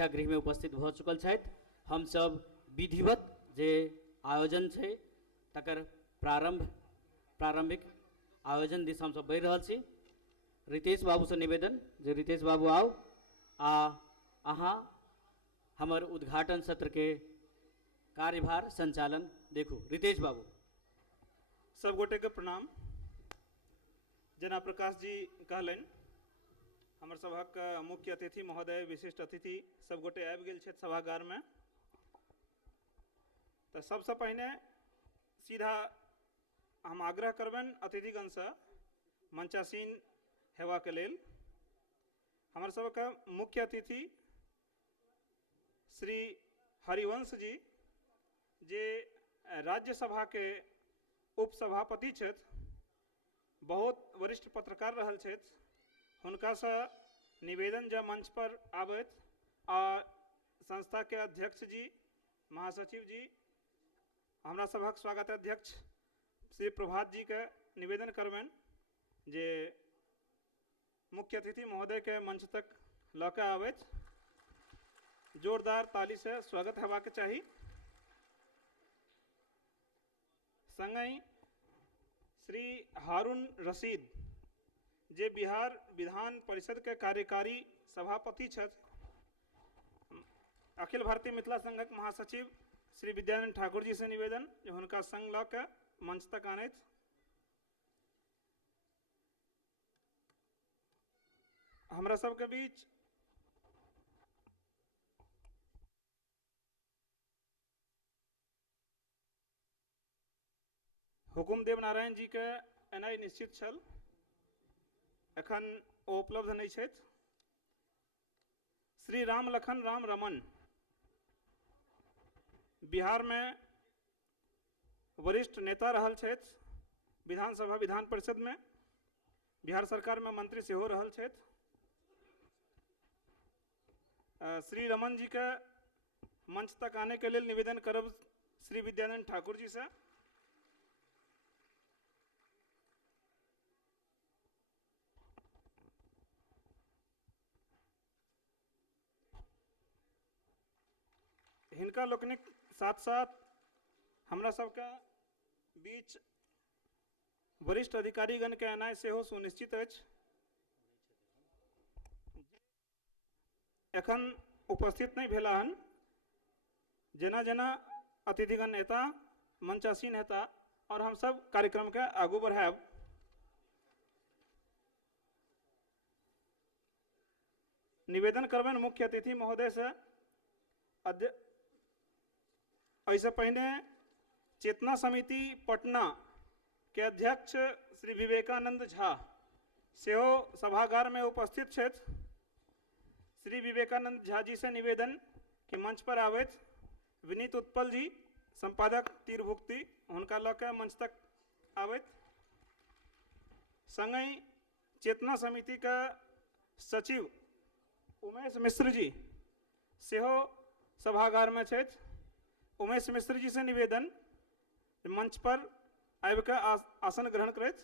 प्रेक्षागृह में उपस्थित भ चुकल छथि। हम सब विधिवत जे आयोजन छै तकर प्रारंभिक आयोजन दिस हम सब बढ़ि रहल छी। रितेश बाबू से निवेदन जे रितेश बाबू आओ आ अहाँ हमर उद्घाटन सत्र के कार्यभार संचालन देखू। रितेश बाबू। सब गोटे के प्रणाम। जना प्रकाश जी कहलन हमर सभक मुख्य अतिथि महोदय विशिष्ट अतिथि सब गोटे आबि गेल छथि सभागार में। तो सबसे पहिने सीधा हम आग्रह करबनि अतिथिगण से मंचासीन हेवा के लेल। हमर सबके मुख्य अतिथि श्री हरिवंश जी जे राज्यसभा के उपसभापति छथि, बहुत वरिष्ठ पत्रकार रहल छथि, हुनका से निवेदन जे मंच पर आबैत आ संस्था के अध्यक्ष जी महासचिव जी हमरा सभक स्वागत अध्यक्ष श्री प्रभात जी के निवेदन करबनि जे मुख्य अतिथि महोदय के मंच तक लऽ कऽ आबैत जोरदार ताली से स्वागत हेबाक चाही। संगहि श्री हारून रशीद जे बिहार विधान परिषद के कार्यकारी सभापति छथि, अखिल भारतीय मिथिला संघक महासचिव श्री विद्यानंद ठाकुर जी से निवेदन जे हुनका संग लऽ कऽ मंच तक आनैथ। हमरा सबके बीच हुकुमदेव नारायण जी के एनाइ निश्चित छल, एखन ओ उपलब्ध नहीं छथि। श्री राम लखन राम रमन बिहार में वरिष्ठ नेता रहल छथि, विधानसभा विधान परिषद में बिहार सरकार में मंत्री सेहो रहल छथि। श्री रमन जी के मंच तक आने के लिए निवेदन करब श्री विद्यानंद ठाकुर जी से। हिनका लोकनिक साथ साथ हमरा सबके बीच वरिष्ठ अधिकारीगण के आनाइ सेहो सुनिश्चित अछि। एखन उपस्थित नहीं भेला हन, जेना जेना अतिथिगण हेता मंचासीन हेता और हम सब कार्यक्रम के आगू बढ़ाएब। निवेदन करबनि मुख्य अतिथि महोदय से ऐसे पहले चेतना समिति पटना के अध्यक्ष श्री विवेकानंद झा सेहो सभागार में उपस्थित छथि। श्री विवेकानंद झा जी से निवेदन कि मंच पर आबैत विनीत उत्पल जी संपादक तीरभुक्ति हुनका लऽ कऽ मंच तक आबैत। संगहि चेतना समिति का सचिव उमेश मिश्र जी सेहो सभागार में छथि। उमेश मिश्र जी से निवेदन मंच पर आबि कऽ आसन ग्रहण करैत।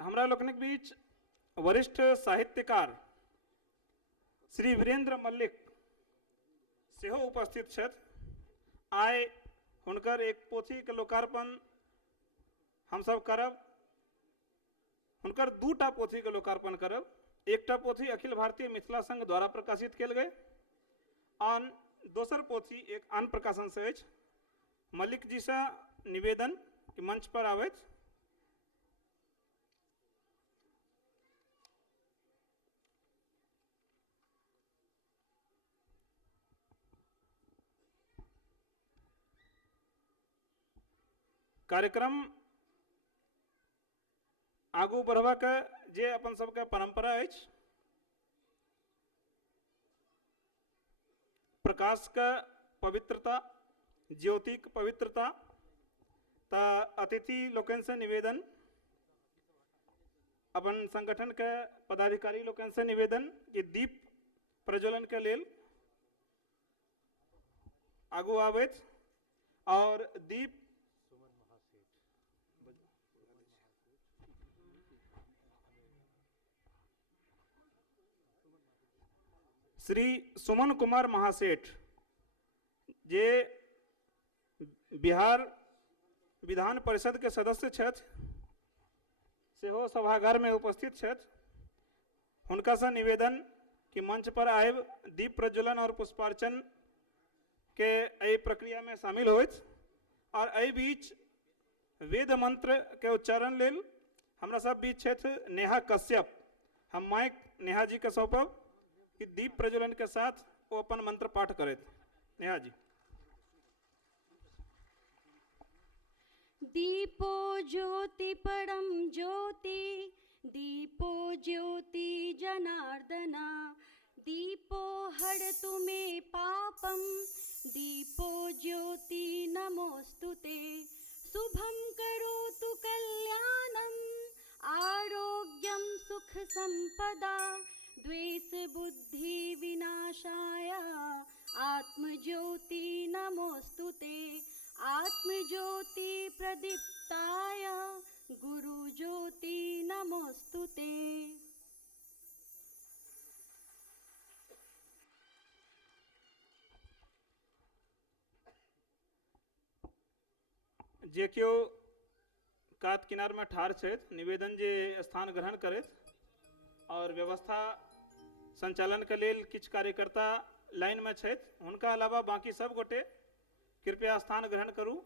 हमरा लोकनिक बीच वरिष्ठ साहित्यकार श्री वीरेंद्र मल्लिक सेहो उपस्थित छथि। आइ हुनकर एक पोथी के लोकार्पण हम सब करब। हुनकर दूटा पोथी के लोकार्पण करब। एकटा पोथी अखिल भारतीय मिथिला संघ द्वारा प्रकाशित किया गए, आन दोसर पोथी एक आन प्रकाशन से अछि। मल्लिक जी से निवेदन कि मंच पर आबैत। कार्यक्रम आगू बढ़वा के जे अपन सबके परंपरा अछि, प्रकाश का पवित्रता ज्योतिक पवित्रता, ता अतिथि लोकन से निवेदन अपन संगठन के पदाधिकारी लोकन से निवेदन कि दीप प्रज्वलन के लेल आगू आबैत और दीप श्री सुमन कुमार महासेठ जे बिहार विधान परिषद के सदस्य छथि सेहो सभागार में उपस्थित छथि। हुनका से निवेदन कि मंच पर आबि दीप प्रज्वलन और पुष्पार्चन के एहि प्रक्रिया में शामिल होइत और एहि बीच वेद मंत्र के उच्चारण लेल हमरा सब बीच छथि नेहा कश्यप। हम माइक नेहा जी के सौंपब कि दीप प्रज्वलन के साथ वो अपन मंत्र पाठ करैत। नेहा जी। दीपो ज्योति परम ज्योति, दीपो ज्योति जनार्दना, दीपो हरतु मे पापम, दीपो ज्योति नमोस्तुते, शुभं करोतु कल्याणम, आरोग्यम सुख संपदा, द्वेष बुद्धि विनाशाय, आत्मज्योति नमोस्तुते, आत्मज्योति प्रदीप्ताय, गुरु ज्योति नमोस्तुते। जे क्यों कात किनार में ठार छथि निवेदन जे स्थान ग्रहण करैत और व्यवस्था संचालन के लेल किछ कार्यकर्ता लाइन में छथि, हुनका अलावा बाकी सब गोटे कृपया स्थान ग्रहण करू।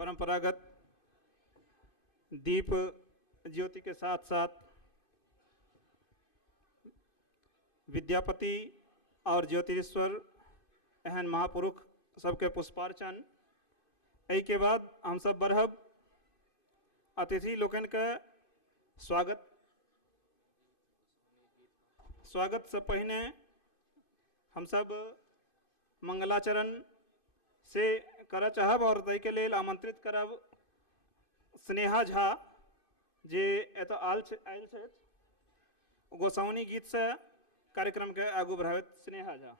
परंपरागत दीप ज्योति के साथ साथ विद्यापति और ज्योतिरेश्वर एहन महापुरुष सबके पुष्पार्चन। एहि के बाद हम सब बढ़ब अतिथि लोकन के स्वागत से पहिने हम सब मंगलाचरण से कर चाहब और तै के लेल आमंत्रित करब स्नेहा झा जे एतऽ आयल छथि गोसाउनी गीत से कार्यक्रम के आगू बढ़ाबैत। स्नेहा झा।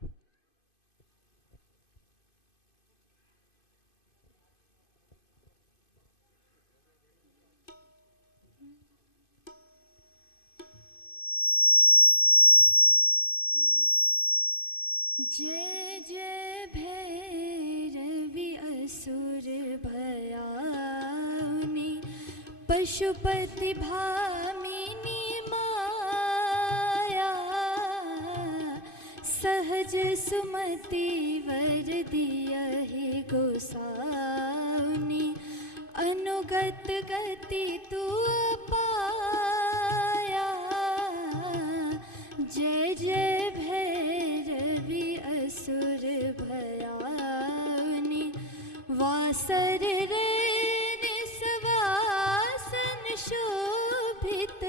जय जय भैरवी असुर भयाउनि, पशुपति भामिनी माया, सहज सुमति वर दियहि गोसाउनि, अनुगत गति तू पाया। जय जय भैरवी असुर भयाउनि, वासर रे निसवासन शोभित,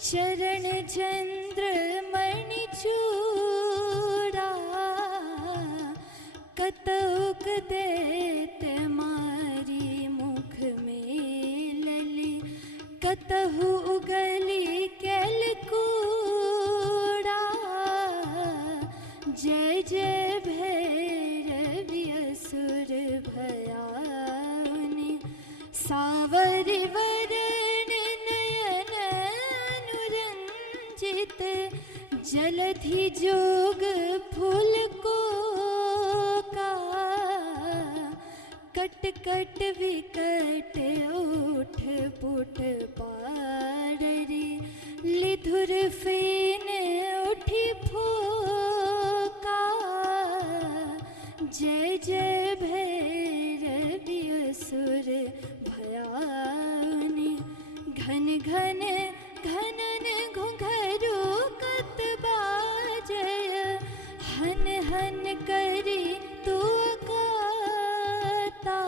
चरण चंद्र मणि चूड़ा, कतौक देत मारी मुख में लली, कतहु उगली कैलकूड़ा। जय जय भैरवी असुर भयाउनि, सावरि वरण नयन अनुरंजित, जलधि जोग फूल को का कट कट विकट ओठ पुट पाररी लिधुर फेन उठी फोका जय जय भैरवी असुर भयानी घन घन घनन घुंघरू कत बाजय हन हन करी तू गाता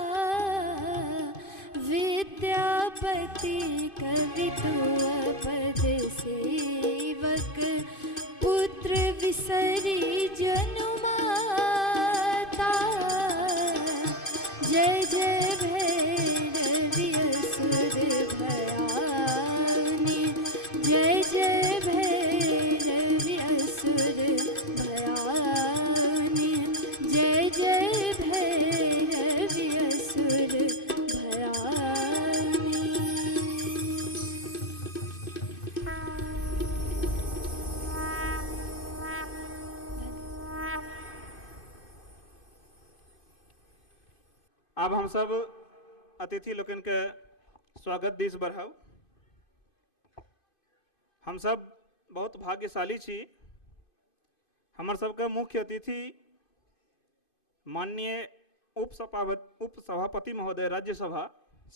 विद्यापति कवि तू पद सेवक पुत्र विसरी जनु माता जय जय भैरवी असुर भयानी जय जय भैरवी असुर भयानी जय जय भैरवी असुर भयानी। अब हम सब अतिथि लोकन के स्वागत दिस बढ़ाओ। हम सब बहुत भाग्यशाली छी। हमर सबके मुख्य अतिथि माननीय उपसभापति महोदय राज्यसभा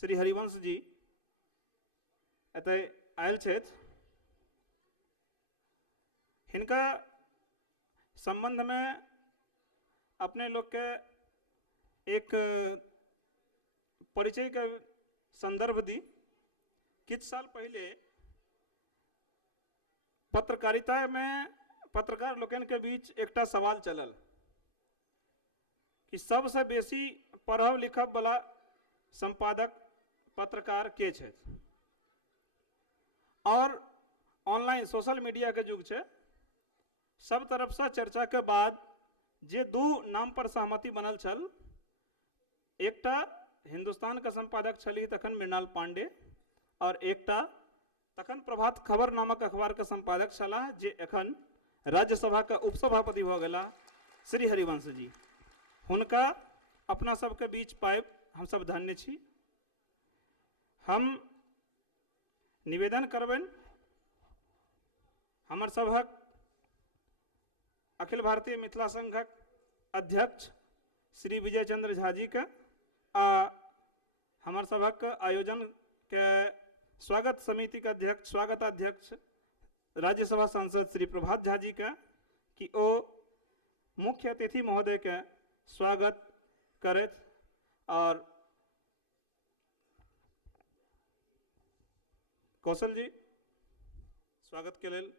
श्री हरिवंश जी एतय आयल छथि। हिनका संबंध में अपने लोग के एक परिचय का संदर्भ दी। कुछ साल पहले पत्रकारिता में पत्रकार लोकन के बीच एकटा सवाल चलल कि सबसे बेसी पढ़ब लिखब वाला संपादक पत्रकार के छथि। और ऑनलाइन सोशल मीडिया के युग छै। सब तरफ से चर्चा के बाद जे दू नाम पर सहमति बनल छल, एकटा हिंदुस्तान का संपादक छली तखन मृणाल पांडे और एकटा तखन प्रभात खबर नामक अखबार का संपादक छलाह जे एखन राज्यसभा का उपसभापति भ गेला श्री हरिवंश जी। हुनका अपना सबके बीच पाइब हम सब धन्य छी। हम निवेदन करबनि हमर सभक अखिल भारतीय मिथिला संघक अध्यक्ष श्री विजय चंद्र झा जी के आ हमर सभक आयोजन के स्वागत समिति के अध्यक्ष स्वागताध्यक्ष राज्यसभा सांसद श्री प्रभात झा जी के कि ओ मुख्य अतिथि महोदय के स्वागत करत और कौशल जी स्वागत के लेल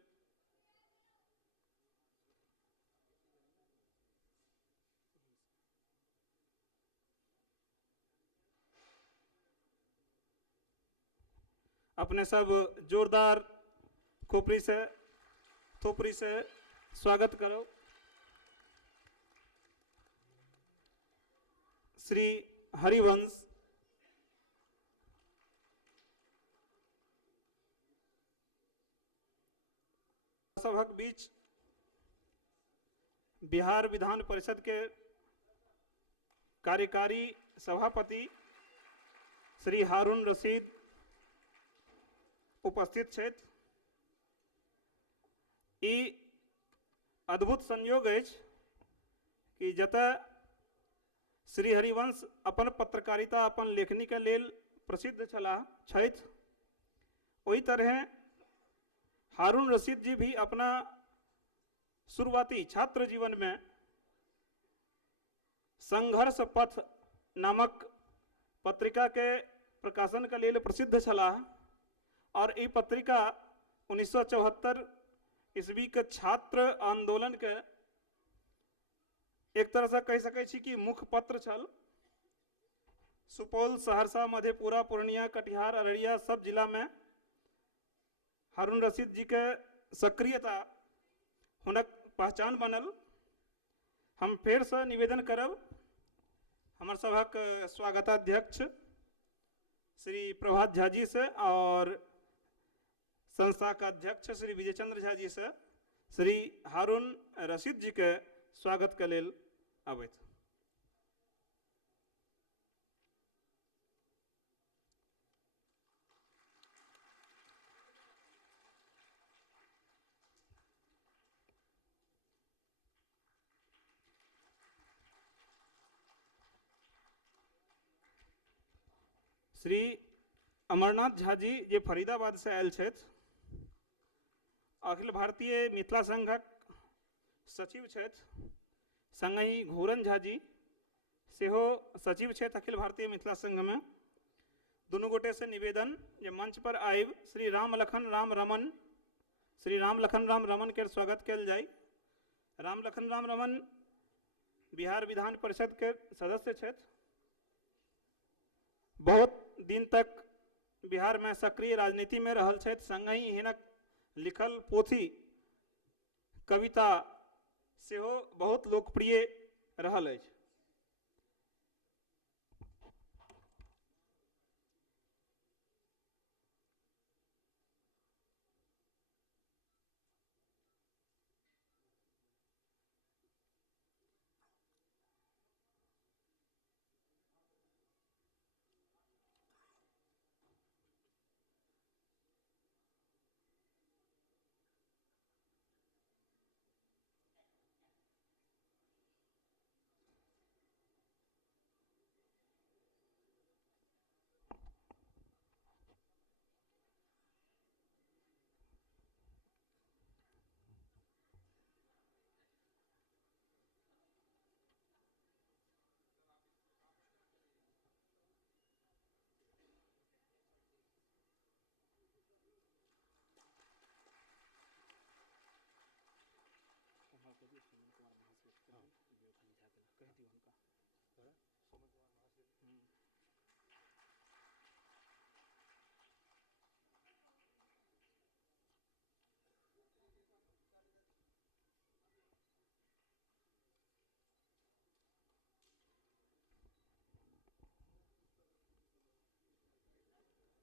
अपने सब जोरदार खोपड़ी से थोपड़ी से स्वागत करो। श्री हरिवंश सभक बीच बिहार विधान परिषद के कार्यकारी सभापति श्री हारून रशीद उपस्थित छथि। ई अद्भुत संयोग अछि कि जतऽ श्री हरिवंश अपन पत्रकारिता अपन लेखनी के लेल प्रसिद्ध छलाह छथि, ओहि तरह हारून रशीद जी भी अपना शुरुआती छात्र जीवन में संघर्ष पथ नामक पत्रिका के प्रकाशन के लेल प्रसिद्ध छलाह। और ई पत्रिका 1974 ईस्वी के छात्र आंदोलन के एक तरह से कह सकै छी कि मुख्य पत्र छल। सुपौल, सहरसा, मधेपुरा, पूर्णिया, कटिहार, अररिया सब जिला में हारून रशीद जी के सक्रियता हुनक पहचान बनल। हम फिर से निवेदन करब हमर सभक स्वागताध्यक्ष श्री प्रभात झा जी से और संस्था का अध्यक्ष श्री विजय चंद्र झा जी से श्री हारून रशीद जी के स्वागत के लेल अबैत। श्री अमरनाथ झा जी जे फरीदाबाद से आयल छथि, अखिल भारतीय मिथिला संघक सचिव छथि, संगहि घूरन झा जी सेहो सचिव छथि अखिल भारतीय मिथिला संघ में। दुनू गोटे से निवेदन जे मंच पर आबि श्री राम लखन राम रमन के स्वागत कल जाय। राम लखन राम रमन बिहार विधान परिषद के सदस्य छथि, बहुत दिन तक बिहार में सक्रिय राजनीति में रहल छथि, संगहि हिनक लिखल पोथी कविता सेहो बहुत लोकप्रिय रहल अछि।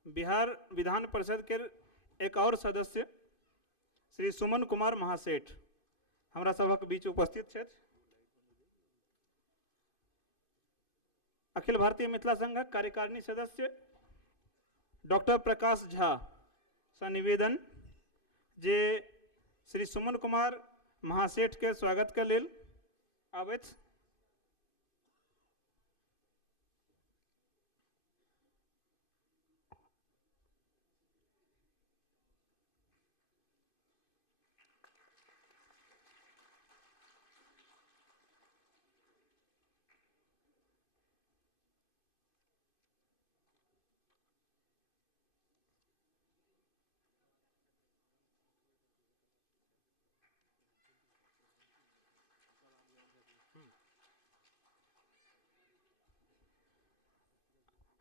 बिहार विधान परिषद के एक और सदस्य श्री सुमन कुमार महासेठ हमरा सभक बीच उपस्थित छथि। अखिल भारतीय मिथिला संघक कार्यकारिणी सदस्य डॉक्टर प्रकाश झा से निवेदन जे श्री सुमन कुमार महासेठ के स्वागत के लेल आबैत।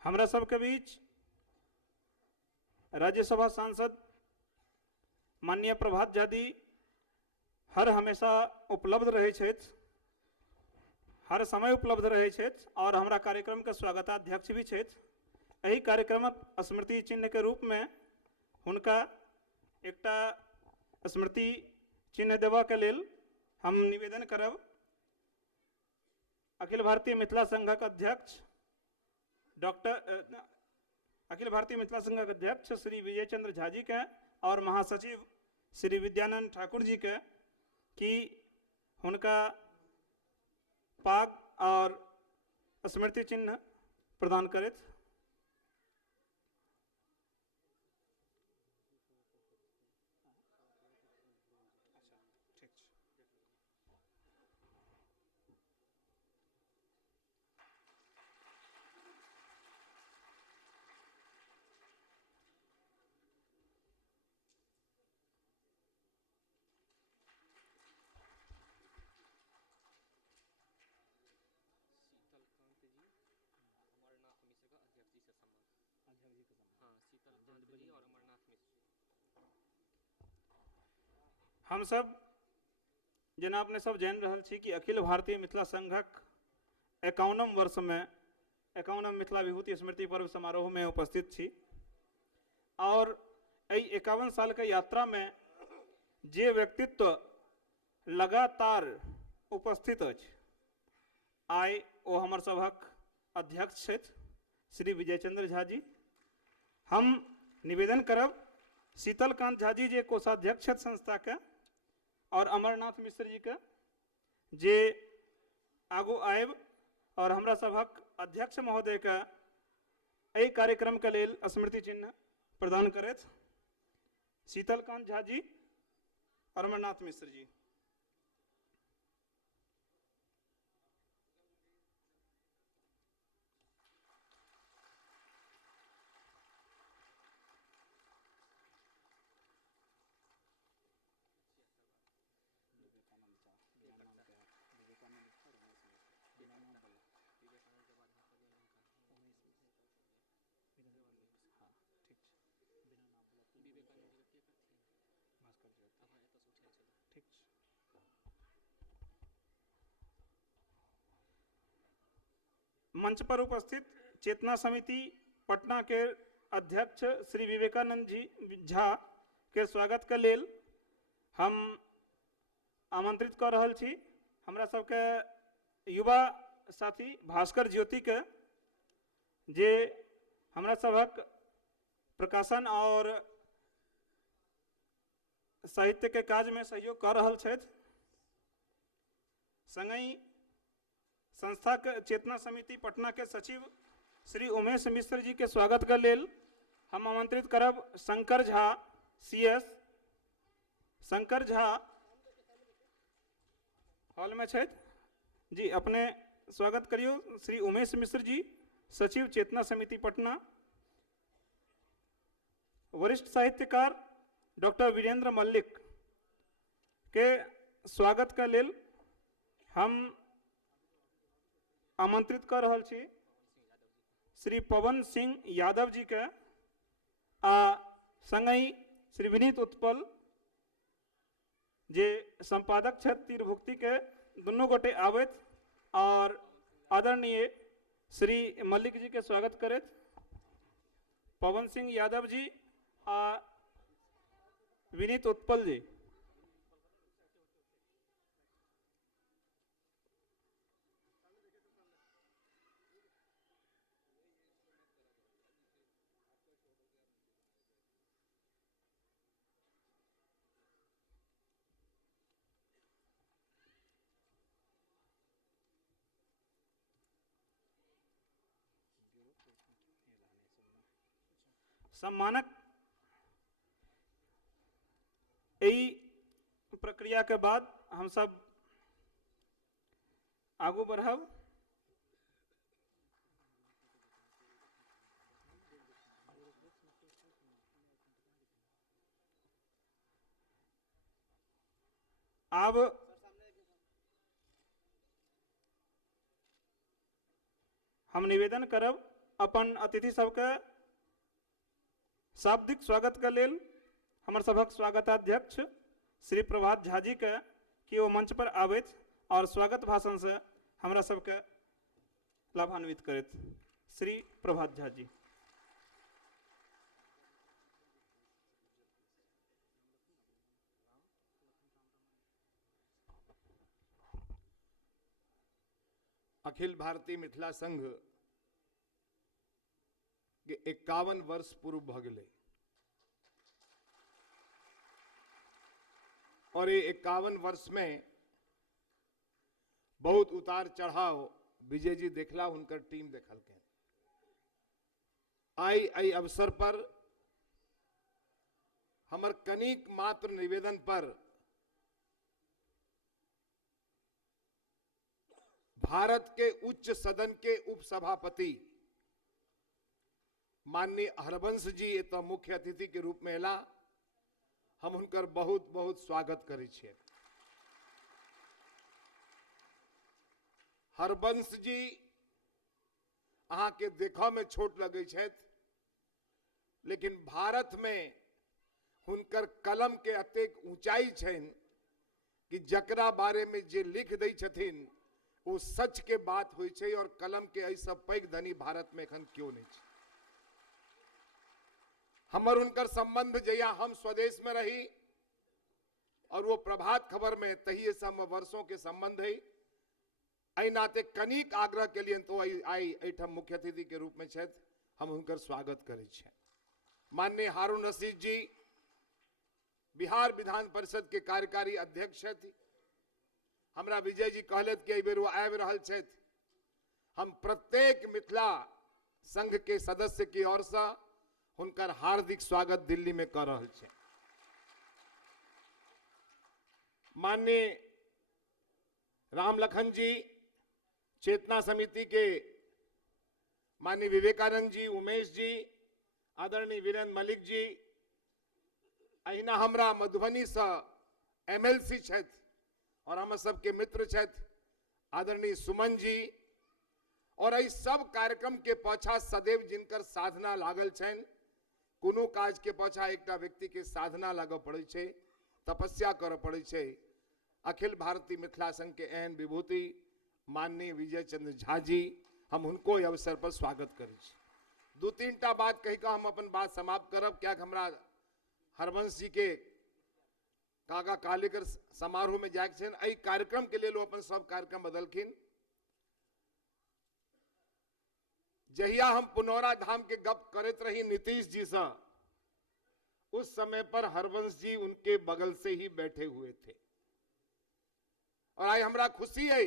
हमरा सबके बीच राज्यसभा सांसद माननीय प्रभात झा जी हर हमेशा उपलब्ध रहे छथि, हर समय उपलब्ध रहे छथि और हमरा कार्यक्रम के स्वागताध्यक्ष भी छथि। एही कार्यक्रमक स्मृति चिन्ह के रूप में हुनका एकटा स्मृति चिन्ह देवा के लेल हम निवेदन करब। अखिल भारतीय मिथिला संघक अध्यक्ष अखिल भारतीय मिथिला संघक अध्यक्ष श्री विजय चंद्र झा जी के और महासचिव श्री विद्यानंद ठाकुर जी के कि हुनका पाग और स्मृति चिन्ह प्रदान करैत। हम सब जेना अपने सब जान रहल छी कि अखिल भारतीय मिथिला संघक 51 वर्ष में 51 मिथिला विभूति स्मृति पर्व समारोह में उपस्थित छी और 51 साल के यात्रा में जे व्यक्तित्व लगातार उपस्थित अछि। आइ ओ हमर सभक अध्यक्ष छथि श्री विजय चंद्र झा जी। हम निवेदन करब शीतलकांत झा जी जे कोषाध्यक्ष छथि संस्था के, और अमरनाथ मिश्र जी के जे आगू आयब और हमरा सभक अध्यक्ष महोदय के एहि कार्यक्रम के लेल स्मृति चिन्ह प्रदान करथि। शीतलकांत झा जी और अमरनाथ मिश्र जी। मंच पर उपस्थित चेतना समिति पटना के अध्यक्ष श्री विवेकानंद जी झा के स्वागत के लेल हम आमंत्रित कर रहल छी। हमरा सबके युवा साथी भास्कर ज्योति के जे हमरा सबक प्रकाशन और साहित्य के काज में सहयोग कर रहल छथि। संगहि संस्था के चेतना समिति पटना के सचिव श्री उमेश मिश्र जी के स्वागत के लेल हम आमंत्रित करब शंकर झा CS। शंकर झा हॉल में छथि जी, अपने स्वागत करियो। श्री उमेश मिश्र जी सचिव चेतना समिति पटना। वरिष्ठ साहित्यकार डॉक्टर वीरेंद्र मल्लिक के स्वागत के लेल हम आमंत्रित कर रहल छी श्री पवन सिंह यादव जी के, आ संगहि श्री विनीत उत्पल जे संपादक छथि तीरभुक्ति के, दुनू गोटे आबैत और आदरणीय श्री मल्लिक जी के स्वागत करैत। पवन सिंह यादव जी आ विनीत उत्पल जी। सम्मानक यही प्रक्रिया के बाद हम सब आगू बढ़ब। अब हम निवेदन करब अपन अतिथि सबके शाब्दिक स्वागत के लेल हमर सभक स्वागताध्यक्ष श्री प्रभात झा जी के कि वो मंच पर आबैत और स्वागत भाषण से हमरा सबके लाभान्वित करैत। श्री प्रभात झा जी। अखिल भारतीय मिथिला संघ के 51 वर्ष पूर्व भ गेलै और ये 51 वर्ष में बहुत उतार चढ़ाव विजय जी देखला, हुनकर टीम देखल के। आई अवसर पर हमर कनिक मात्र निवेदन पर भारत के उच्च सदन के उपसभापति माननीय हरबंश जी एतऽ मुख्य अतिथि के रूप में एला, हम हुनकर बहुत बहुत स्वागत करै छियै। हरबंश जी अहाँ के देखऽ में छोट लगै छथि, लेकिन भारत में हुनकर कलम के अतेक ऊंचाई छनि कि जकरा बारे में जे लिख दै छथिन वो सच के बात होइ छै, और कलम के एहि सब पैघ धनी भारत में एखन क्यों नहीं छै। हमर उनकर संबंध जहिया हम स्वदेश में रही और वो प्रभात खबर में तहिए सम वर्षों के संबंध है। एहि नाते कनिक आग्रह के लिए तो आई एठम मुख्य अतिथि के रूप में छथि, हम हुनकर स्वागत करै छियनि। माननीय हारून रशीद जी बिहार विधान परिषद के कार्यकारी अध्यक्ष छथि। हमरा विजय जी कहलथि कि एहि बेर वो आबि रहल छथि। हम प्रत्येक मिथिला संघ के सदस्य की ओर से हुनकर हार्दिक स्वागत दिल्ली में कर रहल छै। माननीय राम लखन जी चेतना समिति के माननीय विवेकानंद जी, उमेश जी, आदरणीय वीरेंद्र मलिक जी, अहिना हमरा मधुबनी से एमएलसी छथि और हम सबके मित्र छथि आदरणीय सुमन जी। और एहि सब कार्यक्रम के पाछा सदैव जिनकर साधना लागल छनि। कोनो काज के पाछा एकटा व्यक्ति के साधना लागऽ पड़ै छै, तपस्या करऽ पड़ै छै। अखिल भारतीय मिथिला संघ के एहन विभूति माननीय विजय चंद्र झा जी, हम उनको अवसर पर स्वागत करै छी। दू तीनटा बात कहि कऽ हम अपन बात समाप्त करब, क्या हमरा हरवंश जी के कागा कालेकर समारोह में जाए छनि। एहि कार्यक्रम के लेल अपन सब कार्यक्रम बदलखिन। जहिया हम पुनौरा धाम के गप करते रही नीतीश जी से, उस समय पर हरवंश जी उनके बगल से ही बैठे हुए थे। और आज हमरा खुशी है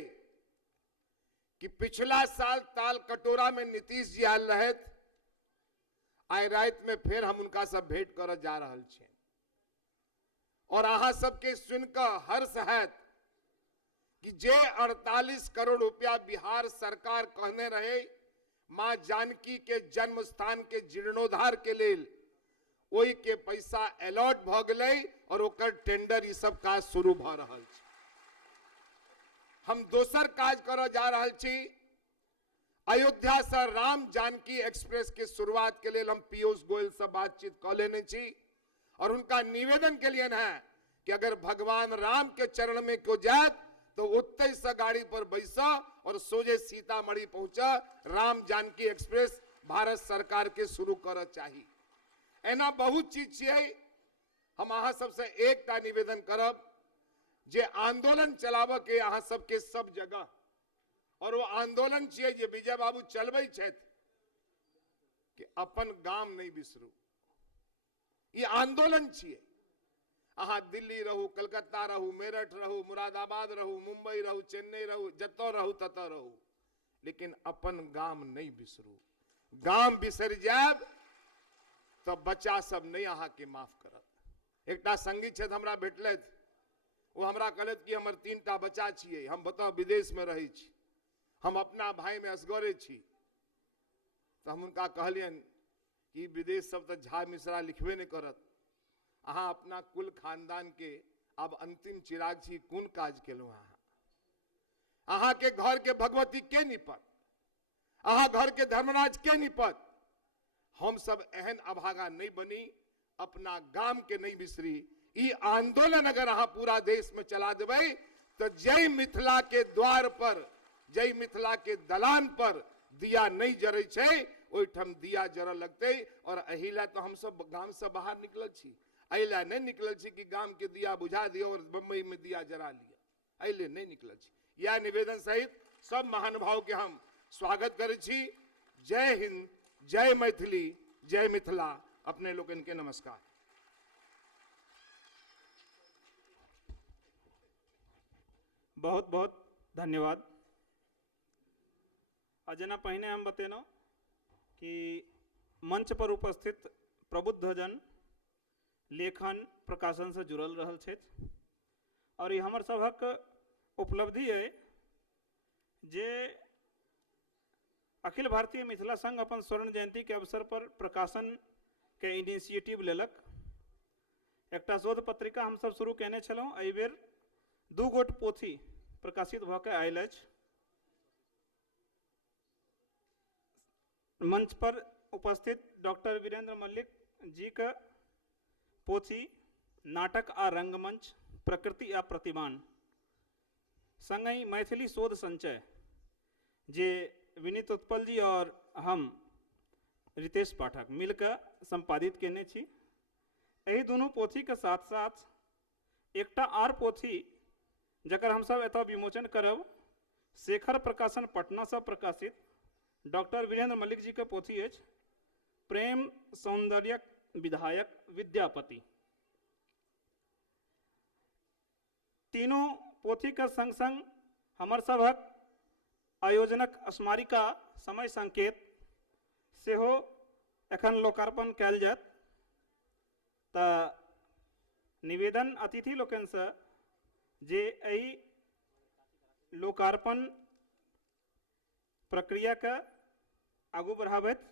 कि पिछला साल ताल कटोरा में नीतीश जी आयल रहे, आइ रात में फिर हम उनका सब भेंट कर जा रहल छियनि। और अहाँ सबके सुनकर हर्ष हैत कि जे 48 करोड़ रुपया बिहार सरकार कहने रहे मां जानकी के जन्म स्थान के जीर्णोद्धार के लेल, ओहि के पैसा अलॉट भ गेलै और ओकर टेंडर ई सब काज शुरू भ रहल छै। हम दोसर काज करऽ जा रहल छी। अयोध्या से राम जानकी एक्सप्रेस के शुरुआत के लिए हम पीयूष गोयल से बातचीत कर लेने छी और उनका निवेदन के लिए है कि अगर भगवान राम के चरण में क्यों जाए तो उत्ते से गाड़ी पर बैसा और सोझे सीतामढ़ी पहुंचा। राम जानकी एक्सप्रेस भारत सरकार के शुरू कर चाहिए। एना बहुत चीज छियै। हम अहाँ सबसे एकटा निवेदन करब जे आंदोलन चलाबऽ के अहाँ सबके सब जगह, और वो आंदोलन छियै जे विजय बाबू चलबै छथि कि अपन गाम नहीं बिसरू। ये आंदोलन छियै। अहाँ दिल्ली रहू, कलकत्ता रहू, मेरठ रहू, मुरादाबाद रहू, मुंबई रहू, चेन्नई रहू, जतऽ रहू ततऽ रहू, लेकिन अपन गाम नहीं बिसरू। गाम बिसर जायब तो बच्चा सब नहीं अहाँ के माफ करत। एकटा संगी छथि हमरा भेटलथि, वो हमरा कहलथि कि हमर 3टा बच्चा छियै, हम बताओ विदेश में रहै छी, हम अपना भाई में असगरे छी। तो हम उनका कहलियनि कि विदेश सब तो झा मिश्रा लिखबे नहीं करत, अहाँ अपना कुल खानदान के अब अंतिम चिराग छी, कोन काज केलहुं अहाँ के घर के भगवती के निपत, अहाँ घर के धर्मराज के निपत। हम सब एहन अभागा नहीं बनी, अपना गाम के नहीं बिसरी। ई आंदोलन अगर अहाँ पूरा देश में चला देबै तो जय मिथिला के द्वार पर, जय मिथिला के दलान पर दिया नहीं जरै छै, ओहिठाम दिया जरऽ लगतै। और अहिला तो हम सब गाम से बाहर निकलल छी, अहिला नहीं निकलल छी कि गाम के दिया बुझा दियो और बम्बई में दिया जरा लिया, अहिले नहीं निकलल छी। यह निवेदन सहित सब महानुभाव के हम स्वागत करै छी। जय हिंद, जय मैथिली, जय मिथिला। अपने लोग इनके नमस्कार। बहुत बहुत धन्यवाद। जना पहिने हम बतेलहुँ कि मंच पर उपस्थित प्रबुद्ध जन लेखन प्रकाशन से जुड़ल रहल छथि और ये हमर सभक उपलब्धि है जे अखिल भारतीय मिथिला संघ अपन स्वर्ण जयंती के अवसर पर प्रकाशन के इनिशिएटिव लेलक। एकटा शोध पत्रिका हम सब शुरू केने छलहुँ। एहि बेर 2 गोट पोथी प्रकाशित भऽ के आयल अछि। मंच पर उपस्थित डॉक्टर वीरेंद्र मल्लिक जी का पोथी नाटक आ रंगमंच, प्रकृति आ प्रतिमान, संगहि मैथिली शोध संचय जे विनीत उत्पल जी और हम रितेश पाठक मिलकर संपादित केने छी। एहि दुनू पोथी के साथ साथ एकटा आर पोथी जकर हमसब एतऽ विमोचन करब, शेखर प्रकाशन पटना से प्रकाशित डॉक्टर वीरेंद्र मलिक जी के पोथी अछि प्रेम सौंदर्यक विधायक विद्यापति। तीनों पोथी के संग संग हमर सभक आयोजनक स्मारिका समय संकेत सेहो एखन लोकार्पण कयल जायत। तऽ निवेदन अतिथि लोकनिसँ जे एहि लोकार्पण प्रक्रियाके आगू बढ़ाबैत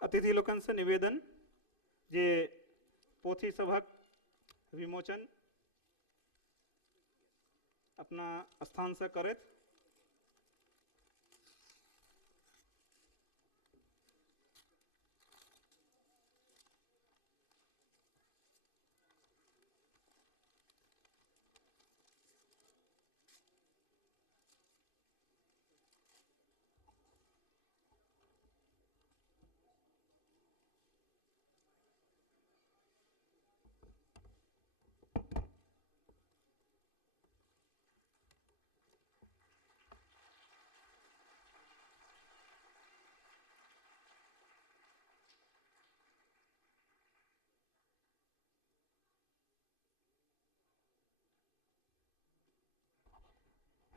अतिथि लोकन से निवेदन जे पोथी सभक विमोचन अपना स्थान से करैत।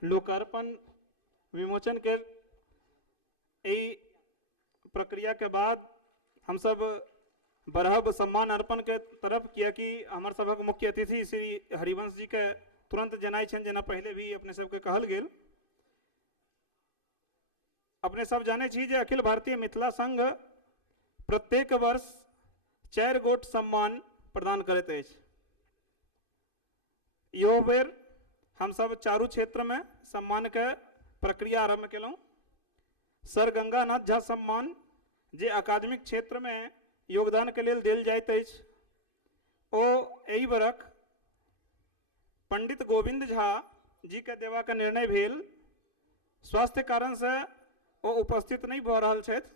लोकार्पण विमोचन के ई प्रक्रिया के बाद हम सब बढ़ब सम्मान अर्पण के तरफ, कियाकि हमर सबक मुख्य अतिथि श्री हरिवंश जी के तुरंत जनाई छन, जेना पहले भी अपने सबके कहल गेल। अपने सब जाने छी जे अखिल भारतीय मिथिला संघ प्रत्येक वर्ष 4 गोट सम्मान प्रदान करैत अछि। यो बेर हम सब चारू क्षेत्र में सम्मान के प्रक्रिया आरंभ केलहुँ। सर गंगानाथ झा सम्मान जे अकादमिक क्षेत्र में योगदान के लेल देल जाइत अछि, ओ एहि बरख पंडित गोविंद झा जी के देवा के निर्णय भेल। स्वास्थ्य कारण से ओ उपस्थित नहीं भऽ रहल छथि,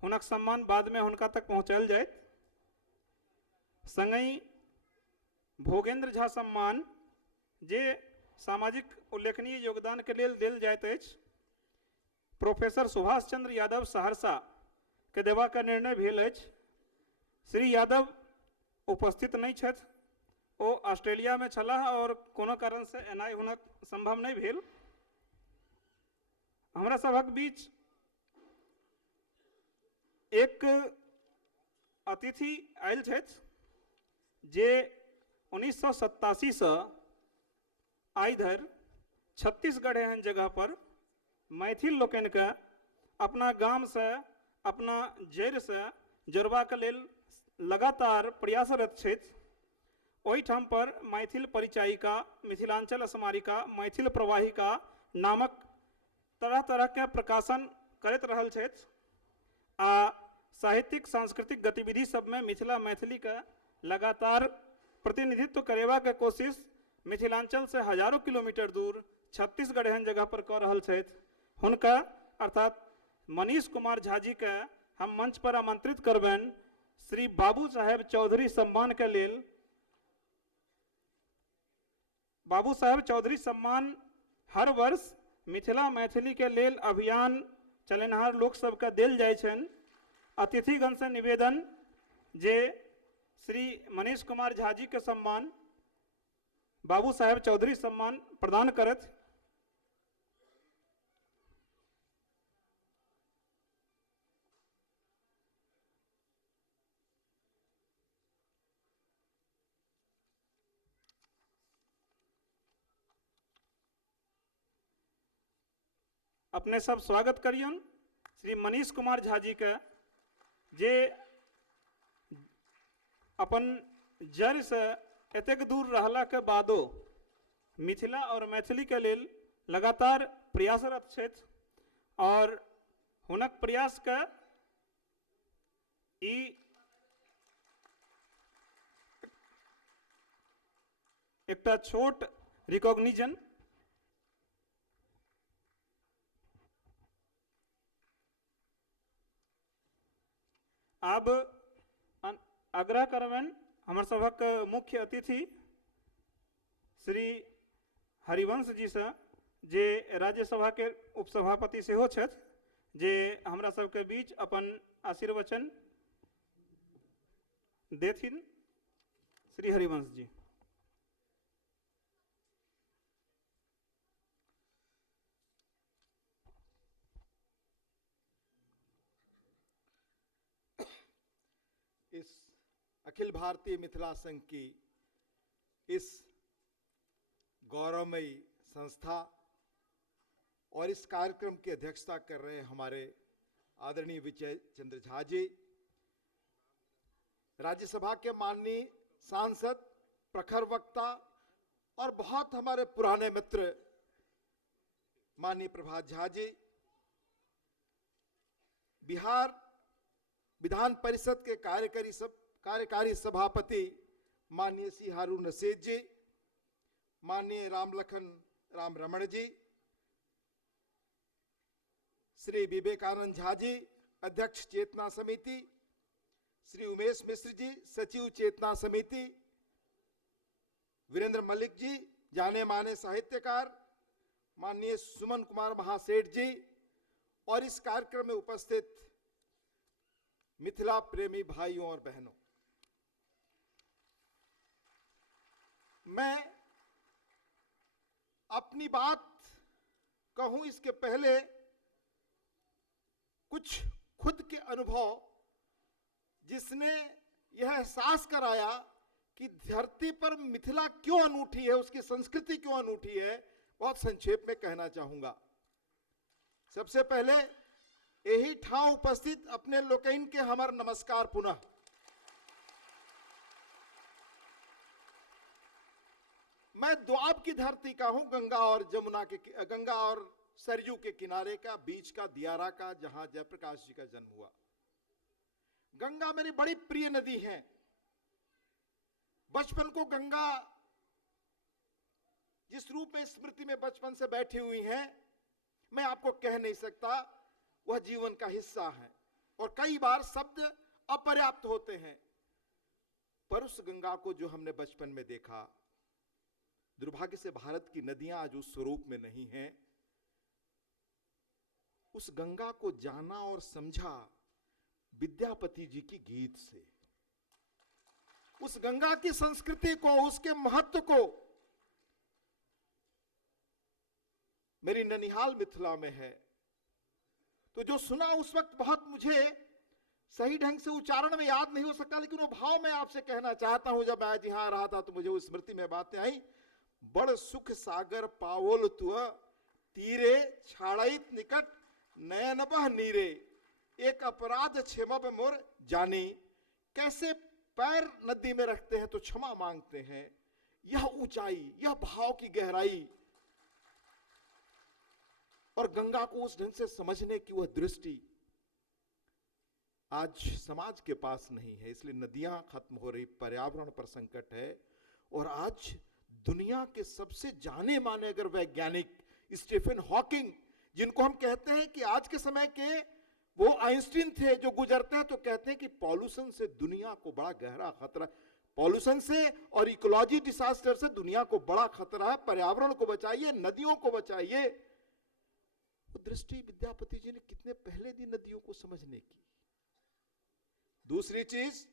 हुनक सम्मान बाद में हुनका तक पहुँचायल जायत। संगहि भोगेंद्र झा सम्मान जे सामाजिक उल्लेखनीय योगदान के लेल देल जाइत अछि, प्रोफेसर सुभाष चंद्र यादव सहरसा के देवा का निर्णय भेल अछि। श्री यादव उपस्थित नहीं छथि, ओ ऑस्ट्रेलिया में छलाह और कोनो कारण से एनाइ हुनक संभव नहीं भेल। हमरा सभक बीच एक अतिथि आयल छथि जे 1987 से आइ धरि छत्तीसगढ़ एहन जगह पर मैथिल लोकनि के अपना गाम से अपना जड़ से जोड़बा के लेल लगातार प्रयासरत छथि। ओहिठाम पर मैथिल परिचायिका, मिथिलांचल स्मारिका, मैथिल प्रवाहिका नामक तरह तरह के प्रकाशन करैत रहल छथि आ साहित्यिक सांस्कृतिक गतिविधि सब में मिथिला मैथिली के लगातार प्रतिनिधित्व करेबा के कोशिश मिथिलांचल से हजारों किलोमीटर दूर छत्तीसगढ़ एहन जगह पर कर रहल छथि। हुनका अर्थात मनीष कुमार झा जी के हम मंच पर आमंत्रित करबनि। श्री बाबू साहेब चौधरी सम्मान के लेल बाबू साहेब चौधरी सम्मान हर वर्ष मिथिला मैथिली के लेल अभियान चलेनहार लोक सबके देल जाइ छनि। अतिथिगण से निवेदन जे श्री मनीष कुमार झा जी के सम्मान बाबू साहेब चौधरी सम्मान प्रदान करत। अपने सब स्वागत करियन श्री मनीष कुमार झा जी के, जे अपन जड़ से एतेक दूर रहला के बादो मिथिला और मैथिली के लेल लगातार प्रयासरत छथि और हुनक प्रयास के ई एकटा छोट रिकॉग्निशन अब आग्रह करबनि हमर सभक मुख्य अतिथि श्री हरिवंश जी से, जे राज्यसभा के उपसभापति सेहो छथि, जे हमरा सबके बीच अपन आशीर्वचन देथिन। श्री हरिवंश जी। इस अखिल भारतीय मिथिला संघ की इस गौरवमयी संस्था और इस कार्यक्रम की अध्यक्षता कर रहे हमारे आदरणीय विजय चंद्र झा जी, राज्यसभा के माननीय सांसद, प्रखर वक्ता और बहुत हमारे पुराने मित्र माननीय प्रभात झा जी, बिहार विधान परिषद के कार्यकारी सभापति माननीय श्री हारून रशीद जी, माननीय राम रमण जी, श्री विवेकानंद झा जी, अध्यक्ष चेतना समिति, श्री उमेश मिश्र जी, सचिव चेतना समिति, वीरेंद्र मलिक जी, जाने माने साहित्यकार, माननीय सुमन कुमार महासेठ जी और इस कार्यक्रम में उपस्थित मिथिला प्रेमी भाइयों और बहनों, मैं अपनी बात कहूं इसके पहले कुछ खुद के अनुभव जिसने यह एहसास कराया कि धरती पर मिथिला क्यों अनूठी है, उसकी संस्कृति क्यों अनूठी है, बहुत संक्षेप में कहना चाहूंगा। सबसे पहले यही ठाव उपस्थित अपने लोकैन के हमार नमस्कार पुनः। मैं द्वाब की धरती का हूं, गंगा और सरयू के किनारे का, बीच का, दियारा का, जहां जयप्रकाश जी का जन्म हुआ। गंगा मेरी बड़ी प्रिय नदी है। बचपन को गंगा जिस रूप में स्मृति में बचपन से बैठी हुई है, मैं आपको कह नहीं सकता, वह जीवन का हिस्सा है और कई बार शब्द अपर्याप्त होते हैं। पर उस गंगा को जो हमने बचपन में देखा, दुर्भाग्य से भारत की नदियां आज उस स्वरूप में नहीं हैं। उस गंगा को जाना और समझा विद्यापति जी की गीत से। उस गंगा की संस्कृति को, उसके महत्व को मेरी ननिहाल मिथिला में है, तो जो सुना उस वक्त बहुत मुझे सही ढंग से उच्चारण में याद नहीं हो सकता, लेकिन वो भाव मैं आपसे कहना चाहता हूं। जब मैं आज यहां रहा था तो मुझे उस स्मृति में बातें आई। बड़ सुख सागर पावोल तुअ तीरे छाड़ित निकट नयन बह नीरे, एक अपराध क्षमब मोर जानी। कैसे पैर नदी में रखते हैं तो क्षमा मांगते हैं। यह ऊंचाई, यह भाव की गहराई और गंगा को उस ढंग से समझने की वह दृष्टि आज समाज के पास नहीं है। इसलिए नदियां खत्म हो रही, पर्यावरण पर संकट है। और आज दुनिया के सबसे जाने माने अगर वैज्ञानिक स्टीफन हॉकिंग, जिनको हम कहते हैं कि आज के समय के वो आइंस्टीन थे, जो गुजरते हैं तो कहते हैं कि पॉल्यूशन से दुनिया को बड़ा गहरा खतरा, पॉल्यूशन से और इकोलॉजी डिजास्टर से दुनिया को बड़ा खतरा है। पर्यावरण को बचाइए, नदियों को बचाइए। वो दृष्टि विद्यापति जी ने कितने पहले दी नदियों को समझने की। दूसरी चीज,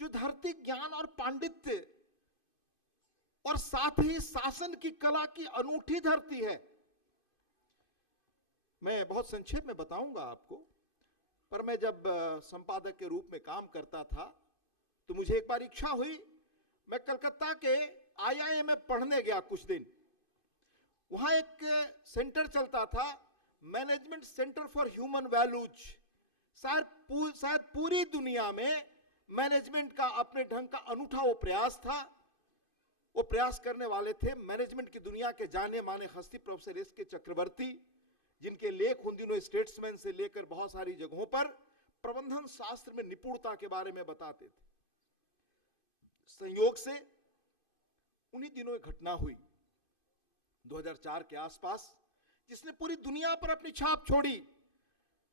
जो धरती ज्ञान और पांडित्य और साथ ही शासन की कला की अनूठी धरती है। मैं बहुत संक्षेप में बताऊंगा आपको, पर मैं जब संपादक के रूप में काम करता था तो मुझे एक बार इच्छा हुई, मैं कलकत्ता के आईआईएम में पढ़ने गया कुछ दिन। वहां एक सेंटर चलता था, management centre for human values. शायद पूरी दुनिया में मैनेजमेंट का अपने ढंग का अनूठा वो प्रयास था। वो प्रयास करने वाले थे मैनेजमेंट की दुनिया के जाने माने हस्ती प्रोफेसर एस के चक्रवर्ती, जिनके लेख उन दिनों स्टेट्समैन से लेकर बहुत सारी जगहों पर प्रबंधन शास्त्र में निपुणता के बारे में बताते थे। संयोग से उन्हीं दिनों एक घटना हुई 2004 के आसपास, जिसने पूरी दुनिया पर अपनी छाप छोड़ी।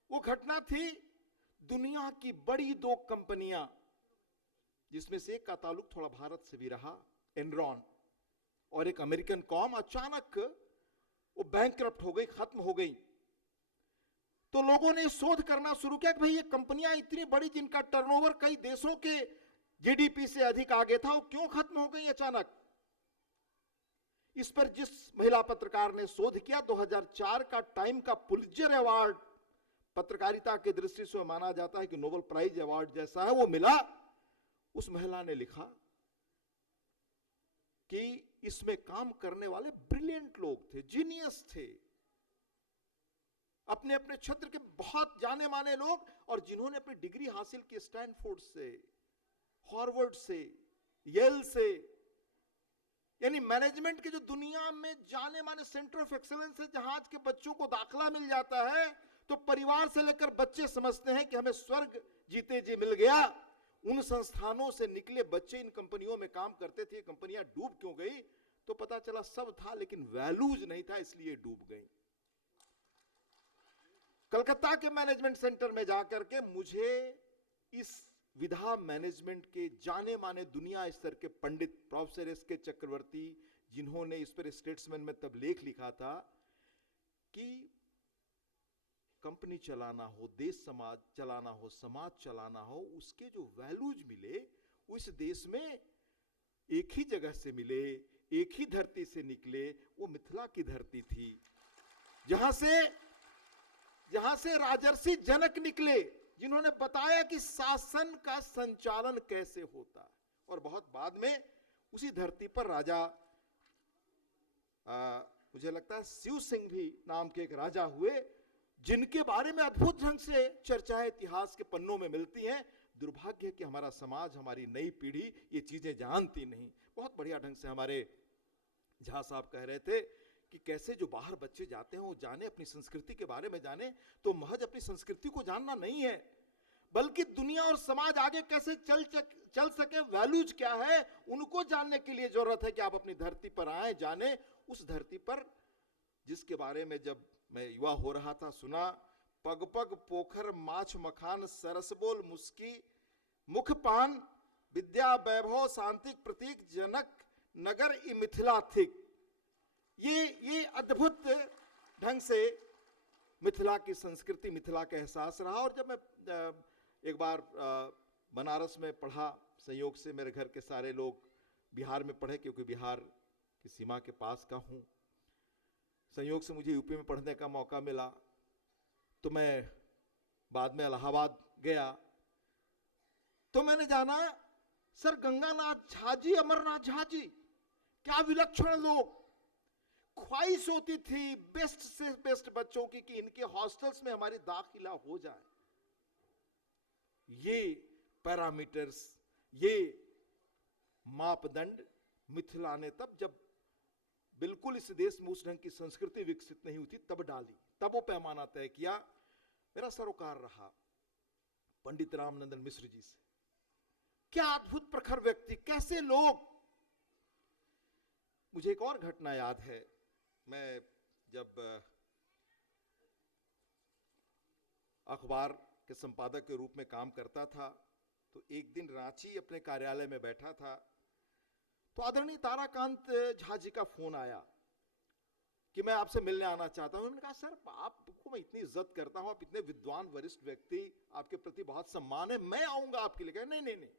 वो घटना थी दुनिया की बड़ी दो कंपनियां, जिसमें से एक का ताल्लुक थोड़ा भारत से भी रहा, एनरॉन, और एक अमेरिकन कॉम, अचानक वो बैंकरप्ट हो गई, खत्म हो गई। तो लोगों ने शोध करना शुरू किया कि भाई ये कंपनियां इतनी बड़ी जिनका टर्नओवर कई देशों के जीडीपी से अधिक आगे था, वो क्यों खत्म हो गई अचानक। इस पर जिस महिला पत्रकार ने शोध किया, 2004 का टाइम का पुलित्जर अवार्ड पत्रकारिता की दृष्टि से माना जाता है कि नोबेल प्राइज अवार्ड जैसा है, वो मिला। उस महिला ने लिखा कि इसमें काम करने वाले ब्रिलियंट लोग थे, जीनियस थे, अपने अपने क्षेत्र के बहुत जाने माने लोग, और जिन्होंने अपनी डिग्री हासिल की स्टैनफोर्ड से, हार्वर्ड से, येल से, यानी मैनेजमेंट के जो दुनिया में जाने माने सेंटर ऑफ एक्सीलेंस है, जहां आज के बच्चों को दाखला मिल जाता है तो परिवार से लेकर बच्चे समझते हैं कि हमें स्वर्ग जीते जी मिल गया। उन संस्थानों से निकले बच्चे इन कंपनियों में काम करते थे। कंपनियां डूब क्यों गई? तो पता चला सब था लेकिन वैल्यूज नहीं था, इसलिए डूब गई। कलकत्ता के मैनेजमेंट सेंटर में जाकर के मुझे इस विधा मैनेजमेंट के जाने माने दुनिया स्तर के पंडित प्रोफेसर एस के चक्रवर्ती, जिन्होंने इस पर स्टेट्समैन में तब लेख लिखा था कि कंपनी चलाना हो, देश समाज चलाना हो, समाज चलाना हो, उसके जो वैल्यूज मिले वो इस देश में एक ही जगह से मिले, एक ही धरती से निकले। वो मिथिला की धरती थी, जहां से राजर्षि जनक निकले, जिन्होंने बताया कि शासन का संचालन कैसे होता है। और बहुत बाद में उसी धरती पर राजा, मुझे लगता है शिव सिंह भी नाम के एक राजा हुए, जिनके बारे में अद्भुत ढंग से चर्चाएं इतिहास के पन्नों में मिलती हैं। दुर्भाग्य है कि हमारा समाज, हमारी नई पीढ़ी ये चीजें जानती नहीं। बहुत बढ़िया ढंग से हमारे झा साहब कह रहे थे कि कैसे जो बाहर बच्चे जाते हैं वो जाने, अपनी संस्कृति के बारे में जाने। तो महज अपनी संस्कृति को जानना नहीं है, बल्कि दुनिया और समाज आगे कैसे चल सके, वैल्यूज क्या है, उनको जानने के लिए जरूरत है कि आप अपनी धरती पर आए, जाने। उस धरती पर जिसके बारे में जब मैं युवा हो रहा था सुना, पग पग पोखर माछ मखान, सरस बोल मुस्की मुख पान, विद्या वैभव शांतिक प्रतीक, जनक नगर ई मिथिला थिक। ये अद्भुत ढंग से मिथिला की संस्कृति, मिथिला का एहसास रहा। और जब मैं एक बार बनारस में पढ़ा, संयोग से मेरे घर के सारे लोग बिहार में पढ़े, क्योंकि बिहार की सीमा के पास का हूं। संयोग से मुझे यूपी में पढ़ने का मौका मिला, तो मैं बाद में इलाहाबाद गया, तो मैंने जाना सर गंगानाथ झा जी, अमरनाथ झा जी, क्या विलक्षण लोग। ख्वाहिश होती थी बेस्ट से बेस्ट बच्चों की कि इनके हॉस्टल्स में हमारी दाखिला हो जाए। ये पैरामीटर्स, ये मापदंड मिथिला ने तब, जब बिल्कुल इस देश में उस ढंग की संस्कृति विकसित नहीं हुई थी, तब डाली, तब वो पैमाना तय किया। मेरा सरोकार रहा पंडित रामनंदन मिश्र जी से। क्या अद्भुत प्रखर व्यक्ति, कैसे लोग। मुझे एक और घटना याद है। मैं जब अखबार के संपादक के रूप में काम करता था, तो एक दिन रांची अपने कार्यालय में बैठा था, तो आदरणीय ताराकांत झा जी का फोन आया कि मैं आपसे मिलने आना चाहता हूं। मैंने कहा सर आपको मैं इतनी इज्जत करता हूं, आप इतने विद्वान वरिष्ठ व्यक्ति, आपके प्रति बहुत सम्मान है, मैं आऊंगा आपके लिए। नहीं नहीं नहीं,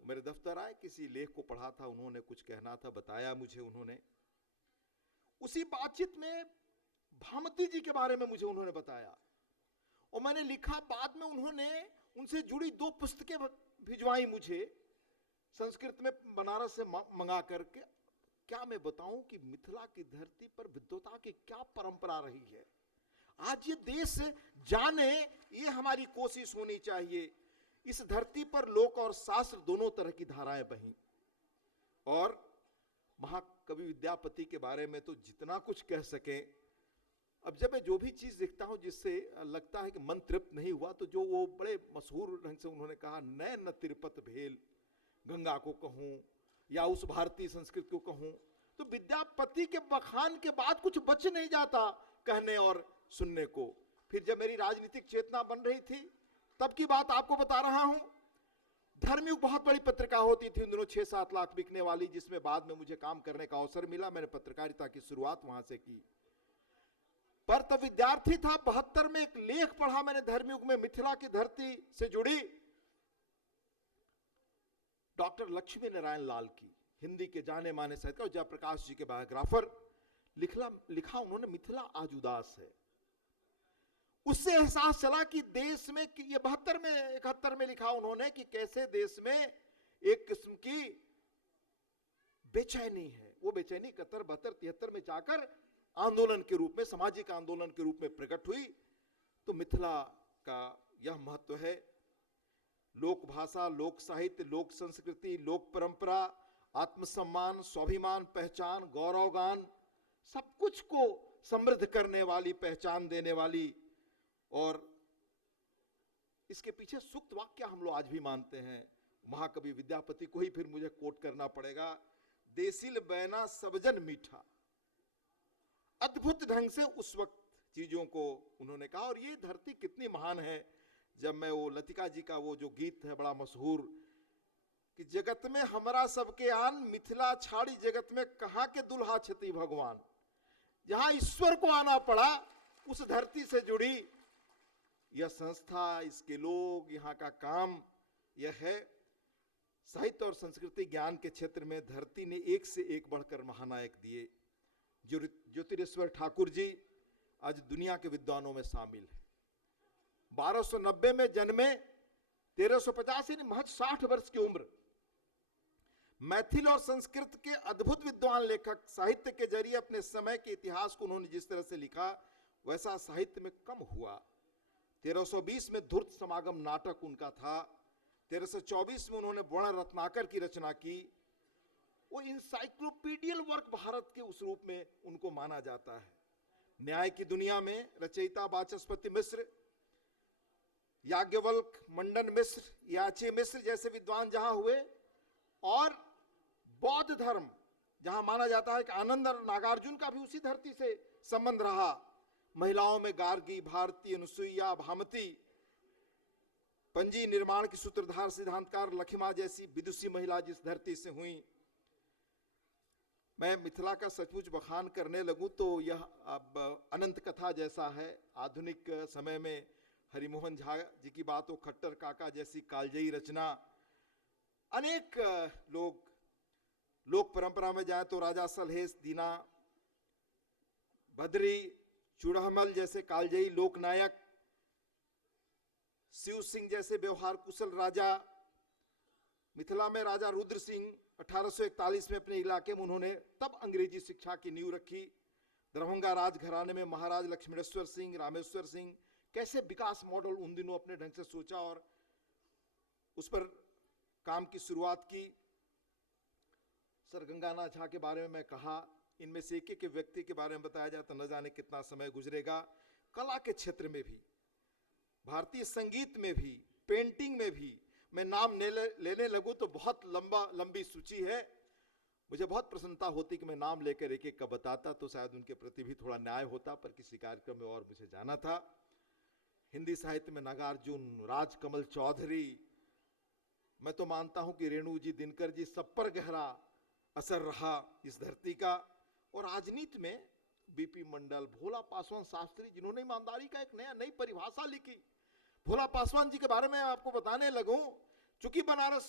मेरे दफ्तर आए, किसी लेख को पढ़ा था, उन्होंने कुछ कहना था, बताया मुझे उन्होंने। उसी बातचीत में भामती जी के बारे में मुझे उन्होंने बताया, और मैंने लिखा। बाद में उन्होंने उनसे जुड़ी 2 पुस्तकें भिजवाई मुझे, संस्कृत में बनारस से मंगा करके। क्या मैं बताऊं कि मिथिला की धरती पर विद्वता की क्या परंपरा रही है। आज ये देश जाने, ये हमारी कोशिश होनी चाहिए। इस धरती पर लोक और शास्त्र दोनों तरह की धाराएं बहीं, और महाकवि विद्यापति के बारे में तो जितना कुछ कह सकें। अब जब मैं जो भी चीज देखता हूं जिससे लगता है कि मन तृप्त नहीं हुआ, तो जो वो बड़े मशहूर ढंग से उन्होंने कहा, नैन न तिरुपत भेल, गंगा को कहूं या उस भारतीय संस्कृति को कहूं, तो विद्यापति के बखान के बाद कुछ बच नहीं जाता कहने और सुनने को। फिर जब मेरी राजनीतिक चेतना बन रही थी, तब की बात आपको बता रहा हूं। धर्मयुग बहुत बड़ी पत्रिका होती थी उन दिनों, 6-7 लाख बिकने वाली, जिसमें बाद में मुझे काम करने का अवसर मिला। मैंने पत्रकारिता की शुरुआत वहां से की, पर तब विद्यार्थी था। 72 में एक लेख पढ़ा मैंने धर्मयुग में, मिथिला की धरती से जुड़ी डॉक्टर लक्ष्मी नारायण लाल की, हिंदी के जाने माने साहित्यकार, जयप्रकाश जी के बायोग्राफर। लिखा उन्होंने, मिथिला आज उदास है। उससे एहसास चला कि देश में, कि ये 71 में लिखा उन्होंने, कि कैसे देश में एक किस्म की बेचैनी है। वो बेचैनी 71, 72, 73 में जाकर आंदोलन के रूप में, सामाजिक आंदोलन के रूप में प्रकट हुई। तो मिथिला का यह महत्व है। लोक भाषा, लोक साहित्य, लोक संस्कृति, लोक परंपरा, आत्मसम्मान, स्वाभिमान, पहचान, गौरवगान, सब कुछ को समृद्ध करने वाली, पहचान देने वाली। और इसके पीछे सूक्त वाक्य हम लोग आज भी मानते हैं। महाकवि विद्यापति को ही फिर मुझे कोट करना पड़ेगा, देसिल बैना सबजन मीठा। अद्भुत ढंग से उस वक्त चीजों को उन्होंने कहा। और ये धरती कितनी महान है। जब मैं वो लतिका जी का वो जो गीत है बड़ा मशहूर, कि जगत में हमरा सबके आन, मिथिला छाड़ी जगत में कहां के दुल्हा छति भगवान। जहां ईश्वर को आना पड़ा, उस धरती से जुड़ी यह संस्था, इसके लोग, यहाँ का काम यह है। साहित्य और संस्कृति ज्ञान के क्षेत्र में धरती ने एक से एक बढ़कर महानायक दिए। ज्योतिरेश्वर ठाकुर जी आज दुनिया के विद्वानों में शामिल है। 1290 में जन्मे, 1350 यानी महज 60 वर्ष की उम्र। मैथिल और संस्कृत के अद्भुत विद्वान लेखक, साहित्य के जरिए अपने समय के इतिहास को उन्होंने जिस तरह से लिखा, वैसा साहित्य में कम हुआ। 1320 में धूर्त समागम नाटक उनका था। 1324 में उन्होंने वर्ण रत्नाकर की रचना की। वो इंसाइक्लोपीडियल वर्क भारत के उस रूप में उनको माना जाता है। न्याय की दुनिया में रचयिता वाचस्पति मिश्र, याज्ञवल्क, मंडन मिश्र, याचे मिश्र जैसे विद्वान जहां हुए, और बौद्ध धर्म जहां माना जाता है कि आनंद और नागार्जुन का भी उसी धरती से संबंध रहा। महिलाओं में गार्गी, भारती, अनुसुईया, भामती, पंजी निर्माण की सूत्रधार सिद्धांतकार लखिमा जैसी विदुषी महिला जिस धरती से हुई। मैं मिथिला का सचमुच बखान करने लगूं तो यह अब अनंत कथा जैसा है। आधुनिक समय में हरिमोहन झा जी की बात हो, खट्टर काका जैसी कालजयी रचना, अनेक लोक परंपरा में जाए तो राजा सलहेश, दीना बद्री, चूड़हमल जैसे कालजयी लोकनायक, शिव सिंह जैसे व्यवहार कुशल राजा। मिथिला में राजा रुद्र सिंह 1841 में अपने इलाके में उन्होंने तब अंग्रेजी शिक्षा की नींव रखी। दरभंगा राजघराने में महाराज लक्ष्मणेश्वर सिंह, रामेश्वर सिंह, कैसे विकास मॉडल उन दिनों अपने ढंग से सोचा और उस पर काम की शुरुआत की। सर गंगानाथ झा के बारे में मैं कहा, इनमें से एक एक व्यक्ति के बारे में बताया जाए तो न जाने कितना समय गुजरेगा। कला के क्षेत्र में भी, भारतीय संगीत में भी, पेंटिंग में भी मैं नाम लेने लगूं तो बहुत लंबी सूची है। मुझे बहुत प्रसन्नता होती कि मैं नाम लेकर एक एक का बताता तो शायद उनके प्रति भी थोड़ा न्याय होता, पर किसी कार्यक्रम में और मुझे जाना था। हिंदी साहित्य में नागार्जुन, राजकमल चौधरी, मैं तो मानता हूं कि रेणु जी, दिनकर जी, सब पर गहरा असर रहा इस धरती का। और राजनीति में बीपी मंडल, भोला पासवान शास्त्री, जिन्होंने ईमानदारी का एक नई परिभाषा लिखी। भोला पासवान जी के बारे में आपको बताने लगूं, चूंकि बनारस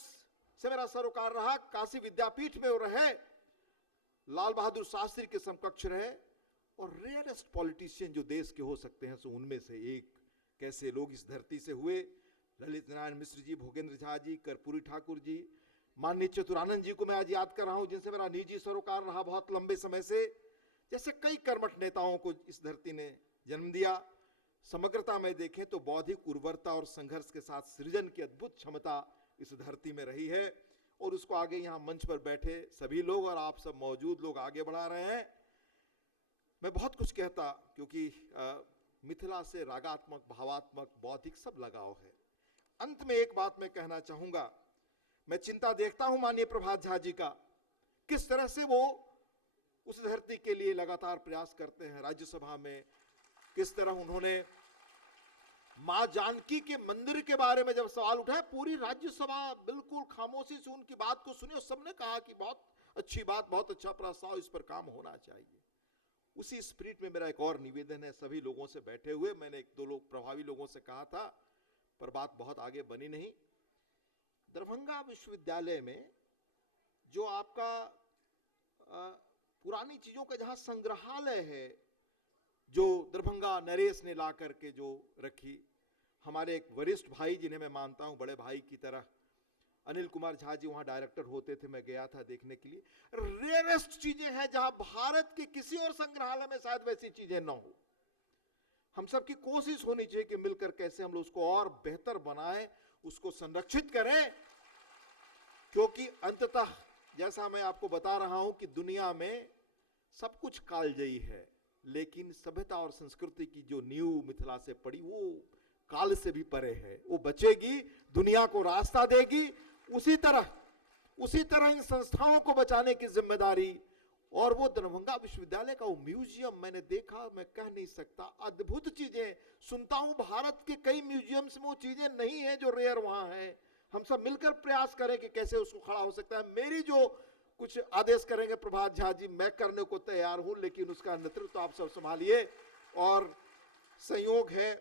से मेरा सरोकार रहा, काशी विद्यापीठ में वो रहे, लाल बहादुर शास्त्री के समकक्ष रहे, और रेयरेस्ट पॉलिटिशियन जो देश के हो सकते हैं सो उनमें से एक कैसे लोग इस धरती से हुए। ललित नारायण मिश्र जी, भोगेंद्र झा जी, कर्पूरी ठाकुर जी, माननीय चतुरानंद जी को मैं आज याद कर रहा हूं, जिनसे मेरा निजी सरोकार रहा बहुत लंबे समय से। जैसे कई कर्मठ नेताओं को इस धरती ने जन्म दिया। समग्रता में देखें तो बौद्धिक उर्वरता और संघर्ष के साथ सृजन की अद्भुत क्षमता इस धरती में रही है, और उसको आगे यहाँ मंच पर बैठे सभी लोग और आप सब मौजूद लोग आगे बढ़ा रहे हैं। मैं बहुत कुछ कहता, क्योंकि मिथिला से रागात्मक, भावात्मक, बौद्धिक सब लगाव है। अंत में एक बात मैं कहना चाहूंगा, मैं चिंता देखता हूं माननीय प्रभात झा जी का, किस तरह से वो उस धरती के लिए लगातार प्रयास करते हैं। राज्यसभा में किस तरह उन्होंने मां जानकी के मंदिर के बारे में जब सवाल उठाया, पूरी राज्यसभा बिल्कुल खामोशी से उनकी बात को सुने और सबने कहा कि बहुत अच्छी बात, बहुत अच्छा प्रस्ताव, इस पर काम होना चाहिए। उसी स्पिरिट में मेरा एक और निवेदन है सभी लोगों से बैठे हुए। मैंने एक दो लोग प्रभावी लोगों से कहा था, पर बात बहुत आगे बनी नहीं। दरभंगा विश्वविद्यालय में जो आपका पुरानी चीजों का जहां संग्रहालय है, जो दरभंगा नरेश ने ला करके जो रखी, हमारे एक वरिष्ठ भाई जिन्हें मैं मानता हूं बड़े भाई की तरह, अनिल कुमार झा जी वहां डायरेक्टर होते थे, मैं गया था देखने के लिए। रेयरेस्ट चीजें हैं जहां भारत के किसी और संग्रहालय में शायद वैसी चीजें ना हो। हम सब की कोशिश होनी चाहिए कि मिलकर कैसे हम लोग उसको और बेहतर बनाएं, उसको संरक्षित करें, क्योंकि अंततः जैसा मैं आपको बता रहा हूं कि दुनिया में सब कुछ कालजयी है, लेकिन सभ्यता और संस्कृति की जो नींव मिथिला से पड़ी वो काल से भी परे है। वो बचेगी, दुनिया को रास्ता देगी। उसी तरह इन संस्थाओं को बचाने की जिम्मेदारी, और वो दरभंगा विश्वविद्यालय का वो म्यूजियम मैंने देखा, मैं कह नहीं सकता, अद्भुत चीजें। सुनता हूं भारत के कई म्यूजियम्स में वो चीजें नहीं है जो रेयर वहां है। हम सब मिलकर प्रयास करें कि कैसे उसको खड़ा हो सकता है। मेरी जो कुछ आदेश करेंगे प्रभात झा जी, मैं करने को तैयार हूं, लेकिन उसका नेतृत्व आप सब संभालिए। और संयोग है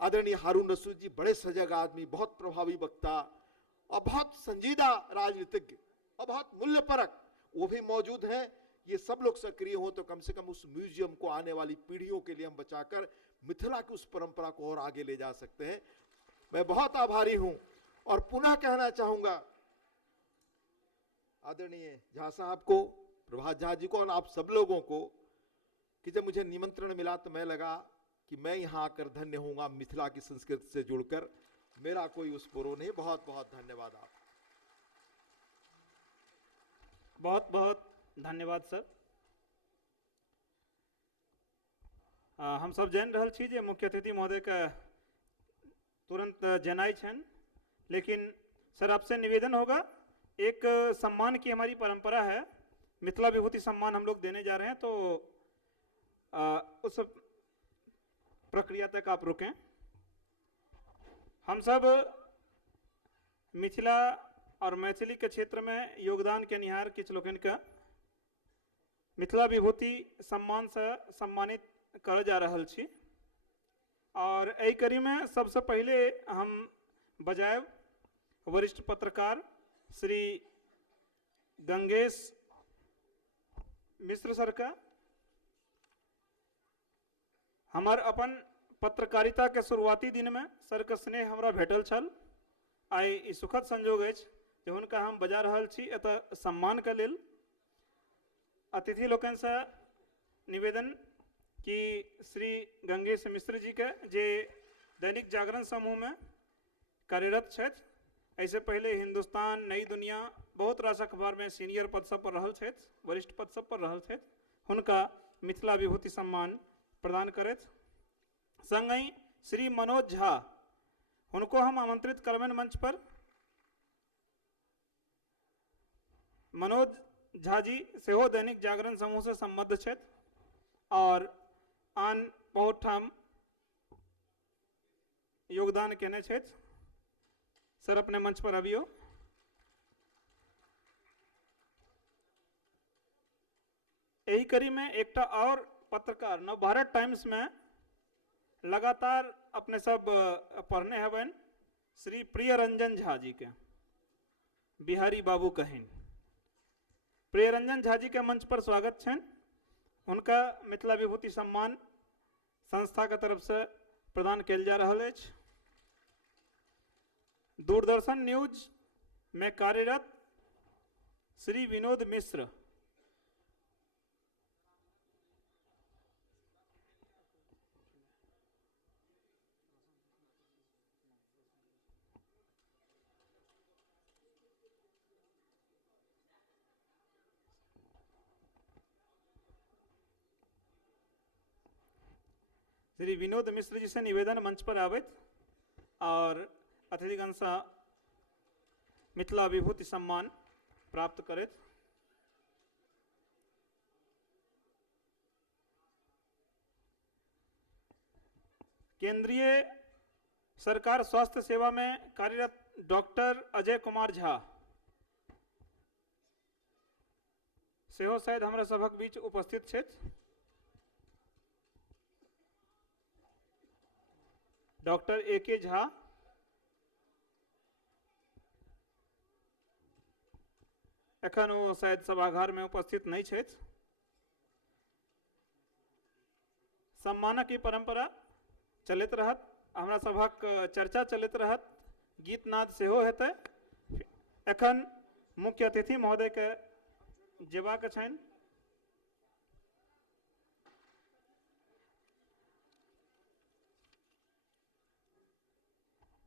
आदरणीय हारून रसूल जी, बड़े सजग आदमी, बहुत प्रभावी वक्ता और बहुत संजीदा राजनीतिज्ञ और बहुत मूल्यपरक, वो भी मौजूद हैं। ये सब लोग सक्रिय हो तो कम से कम उस म्यूजियम को आने वाली पीढ़ियों के लिए हम बचाकर मिथिला की उस परंपरा को और आगे ले जा सकते हैं। मैं बहुत आभारी हूं और पुनः कहना चाहूंगा आदरणीय झा साहब को, प्रभात झा जी को और आप सब लोगों को, कि जब मुझे निमंत्रण मिला तो मैं लगा कि मैं यहां आकर धन्य होऊंगा मिथिला की संस्कृति से जुड़कर। मेरा कोई उस पुरो नहीं। बहुत बहुत धन्यवाद। आप बहुत बहुत धन्यवाद सर। हम सब जान रहल छी जे मुख्य अतिथि महोदय के तुरंत जनाई छन, लेकिन सर आपसे निवेदन होगा, एक सम्मान की हमारी परंपरा है, मिथिला विभूति सम्मान हम लोग देने जा रहे हैं, तो उस प्रक्रिया तक आप रुकें। हम सब मिथिला और मैथिली के क्षेत्र में योगदान के निहार किछ लोगन के मिथिला विभूति सम्मान से सम्मानित कर जा रहल छी। और एहि कड़ी में सबसे पहले हम बजायब वरिष्ठ पत्रकार श्री गंगेश मिश्र सर का। हमार अपन पत्रकारिता के शुरुआती दिन में सर के स्नेह हमरा भेटल छल। आई ई सुखद संजोग अछि जे हुनका हम बजा रहल छी एतऽ सम्मान के लेल। अतिथि लोकन से निवेदन कि श्री गंगेश मिश्र जी के, जे दैनिक जागरण समूह में कार्यरत छथि, ऐसे पहले हिंदुस्तान, नई दुनिया, बहुत रास अखबार में सीनियर पद सब पर रहल छथि, वरिष्ठ पद सब पर रहल छथि, हुनका मिथिला विभूति सम्मान प्रदान करैत। संगहि श्री मनोज झा, हुनको हम आमंत्रित करबनि मंच पर। मनोज झा जी सेहो दैनिक जागरण समूह से संबद्ध छथि और आन बहुत ठाम योगदान केने छथि। सर अपने मंच पर अबियो। यही कड़ी में एकटा और पत्रकार नवभारत टाइम्स में लगातार अपने सब पढ़ने हवन, श्री प्रिय रंजन झा जी के, बिहारी बाबू कहिन। प्रिय रंजन झा जी के मंच पर स्वागत छन। उनका मिथिला विभूति सम्मान संस्था के तरफ से प्रदान किया जा रहा है। दूरदर्शन न्यूज में कार्यरत श्री विनोद मिश्र। श्री विनोद मिश्र जी से निवेदन मंच पर आवित और अतिथिगण से मिथिला विभूति सम्मान प्राप्त करत। केंद्रीय सरकार स्वास्थ्य सेवा में कार्यरत डॉक्टर अजय कुमार झा सेहो शायद हमरा सभक बीच उपस्थित छथि। Doctor A K. झा एखन वो शायद सभागार में उपस्थित नहीं छथि। सम्मानक ई परंपरा चलत रहत, हमरा सभक चर्चा चलत रहत, गीत नाद सेहो हेतै। एखन मुख्य अतिथि महोदय के जेबाक छनि।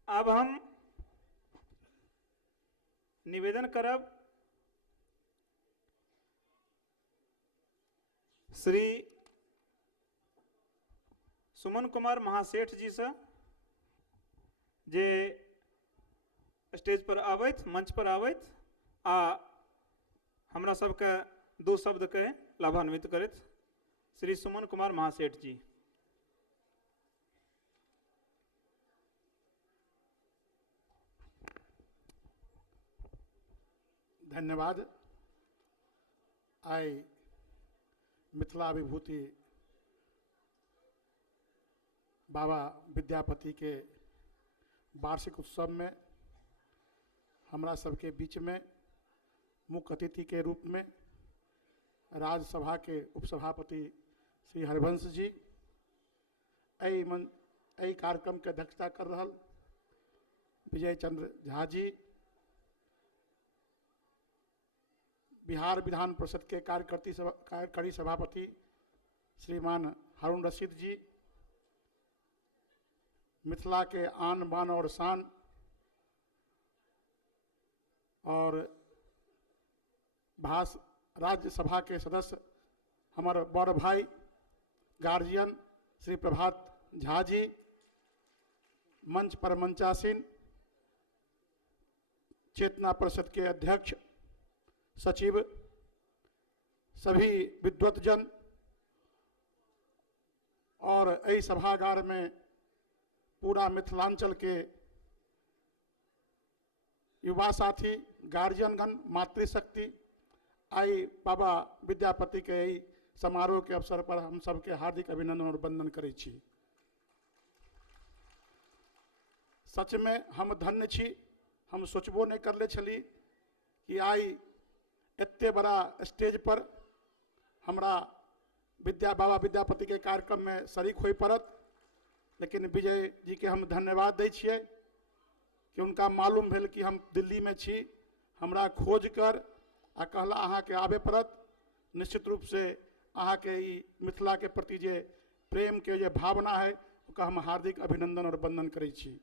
अब हम निवेदन करब श्री सुमन कुमार महासेठ जी से, जे स्टेज पर आबैत, मंच पर आबैत आ हमरा सबके दो शब्द के लाभान्वित करैत। श्री सुमन कुमार महासेठ जी। धन्यवाद। आई मिथिला विभूति बाबा विद्यापति के वार्षिक उत्सव में हमरा सबके बीच में मुख्य अतिथि के रूप में राज्यसभा के उपसभापति श्री हरिवंश जी, एहि कार्यक्रम के अध्यक्षता कर रहल विजय चंद्र झा जी, बिहार विधान परिषद के कार्यकारी सभापति श्रीमान हारून रशीद जी, मिथिला के आन बान और शान और राज्यसभा के सदस्य हमारे बड़ भाई गार्जियन श्री प्रभात झा जी, मंच पर मंचासीन चेतना परिषद के अध्यक्ष सचिव, सभी विद्वतजन और एहि सभागार में पूरा मिथिलांचल के युवा साथी, गार्जियनगण, मातृशक्ति, आई बाबा विद्यापति के एहि समारोह के अवसर पर हम सबके हार्दिक अभिनंदन और वंदन करै छी। सच में हम धन्य छी। हम सोचबो नहीं करले छली कि आई एते बड़ा स्टेज पर हमरा बाबा विद्यापति के कार्यक्रम में शरीक होई पड़त, लेकिन विजय जी के हम धन्यवाद दै छियै कि उनका मालूम भेल कि हम दिल्ली में छी, हमरा खोज कर आ कहला अहाँ के आबे पड़त। निश्चित रूप से अहाँ के ई मिथिला के प्रति जे प्रेम के जे भावना है ओका हम हार्दिक अभिनंदन और वंदन करै छी।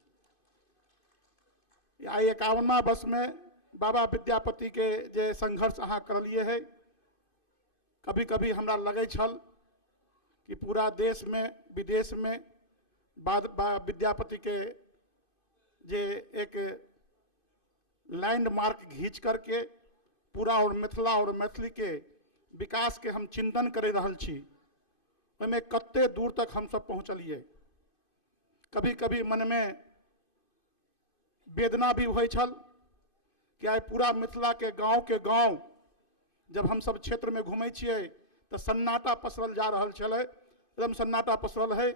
आई 51वां वर्ष में बाबा विद्यापति के जे संघर्ष अहाँ करलिए है, कभी कभी हमरा लगे छल कि पूरा देश में विदेश में विद्यापति के जे एक लैंडमार्क घींच करके पूरा और मिथिला और मैथिली के विकास के हम चिंतन कर रहल छी, ओहिमे कते दूर तक हम सब पहुँचलिए। कभी कभी मन में वेदना भी होइ छल कि आई पूरा मिथिला के गांव जब हम सब क्षेत्र में घूमे छिए तो सन्नाटा पसरल जा रहल छलै, एकदम सन्नाटा पसरल है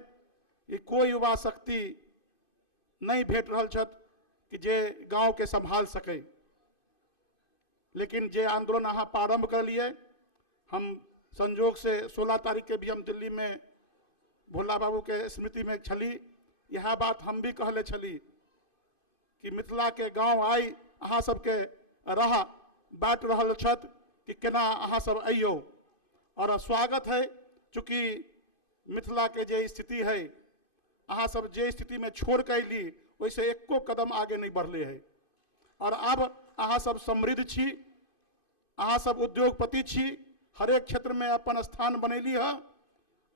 कि कोई युवा शक्ति नहीं भेट रहल छथ कि जे गांव के संभाल सके। लेकिन जे आंदोलन अहाँ प्रारंभ कर लिए, हम संजोग से 16 तारीख के भी हम दिल्ली में भोला बाबू के स्मृति में छली, यह बात हम भी कहले छली कि मिथिला के गांव आई अहाँ सबके रहा बाट रहल छथि कि केना अहाँ सब अइयो। और स्वागत है, चूँकि मिथिला के जे स्थिति है, अहाँ सब जे स्थिति में छोड़ के अयली वैसे एको कदम आगे नहीं बढ़ले है। और अब अहाँ सब समृद्ध छी, अहाँ सब उद्योगपति छी, हरेक क्षेत्र में अपन स्थान बनैली है।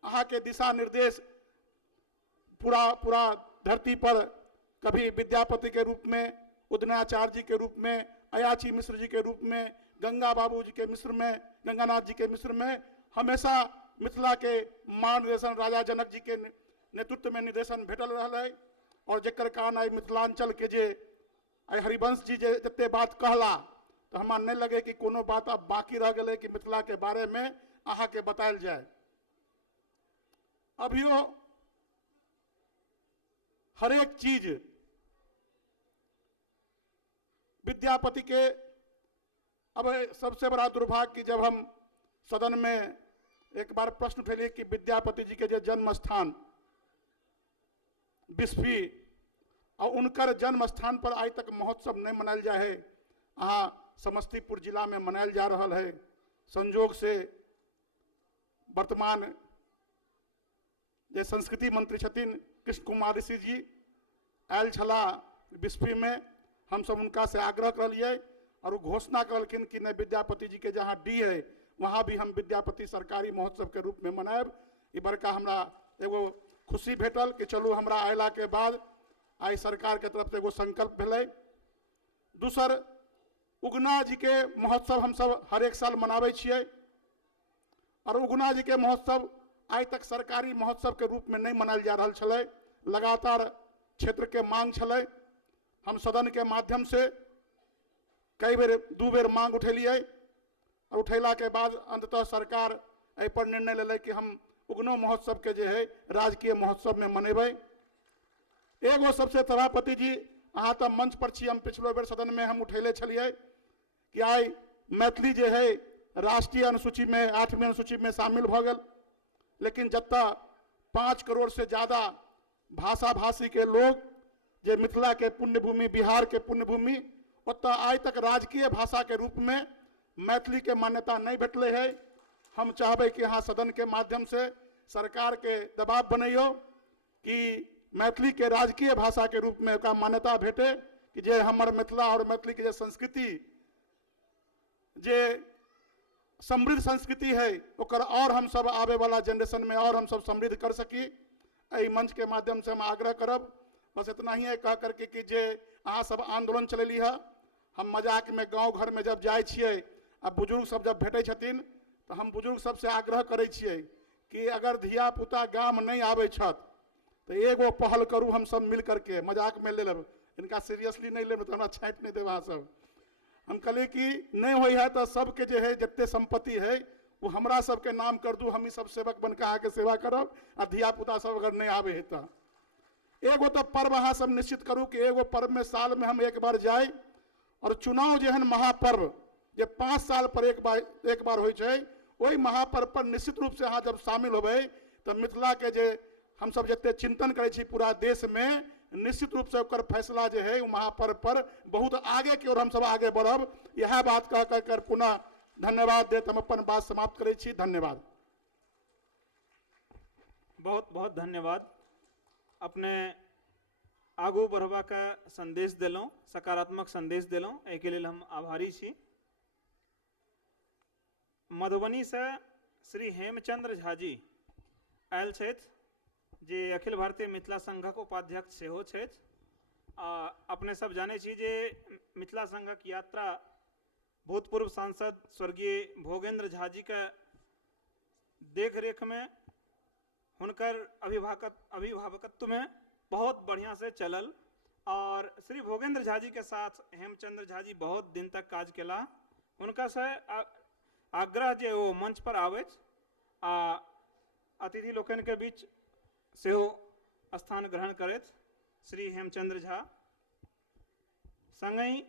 अहाँ के दिशा निर्देश पूरा धरती पर कभी विद्यापति के रूप में, उदयनाचार्य जी के रूप में, अयाची मिश्र जी के रूप में, गंगा बाबू जी के मिश्र में, गंगानाथ जी के मिश्र में हमेशा मिथिला के महानिदेशन राजा जनक जी के नेतृत्व में निर्देशन भेटल रहल है। और जेकर कारण आई मिथिलांचल के जे आई हरिवंश जी जे जते बात कहला तो हमरा नहीं लगे कि कोनो बात अब बाकी रह गए कि मिथिला के बारे में अहाँ के बतायल जाए। अभियो हरेक चीज विद्यापति के, अब सबसे बड़ा दुर्भाग्य कि जब हम सदन में एक बार प्रश्न उठेलिए कि विद्यापति जी के जो जन्म स्थान बिस्फी और उनकर जन्म स्थान पर आज तक महोत्सव नहीं मनायल जा है। अहाँ समस्तीपुर जिला में मनायल जा रहा है। संजोग से वर्तमान जे संस्कृति मंत्री छथिन कृष्ण कुमार ऋषि जी आयल छला बिस्फी में, हम सब उनका से आग्रह करलिए और वो घोषणा करलखिन कि नहीं विद्यापति जी के जहाँ डी है वहाँ भी हम विद्यापति सरकारी महोत्सव के रूप में मनाएब। ई बड़का हमरा एगो खुशी भेटल कि चलू हमरा अयला के बाद आई सरकार के तरफ से एगो संकल्प भेलै। दूसर उगना जी के महोत्सव हम सब हर एक साल मनाबै छियै और उगना जी के महोत्सव आज तक सरकारी महोत्सव के रूप में नहीं मनायल जा रहा छलै। लगातार क्षेत्र के मांग छलै। हम सदन के माध्यम से कई बेर दू बेर मांग उठेलिए और उठेला के बाद अंततः सरकार एहि पर निर्णय लेलै कि हम उगनो महोत्सव के जे है राजकीय महोत्सव में मनेबै। एगो सबसे सभापति जी अहाँ तो मंच पर छी, हम पिछलो बेर सदन में हम उठेले छलिए कि आई मैथिली जे है राष्ट्रीय अनुसूची में 8वीं अनुसूची में शामिल भ गेल, लेकिन जत्ता 5 करोड़ से ज़्यादा भाषा भाषी के लोग जे मिथिला के पुण्यभूमि, बिहार के पुण्यभूमि, ओतऽ आज तक राजकीय भाषा के रूप में मैथिली के मान्यता नहीं भेटले है। हम चाहबै कि यहाँ सदन के माध्यम से सरकार के दबाव बनैयो कि मैथिली के राजकीय भाषा के रूप में का मान्यता भेटे, कि जे हमर मिथिला और मैथिली के जे संस्कृति जे समृद्ध संस्कृति है ओकर और हम सब आवे वाला जनरेशन में और हम सब समृद्ध कर सकी। एहि मंच के माध्यम से हम आग्रह करब। बस इतना ही है कह करके कि जे अहाँ सब आंदोलन चलेली है, हम मजाक में गांव घर में जब जाए छिए आ बुजुर्ग सब जब भेटे छथिन तो हम बुजुर्ग सबसे आग्रह करे छिए कि अगर धिया पुता गाम नहीं आवे छत तो एगो पहल करूँ हम सब मिल करके, मजाक में ले लेब, इनका सीरियसली नहीं लेब तो हमरा छाँटि नहीं देब। अहाँ सब हम कहलिए कि नहीं हो है तो सबके जो है जितने संपत्ति है वो हमरा सबके नाम कर दू, हम ही सब सेवक बनकर आके सेवा करब आ धिया पुता सब अगर नहीं आवे है तो एगो तो पर्व अहाँ सब निश्चित करूँ कि एगो पर्व में साल में हम एक बार जाए। और चुनाव जेहन महापर्व जे 5 साल पर एक बार हो जाए, वही महापर्व पर निश्चित रूप से अहाँ जब शामिल होबे तो मिथिला के जे हम सब जितने चिंतन करे छी पूरा देश में, निश्चित रूप से ओकर फैसला जो है महापर्व पर बहुत आगे की ओर हम सब आगे बढ़ब। यह बात कह कर पुनः धन्यवाद देत हम अपन बात समाप्त करे छी। धन्यवाद। बहुत बहुत धन्यवाद। अपने आगू बढ़वा का संदेश दिलों, सकारात्मक संदेश दिलों, एहि के लेल हम आभारी छी। मधुबनी से श्री हेमचंद्र झा जी आयल छथि, जे अखिल भारतीय मिथिला संघक उपाध्यक्ष सेहो छथि। अपने सब जाने छी जे मिथिला संघक यात्रा भूतपूर्व सांसद स्वर्गीय भोगेंद्र झा जी के देखरेख में, हुनकर अभिभावकत्व में बहुत बढ़िया से चलल। और श्री भोगेंद्र झा जी के साथ हेमचंद्र झा जी बहुत दिन तक काज केला। हुनका से आग्रह जे वो मंच पर आवे अतिथि लोकन के बीच सेहो स्थान ग्रहण करैत श्री हेमचंद्र झा। संगहि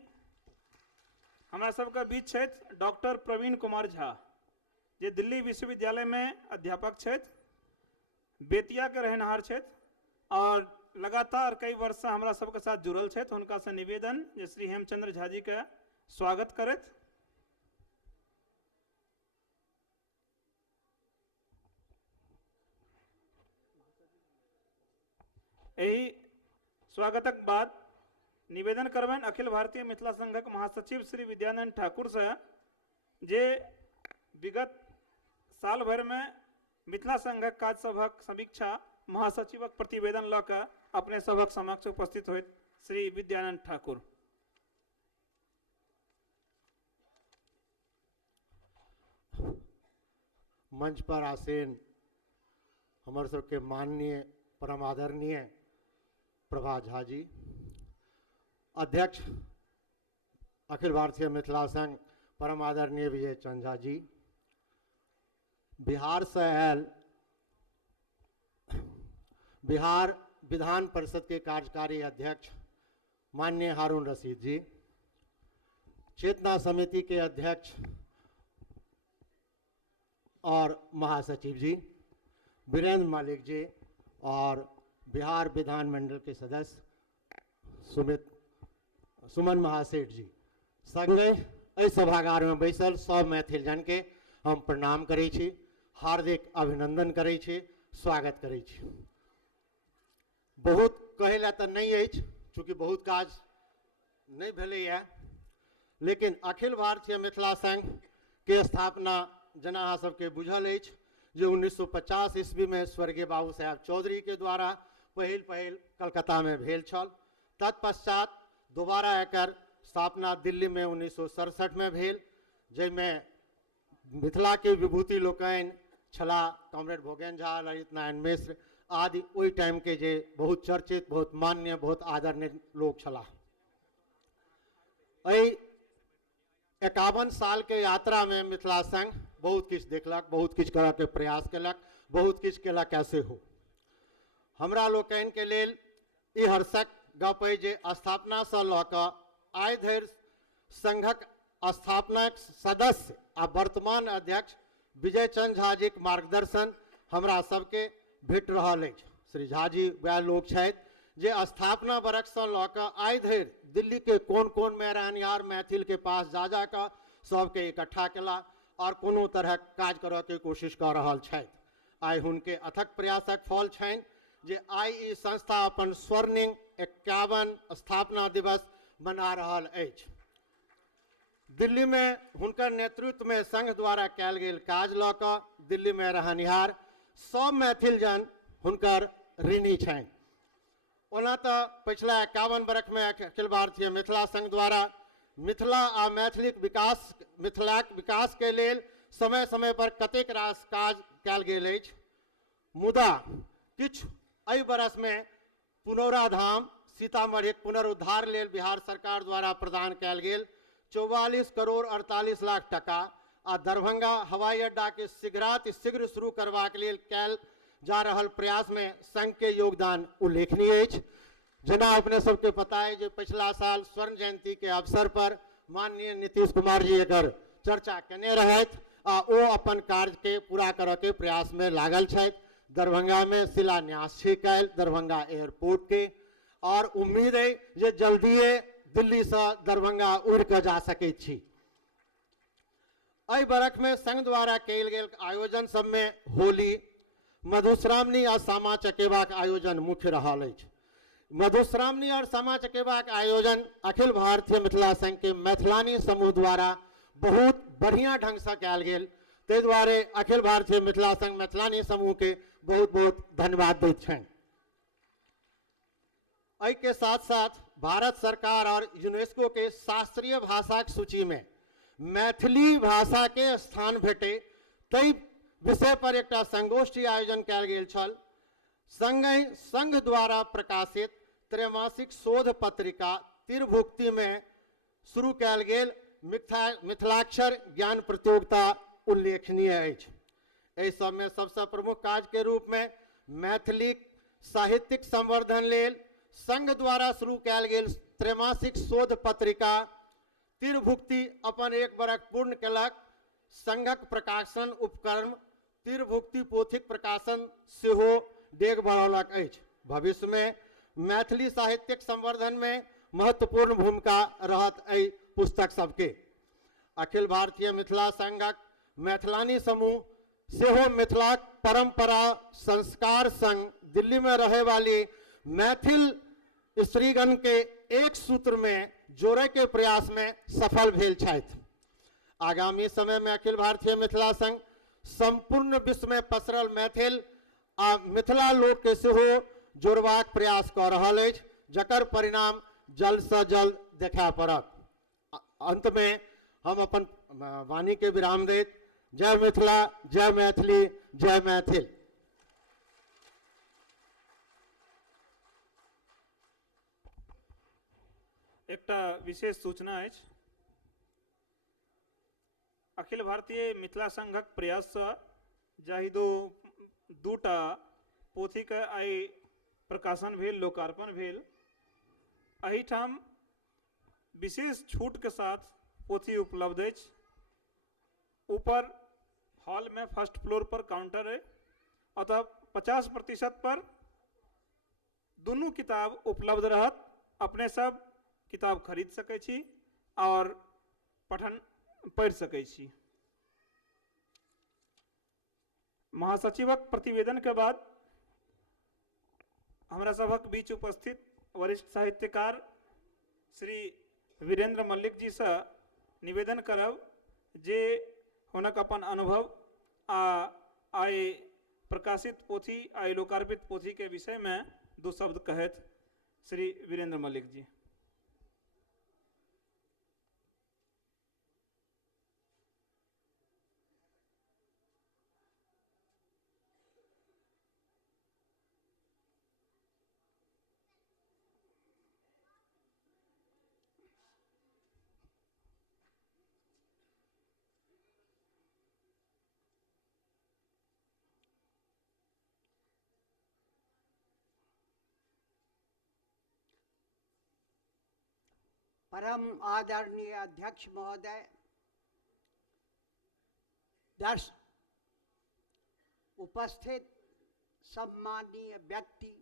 हमरा सबके बीच छथि डॉक्टर प्रवीण कुमार झा, जे दिल्ली विश्वविद्यालय में अध्यापक छथि, बेतिया के रहनहार छथि और लगातार कई वर्ष से हमरा सबके साथ जुड़ल छथि। हुनका से निवेदन जे श्री हेमचंद्र झा जी के स्वागत करैत। यही स्वागतक बाद निवेदन करबनि अखिल भारतीय मिथिला संघक महासचिव श्री विद्यानंद ठाकुर से, जे विगत साल भर में मिथिला संघक काज सभक समीक्षा महासचिवक प्रतिवेदन लऽ कऽ अपने सभक समक्ष उपस्थित होइत श्री विद्यानंद ठाकुर। मंच पर आसीन हमर सबके माननीय परम आदरणीय प्रभा झा जी, अध्यक्ष अखिल भारतीय मिथिला संघ परम आदरणीय विजय चंद झा जी, बिहार से आयल बिहार विधान परिषद के कार्यकारी अध्यक्ष माननीय हारून रशीद जी, चेतना समिति के अध्यक्ष और महासचिव जी वीरेंद्र मलिक जी, और बिहार विधानमंडल के सदस्य सुमन महासेठ जी, संगे एहि सभागार में बैसल सब मैथिल जन के हम प्रणाम करै छी, हार्दिक अभिनंदन करै छी, स्वागत करै छी। बहुत कहै ला तऽ नहीं अछि, चूँकि बहुत काज नहीं भेलैया, लेकिन अखिल भारतीय मिथिला संघ के स्थापना जना अहाँ सबके बुझल अछि जे 1950 ईस्वी में स्वर्गीय बाबू साहेब चौधरी के द्वारा पहिल कलकत्ता में भेल छल। तत्पश्चात दोबारा एकर स्थापना दिल्ली में 1967 में भेल, जाहिमे मिथिला के विभूति लोकनि छला कॉमरेड भोगेन झा, ललित नारायण मिश्र आदि ओहि टाइम के जे बहुत चर्चित, बहुत मान्य, बहुत आदरणीय लोग छला। 51 साल के यात्रा में मिथिला संघ बहुत किछु देखलक, बहुत किछु करऽ के प्रयास केलक, बहुत किछु केलक कैसे हो। हमरा लोकनि के लेल ई हर्षक गप अइ जे स्थापना से लऽ कऽ आइ धरि संघक स्थापनाक सदस्य आ वर्तमान अध्यक्ष विजय चंद झा जी के मार्गदर्शन हमरा सबके भेट रहल अछि। श्री झा जी वह लोग छथि जे स्थापना वर्ष से लऽ कऽ आइ धरि दिल्ली के कोन कोन में रहनिहार मैथिल के पास जा कऽ सबके इकट्ठा केला और कोनो तरह काज करऽ के कोशिश कर रहल छथि। आइ हुनके अथक प्रयासक फल छनि जे आइ ई संस्था अपन स्वर्णिम 51 स्थापना दिवस मना रहल अछि। दिल्ली में हुनकर नेतृत्व में संघ द्वारा कयल गेल काज लऽ कऽ दिल्ली में रहनिहार सब मैथिल जन हुनकर ऋणी छनि। ओना तऽ पिछला 51 बरख में अखिल भारतीय मिथिला संघ द्वारा मिथिला आ मिथिलाक विकास के लेल समय समय पर कतेक रास काज कयल गेल अछि, मुदा किछु एहि बरस में पुनौरा धाम सीतामढ़ी पुनरुद्धार लेल बिहार सरकार द्वारा प्रदान कयल गेल 44 करोड़ 48 लाख टका आ दरभंगा हवाई अड्डा के शीघ्र शुरू करबाक लेल कयल जा रहल प्रयास में संघ के योगदान उल्लेखनीय अछि। जना अपने सबके पता है जे पिछला साल स्वर्ण जयंती के अवसर पर माननीय नीतीश कुमार जी एकर चर्चा केने रहथि आ ओ अपन कार्य के पूरा करऽ के प्रयास में लागल छथि। दरभंगा में शिलान्यास छै कैल दरभंगा एयरपोर्ट के, और उम्मीद है जे जल्दिए दिल्ली से दरभंगा उड़ के जा सकै छी। एहि बरख में संघ द्वारा कयल गेल आयोजन सब में होली, मधुश्रावणी आ सामा चकेवा के आयोजन मुख्य रहल अछि। मधुश्रावणी और सामा चकेवा के आयोजन अखिल भारतीय मिथिला संघ के मैथिलानी समूह द्वारा बहुत बढ़िया ढंग से कयल गेल, ताहि दुआरे अखिल भारतीय मिथिला संघ मैथिलानी समूह के बहुत बहुत धन्यवाद दैत छनि। एहि के साथ साथ भारत सरकार और यूनेस्को के शास्त्रीय भाषा के सूची में मैथिली भाषा के स्थान भेटे ताहि विषय पर एक संगोष्ठी आयोजन कयल गेल छल। संगहि संघ द्वारा प्रकाशित त्रैमासिक शोध पत्रिका तिरभुक्ति में शुरू कयल गेल मिथिलाक्षर ज्ञान प्रतियोगिता उल्लेखनीय अछि। एहि सब में सबसे प्रमुख काज के रूप में मैथिली साहित्यिक संवर्धन लेल संघ द्वारा शुरू कयल गेल त्रैमासिक शोध पत्रिका तिरभुक्ति अपन एक बरख पूर्ण केलक। संघक प्रकाशन उपक्रम तिरभुक्ति पोथिक प्रकाशन सेहो डेग बढ़ौलक अछि। भविष्य में मैथिली साहित्यिक संवर्धन में महत्वपूर्ण भूमिका रहत एहि पुस्तक सबके। अखिल भारतीय मिथिला संघक मैथिलानी समूह सेहो मिथिलाक परंपरा संस्कार संग दिल्ली में रहे वाली मैथिल स्त्रीगण के एक सूत्र में जोड़े के प्रयास में सफल भेल छथि। आगामी समय में अखिल भारतीय मिथिला संघ संपूर्ण विश्व में पसरल मैथिल आ मिथिला लोक के सेहो जोड़बाक प्रयास कऽ रहल अछि, जकर परिणाम जल्द से जल्द देखा पड़त। अंत में हम अपन वाणी के विराम देत। जय मिथिला, जय मैथिली, जय मैथिल। एकटा विशेष सूचना अछि। अखिल भारतीय मिथिला संघक प्रयास से जाहि दूटा पोथी के आइ प्रकाशन भेल, लोकार्पण भेल। एहिठाम विशेष छूट के साथ पोथी उपलब्ध अछि। ऊपर हॉल में फर्स्ट फ्लोर पर काउंटर है, अतः 50% पर दुनू किताब उपलब्ध रहत। अपने सब किताब खरीद सकै छी और पठन पढ़ि सकै छी। महासचिवक प्रतिवेदन के बाद हमरा सभक बीच उपस्थित वरिष्ठ साहित्यकार श्री वीरेंद्र मल्लिक जी से निवेदन करब जे हुनक अपन अनुभव आ आइ प्रकाशित पोथी, आइ लोकार्पित पोथी के विषय में दो शब्द कहत। श्री वीरेंद्र मल्लिक जी। परम आदरणीय अध्यक्ष महोदय, उपस्थित सम्माननीय व्यक्ति,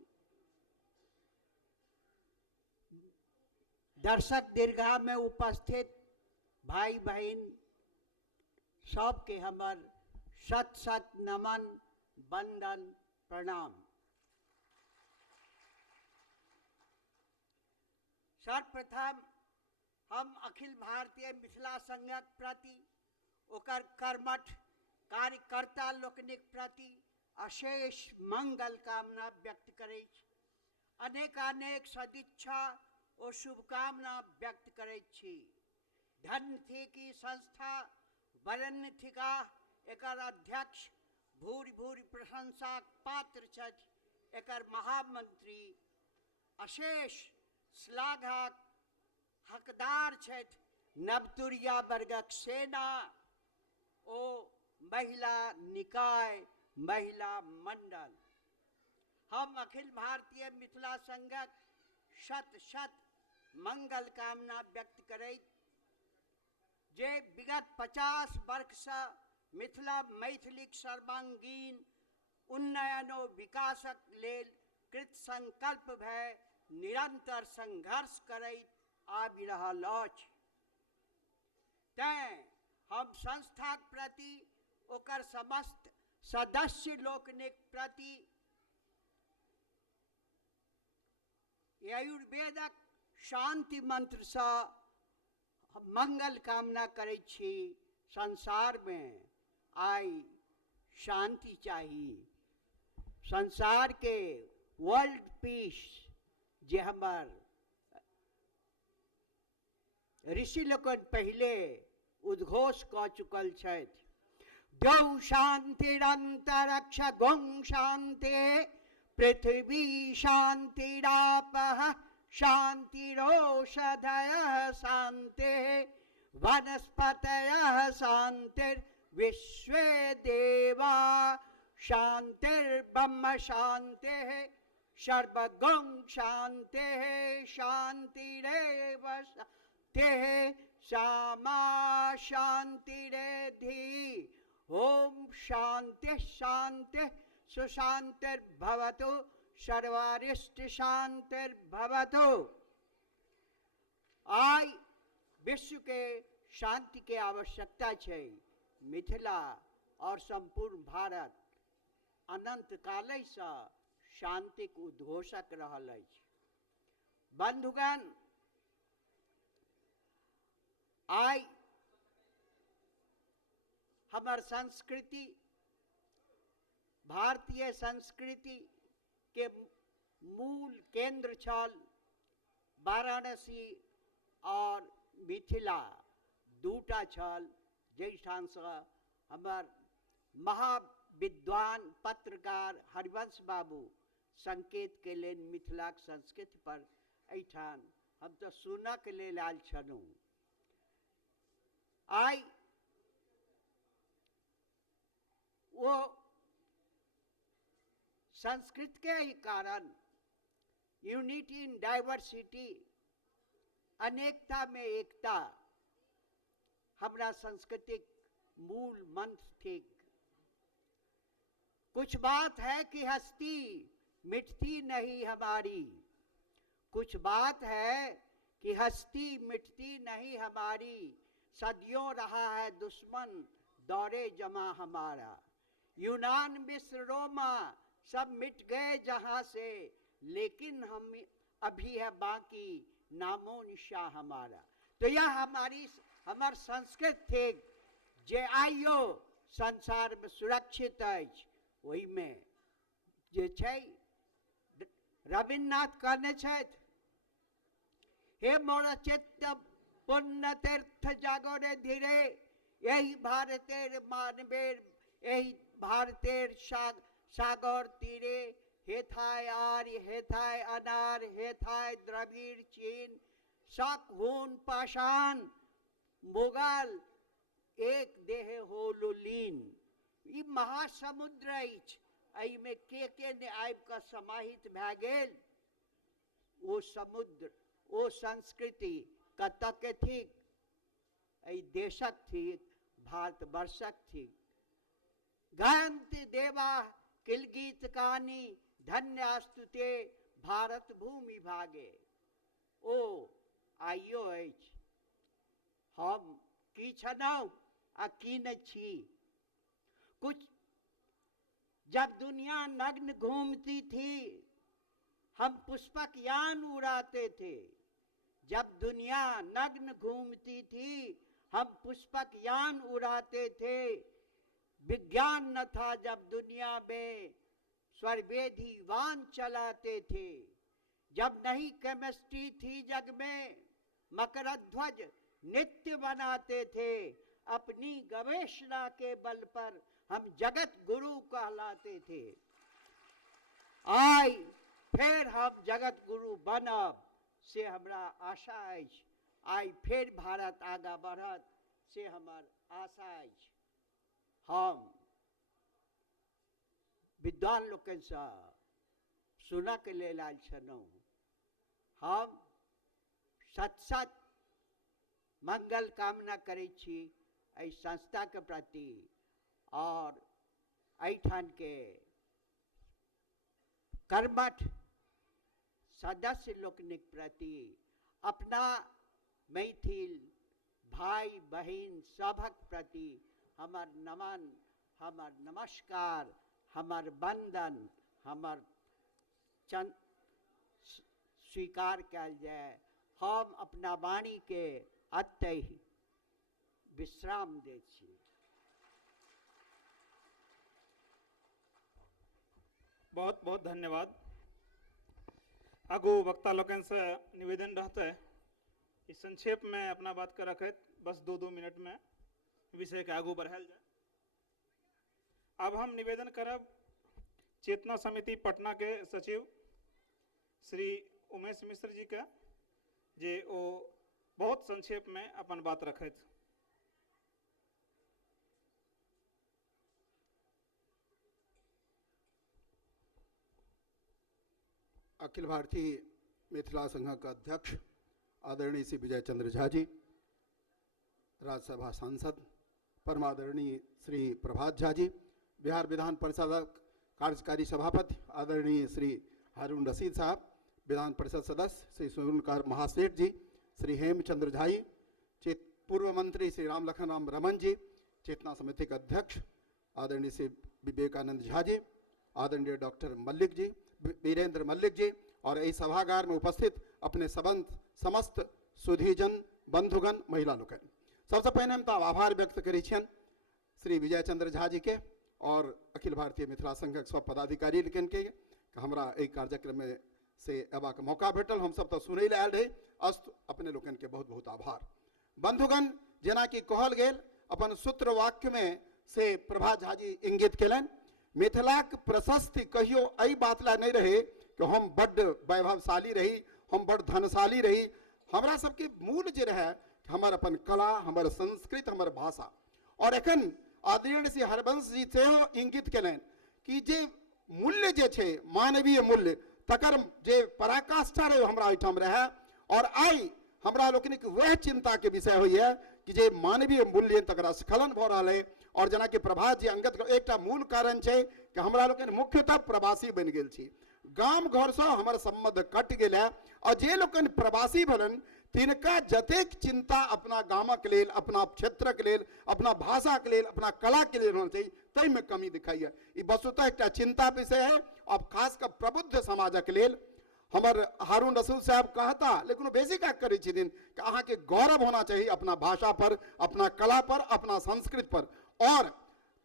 दर्शक दीर्घा में उपस्थित भाई बहन सबके हमर शत शत नमन, वंदन, प्रणाम। सर्वप्रथम हम अखिल भारतीय मिथिला संघक प्रति, ओकर कर्मठ कार्यकर्ता लोकनिक प्रति अशेष मंगल कामना व्यक्त करै छी। अनेकानेक सदिच्छा और शुभकामना व्यक्त करै छी। धन्य थी कि संस्था वरण्य थिका एकर अध्यक्ष भूरि भूरि प्रशंसा पात्र छथि। एकर महामंत्री अशेष श्लाघा हकदार छथि। नवतुरिया वर्गक सेना ओ महिला निकाय, महिला मंडल। हम अखिल भारतीय मिथिला संघक शत शत मंगल कामना व्यक्त करैत जे विगत 50 वर्ष से मिथिला मैथिलीक सर्वांगीण उन्नयन और विकासक लेल कृत संकल्प भय निरंतर संघर्ष करैत आबि रहल अछि। तैं हम संस्थाक प्रति, ओकर समस्त सदस्य लोकनिक प्रति आयुर्वेदक शांति मंत्र से मंगल कामना करै छी। संसार में आई शांति चाहिए। संसार के वर्ल्ड पीस जे हमर ऋषि लोकन पहले उद्घोष क चुकल छथि। द्यौ शांतिरंतरिक्ष गुं शांति, पृथ्वी शांतिरापः शांतिरोषधयः शांति, वनस्पतयः शांतिर्विश्वे देवा शांतिर्ब्रह्म शांतिः, सर्वगुं शांतिः शांतिरेव शांतिः, सामा शांतिरेधि। ओम शांति शांति सुशांतिर्भवतु, सर्वारिष्ट शांतिर्भवतु। आज विश्व के शांति के आवश्यकता है। मिथिला और संपूर्ण भारत अनंत काल से शांतिक उद्घोषक रहल अछि। बंधुगण, आइ हमर संस्कृति, भारतीय संस्कृति के मूल केंद्र छल वाराणसी और मिथिला दूटा छल, जाहिठामसँ हमर महाविद्वान पत्रकार हरिवंश बाबू संकेत केलनि मिथिलाक संस्कृति पर। एहिठाम हम तऽ सुनक लेल आयल छलहुँ। आइ वो संस्कृत के ही कारण यूनिटी इन डाइवर्सिटी, अनेकता में एकता, हमरा सांस्कृतिक मूल मंत्र थी। कुछ बात है कि हस्ती मिटती नहीं हमारी, कुछ बात है कि हस्ती मिटती नहीं हमारी, सदियों रहा है दुश्मन दौरे जमा हमारा। यूनान मिस्र रोमा सब मिट गए जहां से, लेकिन हम अभी है बाकी नामो निशा हमारा। तो यह हमार संस्कृत थे जे आइयो संसार में सुरक्षित अछि। वही में जे छै रविन्द्रनाथ कहने छथि, हे मोर चित्त पुण्य तीर्थ जागरे धीरे, यही भारतेर मानवेर, यही भारतेर सागर तीरे, हेथाय आर्य हेथाय अनार, हेथाय द्रविड़ चीन, शक हून पाषाण मुगल, एक देह होलो लीन। ई महासमुद्र अछि, एहिमे के ने आबि कऽ समाहित भए गेल। ओ समुद्र, ओ संस्कृति कतऽ के थिक? एहि देशक थिक, भारतवर्षक थिक। गायन्ति देवा किल गीत कहानी, धन्यास्तुते भारत भूमि भागे। ओ आइयो अछि। हम की छलहुँ आ की न छी। कुछ जब दुनिया नग्न घूमती थी, हम पुष्पक यान उड़ाते थे। जब दुनिया नग्न घूमती थी, हम पुष्पक यान उड़ाते थे। विज्ञान न था जब दुनिया में, स्वरवेदी वान चलाते थे। जब नहीं केमिस्ट्री थी जग में, मकरध्वज नित्य बनाते थे। अपनी गवेषणा के बल पर हम जगत गुरु कहलाते थे। आई फिर हम जगत गुरु बनब से हमरा आशा अछि। आई फिर भारत आगा बढ़त से हमर आशा अछि। हम विद्वान लोकनिसँ सुनक लेल आयल छलहुँ। हम सत मंगल कामना करै छी एहि संस्था के प्रति और एहिठाम के कर्मठ सदस्य लोकनिक प्रति, अपना मैथिल भाई बहिन सभक प्रति हमर नमन, हमर नमस्कार, हमर वंदन, हमर स्वीकार कयल जाय। हम अपना वाणी के अतः विश्राम दै छी। बहुत बहुत धन्यवाद। आगू वक्ता लोकन से निवेदन रहते कि संक्षेप में अपना बात के रखैत बस 2-2 मिनट में विषय के आगू बढ़ायल जाए। अब हम निवेदन करब चेतना समिति पटना के सचिव श्री उमेश मिश्र जी के, जे ओ बहुत संक्षेप में अपन बात रखैत। अखिल भारतीय मिथिला संघ का अध्यक्ष आदरणीय श्री विजय चंद्र झा जी, राज्यसभा सांसद परमादरणीय श्री प्रभात झा जी, बिहार विधान परिषद कार्यकारी सभापति आदरणीय श्री हारून रशीद साहब, विधान परिषद सदस्य श्री सुनील महासेठ जी, श्री हेमचंद्र झा जी, पूर्व मंत्री श्री राम लखन राम रमन जी, चेतना समिति के अध्यक्ष आदरणीय श्री विवेकानंद झा जी, आदरणीय डॉक्टर मल्लिक जी, वीरेंद्र मल्लिक जी और एहि सभागार में उपस्थित अपने समस्त सुधीजन बंधुगण महिला लोकनि, सबसे पहिने हम तऽ आभार व्यक्त करै छियनि श्री विजय चंद्र झा जी के और अखिल भारतीय मिथिला संघक सब पदाधिकारी लोकनि के हमरा एहि कार्यक्रम में से अयबाक मौका भेटल। हम सब तऽ सुनै लए आयल रही। अस्तु अपने लोकनि के बहुत बहुत आभार। बंधुगण, जेना कि कहल गेल अपन सूत्र वाक्य में से प्रभा झा जी इंगित केलनि, मिथिलाक प्रशस्ति कहियो एहि बात ला नहीं रहे कि हम बड्ड वैभवशाली रही, हम बड़ धनशाली रही। हमरा सबके मूल जे रहे हमर अपन कला, हमर संस्कृत, हमर भाषा। और एखन आदरणीय श्री हरबंश जी सेहो इंगित केलनि कि जे मूल्य जे छै मानवीय मूल्य तकर जे पराकाष्ठा रहे हमरा ओहिठाम रहे। और आई हमरा लोकनिक वह चिंता के विषय होइए कि जे मानवीय मूल्य तकरा स्खलन भऽ रहल है। और जेना कि प्रभात जी अंगत एकटा मूल कारण छै कि हमरा लोकनि मुख्यतः प्रवासी बनि गेल छी। गाम घर से हमर संबंध कट गेल है। और जे लोकनि प्रवासी भेलनि तिनका जतेक चिंता अपना गामक लेल, अपना क्षेत्रक लेल, अपना भाषाक लेल, अपना कलाक लेल होना चाहिए, ताहि में कमी दिखाई है। ई वस्तुतः एकटा चिंता विषय है। अब खासकर प्रबुद्ध समाजक लेल हमर हारून रसूल साहब कहता, लेकिन वो बेसी का करै छथिन कि अहाँ के गौरव होना चाहिए अपना भाषा पर, अपना कला पर, अपना संस्कृत पर। और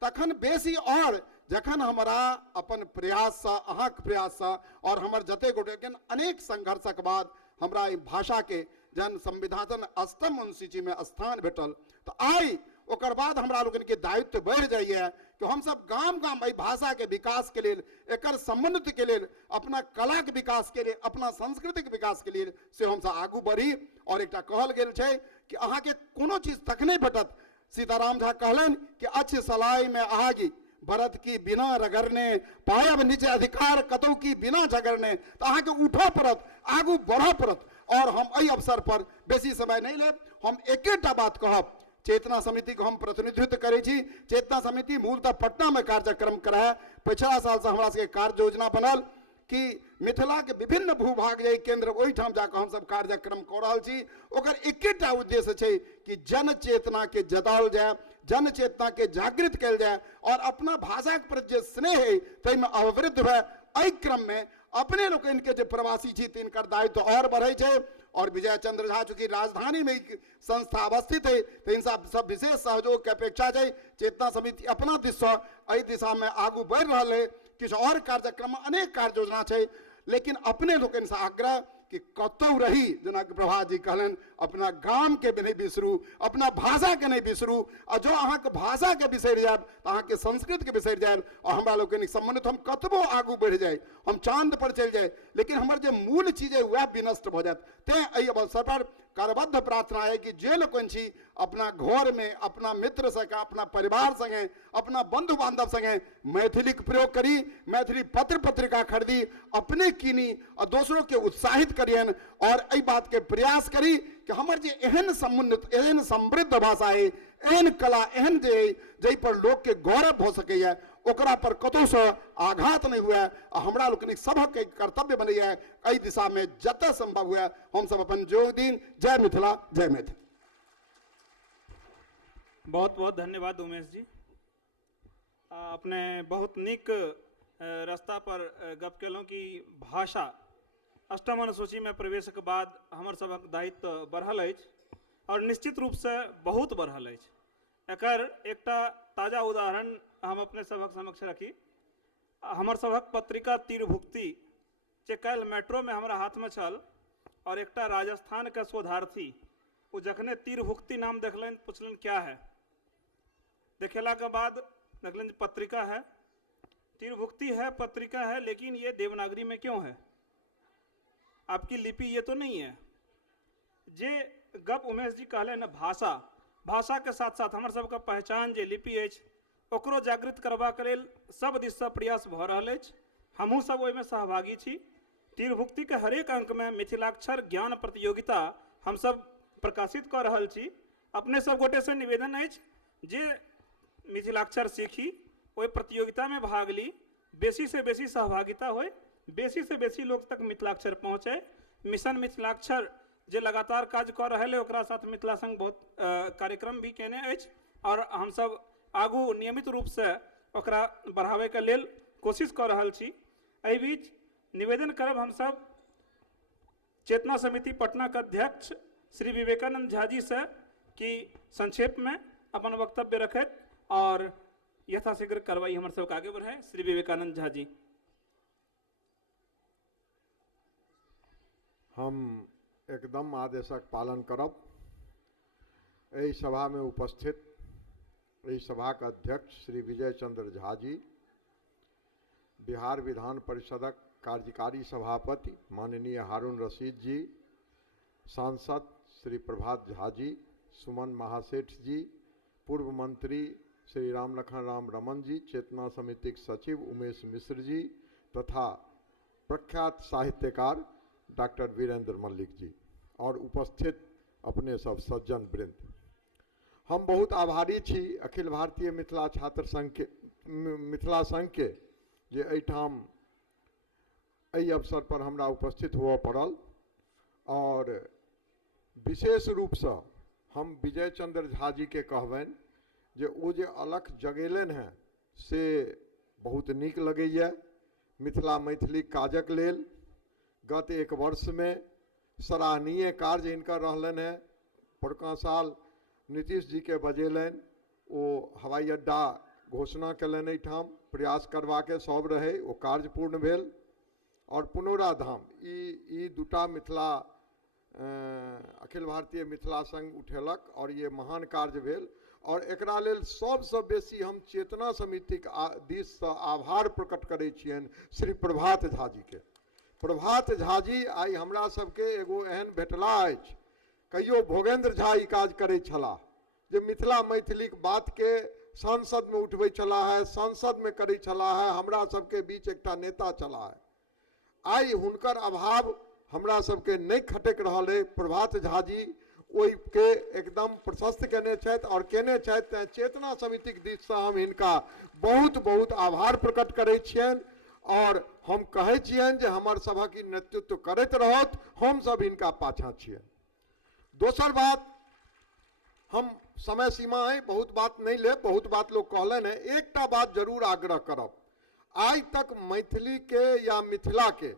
तखन बेसी और जखन हमरा अपन प्रयास से, अहाँक प्रयास से और हमर जते गोटे अनेक संघर्षक बाद हमरा ई भाषा के जन संविधान अष्टम अनुसूची में स्थान भेटल, तो आई ओकर बाद हमरा लोगन के दायित्व बढ़ जाइए कि हम सब गाम गाम एहि भाषा के विकास के लिए, एकर समुन्नति के लिए, अपना कला के विकास के लिए, अपना संस्कृति के विकास के लिए से हम सब आगू बढ़ी। और एकटा कहल गेल छै कि अहाँ के कोनो चीज तखने भेटत, सीताराम झा कहलन कि अच्छ सलाई में आगी भरत की बिना रगड़ने, पायब नीचे अधिकार कतौ की बिना झगड़ने। तो अहाँ के उठो पड़त, आगू बढ़ो पड़त। और हम एहि अवसर पर बेसी समय नहीं लेब, हम एकेटा बात कहब। चेतना समिति को हम प्रतिनिधित्व करै छी। चेतना समिति मूलतः पटना में कार्यक्रम कराए। पिछला साल से हमरा सबके कार्य योजना बनल कि मिथिला के विभिन्न भूभाग जे केंद्र ओहिठाम जाकर हम सब कार्यक्रम कऽ रहल छी। ओकर एकेटा उद्देश्य छै कि जन चेतना के जगाओल जाए, जन चेतना के जागृत कयल जाए और अपना भाषा के प्रति जे स्नेह है ताहि में अववृद्ध भए। एहि क्रम में अपने लोग इनके जो प्रवासी छी तिनकर दायित्व और बढ़े छै। और विजय चंद्र झा चूंकि राजधानी में संस्था अवस्थित है तो इन सब विशेष सहयोग के अपेक्षा है। चेतना समिति अपना दिशा एहि दिशा में आगू बढ़ रहा है। किछु और कार्यक्रम अनेक कार्य योजना है, लेकिन अपने लोग से आग्रह कि कतौ रही, जना कि प्रभात जी कहलन, अपना गाम के नहीं बिसरू, अपना भाषा के नहीं बिसरू। और जो अहाँ के भाषा के बिसरि जाए तो अहाँ के संस्कृत के बिसरि जाए और हमरा लोग संबंधित हम कतबो आगू बढ़ जाए, हम चांद पर चल जाए, लेकिन हमर जो मूल चीज है वह विनष्ट हो जाए। तें एहि अवसर पर करबद्ध प्रार्थना है कि जे लोग छी अपना घर में, अपना मित्र संगे, अपना परिवार संगे, अपना बंधु बांधव संगे मैथिली के प्रयोग करी, मैथिली पत्र पत्रिका खरीदी, अपने कीनी और दूसरों के उत्साहित करियन। और एहि बात के प्रयास करी कि हमर जे एहन समुन्नत, एहन समृद्ध भाषा है, एहन कला, एहन जे जै पर लोग के गौरव हो सके, ओकरा पर कतौ से आघात नहीं हुआ। हमरा लोकनिक सबक कर्तव्य बने एहि दिशा में जतऽ संभव हुआ हम सब अपन जोग दिन। जय मिथिला, जय मैथिल। बहुत बहुत धन्यवाद उमेश जी। अपने बहुत नीक रास्ता पर गप केलहुँ कि भाषा अष्टम अनुसूची में प्रवेश के बाद हमर सबक दायित्व बढ़ल अछि और निश्चित रूप से बहुत बढ़ल अछि। एकर एकटा ताजा उदाहरण हम अपने सबक समक्ष रखी। हमर सबक पत्रिका तीरभुक्ति जे काल्हि मेट्रो में हमरा हाथ में छल और एकटा राजस्थान के शोधार्थी वो जखने तीरभुक्ति नाम देखलन पूछलन क्या है। देखेला के बाद देखलन पत्रिका है, तीरभुक्ति है, पत्रिका है, लेकिन ये देवनागरी में क्यों है, आपकी लिपि ये तो नहीं है। जे गप उमेश जी कहले न भाषा, भाषा के साथ साथ हमर सबके पहचान जे लिपि अछि ओकरो जागृत करबाक लेल सब दिससँ प्रयास भऽ रहल अछि। हमहूँ सब ओहिमे सहभागी छी। तीरभुक्ति के हरेक अंक में मिथिलाक्षर ज्ञान प्रतियोगिता हम सब प्रकाशित कऽ रहल छी। अपने सब गोटे से निवेदन अछि जे मिथिलाक्षर सीखी, ओहि प्रतियोगिता में भाग ली, बेसी से बेसी सहभागिता होय, बेसी से बेसी लोग तक मिथिलाक्षर पहुँचे। मिशन मिथिलाक्षर जे लगातार काज कर रहे है ओकरा साथ मिथिला संघ बहुत कार्यक्रम भी केने अछि और हम सब आगू नियमित रूप से ओकरा बढ़ावे के लेल कोशिश कर रहल छी। एहि बीच निवेदन करब हम सब चेतना समिति पटना के अध्यक्ष श्री विवेकानंद झा जी से कि संक्षेप में अपन वक्तव्य रखत और यथाशीघ्र कार्रवाई हमारे सबके आगे बढ़ाए। श्री विवेकानंद झा जी। हम एकदम आदेशक पालन करब। एहि सभा में उपस्थित एहि सभा के अध्यक्ष श्री विजय चंद्र झा जी, बिहार विधान परिषदक कार्यकारी सभापति माननीय हारून रशीद जी, सांसद श्री प्रभात झा जी, सुमन महासेठ जी, पूर्व मंत्री श्री रामलखन राम रमन जी, चेतना समिति के सचिव उमेश मिश्र जी तथा प्रख्यात साहित्यकार डॉक्टर वीरेंद्र मल्लिक जी और उपस्थित अपने सब सज्जन वृंद, हम बहुत आभारी छी अखिल भारतीय मिथिला छात्र संघ के मिथिला संघ के जे एहिठाम एहि अवसर पर हमरा उपस्थित हुआ पड़ल और विशेष रूप से हम विजय चंद्र झा जी के कहबनि जे ओ जे अलख जगेलनि हैं से बहुत नीक लगैए। मिथिला मैथिली काजक लेल गत एक वर्ष में सराहनीय कार्य इनका रहलन है। पड़का साल नीतीश जी के बजेलनि, वो हवाई अड्डा घोषणा कलन एहिठाम प्रयास करवा के सब रहे, वो कार्य पूर्ण भेल और पुनौरा धाम ई दूटा मिथिला अखिल भारतीय मिथिला संघ उठेलक और ये महान कार्य भेल और एकरा लेल सबसे बेसी हम चेतना समिति के दिस से आभार प्रकट करै छियनि श्री प्रभात झा जी के। प्रभात झा जी आई हमरा सबके एगो एहन भेटला अछि, कहियो भोगेंद्र झा ई काज करै छलाह जे मिथिला मैथिली के बात के संसद में उठबै छला है, संसद में करै छला है, हमरा सबके बीच एकटा नेता चला है। आई हुनकर अभाव हमरा सबके नहीं खटक रहल है। प्रभात झा जी ओहि के एकदम प्रशस्त केने छथि और केने छथि चेतना समिति के दिस से हम इनका बहुत बहुत आभार प्रकट करै छियनि और हम कहै छियनि जे हमर सभक नेतृत्व करैत रहत, हम सब इनका पाछा छियनि। दोसर बात, हम समय सीमा है, बहुत बात नहीं ले, बहुत बात लोग कहलन है, एकटा बात जरूर आग्रह करब। आज तक मैथिली के या मिथिला के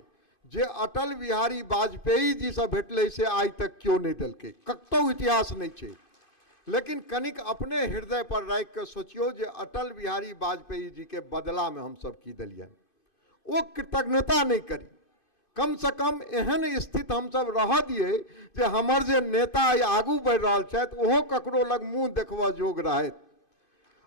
जे अटल बिहारी वाजपेयी जी से भेटले से आज तक क्यों नहीं दिलके, कतौ इतिहास नहीं छे। लेकिन कनिक अपने हृदय पर राख के सोचियो जे अटल बिहारी वाजपेयी जी के बदला में हम सब की दिलियन, वो कृतज्ञता नहीं करी। कम से कम एहन स्थिति हम सब रह दिए जे हमर जे नेता आगू बढ़ रहा छथि ओहो ककरो लग मुंह देखबा जोग रहथि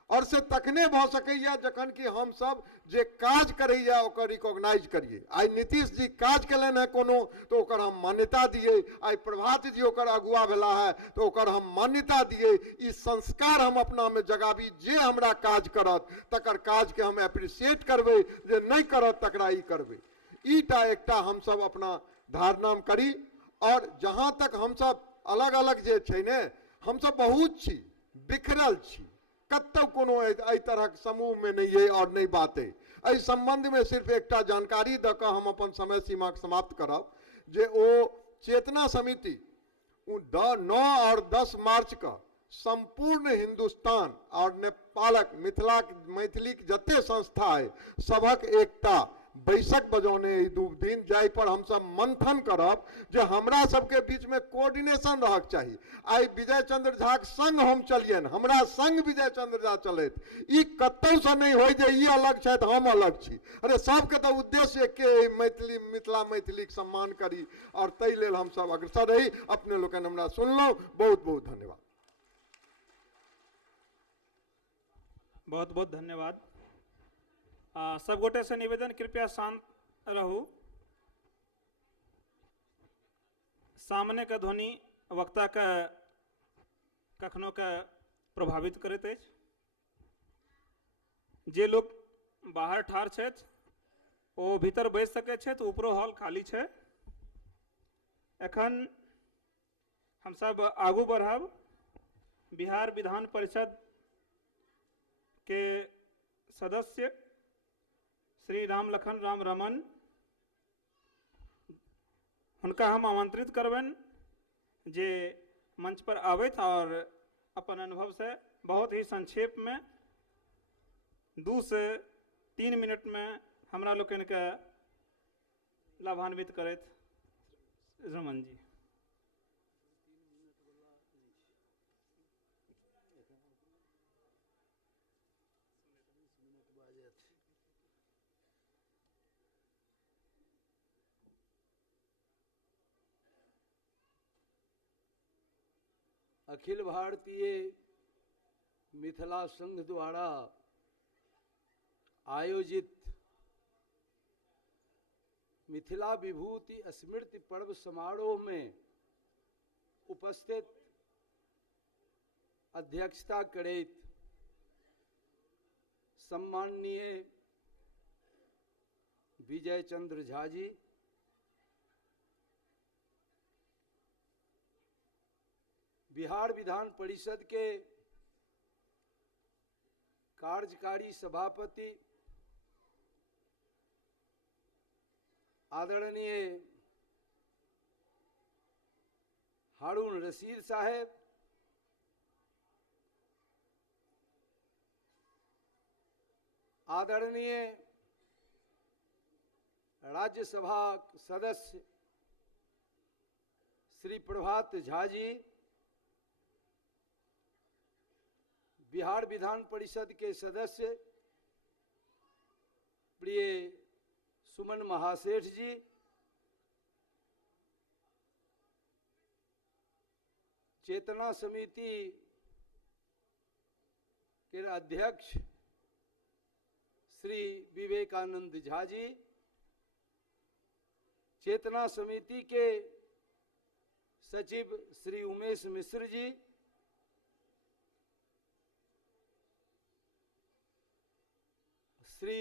और से तखने भ सकैया जखन कि हम सब जे काज करैया ओकर रिकॉग्नाइज करिए। आई नीतीश जी काज कलन है कोनो तो ओकर हम मान्यता दिए, आई प्रभात जी ओकर अगुआ भेला है तो ओकर हम मान्यता दिए। ई संस्कार हम अपना में जगाबी, जे हमरा काज करत तकर काज के हम एप्रिशिएट करबै, जे नहीं करत तकरा ई करबै। ईटा एकटा हम सब अपना धारणा करी और जहां तक हम सब अलग अलग जे छै ने, हम सब बहुत छी, बिखरल छी, कतौ कोनो एहि तरह समूह में नहीं है और नहीं बात है। एहि संबंध में सिर्फ एकटा जानकारी द के हम अपन समय सीमा समाप्त करब जे ओ चेतना समिति 9 और 10 मार्च का संपूर्ण हिंदुस्तान और नेपालक मिथिला मैथिली जते संस्था है सबक एकटा बैसक बजौने दू दिन जाय पर हम सब मंथन करब जे हमरा सबके बीच में कोऑर्डिनेशन रहक चाहिए। आई विजय चंद्र झा के संग हम चलियन, हमरा संग विजय चंद्र झा चलैत, ई कतौ से नहीं होय जे ई अलग छथि हम अलग छी। अरे सबके तो उद्देश्य के मैथिली मिथिला मैथिली के सम्मान करी और तै लेल हम सब अग्रसर रही। अपने लोकन हमरा सुनलौ, बहुत बहुत धन्यवाद। बहुत बहुत धन्यवाद। सब गोटे से निवेदन, कृपया शांत रहू। सामने का ध्वनि वक्ता का कखनो का प्रभावित करैत अछि। जे लोग बाहर ठाढ़ छथि ओ भीतर बैस सकै छथि, ऊपरो हॉल खाली छै। एखन हम सब आगू बढ़ब। बिहार विधान परिषद के सदस्य श्री रामलखन राम रमन, हुनका हम आमंत्रित करबनि जे मंच पर आबैत और अपन अनुभव से बहुत ही संक्षेप में 2 से 3 मिनट में हमरा लोकन के लाभान्वित करैत रमन जी। अखिल भारतीय मिथिला संघ द्वारा आयोजित मिथिला विभूति स्मृति पर्व समारोह में उपस्थित अध्यक्षता करैत सम्माननीय विजय चंद्र झा जी, बिहार विधान परिषद के कार्यकारी सभापति आदरणीय हारून रशीद साहेब, आदरणीय राज्यसभा सदस्य श्री प्रभात झा जी, बिहार विधान परिषद के सदस्य प्रिय सुमन महासेठ जी, चेतना समिति के अध्यक्ष श्री विवेकानंद झा जी, चेतना समिति के सचिव श्री उमेश मिश्र जी, श्री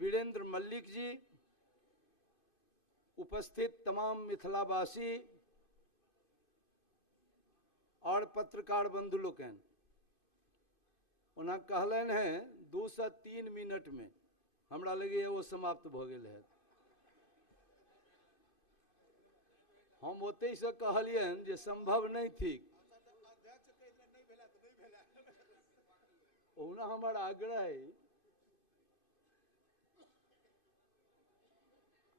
वीरेंद्र मल्लिक जी, उपस्थित तमाम मिथिलावासी और पत्रकार बंधु लोकन, उन्हें कहलन है 2 से 3 मिनट में हमरा लगे वो समाप्त भ गेल है। हम ओते से कहलियन जे संभव नहीं थी, ओना हमर आग्रह है।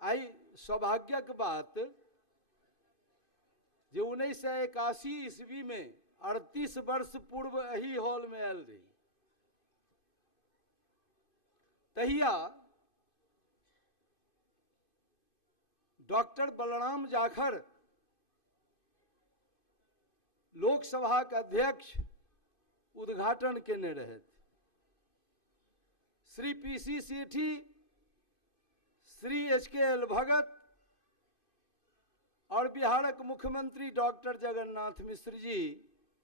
आई सौभाग्यक बात जे 1981 ईस्वी में 38 वर्ष पूर्व यही हॉल में आयल रही। तहिया डॉक्टर बलराम जाखड़ लोकसभा के अध्यक्ष उद्घाटन केने रहे। श्री पीसी सेठी, श्री HKL भगत और बिहारक मुख्यमंत्री डॉक्टर जगन्नाथ मिश्र जी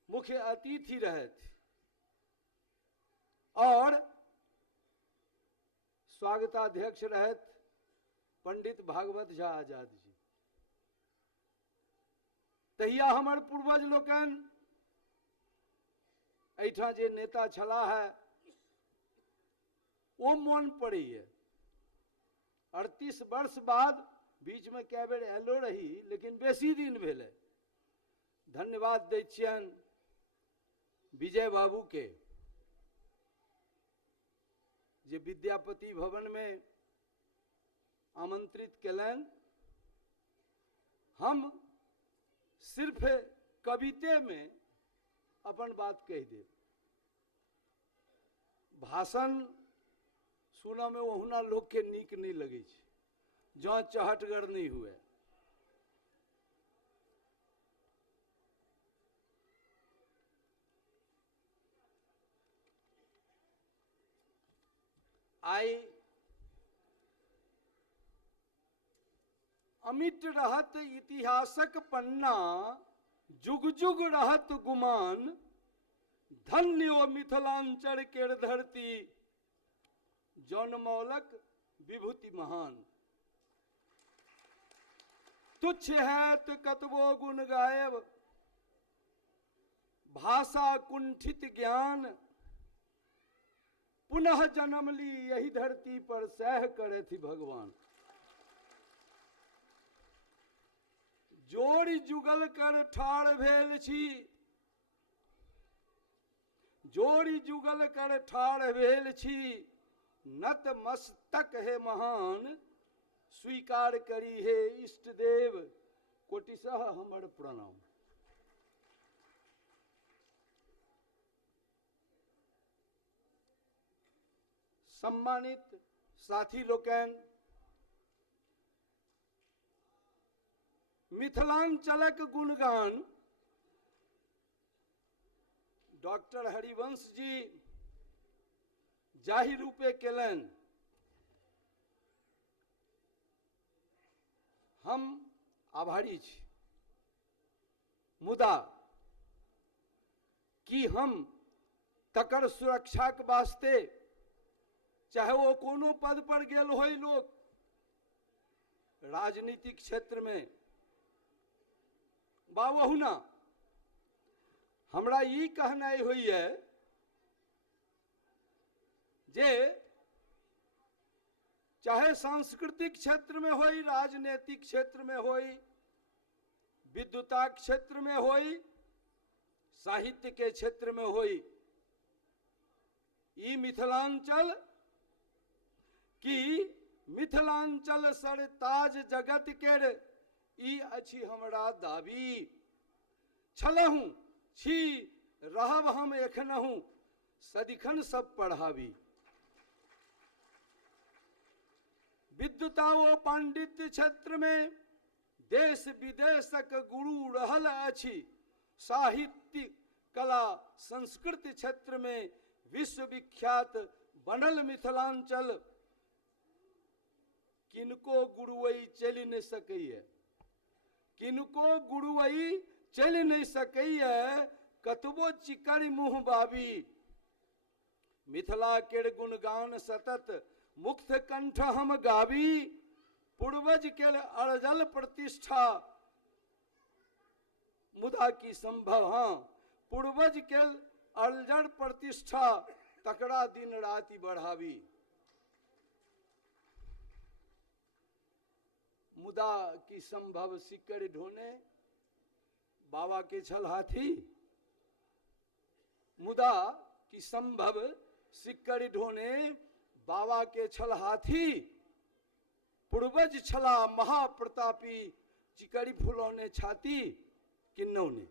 मुख्य अतिथि रहे थे और स्वागताध्यक्ष रहे पंडित भागवत झा आजाद जी। तहिया हमर पूर्वज लोकन ऐठा जे नेता छला है वो मन पड़ी है। 38 वर्ष बाद बीच में कै बेर एलो रही, लेकिन बेसी दिन भेले। धन्यवाद दै छियन विजय बाबू के जे विद्यापति भवन में आमंत्रित केलन। हम सिर्फ कविते में अपन बात कह दे, भाषण सुना में ओहुना लोग के नीक नहीं लगे, जहाँ चहटगर नहीं हुए। आई अमिट रहत इतिहासक पन्ना, जुग जुग रहत गुमान, धन्य ओ मिथिलांचल केर धरती, जौनमौलक विभूति महान। तुच्छ हैत कतबो गुण गायब, भाषा कुंठित ज्ञान, पुनः जन्म ली यही धरती पर सह करे थी भगवान। जोड़ी जुगल कर ठाड़ भेल छी, जोड़ी जुगल कर ठाड़ भेल छी, नत मस्तक है महान, स्वीकार करी हे इष्ट देव, कोटिशः हमर प्रणाम। सम्मानित साथी लोकन, मिथिलांचलक गुणगान डॉक्टर हरिवंश जी जाहि रूपे केलनि, हम आभारी छी। मुदा कि हम तकर सुरक्षाक वास्ते, चाहे वो कोनो पद पर गेल होई लोग, राजनीतिक क्षेत्र में बा वहुना, हमरा ई कहनाई होइए जे चाहे सांस्कृतिक क्षेत्र में होई, राजनीतिक क्षेत्र में होई, विद्युता क्षेत्र में होई, साहित्य के क्षेत्र में होई, ई मिथिलांचल की मिथिलांचल सरताज जगत केर ई अछि हमरा दाबी। छलहु छी रहब हम एखनहु, सदिखन सब पढ़ाबी। विद्युता ओ पांडित्य क्षेत्र में देश विदेशक गुरु रहल अछि, साहित्य कला संस्कृति क्षेत्र में विश्वविख्यात बनल मिथिलांचल किनको गुरुवई चलि नहीं सकैए, किनको गुरुवई चलि नहीं सकैए, कतबो चिकरी मुँह बाबी। मिथिला केर गुणगान सतत मुक्त कंठ हम गावी, पूर्वज केर अर्जल प्रतिष्ठा मुदा की संभव, हाँ पूर्वज केर अर्जल प्रतिष्ठा तकरा दिन राति बढ़ावी। मुदा की संभव सिक्कर ढोने बाबा के छल हाथी, मुदा की संभव सिक्कर ढोने बाबा के छल हाथी। पूर्वज छला महाप्रतापी, चिकरी फुलौने छाती, किन्नौ ने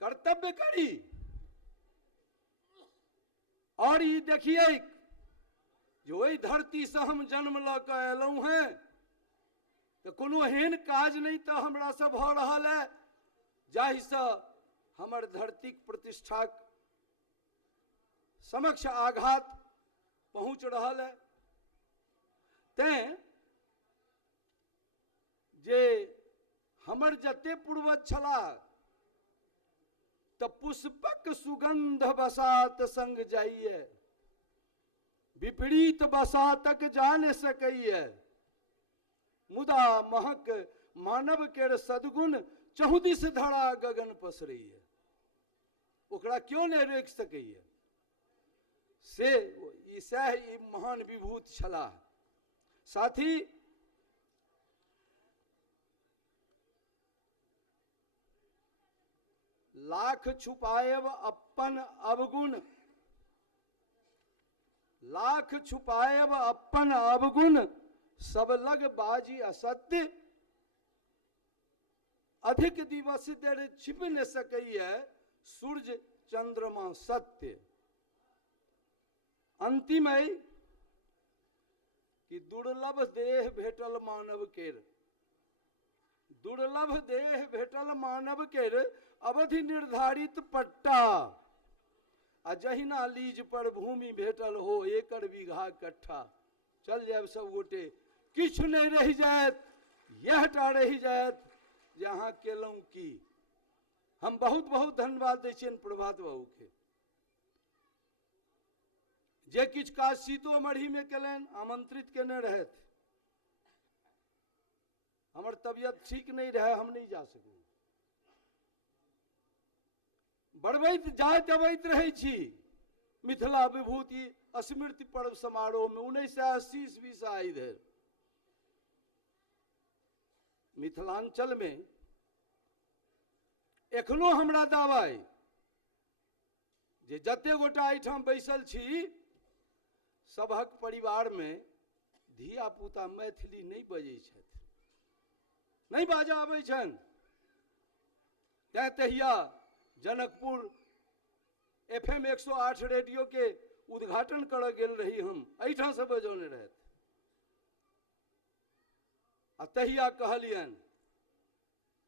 कर्तव्य करी। और ये देखिए जो ओहि धरती से हम जन्म ल के एलहुं हैं, तो कोनो एहन काज नहीं तो हमरा से भ रहल है जाहि से हमर धरतीक प्रतिष्ठा समक्ष आघात पहुंच रहल है। तें जे हमर जते पूर्वज छला तो पुष्पक सुगंध बसात संग जाइए, विपरीत बसातक जान सकैए। मुदा महक मानव केर सद्गुण चहुदिस धरा गगन पसरैए, ओकरा क्यों नहीं रोक सकैए। से ई महान विभूत छला। साथी लाख छुपाएब अपन अवगुण, लाख छुपाएब अपन अवगुण, सब लग बाजी असत्य। अधिक दिवस देर छिप न सकैए, सूर्य चंद्रमा सत्य। अंतिम है कि दुर्लभ देह भेटल मानव केर, दुर्लभ देह भेटल मानव केर अवधि निर्धारित पट्टा। आ जहिना लीज पर भूमि भेटल हो एकड़ बीघा कट्ठा। चल जाए सब गोटे, किछु नहीं रह जायत, यहटा रह जायत जहाँ केलौं की। हम बहुत बहुत धन्यवाद दै छियनि प्रभात बाबू के, जे किछु काज सीतोमढ़ी में केलनि, आमंत्रित केने रहथि। हमर तबियत ठीक नहीं रहे, हम नहीं जा सके। बढ़बैत जाइत अबैत रहै छी मिथिला विभूति स्मृति पर्व समारोह में 1980 ईस्वी से आई धरि। मिथिलांचल में एखनो हमरा दावा अइ जे जते गोटा एहिठाम बैसल छी, सबहक परिवार में धिया पुता मैथिली नहीं बजै छथि, नहीं बाजऽ आबै छनि। तैं तहिया जनकपुर FM 108 रेडियो के उद्घाटन करऽ गेल रही हम, एहिठाम से बजौने रहथि। आ तहिया कहलियनि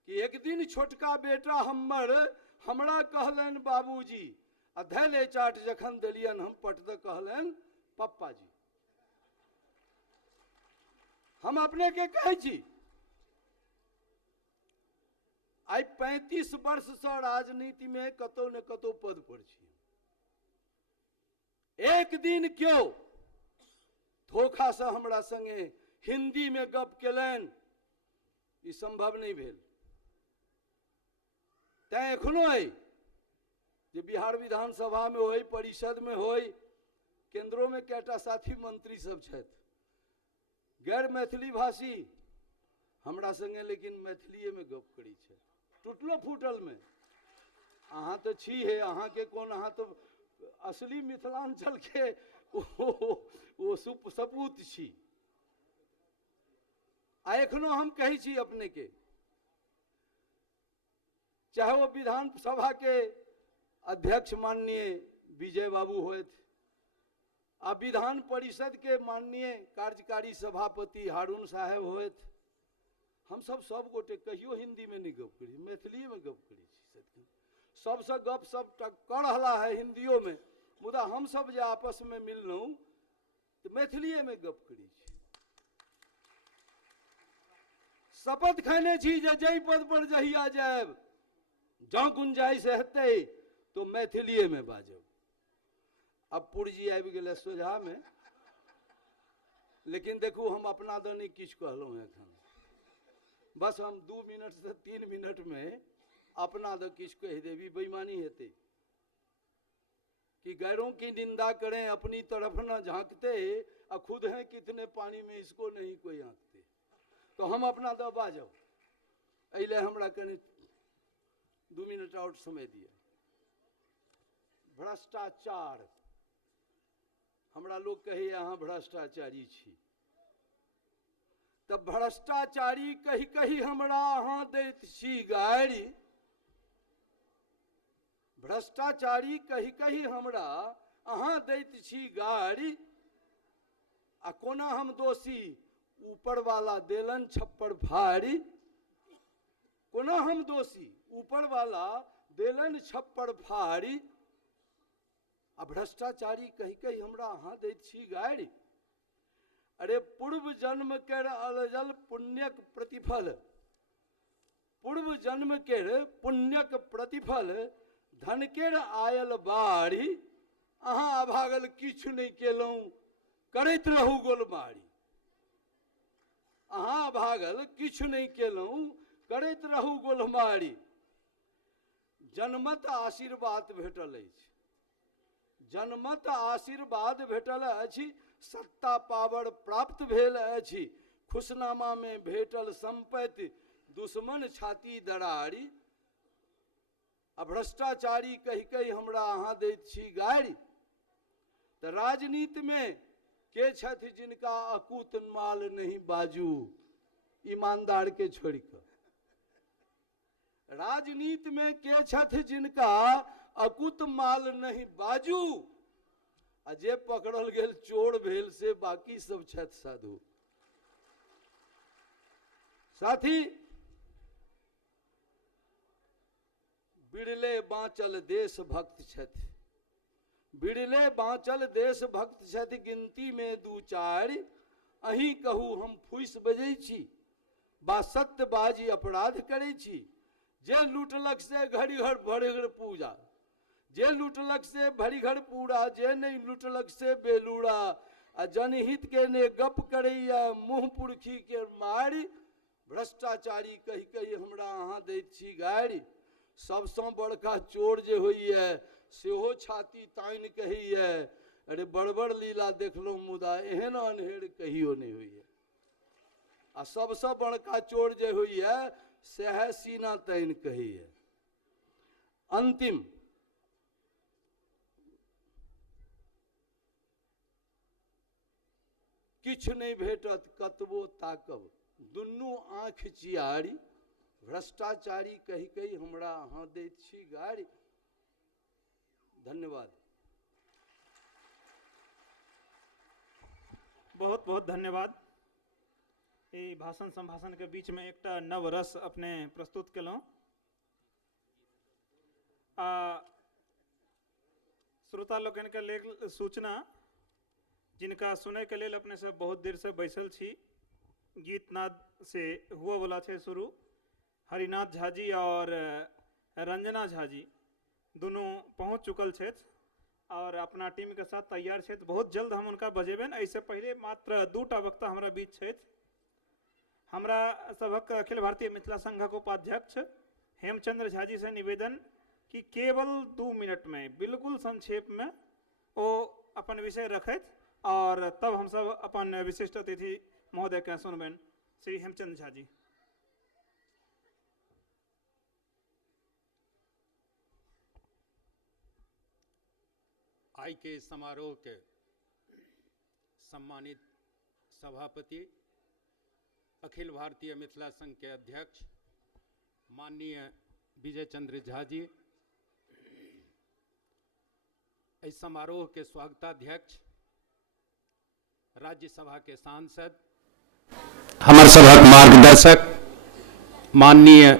कि एक दिन छोटका बेटा हमरा कहलनि बाबूजी, आ धैले चाट जखन देलियनि हम पट तऽ कहलनि पप्पा जी। हम अपने के कहै छी, आइ 35 वर्ष से राजनीति में कतौ न कतौ पद पर छी। एक दिन क्यों धोखा से हमरा संगे हिंदी में गप केलनि, ई संभव नहीं भेल। तैं एखनो अइ जे बिहार विधानसभा में होय, परिषद में होय, केंद्रों में कैटा साथी मंत्री सब छथि गैर मैथिली भाषी, हमरा संगे लेकिन मैथिलीए में गप करै छै, टूटलो फूटल में। अहाँ तो छी है, अहाँ के कोन, अहाँ तो असली मिथिलांचल के ओ सपूत छी। आ एखनो हम कहै छी अपने के, चाहे वो विधानसभा के अध्यक्ष माननीय विजय बाबू होत, आ विधान परिषद के माननीय कार्यकारी सभापति हारून साहब होत, हम सब गोटे कहियो हिंदी में नहीं गप करी, मैथिली में गप करी छी। सबसे गप सब कर रहा है हिंदियों में, मुदा हम सब जे आपस में मिललहुँ तो मैथिलीए में गप करी छी। शपथ खैने छी जे जै पद पर जहिया जायब, जँ गुंजाइश हेतै तो मैथिलीए में बाजब। अब पुरजी आबि गेलै सोझा में, लेकिन देखू हम अपना दनी किछु कहलहुँ एखन, बस हम 2 मिनट से 3 मिनट में अपना द किछु कह देवी, बेईमानी हेतै कि गैरों की निंदा करें अपनी तरफ न झांकते, और खुद हैं कितने पानी में इसको नहीं कोई आंकते। तो हम अपना द बाजब, अइले हमरा कनि 2 मिनट और समय दिए। भ्रष्टाचार, हमरा लोग कहे अहाँ भ्रष्टाचारी छी, तब भ्रष्टाचारी कही कही हमरा अहाँ दैत छी गारि। भ्रष्टाचारी कही कही हमरा अहाँ दैत छी गारि, आ कोना हम दोषी ऊपर वाला देलन छप्पर फाड़ी। कोना हम दोषी ऊपर वाला देलन छप्पर फाड़ी, आ भ्रष्टाचारी कही कही हमरा अहाँ दैत छी गारि। अरे पूर्व जन्म केर अलजल पुण्यक प्रतिफल, पूर्व जन्म केर पुण्यक प्रतिफल धन केर आयल बारी। अहाँ अभागल किछु नहीं केलहुँ, करैत रहू गोलमारी। अहाँ अभागल किछु नहीं केलहुँ, करैत रहू गोलमारी। जनमत आशीर्वाद भेटल अछि, जनमत आशीर्वाद भेटल अछि, सत्ता पावर प्राप्त भेल अछि। खुशनामा में भेटल संपत्ति, दुश्मन छाती दरारी। आ भ्रष्टाचारी कही कही हमरा अहाँ दैत छी गारि। तो राजनीति में के छथि जिनका अकूत माल नहीं बाजू, ईमानदार के छोड़ कर। राजनीति में के छथि जिनका अकूत माल नहीं बाजू, आ जे पकड़ल गेल चोर भेल से बाकी सब छथि साधु। साथी, बिरले बाँचल देश भक्त छथि, बिरले बाँचल देश भक्त छथि, गिनती में 2-4। अहीं कहू हम फूस बजै छी, बा सत्यबाजी अपराध करै छी। जे लूटलक से घड़ी घर भरे घर पूजा, जे लूटलक से भरी घर पूरा, जे नहीं लूटलक से बेलूड़ा। आ जनहित के ने गप करैया, मुँह पुरखी के मारी। भ्रष्टाचारी कही कही हमरा अहाँ दैत छी गारि। सबसँ बड़का चोर जे होइए सेहो छाती तानि कहैए, अरे बड़ लीला देखलहुँ मुदा एहन अनहेर कहियो नहीं होइए। आ सबसँ बड़का चोर जे होइए सएह सीना तानि कहैए। अंतिम किछु नहीं भेटत कतबो ताकब, दुनू आँख चियारी, भ्रष्टाचारी कही कही हमरा अहाँ दैत छी गाड़ी। धन्यवाद। बहुत बहुत धन्यवाद। ये भाषण संभाषण के बीच में एकटा नव रस अपने प्रस्तुत केलहुँ। श्रोता लोकन के लेल सूचना, जिनका सुने के लेल अपने से बहुत देर से बैसल छी, गीतनाद से हुआ वाला छे शुरू। हरिनाथ झा जी और रंजना झा जी दोनों पहुंच चुकल छथि और अपना टीम के साथ तैयार छथि। बहुत जल्द हम उनका बजेबन। ऐसे पहले मात्र 2टा वक्ता हमरा बीच छथि। हमरा सभक अखिल भारतीय मिथिला संघक उपाध्यक्ष हेमचंद्र झा जी से निवेदन कि केवल 2 मिनट में बिल्कुल संक्षेप में वो अपन विषय रखत और तब हम सब अपन विशिष्ट अतिथि महोदय के सुनबन। श्री हेमचंद्र झा जी। आज के समारोह के सम्मानित सभापति, अखिल भारतीय मिथिला संघ के अध्यक्ष माननीय विजय चंद्र झा जी, इस समारोह के स्वागताध्यक्ष राज्यसभा के सांसद, हमारे सभा के मार्गदर्शक माननीय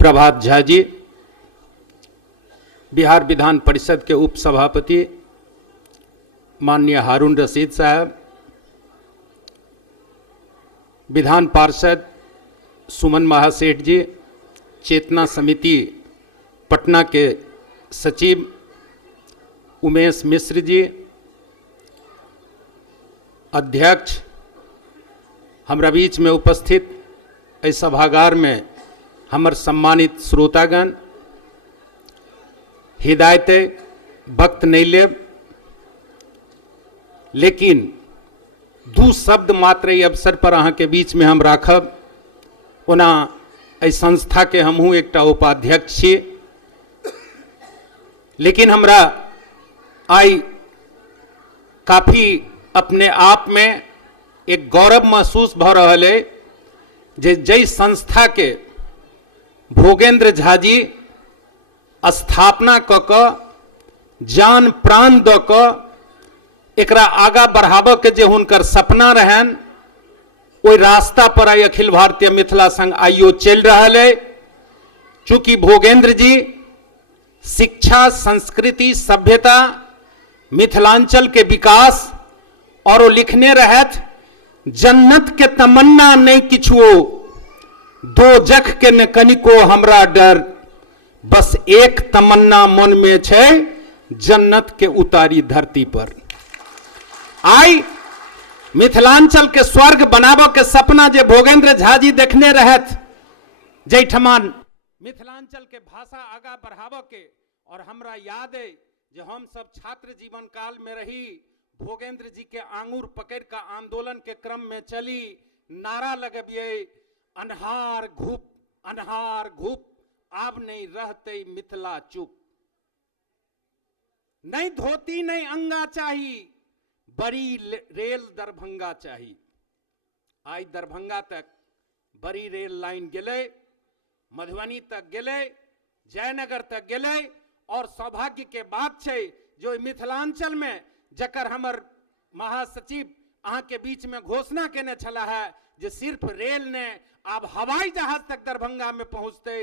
प्रभात झा जी, बिहार विधान परिषद के उप सभापति माननीय हारून रशीद साहब, विधान पार्षद सुमन महासेठ जी, चेतना समिति पटना के सचिव उमेश मिश्र जी, अध्यक्ष, हमरा बीच में उपस्थित इस सभागार में हमर सम्मानित श्रोतागण, हिदायते वक्त नहीं लेब, लेकिन 2 शब्द मात्र ई अवसर पर अहाँ के बीच में हम राखब। ओना इस संस्था के हमहूँ एकटा उपाध्यक्ष छी, लेकिन हमरा आई काफी अपने आप में एक गौरव महसूस भ रहल है जे जै संस्था के भोगेंद्र झा जी स्थापना क क जान प्राण द क एकरा आगा बढ़ाबऽ के जे हुनकर सपना रहन, ओहि रास्ता पर आई अखिल भारतीय मिथिला संघ आइयो चल रहा है। चूंकि भोगेंद्र जी शिक्षा, संस्कृति, सभ्यता, मिथिलांचल के विकास और वो लिखने रहत जन्नत के तमन्ना नहीं किछुओ, दो जख के न कनिको हमरा डर, बस एक तमन्ना मन में छे जन्नत के उतारी धरती पर। आई मिथिलांचल के स्वर्ग बनाबो के सपना जे भोगेंद्र झा जी देखने रहत, जैठमान मिथिलांचल के भाषा आगा बढ़ाबो के। और हमरा याद है जे हम सब छात्र जीवन काल में रही, भोगेंद्र जी के आंगूर पकड़ का आंदोलन के क्रम में चली, नारा लगबिए अन्हार घूप, अब नहीं रहते मिथिला चुप, नहीं धोती नहीं अंगा चाहिए, बड़ी रेल दरभंगा चाहिए। आज दरभंगा तक बड़ी रेल लाइन गेले, मधुबनी तक गेले, जयनगर तक गेले। और सौभाग्य के बात है जो मिथिलांचल में जकर हमर महासचिव अहाँ के बीच में घोषणा केने छला है जे सिर्फ रेल ने अब हवाई जहाज तक दरभंगा में पहुंचते।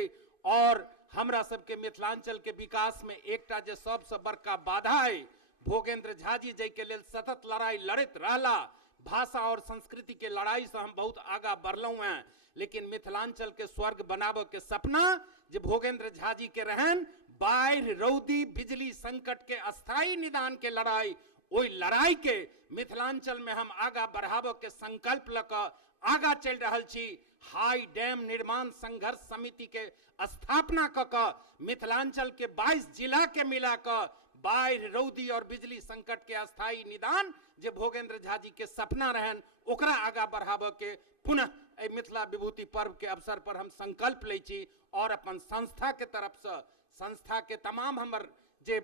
और हमरा सबके मिथिलांचल के विकास में एकटा जे सबसे बड़का बाधा है, भोगेंद्र झा जी जै के लेल सतत लड़ाई लड़त रहला, भाषा और संस्कृति के लड़ाई से हम बहुत आगा बढ़लौ हैं। लेकिन मिथिलांचल के स्वर्ग बनाबो के सपना जे भोगेंद्र झा जी के रहन, बाढ़, रौदी, बिजली संकट के अस्थायी निदान के लड़ाई, ओई लड़ाई के मिथिलांचल में हम आगा बढ़ाबो के संकल्प लक आगा चल रहल छी। हाई डैम निर्माण संघर्ष समिति के स्थापना क मिथिलांचल के 22 जिला के मिला क बाढ़, रौदी और बिजली संकट के अस्थायी निदान जे भोगेंद्र झा जी के सपना रहन, ओकरा आगा बढ़ाबो के पुनः मिथिला विभूति पर्व के अवसर पर हम संकल्प ले छी। और अपन संस्था के तरफ से संस्था के तमाम हमर जे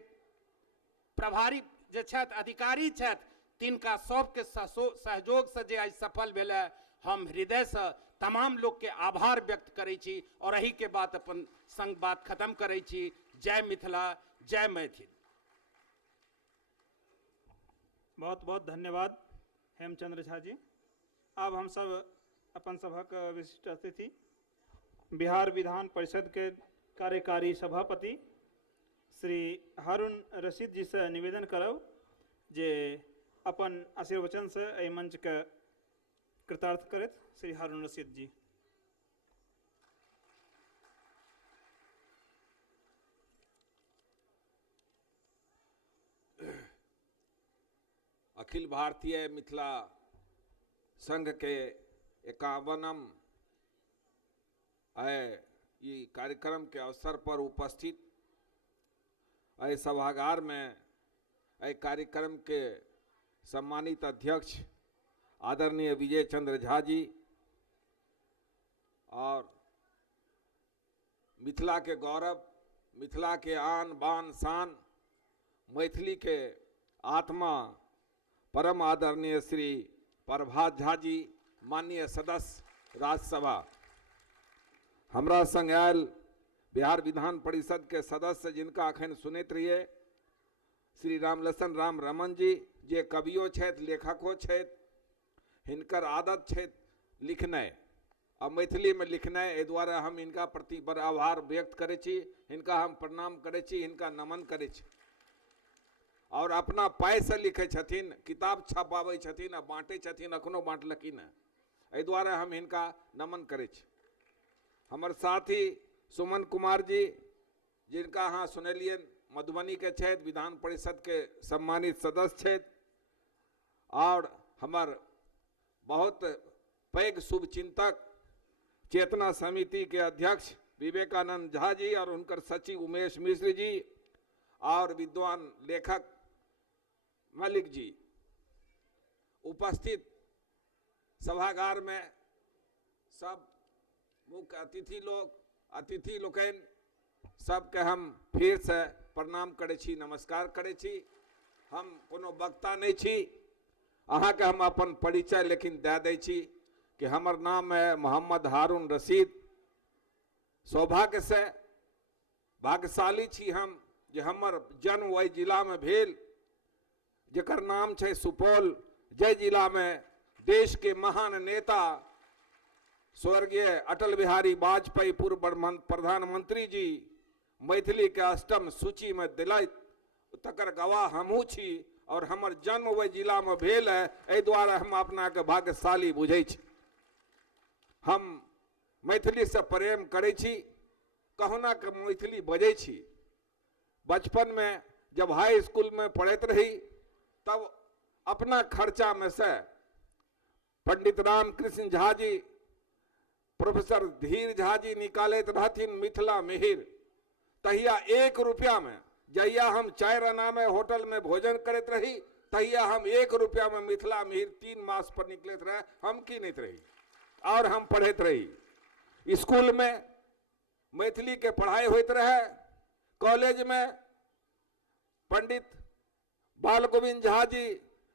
प्रभारी जे छथि, अधिकारी छथि, तिनका सबके सहयोग से जे आज सफल भेलै, हम हृदय से तमाम लोग के आभार व्यक्त करै छी और यही के बात अपन संग बात खत्म करै छी। जय मिथिला, जय मैथिल। बहुत बहुत धन्यवाद हेमचंद्र झा जी। अब हम सब अपन सभक विशिष्ट अतिथि बिहार विधान परिषद के कार्यकारी सभापति श्री हारून रशीद जी से निवेदन करब जे अपन आशीर्वचन से एहि मंच के कृतार्थ करत। श्री हारून रशीद जी। अखिल भारतीय मिथिला संघ के 51 ये कार्यक्रम के अवसर पर उपस्थित सभागार में कार्यक्रम के सम्मानित अध्यक्ष आदरणीय विजय चंद्र झा जी और मिथिला के गौरव, मिथिला के आन बान शान, मैथिली के आत्मा परम आदरणीय श्री प्रभात झा जी, माननीय सदस्य राज्यसभा, हमरा संग आयल बिहार विधान परिषद के सदस्य जिनका अखन सुनैत रहिए श्री रामलसन राम रमन जी, जे कवियो छथि, लेखको छथि, हिनकर आदत छथि लिखनाइ आ मैथिली में लिखनाइ। एहि दुआरे हम हिनका प्रति बड़ आभार व्यक्त करै छी, हिनका हम प्रणाम करै छी, हिनका नमन करै छी। और अपना पाइ से लिखै छथिन, किताब छपाबै छथिन आ बाँटै छथिन, अखनो बाँटलखिन हैं। एहि दुआरे हम हिनका नमन करै छी। हमर साथी सुमन कुमार जी, जिनका अहाँ सुनलियन, मधुबनी के छथि, विधान परिषद के सम्मानित सदस्य छथि और हमर बहुत पैघ शुभचिंतक चेतना समिति के अध्यक्ष विवेकानंद झा जी और उनकर सचिव उमेश मिश्र जी और विद्वान लेखक मलिक जी उपस्थित सभागार में सब मुख्य अतिथि लोकनि सबके हम फिर से प्रणाम करै छी, नमस्कार करै छी। हम कोनो वक्ता नहीं छी, अहाँ के हम अपन परिचय लेकिन दे दै छी कि हमर नाम है मोहम्मद हारून रशीद। सौभाग्य से भाग्यशाली छी हम जे हमर जन्म ओहि जिला में भेल जेकर नाम है सुपौल, जय जिला में देश के महान नेता स्वर्गीय अटल बिहारी वाजपेयी पूर्व प्रधानमंत्री जी मैथिली के अष्टम सूची में दिलैत, तकर गवाह हमहूँ छी और हमर जन्म वही जिला में भेल है। एहि दुआरे हम अपना के भाग्यशाली बुझै छी। हम मैथिली से प्रेम करै छी, कहुना के मैथिली बजै छी। बचपन में जब हाई स्कूल में पढ़ैत रही तब अपना खर्चा में से पंडित रामकृष्ण झा जी, प्रोफेसर धीर झा जी निकालैत रहथिन मिथिला मिहिर। तहिया 1 रुपया में, जहिया हम 4 आना में होटल में भोजन करैत रही, तहिया हम 1 रुपया में मिथिला मिहिर 3 मास पर निकलैत रहे, हम कीनैत रही और हम पढ़ैत रही। स्कूल में मैथिली के पढ़ाई होइत रहे। कॉलेज में पंडित बाल गोविंद झा जी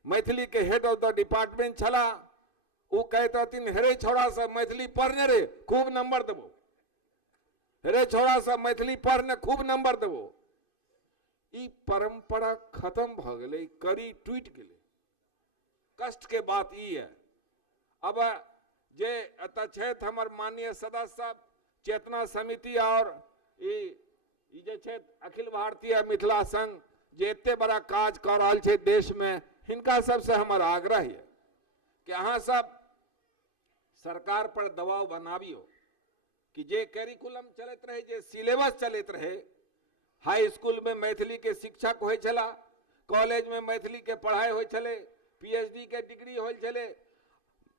मैथिली के हेड ऑफ द डिपार्टमेंट छला। वो कहते रहथिन, हेरे छोड़ा सब मैथिली पढ़ने रे, खूब नंबर देबो। हेरे छोड़ा सब मैथिली पढ़ने, खूब नंबर देबो। ई परंपरा खत्म भ गेलै, कड़ी टूट गेलै। कष्ट के बात ई है। अब जे एतऽ छथि हमर माननीय सदस्य सब, चेतना समिति और ई जे छथि अखिल भारतीय मिथिला संघ जे एते बड़ा काज कर रहल छै देश में, हिनका सबसे हमर आग्रह है कि अहाँ सब सरकार पर दबाव बनाबियो कि जे कैरिकुलम चलत रहे, जे सिलेबस चलत रहे, हाई स्कूल में मैथिली के शिक्षक होय छला, कॉलेज में मैथिली के पढ़ाई होय छले, पीएचडी के डिग्री होय छले।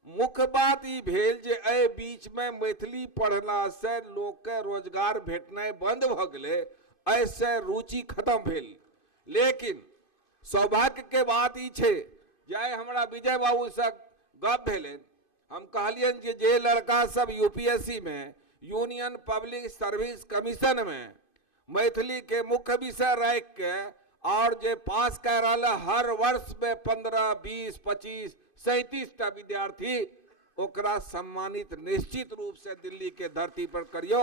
मुख्य बात ई भेल जे एहि बीच में मैथिली पढ़ला से लोक के रोजगार भेटनाइ बंद भ गेलै, ऐसे रुचि खत्म भेल। लेकिन सौभाग्य के बात ई छै जे आइ हमरा विजय बाबू से गप भेलै, हम कहलियन जे लड़का सब यूपीएससी में, यूनियन पब्लिक सर्विस कमीशन में मैथिली के मुख्य विषय राखि के और जे पास कर रहा हर वर्ष में 15, 20, 25, 37टा विद्यार्थी ओकरा सम्मानित निश्चित रूप से दिल्ली के धरती पर करियो।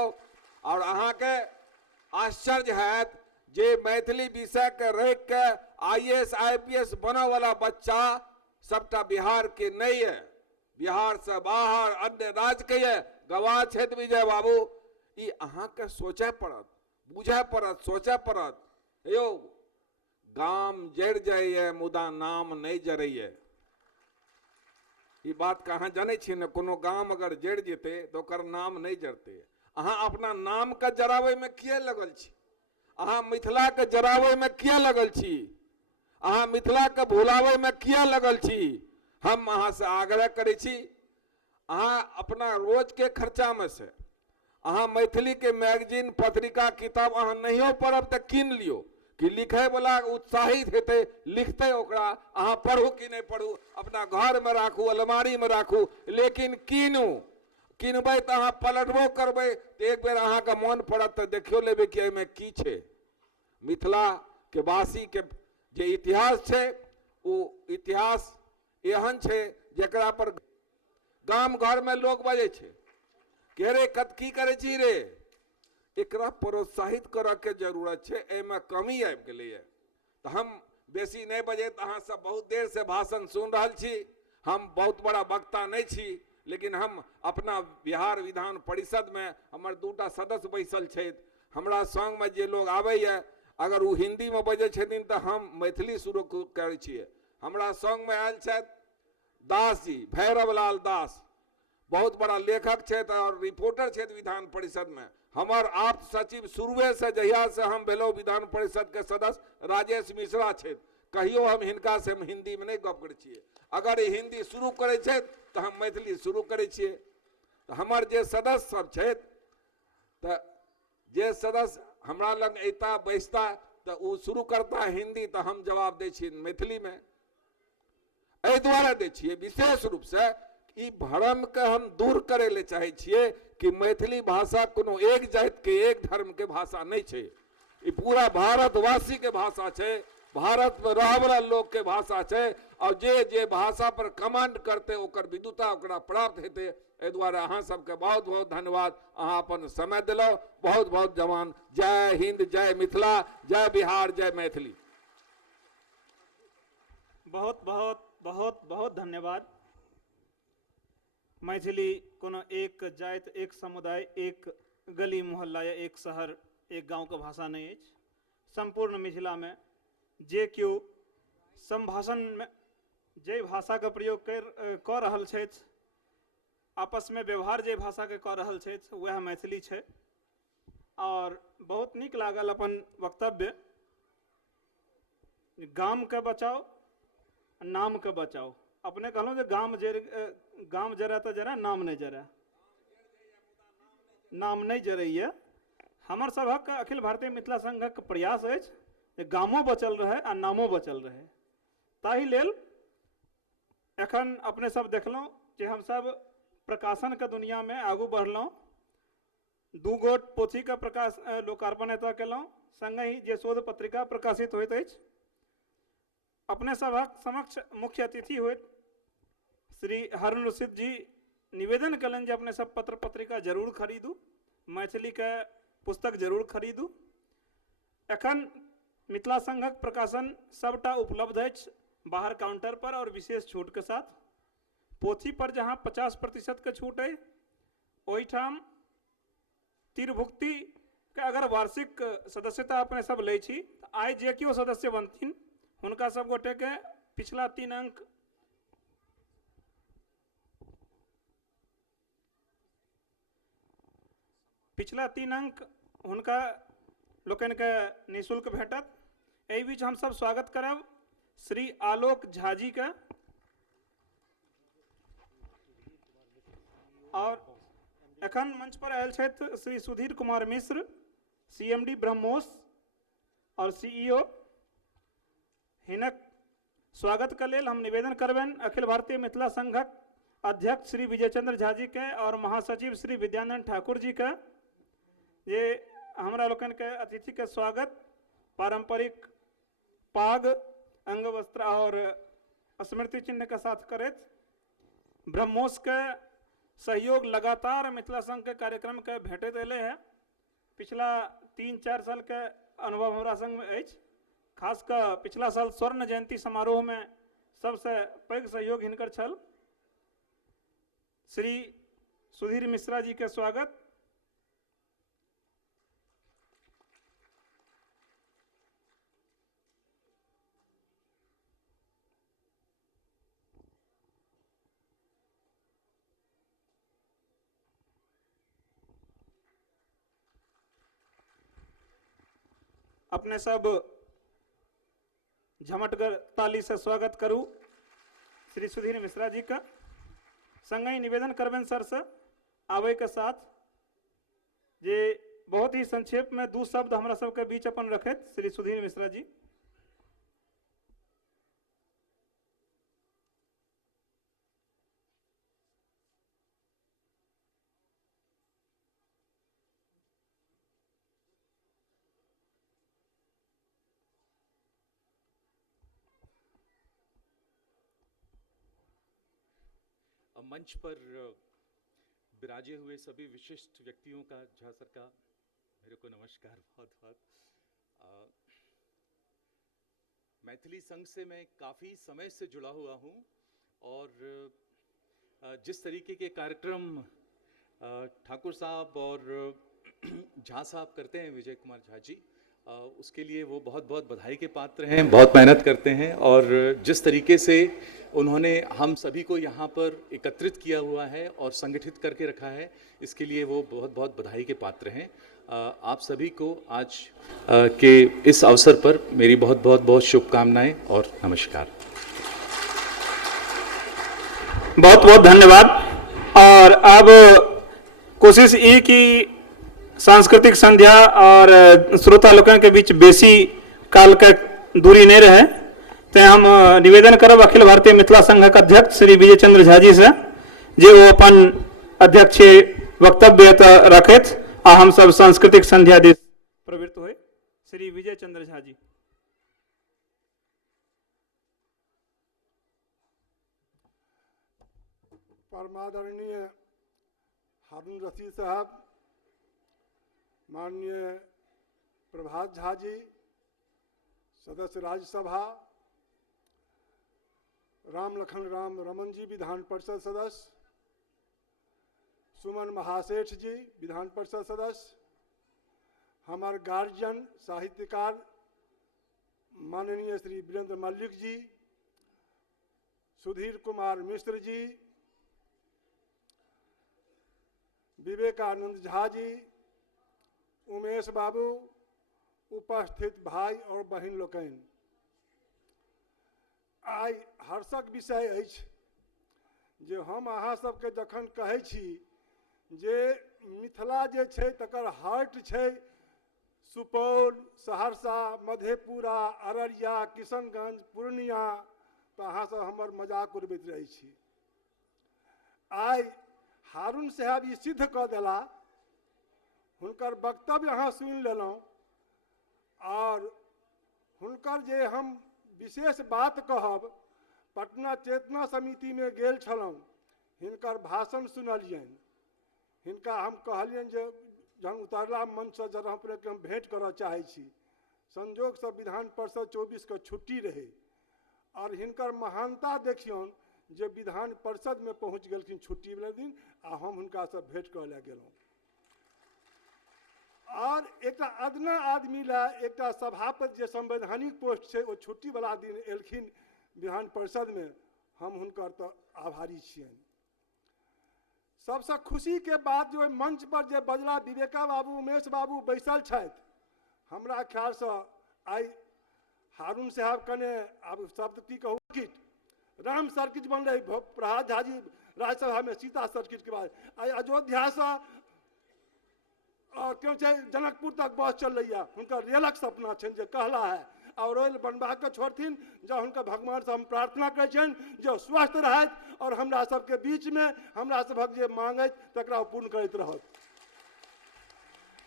और अहाँ के आश्चर्य है जे मैथिली विषय के रख के IAS IPS बना वाला बच्चा सबटा बिहार के नहीं है, बिहार से बाहर अन्य राज्य के है। गवाह क्षेत्र विजय बाबू, ई अहाँ के सोचे पड़त, बुझे पड़त, सोचे पड़त। यो गाम जड़ जाइए मुदा नाम नहीं जरइए। ई बात कहाँ जाने छी न, कोनो गाम अगर जड़ जेते तो ओकर नाम नहीं जरते। अहाँ अपना नाम के जरावे में किए लगल छी? अहाँ मिथिला के जरावे में किए लगल छी? अहाँ मिथिला के भुलावे में किए लगल छी? हम अहाँ से आग्रह करे छी, अहाँ अपना रोज के खर्चा में से अहाँ मैथिली के मैगजीन, पत्रिका, किताब अहाँ नहीं पढ़ब तो कीन लियो कि लिखे वाला उत्साहित हेते, लिखते ओकरा अहाँ पढ़ू कि नहीं पढ़ू, अपना घर में राखू, अलमारी में राखू, लेकिन कीनू। किनबै तो अहाँ पलटबो करबै तो एक बेर अहाँ के मन पड़त तो देखियो लेबै कि एहिमे की छै। मिथिला के वासी के जे इतिहास छै वो इतिहास एहन छै जेकरा पर गाम घर में लोग बजे छै के रे कत की करे छी रे, एकरा प्रोत्साहित करऽ के जरूरत छै। एहिमे कमी आबि गेलै है। तो हम बेसी नहीं बजे, अहाँ सब बहुत देर से भाषण सुन रहल छी। हम बहुत बड़ा वक्ता नहीं छी, लेकिन हम अपना बिहार विधान परिषद में हमर 2टा सदस्य बैसल छथि। हमरा संग में जे लोग आबैए अगर वो हिंदी में बजे छथिन तो हम मैथिली शुरू करै छियै। हमरा संग में आयल छथि दास जी, भैरव लाल दास, बहुत बड़ा लेखक छथि और रिपोर्टर छथि विधान परिषद में। हमार आप सचिव शुरुए से जहिया से हम भेलो विधान परिषद के सदस्य राजेश मिश्रा छथि। कहियो हम हिनका से हम हिंदी में नहीं गप करै छियै। अगर ई हिंदी शुरू करै छथि तो हम मैथिली शुरू करै छियै। तो हमार जे सदस्य सब छथि, तो जे सदस्य हमरा लग अयता बैसता तो वो शुरू करता हिंदी तो हम जवाब दै छियै मैथिली में। एहि दुआरे दै छियै विशेष रूप से ई भरम के हम दूर करे ले चाहे छियै कि मैथिली भाषा कोनो एक जाति के एक धर्म के भाषा नहीं छै। ई पूरा भारतवासी के भाषा छै, भारत में रह वाला लोग के भाषा छै। और जे भाषा पर कमांड करते ओकर विद्वता ओकरा प्राप्त हेते। एहि दुआरे अहाँ सबके बहुत बहुत धन्यवाद, अहाँ अपन समय दिलौ। बहुत बहुत जवान। जय हिंद, जय मिथिला, जय बिहार, जय मैथिली। बहुत बहुत बहुत बहुत धन्यवाद। मैथिली कोनो एक जाति, एक समुदाय, एक गली मोहल्ला या एक शहर, एक गांव के भाषा नहीं है। संपूर्ण मिथिला में जे केओ संभाषण में जे भाषा का प्रयोग कऽ रहल छथि, आपस में व्यवहार जे भाषा के कऽ रहल छथि, वह मैथिली छै। और बहुत नीक लागल अपन वक्तव्य। गाम के बचाओ, नाम के बचाओ। अपने कहलहुँ जे गाम जरा तो जरा, नाम नहीं जरा, नाम नहीं जरैया। हमर सभक अखिल भारतीय मिथिला संघक प्रयास अछि जे गामो बचल रहे आ नामो बचल रहे। ताहि लेल एखन अपने सब देखलहुँ जे हम सब प्रकाशन के दुनिया में आगू बढ़लहुँ। 2 गोट पोथी के प्रकाश लोकार्पण एतऽ केलहुँ, संगहि जे शोध पत्रिका प्रकाशित होइत अछि। अपने सभक समक्ष मुख्य अतिथि होइत श्री हारून रशीद जी निवेदन कलन जे अपने सब पत्र पत्रिका जरूर खरीदू, मैथिली के पुस्तक जरूर खरीदू। एखन मिथिला संघक प्रकाशन सबटा उपलब्ध अछि बाहर काउंटर पर और विशेष छूट के साथ। पोथी पर जहाँ 50% के छूट है, ओहिठाम तिरभुक्ति के अगर वार्षिक सदस्यता अपने सब लै छी तो आइ जे केओ सदस्य बनथिन हुनका सब गोटे के पिछला 3 अंक हुनका लोकन के निःशुल्क भेटत। एहि बीच हम सब स्वागत करब श्री आलोक झा जी का। और एखन मंच पर आयल छथि श्री सुधीर कुमार मिश्र, CMD ब्रह्मोस और CEO। हिनक स्वागत के लेल हम निवेदन करबेन अखिल भारतीय मिथिला संघक अध्यक्ष श्री विजय चंद्र झा जी के और महासचिव श्री विद्यानंद ठाकुर जी का। ये हमरा लोकन के अतिथि के स्वागत पारंपरिक पाग अंग वस्त्र और स्मृति चिन्ह के साथ करैत ब्रह्मोस के सहयोग लगातार मिथिला संघ के कार्यक्रम के भेटैत एलै है। पिछला 3-4 साल के अनुभव हमरा संग में अछि। खास कऽ पिछला साल स्वर्ण जयंती समारोह में सबसे पैघ सहयोग हिनकर छल। श्री सुधीर मिश्रा जी के स्वागत। अपने सब झमटगर ताली से स्वागत करूँ श्री सुधीर मिश्रा जी का। संगहि निवेदन करबेन सर से आवे के साथ जे बहुत ही संक्षेप में 2 शब्द हमरा सबके बीच अपन रखैत श्री सुधीर मिश्रा जी। मंच पर विराजे हुए सभी विशिष्ट व्यक्तियों का झा सर का मेरे को नमस्कार बहुत बहुत। मैथिली संघ से मैं काफ़ी समय से जुड़ा हुआ हूँ और जिस तरीके के कार्यक्रम ठाकुर साहब और झा साहब करते हैं, विजय कुमार झा जी, उसके लिए वो बहुत बहुत बधाई के पात्र हैं, बहुत मेहनत करते हैं। और जिस तरीके से उन्होंने हम सभी को यहाँ पर एकत्रित किया हुआ है और संगठित करके रखा है, इसके लिए वो बहुत बहुत बधाई के पात्र हैं। आप सभी को आज के इस अवसर पर मेरी बहुत बहुत बहुत शुभकामनाएं और नमस्कार। बहुत बहुत धन्यवाद। और अब कोशिश ये कि सांस्कृतिक संध्या और श्रोता लोगों के बीच बेसी काल के दूरी नहीं रहे, तो हम निवेदन करब अखिल भारतीय मिथिला संघ के अध्यक्ष श्री विजय चंद्र झा जी से जे वो अपन अध्यक्ष वक्तव्य रखैत आ हम सब सांस्कृतिक संध्या दिस प्रवृत्त हुए। श्री विजय चंद्र झा जी। परमादरणीय हारून रशीद साहब, माननीय प्रभात झा जी, सदस्य राज्यसभा, राम लखन राम रमन जी विधान परिषद सदस्य, सुमन महासेठ जी विधान परिषद सदस्य, हमारे गार्जियन साहित्यकार माननीय श्री वीरेंद्र मल्लिक जी, सुधीर कुमार मिश्र जी, विवेकानंद झा जी, उमेश बाबू, उपस्थित भाई और बहन लोकनि, आई हर्षक विषय अछि जे हम अहाँ सबके जखन कहै छी जे मिथिला जे छै तकर हाट छै सुपौल, सहरसा, मधेपुरा, अररिया, किशनगंज, पूर्णिया, तो अहाँ सब हमर मजाक उड़बैत रहै छी। आई हारून साहब ई सिद्ध कऽ देला, हुनकर वक्तव्य अहाँ सुनि लेलहुँ और हुनकर जे हम विशेष बात कहब, पटना चेतना समिति में गेल छलहुँ, हिनकर भाषण सुनलियनि, हिनका हम कहलियनि जे जहन उतरला मंच से जरा हम भेंट करऽ चाहै छी। संजोग से विधान परिषद 24 के छुट्टी रहे और हिनकर महानता देखियौन जे विधान परिषद में पहुँच गेलखिन छुट्टी वाला दिन आ हम हुनका से भेंट करे गेलहुँ। और एक अदना आदमी ला एक सभापति जे संवैधानिक पोस्ट है वो छुट्टी वाला दिन एलखिन विधान परिषद में, हम हुनकर तो आभारी छियनि। सबसे खुशी के बात जो मंच पर जे बजला विवेका बाबू, उमेश बाबू बैसल छथि, हमरा ख्याल से आई हारून साहब कने अब शब्द की कहूँ किट राम सर्किट बन रही, प्रभात झा जी राज्यसभा में सीता सर्किट के बाद आई अयोध्या से और क्यों चाहे जनकपुर तक बस चल रही है, उनका रेलक सपना छन जे कहला है और रेल बनवा के छोड़थिन। जब उनका भगवान से हम प्रार्थना करें जो स्वस्थ रहत और हमरा सबके बीच में हमरा सबक जे मांगत तकरा पूर्ण करते रहत।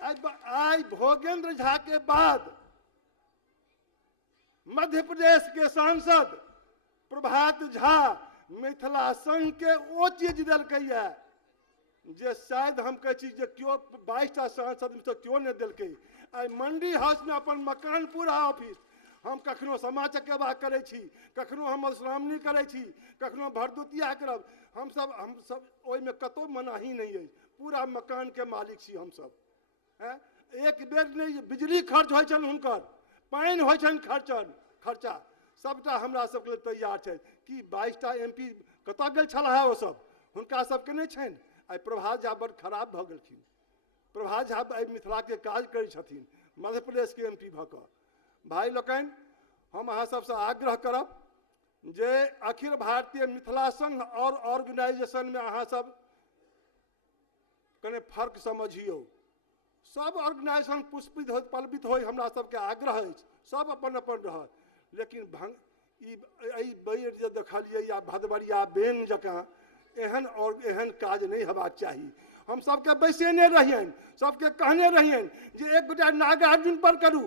आई भोगेंद्र झा के बाद मध्य प्रदेश के सांसद प्रभात झा मिथिला संघ के वो चीज दिलकैया जे शायद हम कहे छी जे क्यों 22टा सांसद में से क्यों नहीं दिलकै। आई मंडी हाउस में अपन मकान पूरा ऑफिस हम कखनो सामा चकेबा करे छी, कखनो हम मधुश्रावणी करे छी, कखनो भरदुतिया करब। हम सब ओहि में कतो मनाही नहीं है, पूरा मकान के मालिक छी हम सब। एक बेर नहीं बिजली खर्च होइ छन हुनकर, पानी होइ छन खर्चा सबटा हमरा सबके लिए तैयार छै। कि 22टा MP कतऽ गेल छलाह ओ सब, हुनका सबके नहीं छनि। आई प्रभात झा बड़ खराब भऽ गेलखिन। प्रभात झा आई मिथिला के काज करै छथिन मध्य प्रदेश के MP भऽ कऽ। भाई लोकनि हम अहाँ सबसे आग्रह करब जे अखिल भारतीय मिथिला संघ और ऑर्गेनाइजेशन में अहाँ सब कने फर्क समझियो। सब ऑर्गेनाइजेशन पुष्पित हो पल्पित हो हमरा सबके आग्रह है, सब अपन अपन रह। लेकिन बेर जे देखलिए या भदबरिया बेन जकाँ एहन और एहन काज नहीं हेबाक चाही। हम सबके बैसेने रहियन, सबके कहने रहियन जे एक गोटा नागार्जुन पर करू,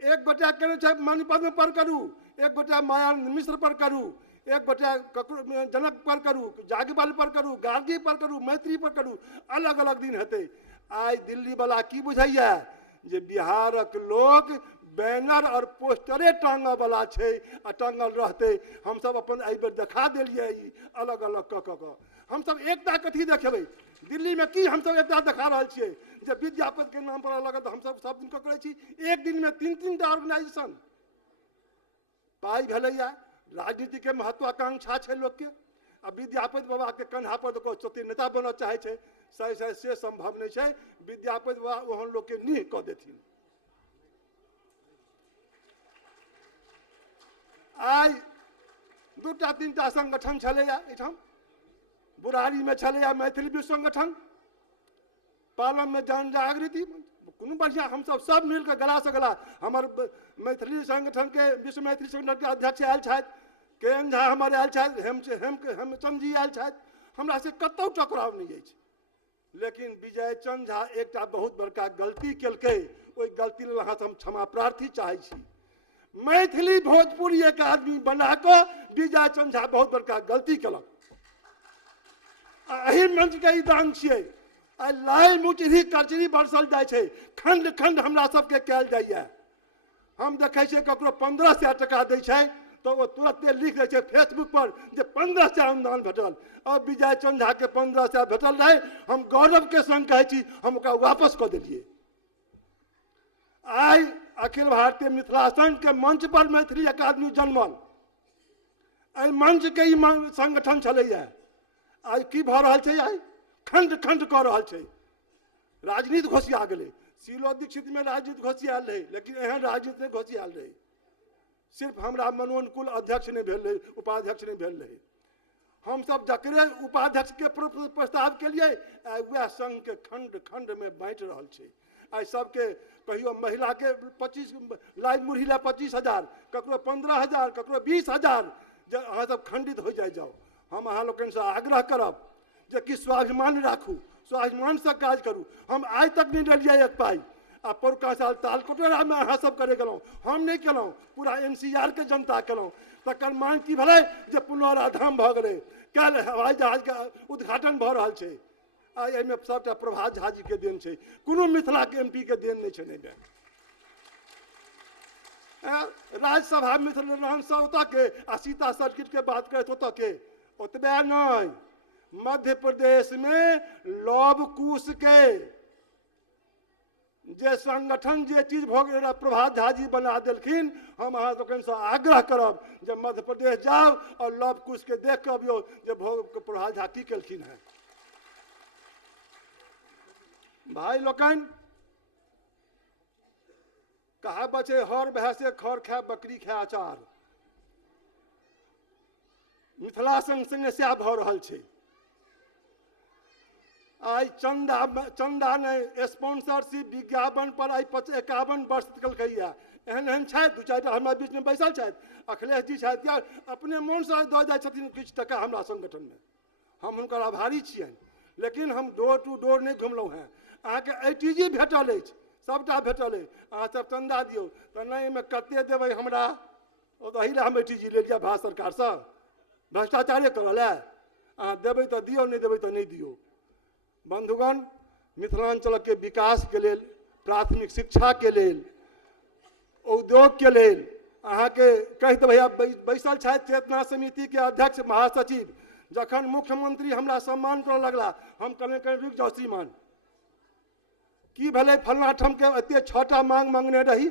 एक गोटा केने छै मणिपद्म पर करू, एक गोटा माया मिश्र पर करू, एक गोटा जनक पर करू, जागीवाल पर करू, गार्गी पर करू, मैत्री पर करू, अलग अलग दिन हेतै। आई दिल्ली वाला की बुझैया जे बिहारक लोग बैनर और पोस्टरे टांगऽ वाला छै आ टांगल रहते। हम सब अपन एहि बेर देखा देलिए अलग अलग कऽ हम सब एकता कथी देखेबै। दिल्ली में की हम सब एकता देखा रहल छियै जे विद्यापति के नाम पर अलग हम सब दिन करै छी। एक दिन में 3-3टा ऑर्गेनाइजेशन पाई भेलैया। राजनीति के महत्वाकांक्षा छै लोग के। आ विद्यापति बाबा के कंधा पर देखो चोते नेता बनऽ चाहे छै, से संभव नहीं है। विद्यापति बाबा ओहन लोग के नीह कऽ देथिन। आई 2-3टा संगठन छलैया एठाम, बुरारी में छलैया मैथिली विश्व संगठन, पालम में जन जागृति कोनो बढ़िया। हम सब मिलकर गला से गला हमार मैथिली संगठन के विश्व मैथिली संगठन के अध्यक्ष आयल छथि, के झा हमारे आयल छथि, हेमचंद जी आयल छथि। हमरा से कतौ टकराव नहीं अछि। लेकिन विजय चंद झा एकटा बहुत बड़का गलती केलकै। ओहि गलती लेल अहाँ हम क्षमा प्रार्थी चाहै छी। मैथिली भोजपुरी एक आदमी बना कऽ विजय चंद झा बहुत बड़का गलती केलक। एहि मंच के ई दान छियै। आई लाई मुचरी कचरी बरसल जाइ छै, खंड खंड हमरा सबके कयल जाइए। हम देखै छियै ककरो 1500 टका दै छै तो वो तुरंते लिख दै छै फेसबुक पर जे 1500 अनुदान भेटल। अब विजय चंद झा के 1500 भेटल रहे, हम गौरव के संग कहै छी हम ओकरा वापस कऽ देलिए। आई अखिल भारतीय मिथिला संघ के मंच पर मैथिली अकादमी जन्मल। आई मंच के ई संगठन छलैया। आई की भऽ रहल छै, आई खंड खंड कऽ रहल छै। राजनीति घोषिया गेलै। शीलो दीक्षित में राजनीति घोषियाल रहे, लेकिन एहन राजनीति नहीं घोषियाल रहे। सिर्फ हमरा मनोनुकूल अध्यक्ष नहीं भेल रहे, उपाध्यक्ष नहीं भेल रहे। हम सब जकरे उपाध्यक्ष के प्रस्ताव के लिए वह संघ के खंड खंड में बांट रहल छै। आई सबके कहियो महिला के 25 लाइ मुरही ला 25,000, ककरो 15,000, ककरो 20,000 जे अहाँ सब खंडित हो जाओ। हम अहाँ लोगन से आग्रह करब जे कि स्वाभिमान राखू, स्वाभिमान से काज करू। हम आज तक नहीं डलिए एक पाई। आ पौरका साल तालकोटरा में अहाँ सब करे गेलहुँ, हम नहीं केलहुँ, पूरा NCR के जनता केलहुँ। तकर मांग की भेलै जे पुनराधाम भऽ गेलै। काल्हि हवाई जहाज के उद्घाटन भऽ रहल छै। आ एहिमे सबटा प्रभात झा जी के देन छै, कोनो मिथिला के MP के देन नहीं छै। नहीं राज्यसभा मिथिला विधानसभा ओतऽ के आ सीता सर्किट के बात करैत ओतऽ के ओतबे नहीं। मध्य प्रदेश में लौह कुश के जे संगठन जे चीज भऽ गेलै प्रभात झा जी बना देलखिन। हम अहाँ लोगन से आग्रह करब जे मध्य प्रदेश जाओ और लौह कुश के देख कऽ अबियो जे प्रभात झा की केलखिन है। भाई लोगन कहावत छै हर भैंसे खर खाए बकरी खाए अचार। मिथिला संग संगे सएह भऽ रहल छै। आई चंदा ने स्पॉन्सरशिप विज्ञापन पर आई 51 वर्ष केलकैया। एहन एहन छथि, 2-4टा हमरा बीच में बैसल छथि। अखिलेश जी छथि, या अपने मन से दऽ जाइ छथिन किछु टका हमरा संगठन में। हम हुनकर आभारी छियनि। लेकिन हम डोर टू डोर नहीं घुमलहुँ हैं। अहाँके ATG भेटल अछि, सबटा भेटल अछि। अहाँ सब चंदा दियौ तऽ नहीं में कते देबै हमरा ओ तो अही हम जी ले लिया भारत सरकार से भ्रष्टाचारे करल है। अहाँ देबै तो दियो, नहीं देबै तो नहीं दियो। बंधुगण, मिथिलांचल के विकास के लेल, प्राथमिक शिक्षा के लेल, उद्योग के लेल अहाँ के कहि तो भैया बैसल छथि चेतना समिति के अध्यक्ष महासचिव, जखन मुख्यमंत्री हमरा सम्मान करऽ लगला, हम कहलियै कहीं रुक जाओ श्रीमान, की भले फलना ठम के एते 6टा मांग मांगने रही,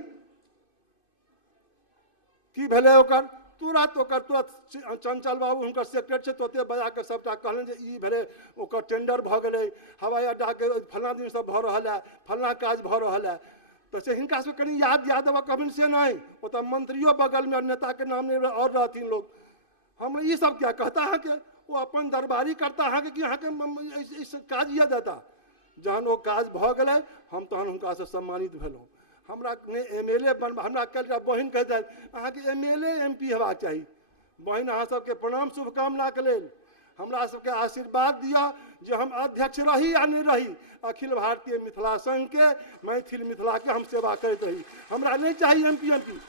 की भले ओकर तुरंत चंचल बाबू हुनकर सेक्रेटरी छै तोते बजा के सबटा कहलन जे ई भले ओकर टेंडर भ गेलै, हवाई अड्डा के फलना दिन सब भ रहल है, फलना काज भ रहल है। तो से हिनका से कहीं याद देवा कहबिन से नहीं, वो तो मंत्रियों बगल में नेता के नाम नहीं और रहथिन लोग। हम ये सब क्या कहता है कि वो अपन दरबारी करता है कि यहाँ के इस काज ये देता। जहन वो काज भ गए हम तहन हुनका से सम्मानित भेलहुँ। हमरा ने MLA बन, हमरा कल बहन कहते अहाँ के MLA MP हेबाक चाहिए। बहन अहाँ सबके प्रणाम शुभकामना के लेल, हमरा सबके आशीर्वाद दिया जे हम अध्यक्ष रही या नहीं रही, अखिल भारतीय मिथिला संघ के मैथिल मिथिला के हम सेवा करते रही। हमरा नहीं चाहिए MP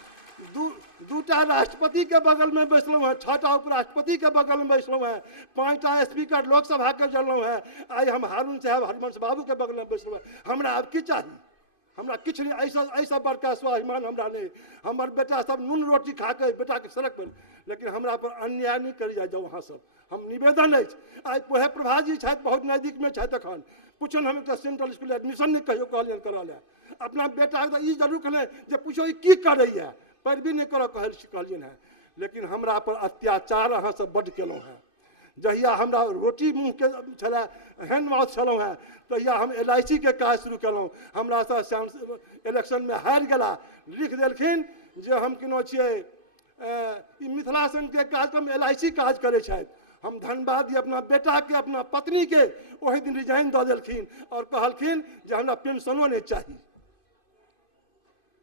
दूटा राष्ट्रपति के बगल में बैसलूँ है, 6टा उपराष्ट्रपति के बगल में बैसलूँ है, 5टा स्पीकर लोकसभा के जलूँ है, आई हम हारून साहब हरिवंश बाबू के बगल में बैसलूँ है। हमरा अब की चाहिए? हमरा किछ नहीं, ऐसा बड़का स्वाभिमान हमरा नहीं। हमार बेटा सब नून रोटी खा के बेटा के सड़क पर, लेकिन हमरा पर अन्याय नहीं कर जाओ वहाँ सब। हम निवेदन है आज पोहे प्रभा जी छथि बहुत नजदीक में छथि, अखन पूछन हम एक सेंट्रल स्कूल एडमिशन नहीं कहियो कहलियन करल है। अपना बेटा के ई जरूर कहले जे पूछो ई की करैया, पैरवी नहीं करऽ कहलियन है। लेकिन हमरा पर अत्याचार अहाँ सब बड्ड केलहुँ है। जहिया हमरा रोटी मुँह के छलै, हैंड माउथ छलहुँ है, तहिया हम LIC के काज शुरू केलहुँ। हमरा से इलेक्शन में हारि गेला, लिख देलखिन जे हम किनो छियै मिथिला संघ के कार्यक्रम LIC काज करे छथि। हम धन्यवाद दिए अपना बेटा के, अपना पत्नी के, वही दिन रिजाइन दऽ देलखिन और कहलखिन जे हमरा पेंशनो नहीं चाहिए।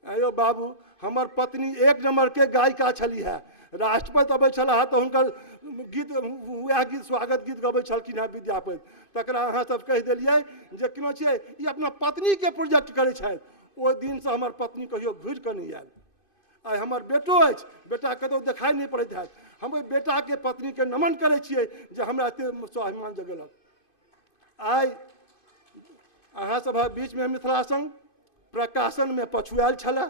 आयो बाबू, हमर पत्नी 1 नंबर के गायिका छली है, राष्ट्रपति अबै छला तो हुनकर गीत वएह गीत स्वागत गीत गबै छलखिन है विद्यापति। तकरा अहाँ सब कहि देलियै जे किनो छियै ई अपना पत्नी के प्रोजेक्ट करै छथि। ओ दिन से हमर पत्नी कहियो घुरि कऽ नहीं आयल। आई हमर बेटो अछि, बेटा कतौ देखाई नहीं पड़ैत हैत, हम ओहि बेटा के पत्नी के नमन करै छियै जे हमरा एते स्वाभिमान जगेलक। आई अहाँ सब बीच में मिथिला संघ प्रकाशन में पछुआल छलै,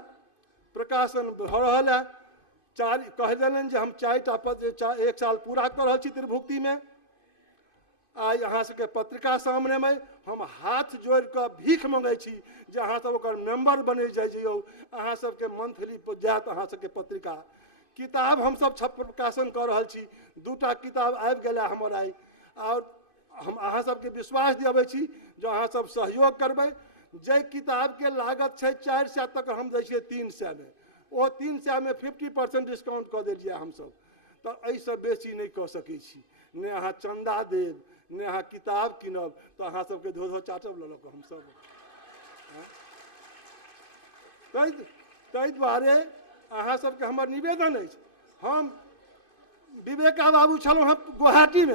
प्रकाशन भऽ रहल है। कह देलन जे हम 4टा पद 1 साल पूरा कर रहल छी त्रिभुक्ति में। आई अहाँ सबके पत्रिका सामने में हम हाथ जोड़ कर भीख मांगे छी जे अहाँ सब ओकर मेंबर बने जाइयो। अहाँ सबके मंथली जात अहाँ सबके पत्रिका किताब हम सब प्रकाशन कर रहल छी। 2टा किताब आबि गेला हमर आई, और हम अहाँ सबके विश्वास दियाबै छी जो अहाँ सब सहयोग करबै। जे किताब के लागत छै 400 तक हम दै छियै 300 में, वो 300 में 50% डिस्काउंट कऽ देलियै हम सब। तो एहिसँ बेसी नहीं कऽ सकै छी, ने अहाँ चंदा देब ने अहाँ किताब किनब, तो अहाँ सबके धो चाटब लऽ लऽ हम सब। ताहि दुआरे अहाँ सबके हमर निवेदन अछि। हम विवेका बाबू छलहुँ हम गुवाहाटी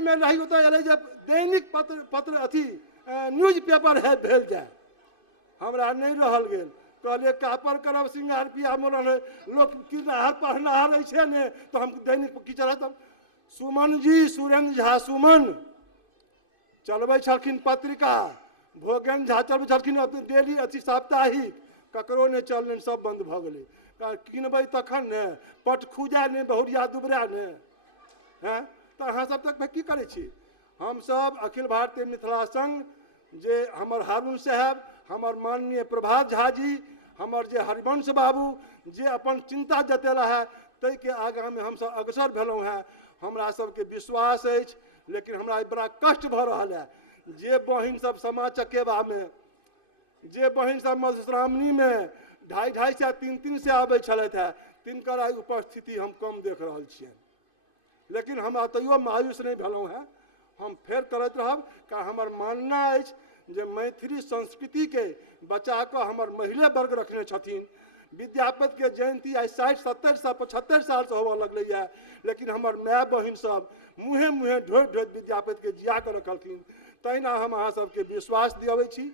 में रही, ओतऽ एलै जे दैनिक पत्र अथी न्यूज पेपर है भेल जाए, हमरा नहीं रहल गेल। कहलिए कापर करब सिंगार पिया मोरन लोग किनार पढ़नाहार छै ने, तो हम दैनिक की चला तब सुमन जी, सुरेंद्र झा सुमन चलबै छलखिन पत्रिका, भोगेन झा चलबै छलखिन डेली अथी साप्ताहिक, ककरो नहीं चललनि, सब बंद भऽ गेलै। किनबै तखन ने, पट खुजा ने, बहुरिया दुबरा ने हैं, तो अहाँ सब तक की करै छी। हम सब अखिल भारतीय मिथिला संघ जे हमर हारून साहब, हमर माननीय प्रभात झा जी, हमर जे हरिवंश बाबू जे अपन चिंता जतेला है, तै के आगाँ में हम सब अग्रसर भेलहुँ हैं। हमरा सबके विश्वास अछि, लेकिन हमरा बड़ा कष्ट भऽ रहल है। जे बहिन सब सामा चकेबा में, जे बहिन सब मधुश्रावणी में 250 से 300 आबै छलथि है, तिनकर आई उपस्थिति हम कम देख रहल छियनि। लेकिन हम तैयो मायूस नहीं भेलहुँ हैं, हम फेर करैत रहब। का हमर मानना अछि जे मैथिली संस्कृति के बचा कऽ हमर महिला वर्ग रखने छथिन। विद्यापति के जयंती आई 60, 70 साल 75 साल से होबऽ लगलै है, लेकिन हमर माय बहिन सब मुँहे मुँहे ढोइत ढोइत विद्यापति के जिया के रखलखिन। तहिना हम अहाँ सबके विश्वास दियाबै छी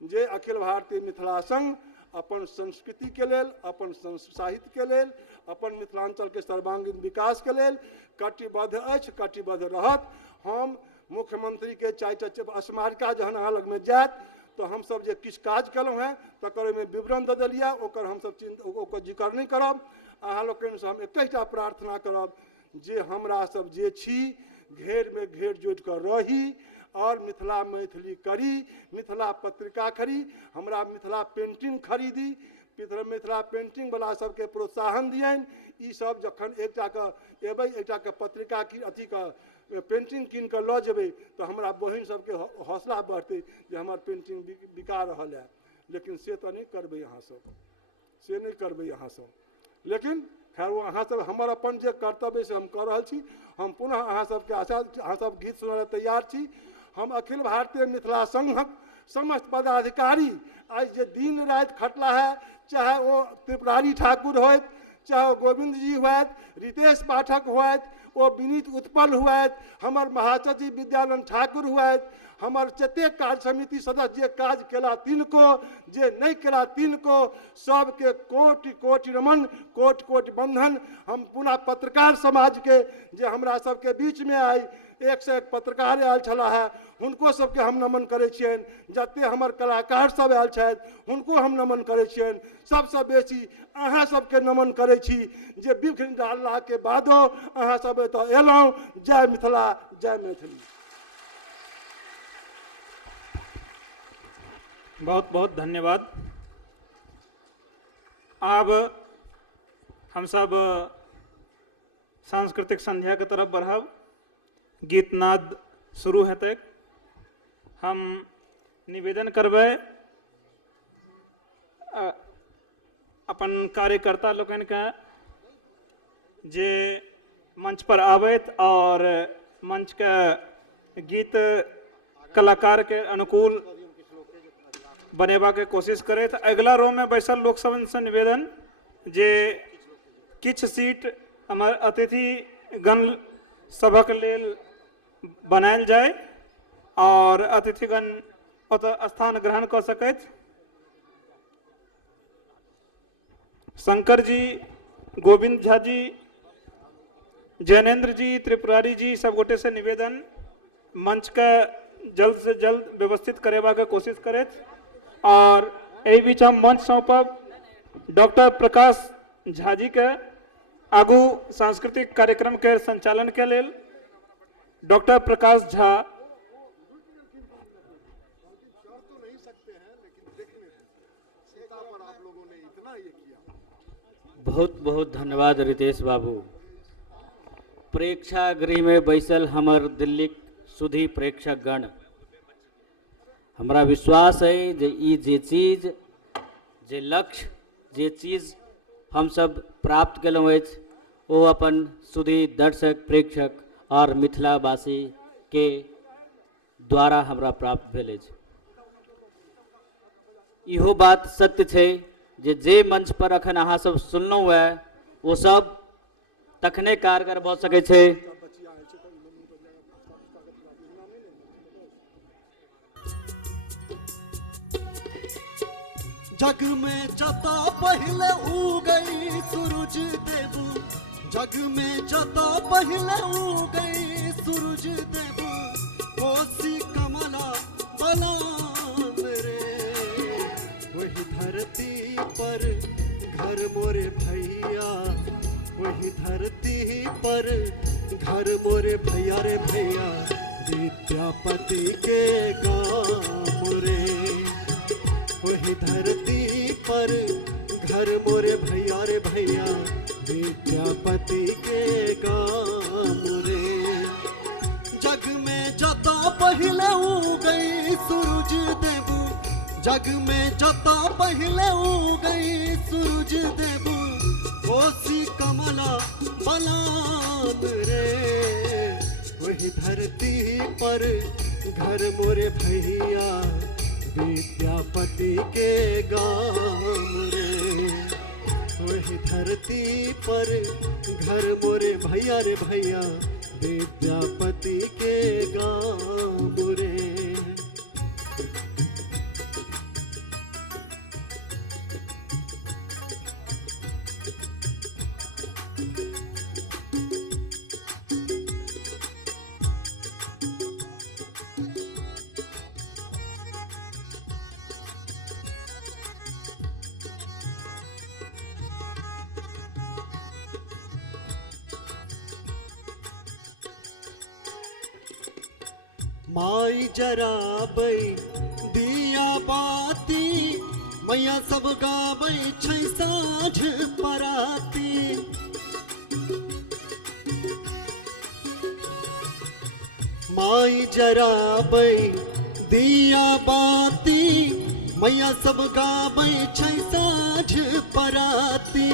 जे अखिल भारतीय मिथिला संघ अपन संस्कृति के लेल, अपन साहित्य के लेल, अपन मिथिलांचल के सर्वांगीण विकास के लेल कटिबद्ध अछि, कटिबद्ध रहत। हम मुख्यमंत्री के 4टा स्मारिका जहन अहाँ लग में जायत तो हम सब जे किछु काज केलहुँ हैं तकर में विवरण दे देलिए, ओकर हम सब ओकर जिक्र नहीं करब। अहाँ लोकनि से हम एकटा प्रार्थना करब जे हमरा सब जे छी घेर में घेर जोड़ कर रही और मिथिला मैथिली करी, मिथिला पत्रिका खरी, हमरा मिथिला पेंटिंग खरीदी, मिथिला पेंटिंग वाला सबके प्रोत्साहन दियन। ई सब जखन एकटा के एबै, एकटा के पत्रिका की अथी का पेंटिंग कीन कर लऽ जेबै तो हमरा बहिन सबके हौसला बढ़तै जे हमर पेंटिंग बिका रहल है। लेकिन से तो नहीं करबै अहाँ सब, से नहीं करबै अहाँ सब। लेकिन खैर वो अहाँ सब हमर अपन जे कर्तव्य से हम कर रहल छी। हम पुनः अहाँ सबके आशा, अहाँ सब गीत सुनय तैयार छी। हम अखिल भारतीय मिथिला संघक समस्त पदाधिकारी आज जे दिन रात खटला है, चाहे वो त्रिपुरारी ठाकुर होत, चाहे वो गोविंद जी होत, रितेश पाठक होत, वो विनीत उत्पल हुआत, हमर महासचिव विद्यानंद ठाकुर हुआत, हमर जते कार्य समिति सदस्य जे काज केला तिनको, जे नहीं केला तिनको, सबके कोटि कोटि नमन, कोटि कोटि बंधन। हम पुनः पत्रकार समाज के जे हमरा सबके बीच में आई, 1 से 1 पत्रकार आयल छला है, हुनको सबके हम नमन करे छियन। जते हमर कलाकार सब आयल छथि हुनको हम नमन करे छियन। सबसे बेसी अहाँ सबके नमन करे छी जे विघ्न डालला के बादो अहाँ सब एतऽ एलहुँ। जय मिथिला, जय मैथिली। बहुत बहुत धन्यवाद। अब हम सब सांस्कृतिक संध्या के तरफ बढ़ब। गीत नाद शुरू हेतै। हम निवेदन करबै अपन कार्यकर्ता लोकनि के जे मंच पर आबैत और मंच के गीत कलाकार के अनुकूल बनेबा के कोशिश करैत। अगला रो में बैसल लोक सब से निवेदन जे किछ सीट हमर अतिथि गण सभक लेल बनायल जाए और अतिथिगण ओतऽ स्थान ग्रहण कर सकैत। शंकर जी, गोविंद झा जी, जैनेन्द्र जी, त्रिपुरारी जी सब गोटे से निवेदन मंच का जल्द से जल्द व्यवस्थित करेबा के कोशिश करैत। और एहि बीच हम मंच सौंपब डॉक्टर प्रकाश झा जी के आगू सांस्कृतिक कार्यक्रम के संचालन के लेल। डॉक्टर प्रकाश झा बहुत बहुत धन्यवाद रितेश बाबू। प्रेक्षागृह में बैसल हमर दिल्ली सुधी प्रेक्षक गण, हमरा विश्वास है जे ई जे चीज, जे लक्ष्य, जे चीज हम सब प्राप्त केलहुँ अछि ओ अपन सुधी दर्शक, प्रेक्षक और मिथिलावासी के द्वारा हमरा प्राप्त भेल अछि। इहो बात सत्य छै जे मंच पर अखन अहाँ सब सुनलहुँ है वो सब तखने कारगर भऽ सकै छै जग में जता पहले उगई सूरज देव, जग में जता पहले उगई सूरज देव, कोसी कमला बलान रे, वही धरती पर घर मोरे भैया, वही धरती पर घर मोरे भैया रे भैया, विद्यापति के गाँव रे, वही धरती पर घर मोरे भैया रे भैया, विद्यापति के गाँव रे। जग में जता पहले उगई सूरज देव, जग में जता पहले उगई सूरज देव, कोसी कमला बलान रे, वही धरती पर घर मोरे भैया, विद्यापति के गाँव रे, वही धरती पर घर मोरे भैया रे भैया, विद्यापति के गाँव रे। माई जराबै दिया बाती मैया सब गाबै छै साँझ पराती। माई जराबै दिया बाती मैया सब गाबै छै साँझ पराती।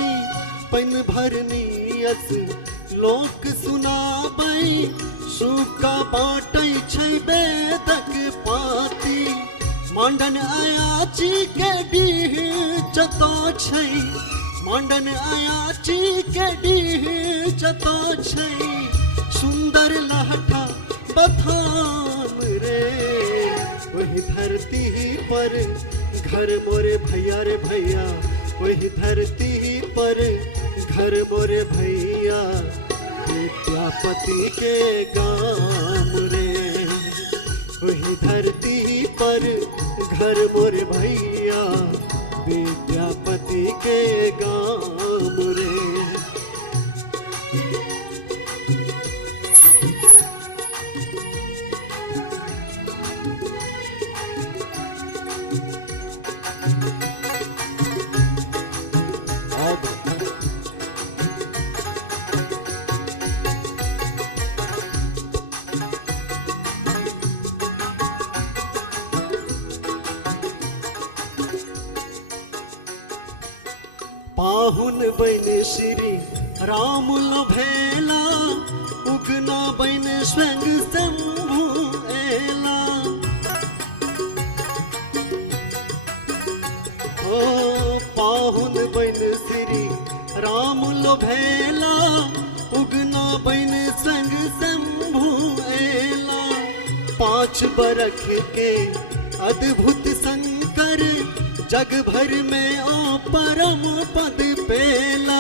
पन भरनी अस लोक सुनाबै सुका बाटै छै वेदक पाती। मांडन अयाची के डीह जता छै मांडन अयाची के डीह जता छै सुंदर लहठा बथान रे। वही धरती पर घर मोरे भैया रे भैया वही धरती पर घर मोरे भैया विद्यापति के गाम रे। वही धरती पर घर मोरे भैया विद्यापति के गाम रे। पाहुन बन श्री राम लभेला उगना बन स्वयं शंभु एला। ओ पाहुन बन श्री राम लभेला उगना बन स्वयं शंभु एला। 5 बरख के अद्भुत शंकर जग भर में ओ परम पद पेला।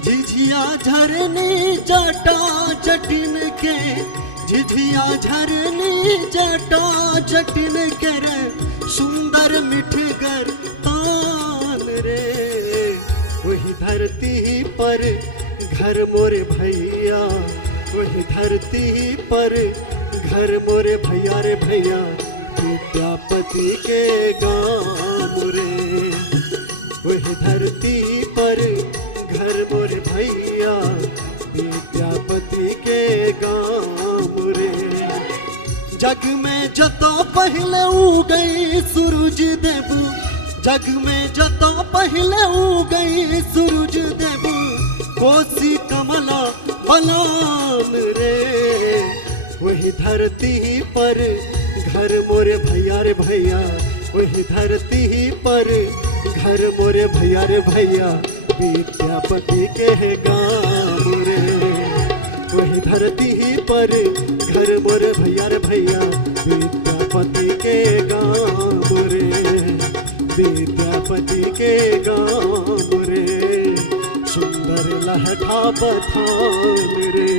झिझिया झरनी जटा जटिन के झिझिया झरनी जटा जटिन कर सुंदर मिठगर तान रे। वही धरती पर घर मोरे भैया वही धरती पर घर मोरे भैया रे भैया विद्यापति के गाम रे। वही धरती पर घर मोरे भैया विद्यापति के गाम रे। जग में जता पहले उगई सूरज देव जग में जता पहले उगई सूरज देव कोसी कमला बलान रे। वही धरती पर घर मोरे भैया रे भैया वही धरती पर घर मोरे भैया रे भैया विद्यापति के गाम रे। वही धरती पर घर मोरे भैया रे भैया विद्यापति के गाम रे विद्यापति के गाम रे। सुंदर लहठा बथान रे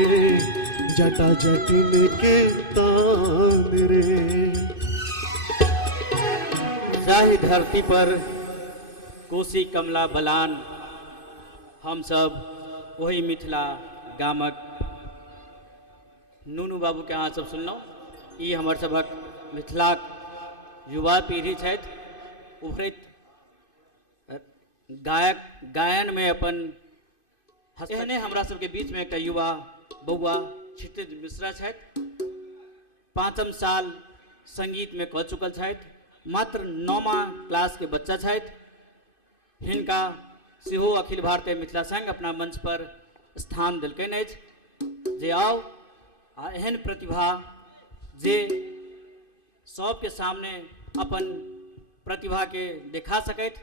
जटा जटिन के तान रे। जाहि धरती पर कोसी कमला बलान हम सब वही मिथिला गामक नुनू बाबू के अहाँ सब सुनलहुँ। ई हमर सबक मिथिलाक युवा पीढ़ी छथि उभरैत गायन में अपन एहने हमरा सबके बीच में एकटा युवा बौआ क्षितिज मिश्रा छथि। 5म साल संगीत में कऽ चुकल छथि। मात्र 9मा क्लास के बच्चा छथि। हिनका सेहो अखिल भारतीय मिथिला संघ अपना मंच पर स्थान देलकनि अछि जे आओ आ एहन प्रतिभा जे सबके सामने अपन प्रतिभा के देखा सकैत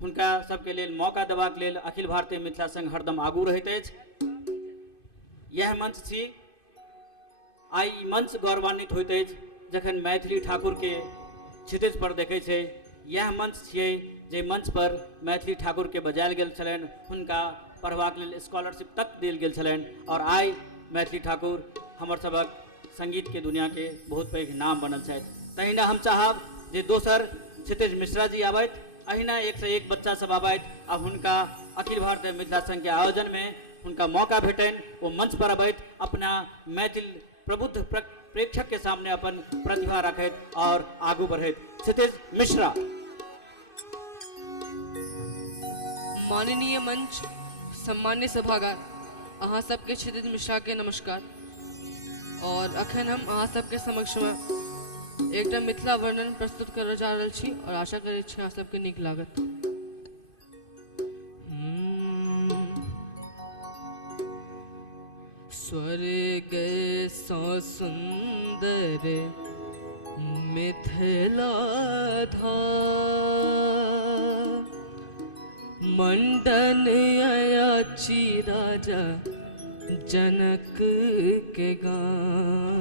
हुनका सबके लेल मौका देबाक लेल अखिल भारतीय मिथिला संघ हरदम आगू रहैत अछि। यह मंच छी आई ई मंच गौरवान्वित होइत अछि जखन मैथिली ठाकुर के क्षितिज पर देखै छै। यह मंच छियै जे मंच पर मैथिली ठाकुर के बजायल गेल छलनि हुनका पढ़बाक लेल स्कॉलरशिप तक देल गेल छलनि और आई मैथिली ठाकुर हमर सबक संगीत के दुनिया के बहुत पैघ नाम बनल छथि। तहिना हम चाहब जे दोसर क्षितिज मिश्रा जी आबैत अहिना 1 से 1 बच्चा सब आबैत आ हुनका अखिल भारतीय मिथिला संघ के आयोजन में हुनका मौका भेटनि वो मंच पर अबैत अपना मैथिल प्रबुद्ध प्रेक्षक के सामने अपन प्रतिभा रखैत और आगू बढ़ैत। क्षितिज मिश्रा। माननीय मंच, सम्मान्य सभागार, अहाँ सबके क्षितिज मिश्रा के नमस्कार। और अखन हम अहाँ सबके समक्ष में एकटा मिथिला वर्णन प्रस्तुत करऽ जा रहल छी और आशा करै छी अहाँ सबके नीक लागत। स्वर्ग सँ सुंदर मिथिला धाम, मंडन अयाची राजा जनक के गाँव।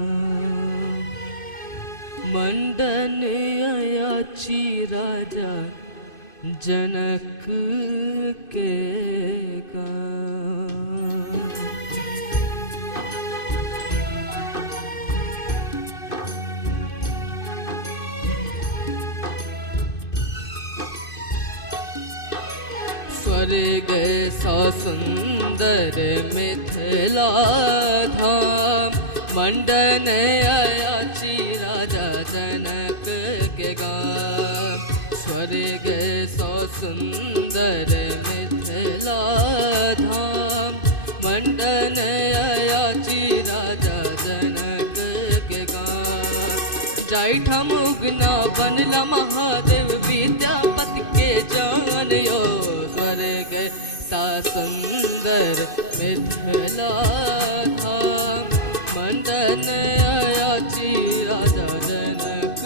मंडन अयाची राजा जनक के गाँव। स्वर्ग सा सुंदर मिथिला धाम, मंडन अयाची राजा जनक के गाँव। स्वर्ग सा सुंदर मिथिला धाम, मंडन अयाची राजा जनक के गाँव। जाइठम उगना बनला महादेव विद्यापति के जान यो। स्वर्ग सा सुंदर मिथिला धाम, मंडन अयाची राजा जनक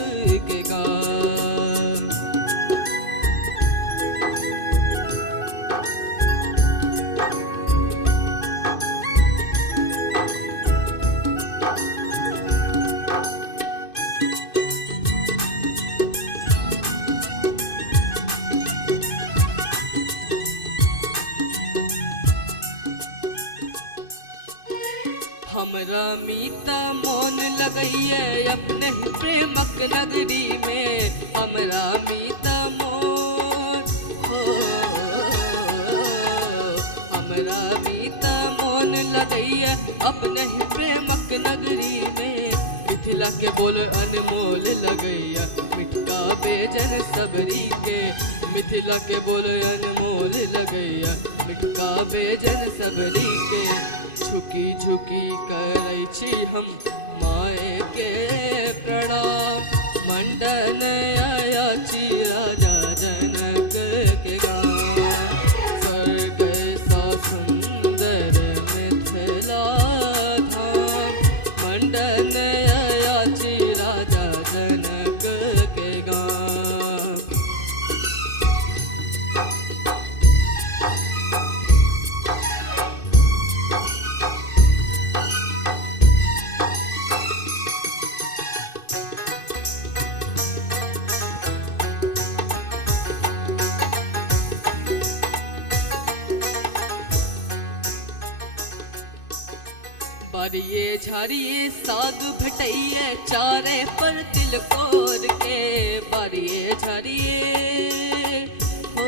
के गाँव। हमरा मीता मौन लगैये अपने ही प्रेमक नगरी में। हमरा मीता मौन हो, हमरा मीता मौन लगैये अपने ही प्रेमक नगरी में। मिथिला के बोल अनमोल लगैया मिठका बेजन सबरी के। मिथिला के बोल अनमोल लगैया मिठका बेजन सबरी के। झुकी झुकी करै छी हम माय के प्रणाम, मंडन अयाची राजा जनक के गाँव। स्वर्ग सा सुंदर मिथिला धाम, मंडन अयाची राजा जनक के गाँव। बारिये झाड़िये साग भटैये चारे पर तिलकोर के। बारिये झाड़िये हो,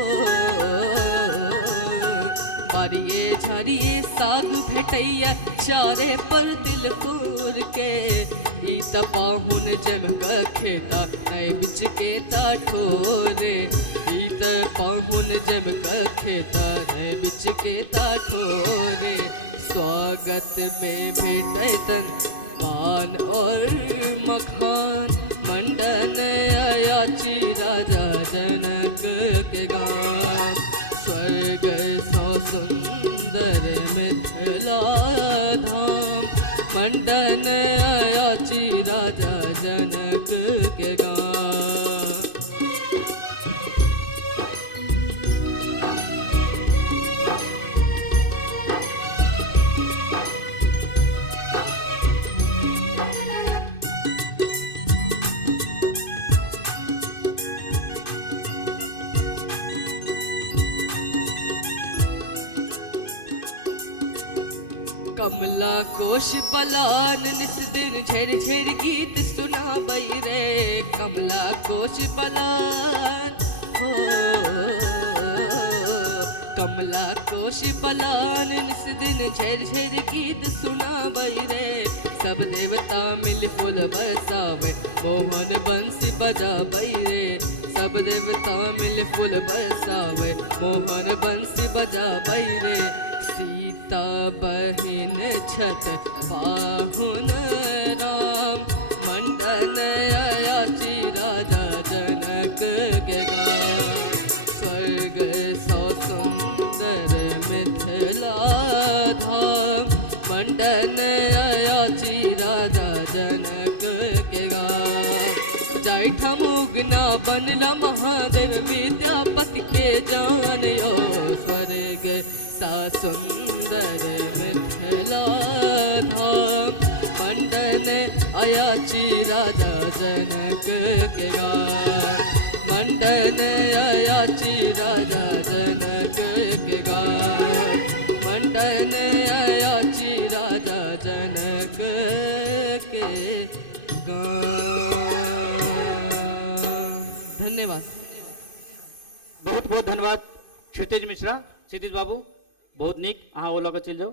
बारिये झाड़िये साग भटैये चारे पर तिलकोर के। ई तपाहुन जमक खेता नए बिच के ता ठोरे। ई तपाहुन जमक खेता नए बिच के ता ठोरे। स्वागत में भेटैतन पान और मखान, मंडन अयाची राजा जनक के गाँव। स्वर्ग सा सुंदर मिथिला धाम, मंडन अयाची राजा जनक के गाँव। कमला कोश पलान निस दिन झेर झेर गीत सुनाबई रे। कमला कोश पलान हो, कमला कोशि बलान निस दिन झेर झेर गीत सुनावै रे सब देवता मिल फूल बरसावे मोहन बंसी बजावै रे सब देवता मिल फूल बरसावे मोहन बंसी बजावै रे सीता बहिन छठ पाहुन राम मंडन अयाची राजा जनक के गाम स्वर्ग सौ सुंदर मिथिला धाम मंडन अयाची राजा जनक के गाम जाइठम उगना बनला महादेव विद्यापति के जानियो स्वर्ग सा सुंदर मिथिला धाम मंडन अयाची राजा जनक के गाम मंडन अयाची राजा जनक के गाम मंडन अयाची राजा जनक के गाम। धन्यवाद। बहुत बहुत धन्यवाद क्षितिज मिश्रा। क्षितिज बाबू बहुत निक, अहाँ वो लऽ चल जाओ।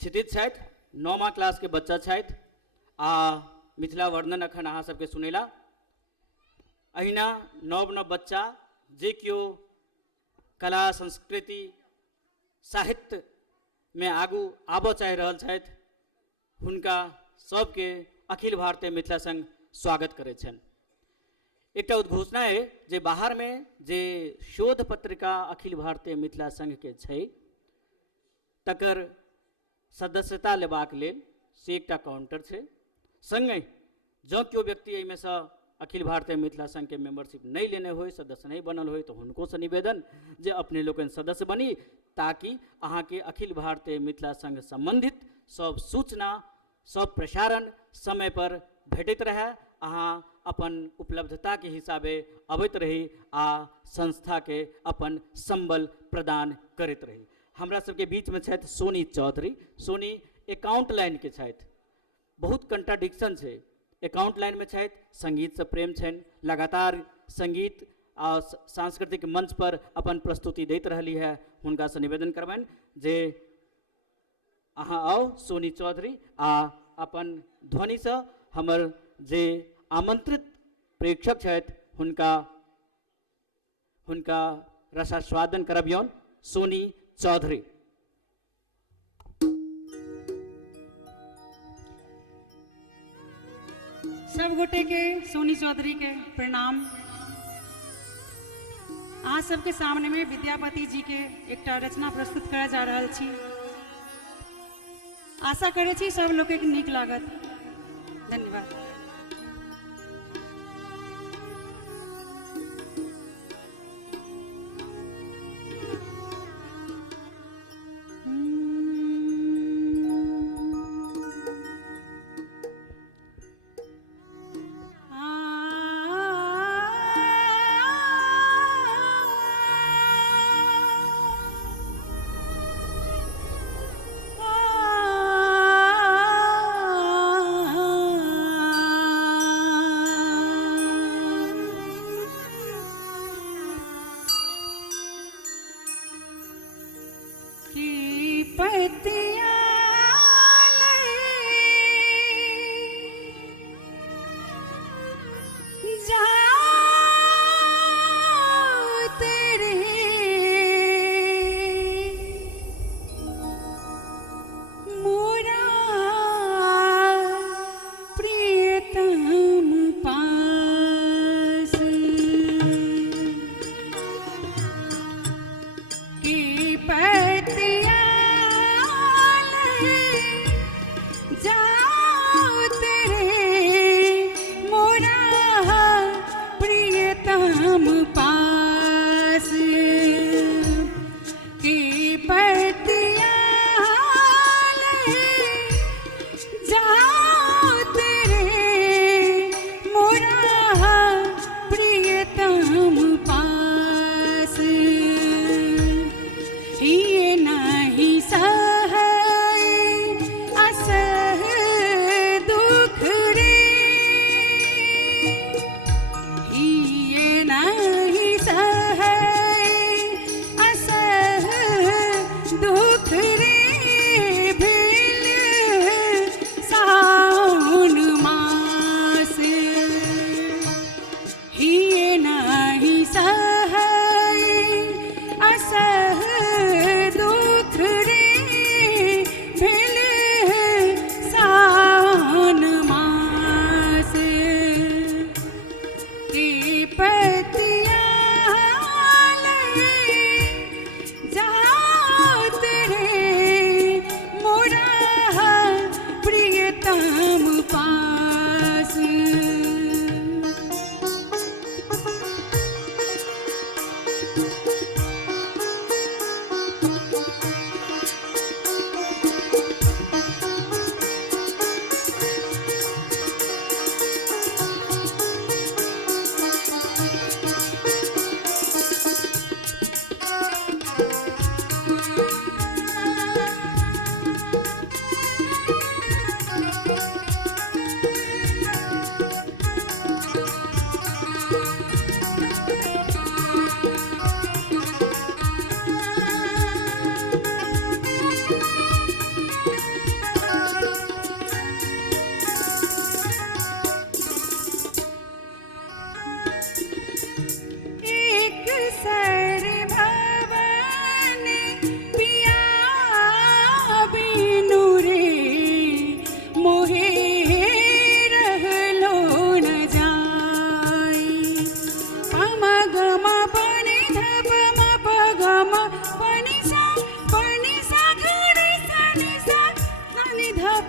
क्षितिज छथि 9मा क्लास के बच्चा छथि आ मिथिला वर्णन अखन अहाँ सबके सुनेला। अहिना नव नव बच्चा जे केओ कला संस्कृति साहित्य में आगू आबऽ चाहि रहल छथि हुनका सबके अखिल भारतीय मिथिला संघ स्वागत करैत छनि। एकटा उद्घोषणा है जे बाहर में जे शोध पत्रिका अखिल भारतीय मिथिला संघ के छै तकर सदस्यता लेबाक लेल से एकटा काउंटर छै। संगे जँ केओ व्यक्ति एहिमे सँ अखिल भारतीय मिथिला संघ के मेंबरशिप नहीं लेने होय, सदस्य नहीं बनल होय, तो हुनको से निवेदन जे अपने लोकनि सदस्य बनी ताकि अहाँ के अखिल भारतीय मिथिला संघ संबंधित सब सूचना सब प्रसारण समय पर भेटैत रहे, अहाँ अपन उपलब्धता के हिसाबे अबैत रही आ संस्था के अपन संबल प्रदान करैत रही। हमरा सबके बीच में छथि सोनी चौधरी। सोनी अकाउंट लाइन के छथि, बहुत कंट्राडिक्शन छै। अकाउंट लाइन में छथि, संगीत से प्रेम छनि, लगातार संगीत आ सांस्कृतिक मंच पर अपन प्रस्तुति दैत रहली है। हुनका से निवेदन करबनि जे अहाँ आओ सोनी चौधरी आ अपन ध्वनि से हमर जे आमंत्रित प्रेक्षक छथि हुनका रसास्वादन करबियौन। सोनी चौधरी। सब गोटे के सोनी चौधरी के प्रणाम। अहाँ सबके सामने में विद्यापति जी के एक रचना प्रस्तुत करे जा रहल छी। आशा करे छी सब लोग के नीक लागत। धन्यवाद। की पतिया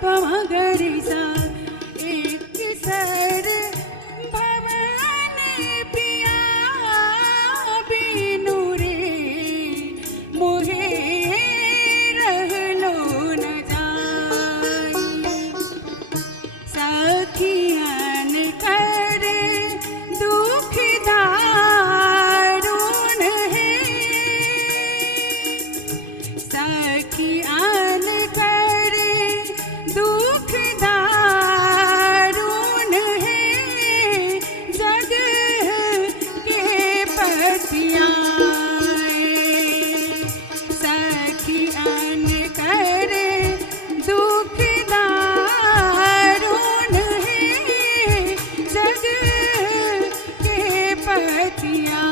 पमगरी सा एक सर भवानी पिया बिनु रे मोहे रहलो न जाई सखियन करे दुख दारुण है सखियन करे दुख दारुण है जग के पतिया सखियन करे दुख दारुण है जग के पतिया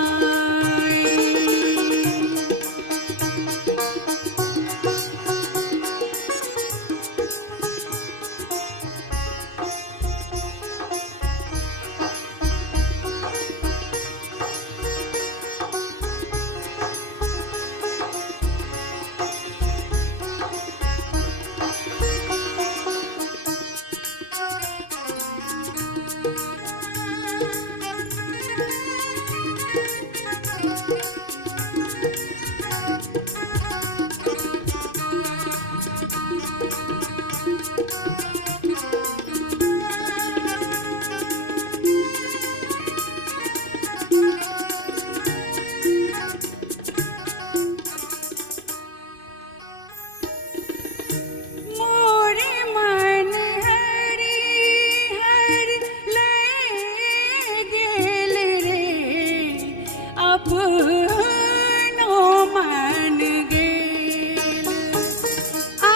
मोरे मन हरि हर ले गेल रे अपनो मन गेल आ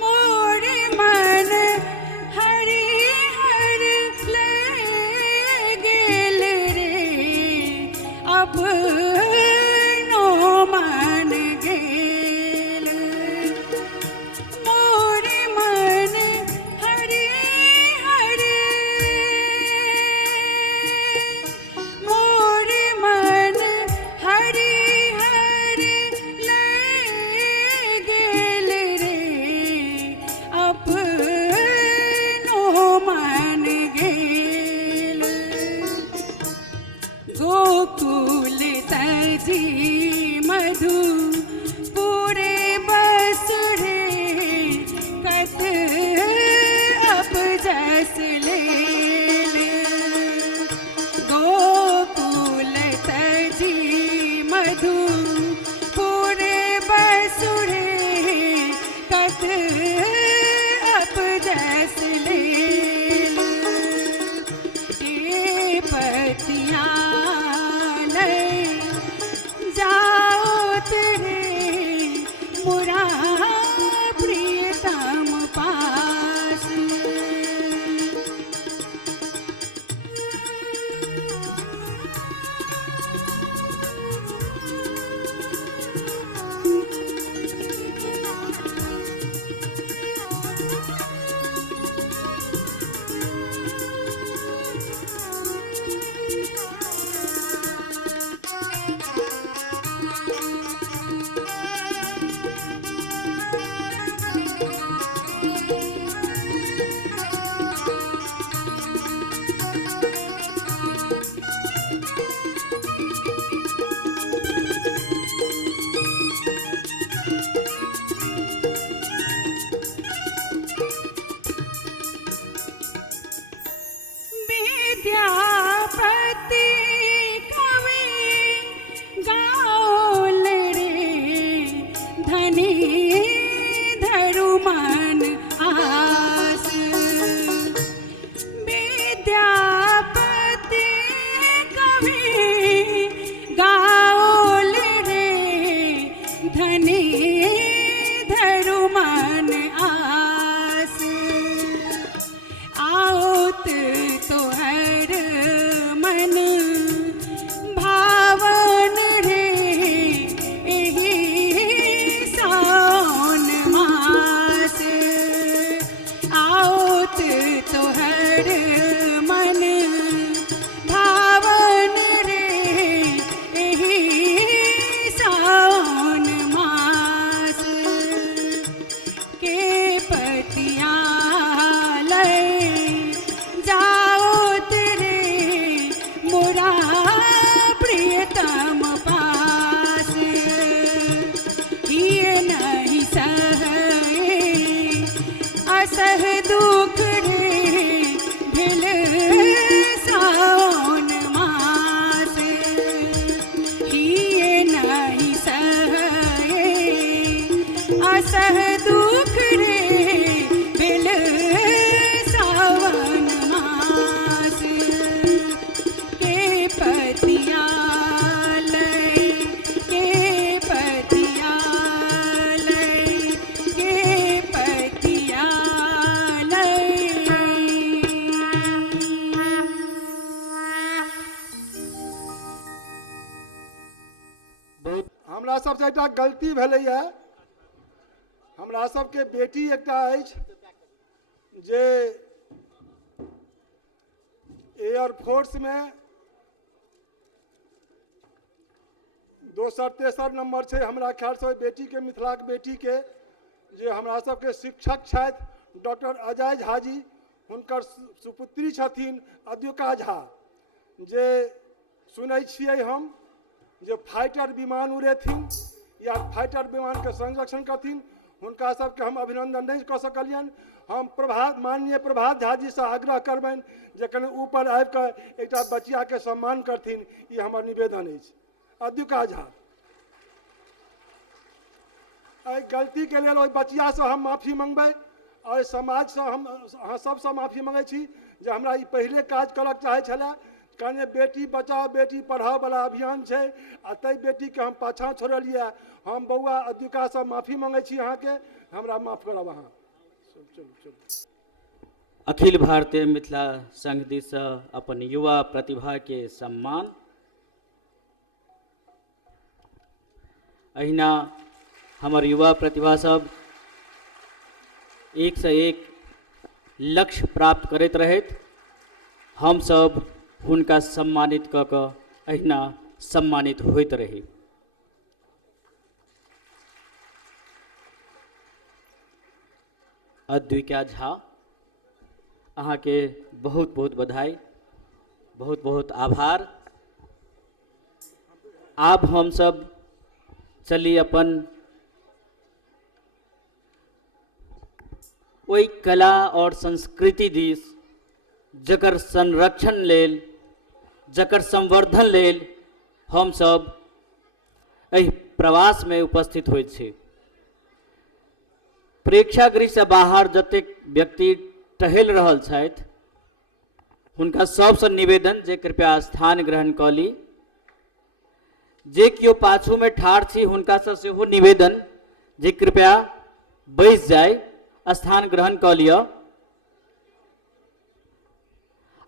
मोरे मन हरि हर ले गेल रे अपनो मन गेल मोरे मन हरि हर मोरे मन हरि हर ले गेल रे अपनो मन गेल गोकुल तजी मधु पूरे बस रे कत अब जस ले गोकुल तजी मधु पूरे बस रे कत अब जस ले पतिया जाओ तेरे मुरा प्रियतम पास विद्यापति कवि गाओल रे धनी धरु मन आस विद्यापति कवि गाओल रे धनी धरु मन आस आओत तोहर असह दुख रे ढिल सावन मास हिए नहीं सहे असह दुख रे ढिल सावन मास के पतिया लय के पतिया लय के पतिया हमरा सबसे एकटा गलती भेलैया। हमरा सबके बेटी एकटा अछि जे एयरफोर्स में दोसर तेसर नंबर छै। हमरा ख्याल से बेटी के मिथिला के बेटी के जे हमरा सबके शिक्षक छथि डॉक्टर अजय झा जी, हुनकर सुपुत्री छथिन अद्विका झा, जे सुनै छियै हम जे फाइटर विमान उड़ेथिन या फाइटर विमान के संरक्षण करथिन। हुनका सबके हम अभिनंदन नहीं कऽ सकलियनि। हम माननीय प्रभात झा जी से आग्रह करबनि जे कनि ऊपर आबि कऽ एकटा बचिया के सम्मान करथिन। ई हमर निवेदन अछि। अद्विका झा, एहि गलती के लेल ओहि बचिया से हम माफी मंगबै और समाज से हम अहाँ सबसे माफी मंगै छी जे हमरा ई पहिले काज करऽ चाहै छलै। कने बेटी बचाओ बेटी पढ़ाओ वाला अभियान छै आ तै बेटी के हम पाछा छोड़लिए। हम बौआ अद्विका से माफी मंगै छी अहाँ के, हमरा माफ करब अहाँ। चलू चलू। अखिल भारतीय मिथिला संघ दिस अपन युवा प्रतिभा के सम्मान। अहिना हमर युवा प्रतिभा सब एक से एक लक्ष्य प्राप्त करैत रहैत हम सब हुनका सम्मानित कऽ कऽ अहिना सम्मानित होइत रही। अद्विका झा, अहाँ के बहुत बहुत बधाई, बहुत बहुत आभार। आब हम सब चली अपन ओई कला और संस्कृति दिस जकर संरक्षण लेल, जकर संवर्धन लेल हम सब एहि प्रवास में उपस्थित होइत छी। प्रेक्षागृह से बाहर जतेक व्यक्ति टहल रहल छथि हुनका सबसे निवेदन जे कृपया स्थान ग्रहण कऽ ली। जे कियो पाछू में ठाढ़ छी हुनका से सेहो निवेदन जे कृपया बैस जाय, स्थान ग्रहण कऽ लिअ।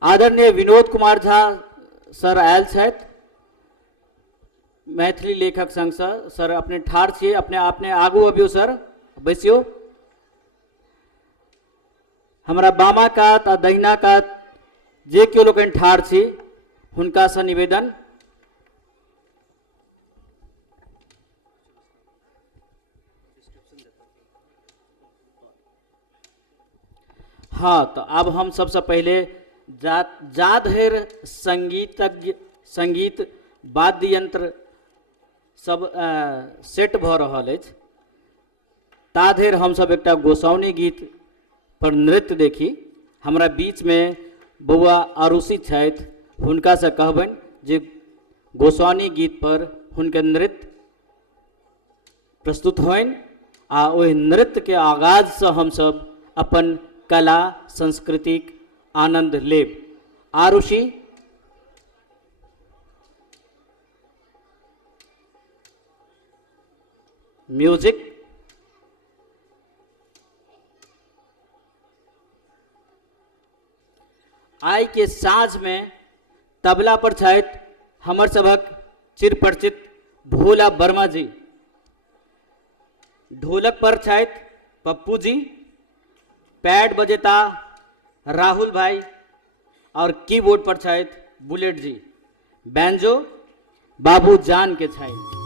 आदरणीय विनोद कुमार झा सर आयल छथि मैथिली लेखक संघ से। सर अपने ठाढ़ छियै, अपने आगू अबियो सर, बैसियो। हमरा बामा कात आ दहिना कात जे केओ लोकनि ठाढ़ छी हुनका से निवेदन। हाँ, तो अब हम सबसे पहले जा धरि संगीतज्ञ संगीत वाद्य यंत्र सब सेट भऽ रहल अछि ता धरि हम सब एकटा गोसाउनी गीत पर नृत्य देखी। हमरा बीच में बौआ आरुषि छथि, हुनका से कहबनि जे गोसाउनी गीत पर हुनकर नृत्य प्रस्तुत होनि आ ओहि नृत्य के आगाज से हम सब अपन कला संस्कृतिक आनंद लेब। आरुषि, म्यूजिक। आइ के साँझ में तबला पर छथि हमर सभक चिरपरिचित भोला वर्मा जी, ढोलक पर छथि पप्पू जी, पैड बजेता राहुल भाई और कीबोर्ड पर छथि बुलेट जी, बैंजो बाबू जान के छथि।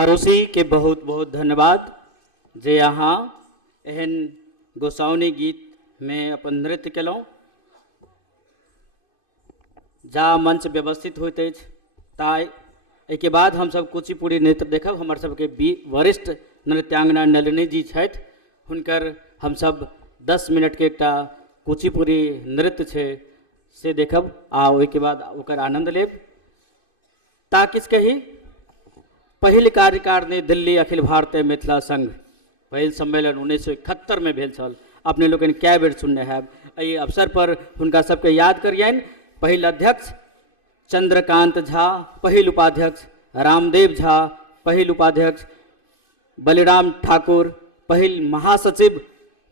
आरोसी के बहुत बहुत धन्यवाद जे अहाँ एहन गोसाउनी गीत में अपन नृत्य केलहुँ। जा मंच व्यवस्थित होइत अछि ताइ एहिके बाद हमसब कुचिपुड़ी नृत्य देखब। हमर सबके वरिष्ठ नृत्यांगना नलिनी जी छथि, हुनकर हमसब 10 मिनट के एकटा कुचिपुड़ी नृत्य छै से देखब आ ओहिके बाद ओकर आनंद लेब। ता किछु कही, पहिल कार्यकारिणी दिल्ली अखिल भारतीय मिथिला संघ पहिल सम्मेलन 1971 में भेल छल। अपने लोगन कए बेर सुनने हैब। एहि अवसर पर हुनका सबके याद करियनि। पहिल अध्यक्ष चंद्रकांत झा, पहिल उपाध्यक्ष रामदेव झा, पहिल उपाध्यक्ष बलिराम ठाकुर, पहिल महासचिव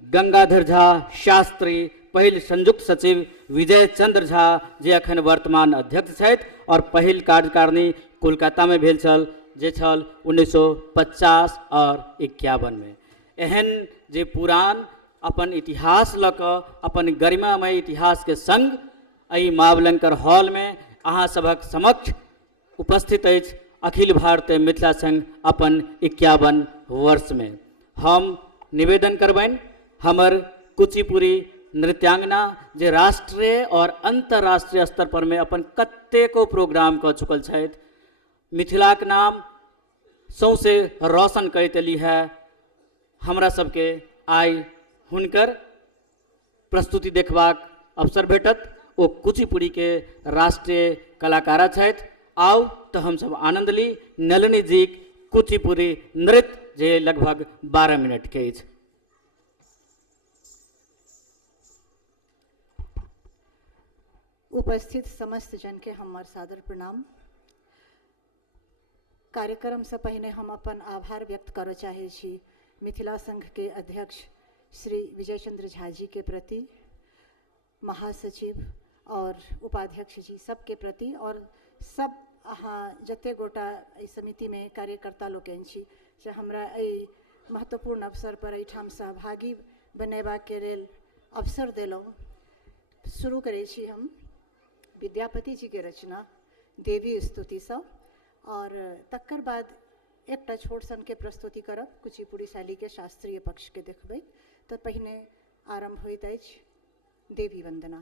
गंगाधर झा शास्त्री, पहिल संयुक्त सचिव विजय चंद्र झा जे अखन वर्तमान अध्यक्ष छथि, और पहिल कार्यकारिणी कोलकाता में भेल छल जे छल 1950 और 51 में। एहन जे पुरान अपन इतिहास लऽ कऽ अपन गरिमामय इतिहास के संग एहि मावलंकर हॉल में अहाँ सभक समक्ष उपस्थित अछि अखिल भारतीय मिथिला संघ अपन 51 वर्ष में। हम निवेदन करबनि हमर कुचिपुड़ी नृत्यांगना जे राष्ट्रीय और अंतर्राष्ट्रीय स्तर पर में अपन कतेको प्रोग्राम कऽ चुकल छथि, मिथिलाक नाम सौंसे रोशन करैत एली है। हमरा सबके आइ हुनकर प्रस्तुति देखबाक अवसर भेटत। ओ कुचिपुड़ी के राष्ट्रीय कलाकारा छथि। आओ तो हम सब आनंद ली नलिनी जी कुचिपुड़ी नृत्य जे लगभग 12 मिनट के अछि। उपस्थित समस्त जन के हमर सादर प्रणाम। कार्यक्रम से पहले हम अपन आभार व्यक्त करय चाहे छी मिथिला संघ के अध्यक्ष श्री विजय चंद्र झा जी के प्रति, महासचिव और उपाध्यक्ष जी सब के प्रति, और सब अहाँ जते गोटा समिति में कार्यकर्ता लोकनि छी जे हमरा एहि महत्वपूर्ण अवसर पर एहिठाम सहभागी बनेबा के लेल अवसर देलहुँ। शुरू करै छी हम विद्यापति जी के रचना देवी स्तुति से, और तकर बाद एकटा छोट सन के प्रस्तुति करब कुचिपुड़ी शैली के शास्त्रीय पक्ष के देखबै। तो पहिने आरंभ होइत अछि देवी वंदना।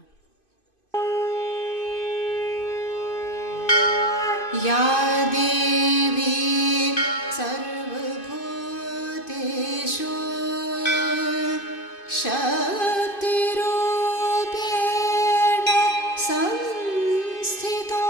या देवी सर्वभूतेषु शक्तिरूपेण संस्थिता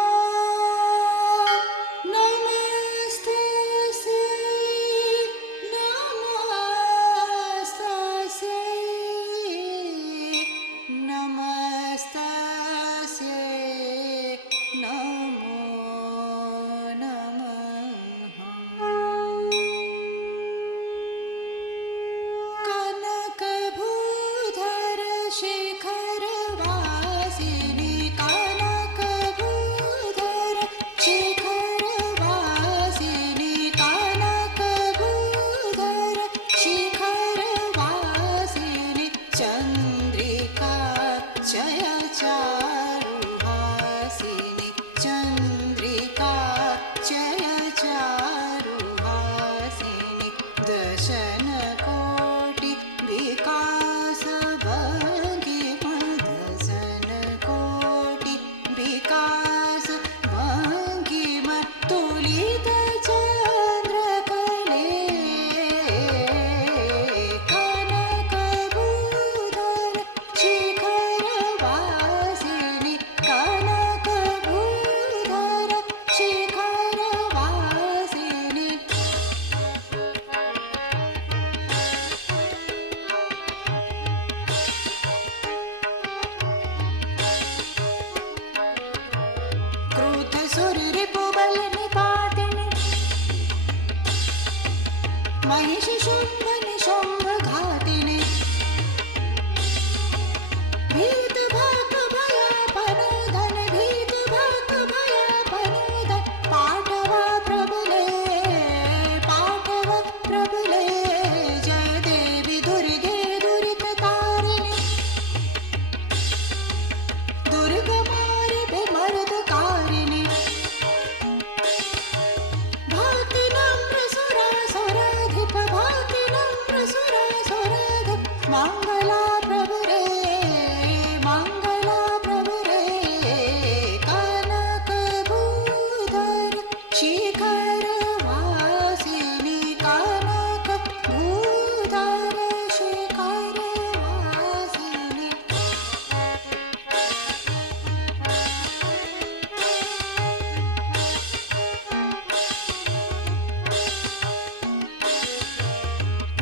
भक्ति नम्र सुर मंगला प्रभु रे मंगला प्रभु रे कनक भूधर शिखर वासिनी कनक भूधर शिखर वासिनी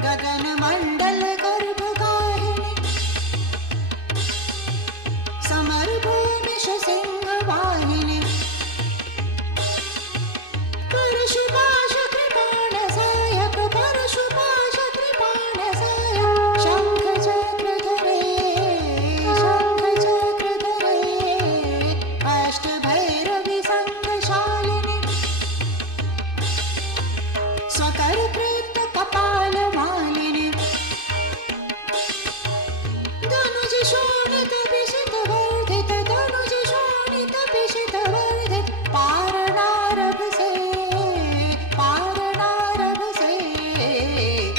गगन मंडल गर्भ गाहिनी समर भूमि सिंह वाहिनी परशुपाश कृपाण सायक परशुपाश कृपाण सायक शंख चक्र धरे अष्ट भैरवी संग शालिनी स्वकर कृत कपाल मालिनी धनुज शोणित पिशित वर्धित धनुज शोणित पिशित वर्धित पारनारभ से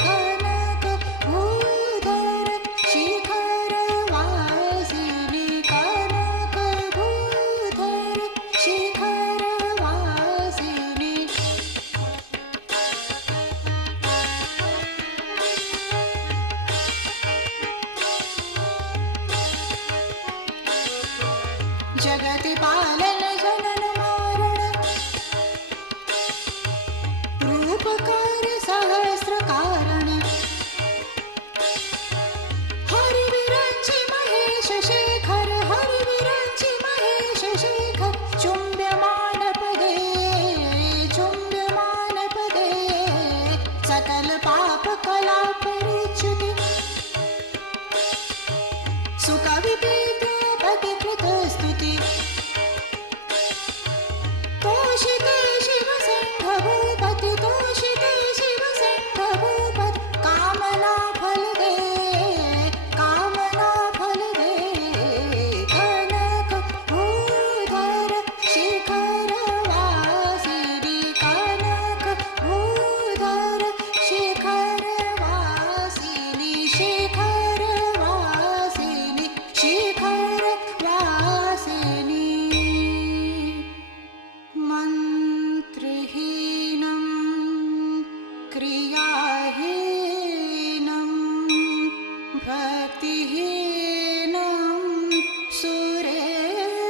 कनक भूधर शिखर वासिनी कनक भूधर शिखर वासिनी जगति पालन जनन मारण रूप कार्य सहस्र कारण हरि विरंचि महेश शेखर हरि विरंचि महेश शेखर चुंब्यमान पदे सकल पाप कला परिच्युति सुकवि पति कृत स्तुति तोषिते शिव सिंह भूपति तोषिते शिव सिंह भूपति कामना फल दे कनक भूधर शिखर वासिनी कनक भूधर शिखर वासिनी शिखर वासिनी शिखर वासिनी मंत्रहीनं क्रियाहीनं भक्तिहीनं सुरेश्वरी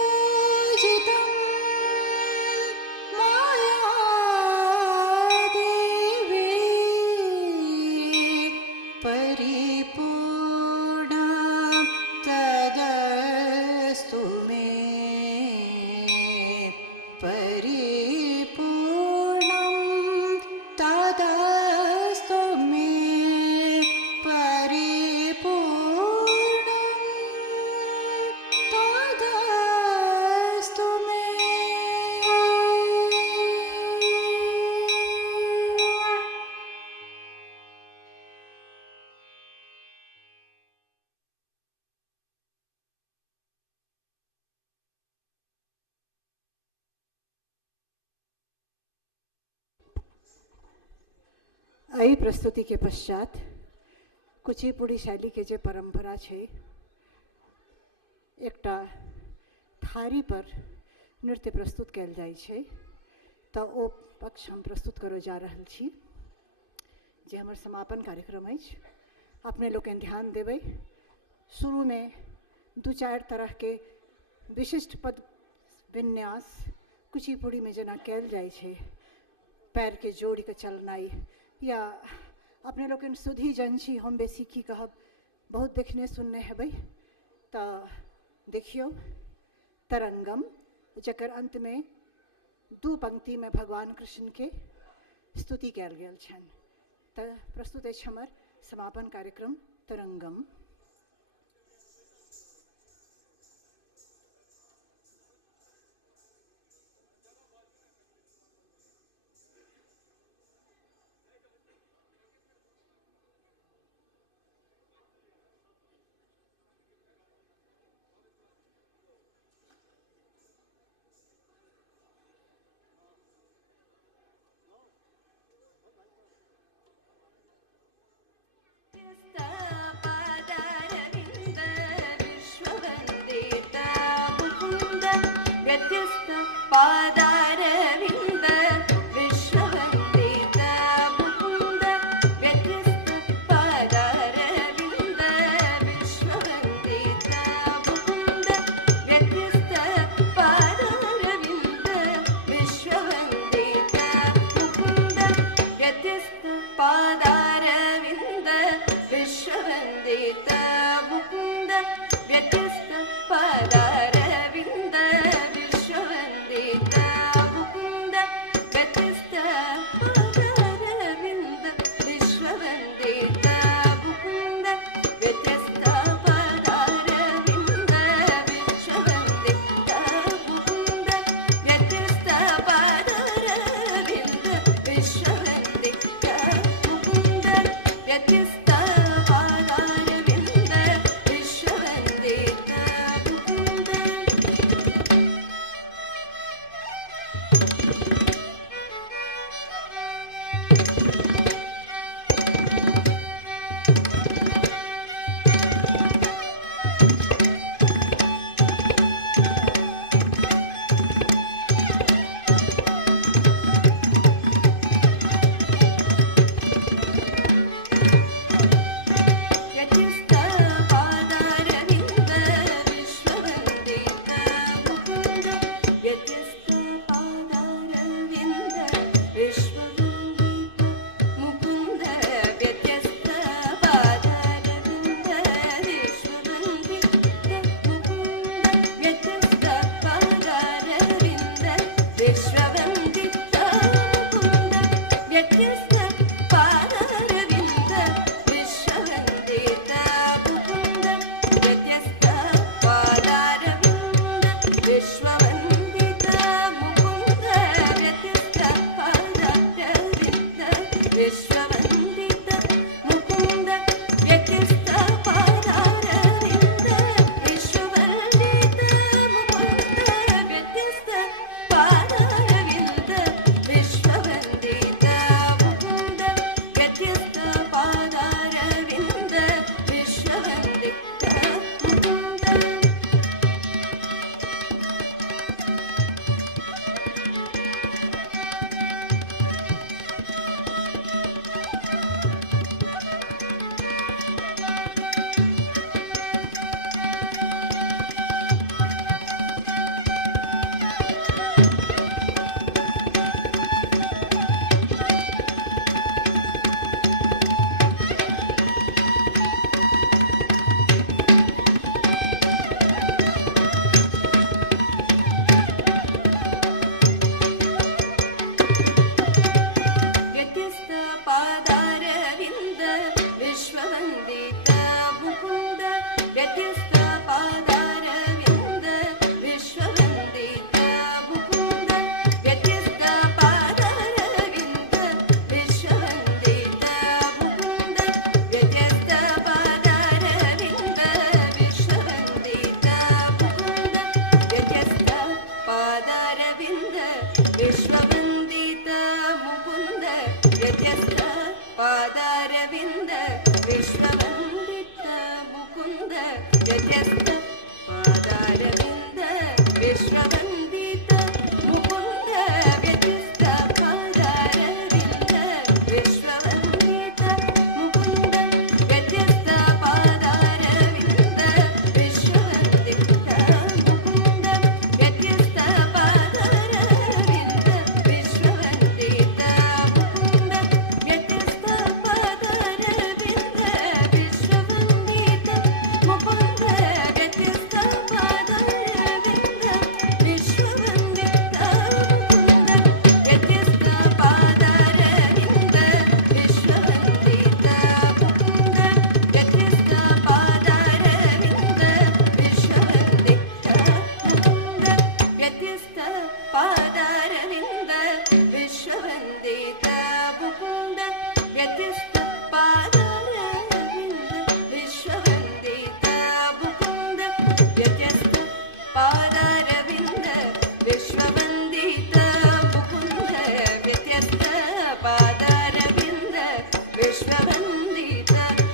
यत्पूजितं माया देवी परिपूर्णा तदस्तु मे परिपूर्णं तदस्तु मे परिपूर्णं तदस्तु मे एहि प्रस्तुति के पश्चात कुचिपुड़ी शैली के जे परंपरा छे एकटा थारी पर नृत्य प्रस्तुत कयल जाइ छै तऽ ओ पक्ष हम प्रस्तुत करऽ जा रहल छी जे हमर समापन कार्यक्रम अछि। अपने लोकनि ध्यान देबै शुरू में दू चारि तरह के विशिष्ट पद विन्यास कुचिपुड़ी में जेना कयल जाइ छै, पैर के जोड़ के चलनाई, या अपने लोकनि सुधी जन छी, हम बेसी की कहब, बहुत देखने सुनने हेबै तऽ देखियौ तरंगम, जकर अंत में दू पंक्ति में भगवान कृष्ण के स्तुति कयल गेल छनि। तऽ प्रस्तुत अछि हमर समापन कार्यक्रम तरंगम। विश्ववन्दित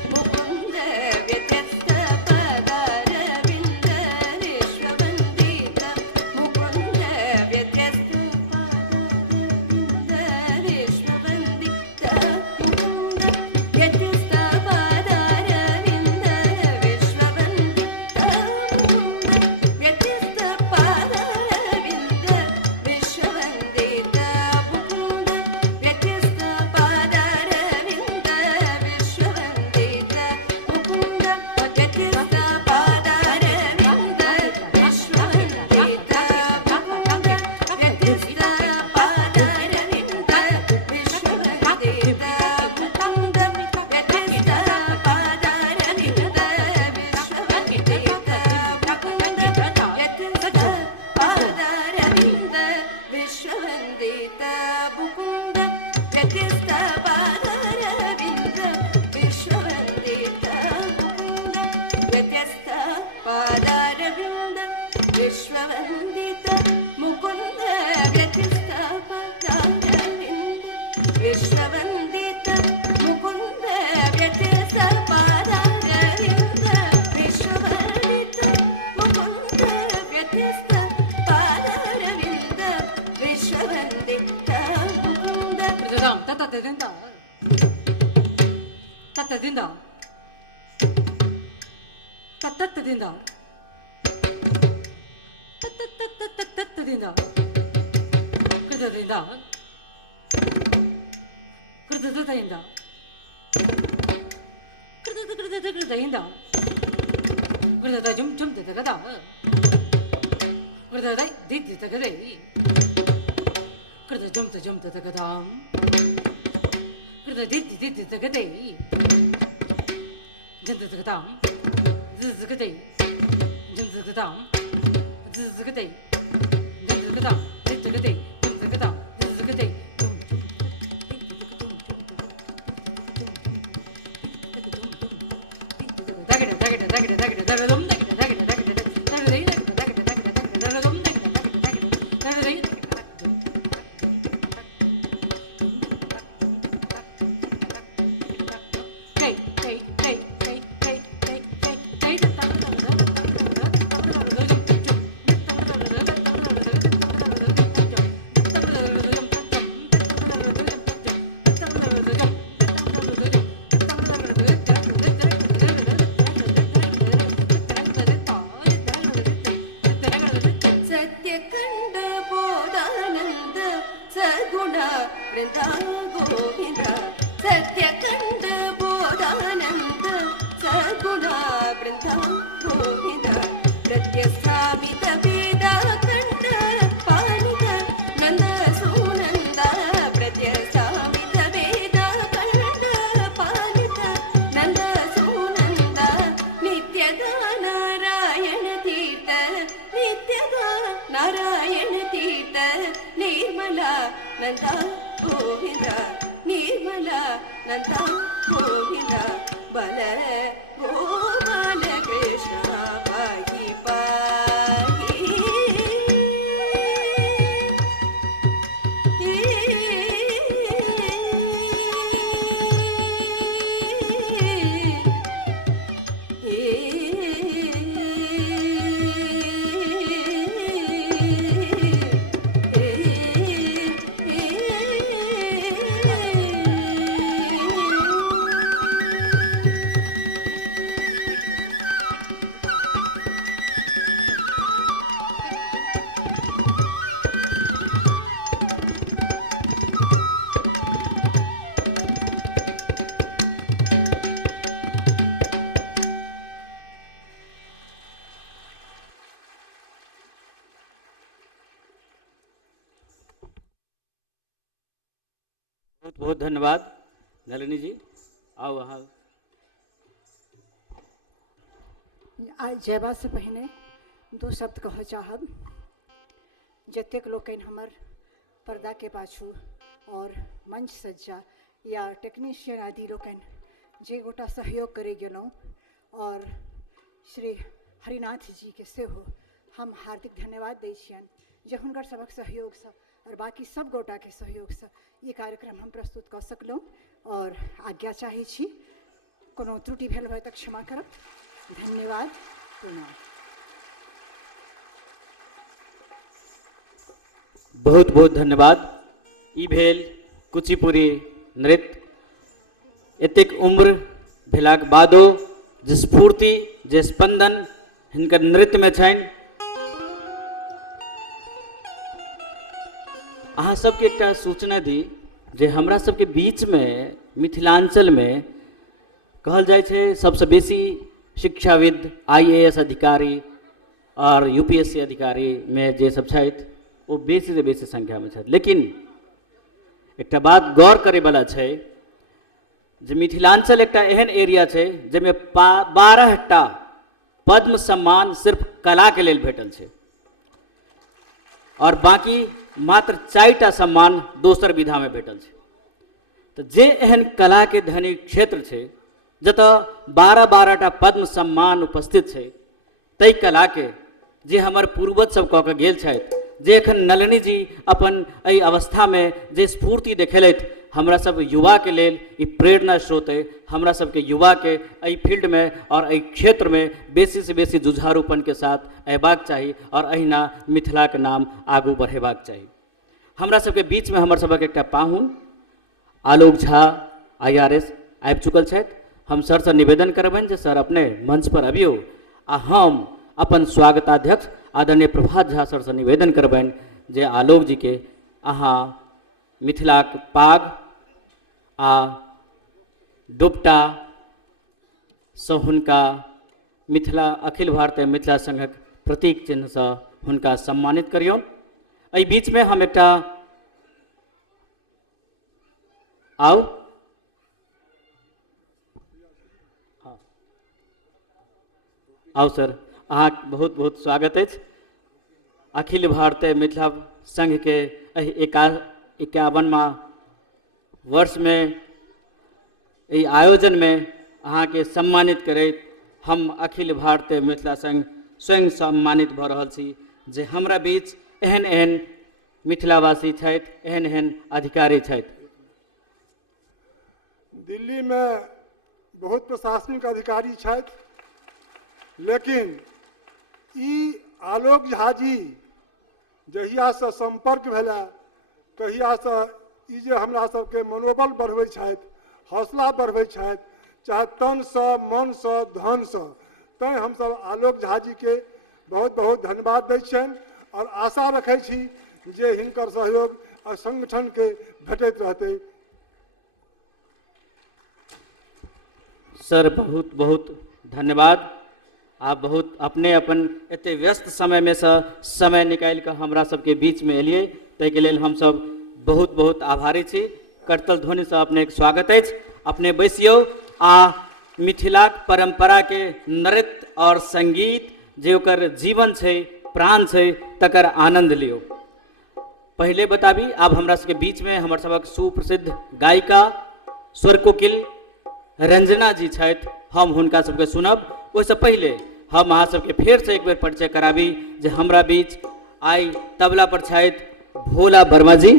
Mukund dinda tata dinda tata dinda tata dinda kuda dinda kuda dinda kuda dinda kuda jum jum da da kuda dai di da da kuda jum da da da kuda di da da jum da da zizgday jum da da zizgday jum da da zizgday jum da da zizgday बहुत बहुत धन्यवाद नलिनी जी। आओ वहाँ आज जयबा से पहले दो शब्द कह चाहब। जतेक लोकन हमर पर्दा के पाछू और मंच सज्जा या टेक्नीशियन आदि लोकन जे गोटा सहयोग करे गेलौं और श्री हरिनाथ जी के सेहो हम हार्दिक धन्यवाद दै छियनि जे हुनकर सबक सहयोग से और बाकी सब गोटा के सहयोग से ये कार्यक्रम हम प्रस्तुत कर सकलौं और आज्ञा चाहे छी। कोनो त्रुटि भेल होय तऽ क्षमा करब। धन्यवाद। प्रणाम। बहुत बहुत धन्यवाद। ई भेल कुचिपुड़ी नृत्य। एतेक उम्र भेलाक बादो जे स्फूर्ति जे स्पंदन हिनकर नृत्य में छनि। अहाँ सबके एकटा सूचना दी जे हमरा सबके बीच में मिथिलांचल में कहल जाय छै सबसे बेसी शिक्षाविद IAS अधिकारी और UPSC अधिकारी में जे सब छथि वो बेसी से बेसी संख्या में छथि। लेकिन एकटा बात गौर करे वाला छै जे मिथिलांचल एकटा एहन एरिया छै जेमे 12टा पद्म सम्मान सिर्फ कला के लेल भेटल छै और बाकी मात्र 4टा सम्मान दोसर विधा में भेटल छै। तो जे एहन कला के धनी क्षेत्र छै जतऽ 12टा पद्म सम्मान उपस्थित छै तै कला के जे हमर पूर्वज सब कऽ के गेल छथि, जे एखन नलिनी जी अपन एहि अवस्था में जे स्फूर्ति देखेलथि हमरा सब युवा के लेल ई प्रेरणा स्रोत है। हमरा सब के युवा के एहि फील्ड में और एहि क्षेत्र में बेसी से बेसी जुझारूपन के साथ अयबाक चाही और अहिना मिथिला के नाम आगू बढ़ेबाक चाही। हमरा सब के बीच में हमर सबक एकटा पाहुन आलोक झा IRS आबि चुकल छथि। हम सर से निवेदन करबनि जे सर अपने मंच पर अबियौ आ हम अपन स्वागताध्यक्ष आदरणीय प्रभात झा सर से निवेदन करबनि जे आलोक जी के अहाँ मिथिलाक पाग आ दुपटा सँ हुनका मिथिला अखिल भारतीय मिथिला संघक प्रतीक चिन्ह से हुनका सम्मानित करियौन। एहि बीच में हम एकटा आओ आओ सर, अहाँ बहुत बहुत स्वागत अछि। अखिल भारतीय मिथिला संघ के 51वां वर्ष में ई आयोजन में अहाँ के सम्मानित करैत हम अखिल भारतीय मिथिला संघ स्वयं सम्मानित भ रहल छी जे हमरा बीच एहन एहन मिथिलावासी छथि, एहन एहन अधिकारी छथि। दिल्ली में बहुत प्रशासनिक अधिकारी छथि, लेकिन ई आलोक झा जी जहिया से संपर्क भेला तहिया से ई जे हमरा सबके मनोबल बढ़बै छथि, हौसला बढ़बै छथि, चाहे तन से मन से धन से, तैं हमसब आलोक झा जी के बहुत बहुत धन्यवाद दै छियनि और आशा रखै छी जे हिनकर सहयोग आ संगठन के भेटैत रहतै। सर बहुत बहुत धन्यवाद। आप बहुत अपने अपन एते व्यस्त समय में से समय निकाल कर हमरा सबके बीच में एलिए, ताहिके लेल हम सब बहुत बहुत आभारी छी। करतल ध्वनि से अपने के स्वागत अछि। अपने बैसियो आ मिथिलाक परंपरा के नृत्य और संगीत जे ओकर जीवन छै, प्राण छै, तकर आनंद लियो। पहले बताबी आब हमरा सबके बीच में हमर सबक सुप्रसिद्ध गायिका स्वर कोकिल रंजना जी छथि, हम हुनका सबके सुनब। ओहिसँ पहले हम अहाँ सबके फेर से एक बेर परिचय कराबी जे हमरा बीच आई तबला पर छथि भोला वर्मा जी,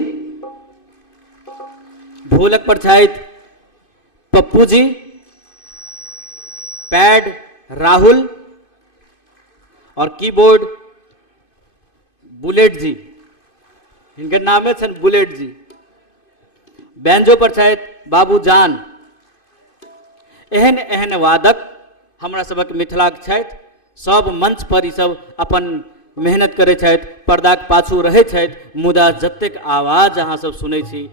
ढोलक पर छथि पप्पू जी, पैड राहुल और कीबोर्ड बुलेट जी, इनके नामे छन बुलेट जी। बैंजो पर छथि बाबू जान। एहन एहन वादक हमरा सबक मिथिलाक छथि, सब मंच पर ई सब अपन मेहनत करै छथि, पर्दाक पाछू रहै छथि, मुदा जतेक आवाज अहाँ सब सुनै छी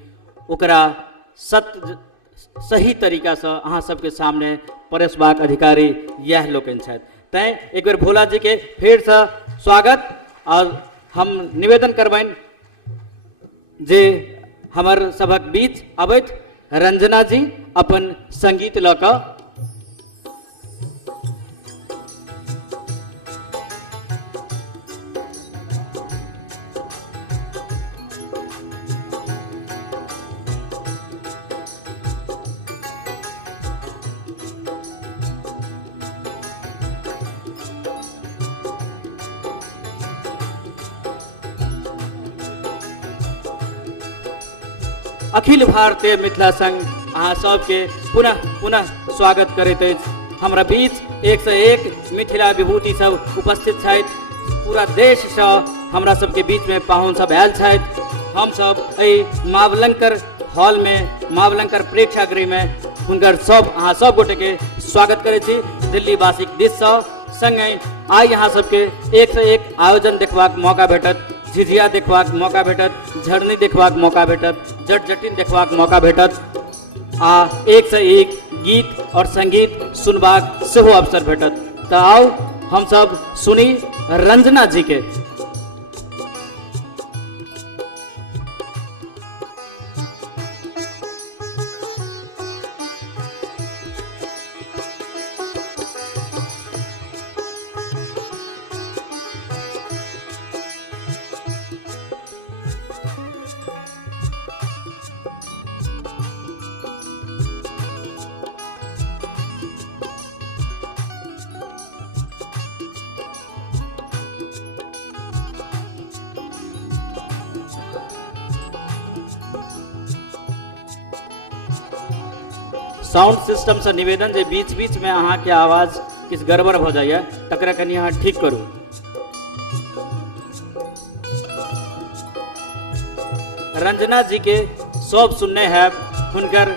ओकरा सही तरीका से अहाँ सबके सामने परेसबाक अधिकारी यह लोकनि छथि। तैं एक बेर भोला जी के फेर से स्वागत और हम निवेदन करबनि जे हमर सबक बीच अबैत रंजना जी अपन संगीत लऽ कऽ अखिल भारतीय मिथिला संघ अहाँ सबके पुनः पुनः स्वागत करैत अछि। हमरा बीच 101 मिथिला विभूति सब उपस्थित छथि, पूरा देश से हमरा सबके बीच में पाहुन सब आयल छथि। हम सब एहि मावलंकर हॉल में, मावलंकर प्रेक्षागृह में हुनकर सब अहाँ सब गोटे के स्वागत करै छी दिल्ली वासिक दिस से। संगे आई अहाँ सबके 101 आयोजन देखबाक मौका भेटत, झिझिया देखबाक मौका भेटत, झरनी देखबाक मौका भेटत, जट जटिन देखबाक मौका भेटत आ 101 गीत और संगीत सुनबाक सेहो अवसर भेटत। तो आओ हम सब सुनी रंजना जी के। साउंड सिस्टम से निवेदन जे बीच बीच में अहाँ के आवाज किस गड़बड़ हो जाइए तकरा कनी अहाँ ठीक करू। रंजना जी के सब सुनने हैं, हुनकर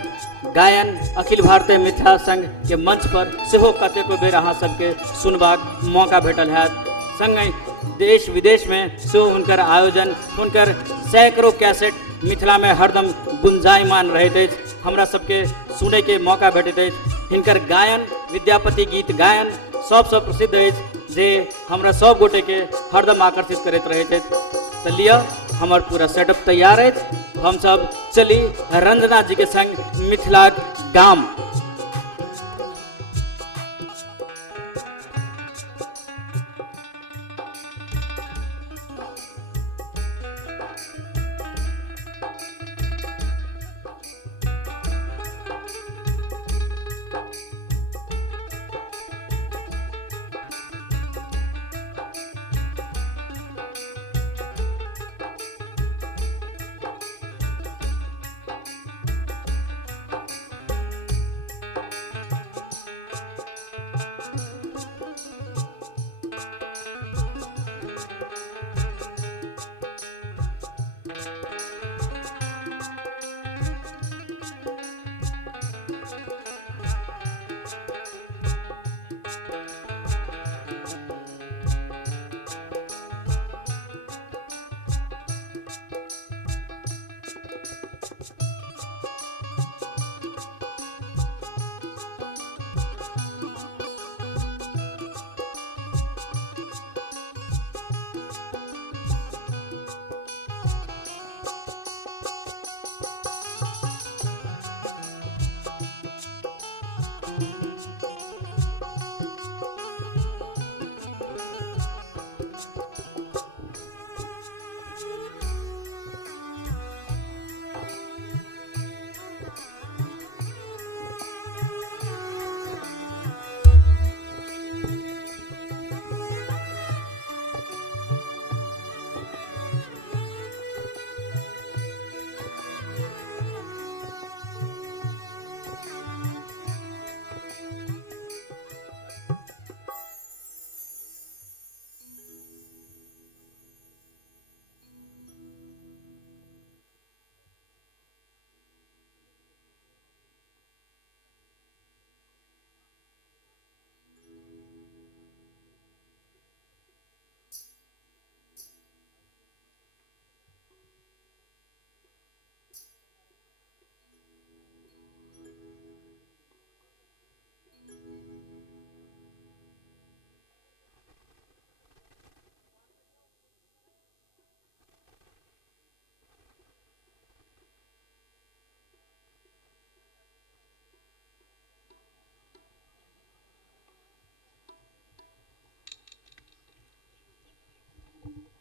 गायन अखिल भारतीय मिथिला संघ के मंच पर सेहो कतेको बेर अहाँ सबके सुनबाक मौका भेटल हैत। संगहि देश विदेश में सेहो हुनकर आयोजन, हुनकर सैकड़ों कैसेट मिथिला में हरदम गुंजायमान रहैत अछि, हमरा सबके सुनै के मौका भेटैत अछि। हिनकर गायन, विद्यापति गीत गायन सबसँ प्रसिद्ध अछि जे हमरा सब गोटे के हरदम आकर्षित करैत रहैत अछि। तो लिअ हमर पूरा सेटअप तैयार अछि, हम सब चली रंजना जी के संग मिथिला गाम।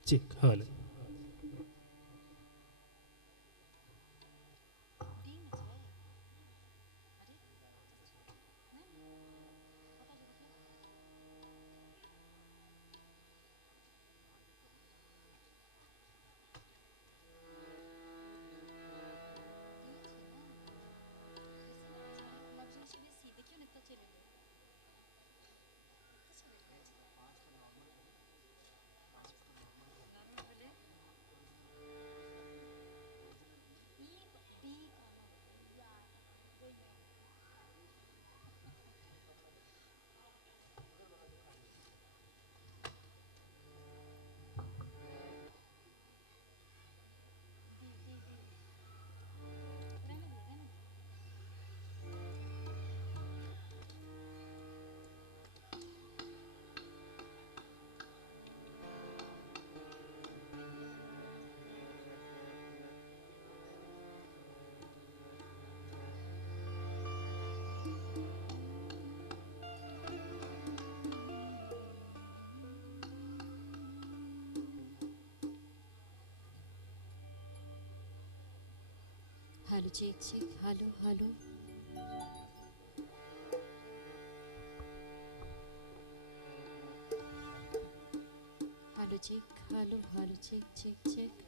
Check hello hello check check hello hello hello check hello hello check check check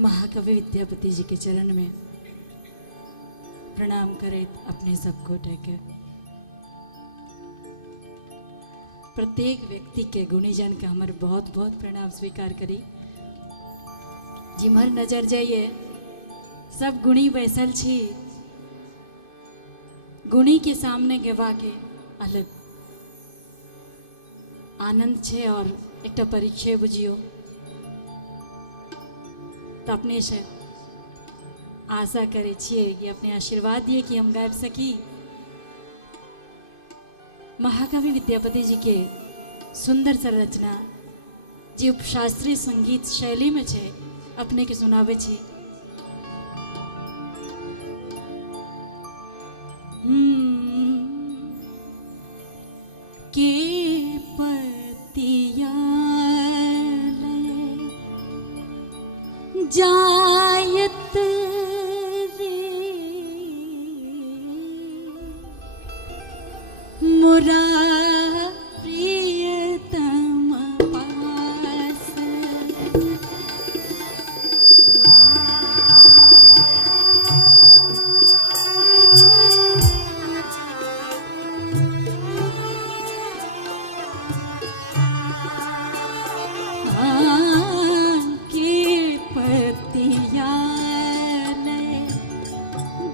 महाकवि विद्यापति जी के चरण में प्रणाम करे अपने सबको टेके। प्रत्येक व्यक्ति के गुणीजन का हमारे बहुत बहुत प्रणाम स्वीकार करी। जिमहर नजर जाइए सब गुणी बैसल छी, गुणी के सामने गेवा के अलग आनंद छे और एक परीक्षा बुझियो। तो अपने से आशा करे छिए कि अपने आशीर्वाद दिए कि हम गायब सकी। महाकवि विद्यापति जी के सुंदर सा रचना जी उपशास्त्रीय संगीत शैली में छे अपने के सुनावे छी। के पतिया जायत रे मुरा प्रियतम पास।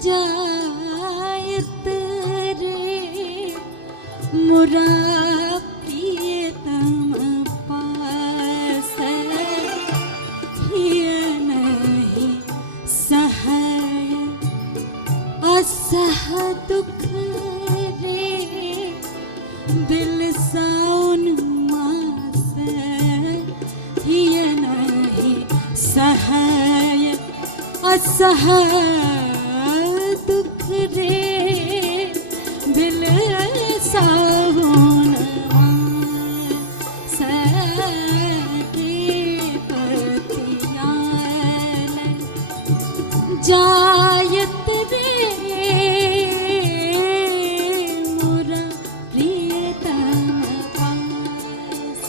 जायत रे मुरा प्रियतम पास। हिय नहीं सहय असह दुख रे बिलसाउन मास। हिय नहीं सहय असह दुख रे बिलसाउन मास। के पतिया जायत रे मुरा प्रियतम पास।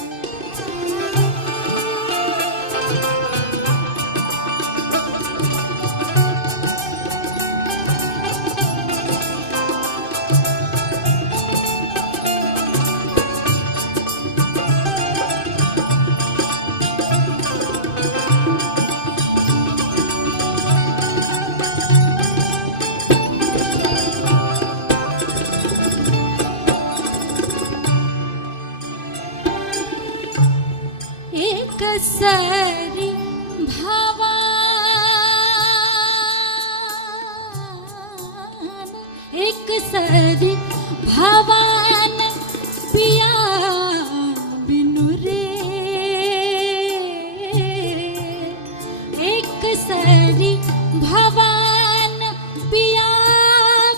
एक सरी भवान एक सरी भवान पिया बिनु रे। एक सरी भवान पिया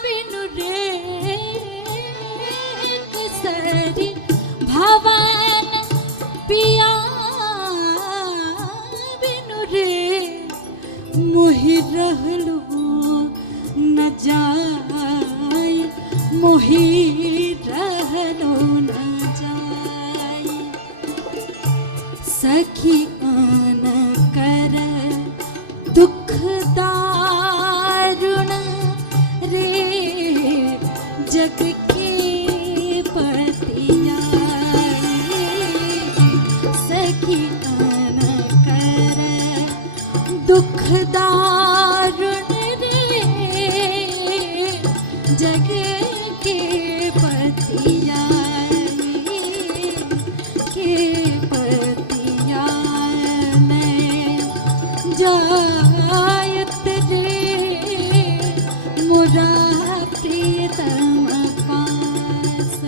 बिनु रे। एक सरी भवान पिया मोहि रहलो न जाय। मोहि रहलो न जाय। सखी आन कर दुख दारुण रे जग के पतिया। सखी आन कर दुख दारुण रे जग के पतिया। के पतिया में जायत रे मुरा प्रियतम पास।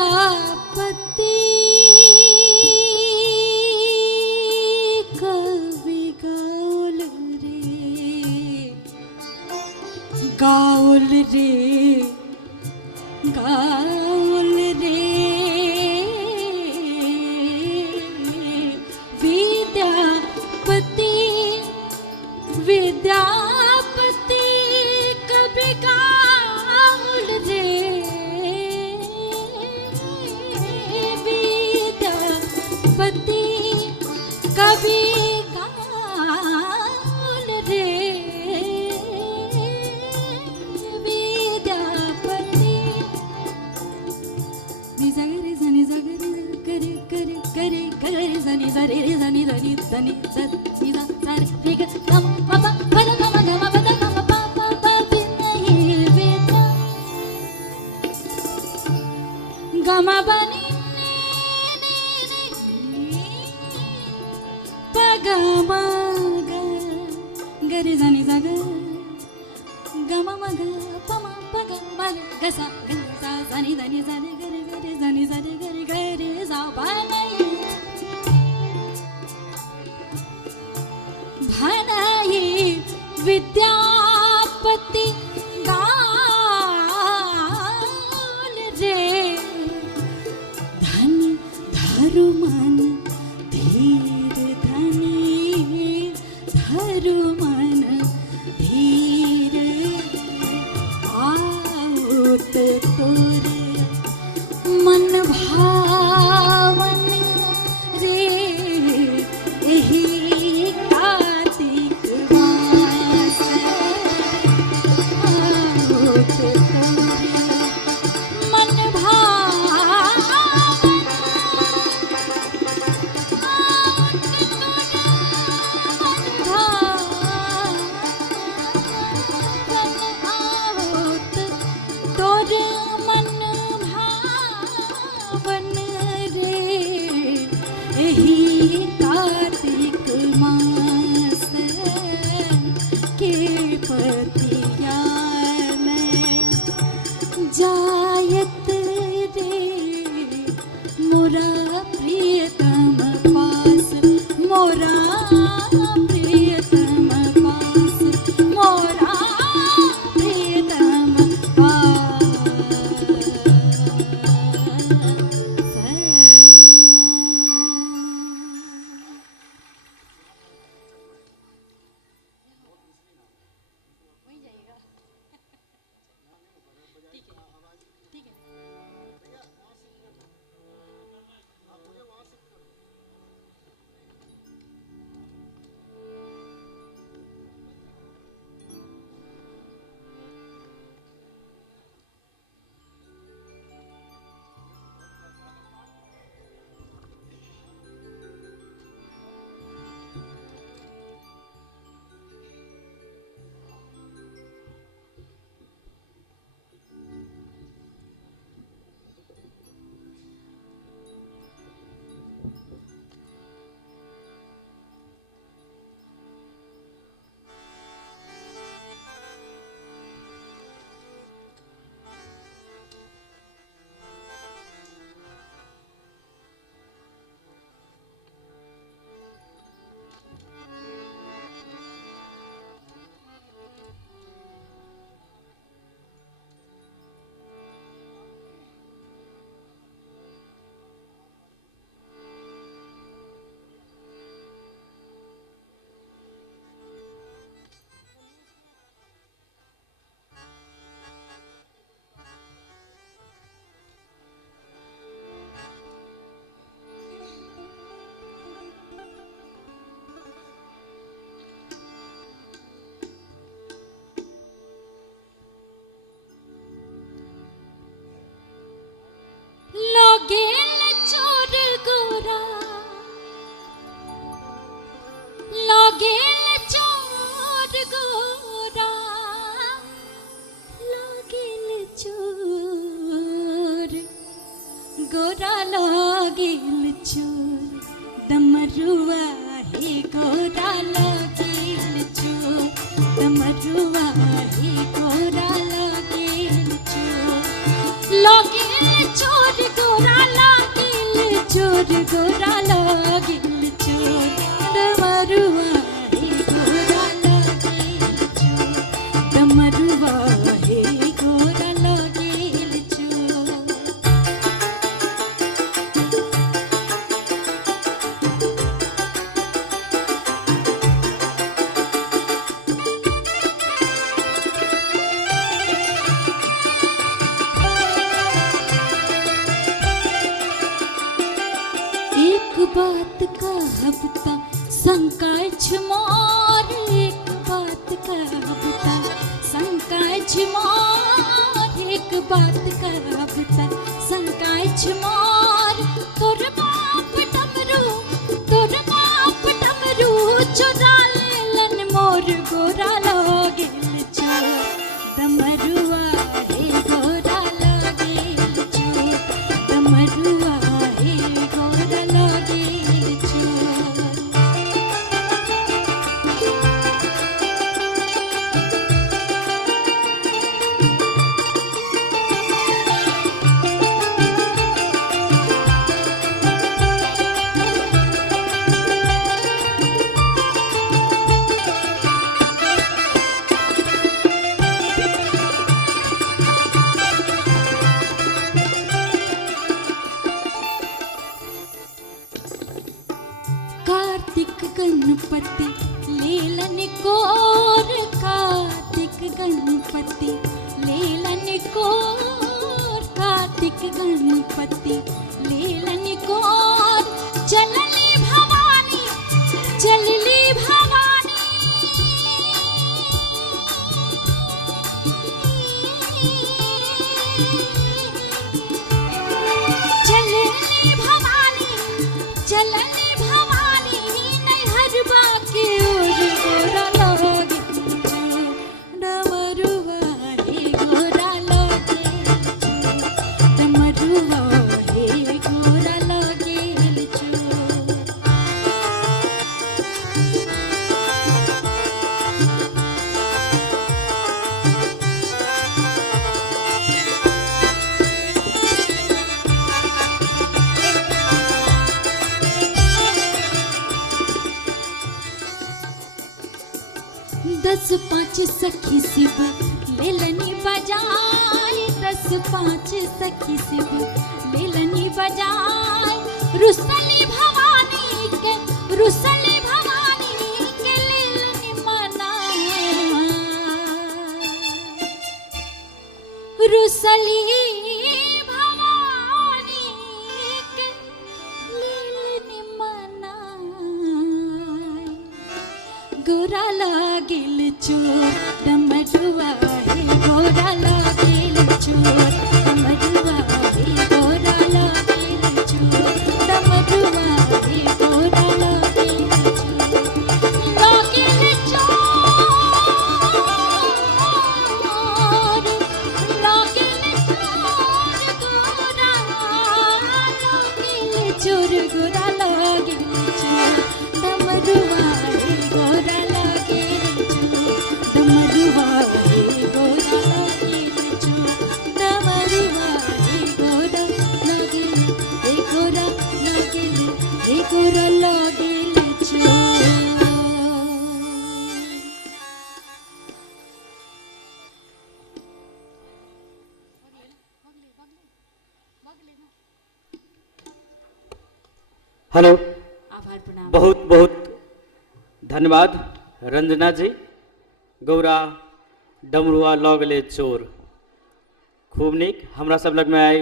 विद्यापति विद्यापति कवि काल रे विद्यापति निजगरे जनि जगरे करे करे करे करे जनि जरे रे जनि जनि जनि जनि ज सारे रे ग गम प प प द गम गम प द गम प प प नहीं वेदा गम बनी प ग म ग गरे जनि जग गम म ग प म प ग म ग सा ग सा जनि जनि जनि गरे गरे जनि जरे गरे गरे जा बनाई भनाई विद्यापति गाल रे धनी धरु मन धीर धनी धरु मन धीर आउत तोरे मन भावन रे एही कार्तिक मास आउत तोरे मन भावन आउत तोरे मन भावन रे एही कार्तिक मास के पतिया में जायत रे मोरा प्रियतम पास मोरा प्रियतम पास मोरा प्रियतम लगेल चोर गोरा लगेल चोर गोरा लगेल चोर गोरा लगेल चोर दमरुआ हे गोरा लगेल चोर दमरुआ हे गोरा लगेल चोर लगेल चोर गोरा लगेल चोर गोरा लगेल चोर दमरुआ हे गोरा लगेल चोर दमरुआ हे गोरा लगेल चोर बात कहबता संकाच मोर एक बात कहबता संकाच मोर एक बात कहबता संकाच मोर तोर बाप डमरू चुरा लेलन मोर गोरा लागेल चोर डमरुआ हे गोरा लागेल चोर डमरुआ हे गोरा लागेल चोर। कार्तिक गणपति लेलन कोर कार्तिक गणपति लेलन कोर कार्तिक गणपति लेलन कोर चलली भवानी चलली भवानी नैहरबा के ओर गोरा लागेल चोर डमरुआ हे गोरा लागेल चोर डमरुआ हे गोरा लागेल चोर। दस पाँच सखी शिव लेलनी बजाए 10-5 सखी शिव लेलनी बजाए रुसली भवानी के लेलनी मनाए रुसली भवानी के लेलनी मनाए गोरा लागेल चोर डमरुआ हे गोरा लागेल चोर डमरुआ हे गोरा लागेल चोर डमरुआ हे गोरा लागेल चोर लागेल चोर गोरा लागेल चोर गोरा लागेल चोर डमरुआ हे गोरा लागेल चोर डमरुआ हे गोरा लागेल चोर डमरुआ हे गोरा लागेल हे गोरा लागेल हे गोरा लागेल चोर। हेलो, आभार प्रणाम। बहुत बहुत धन्यवाद रंजना जी। गौरा डमरुआ लगले चोर, खूब नीक हमरा सब लग में आई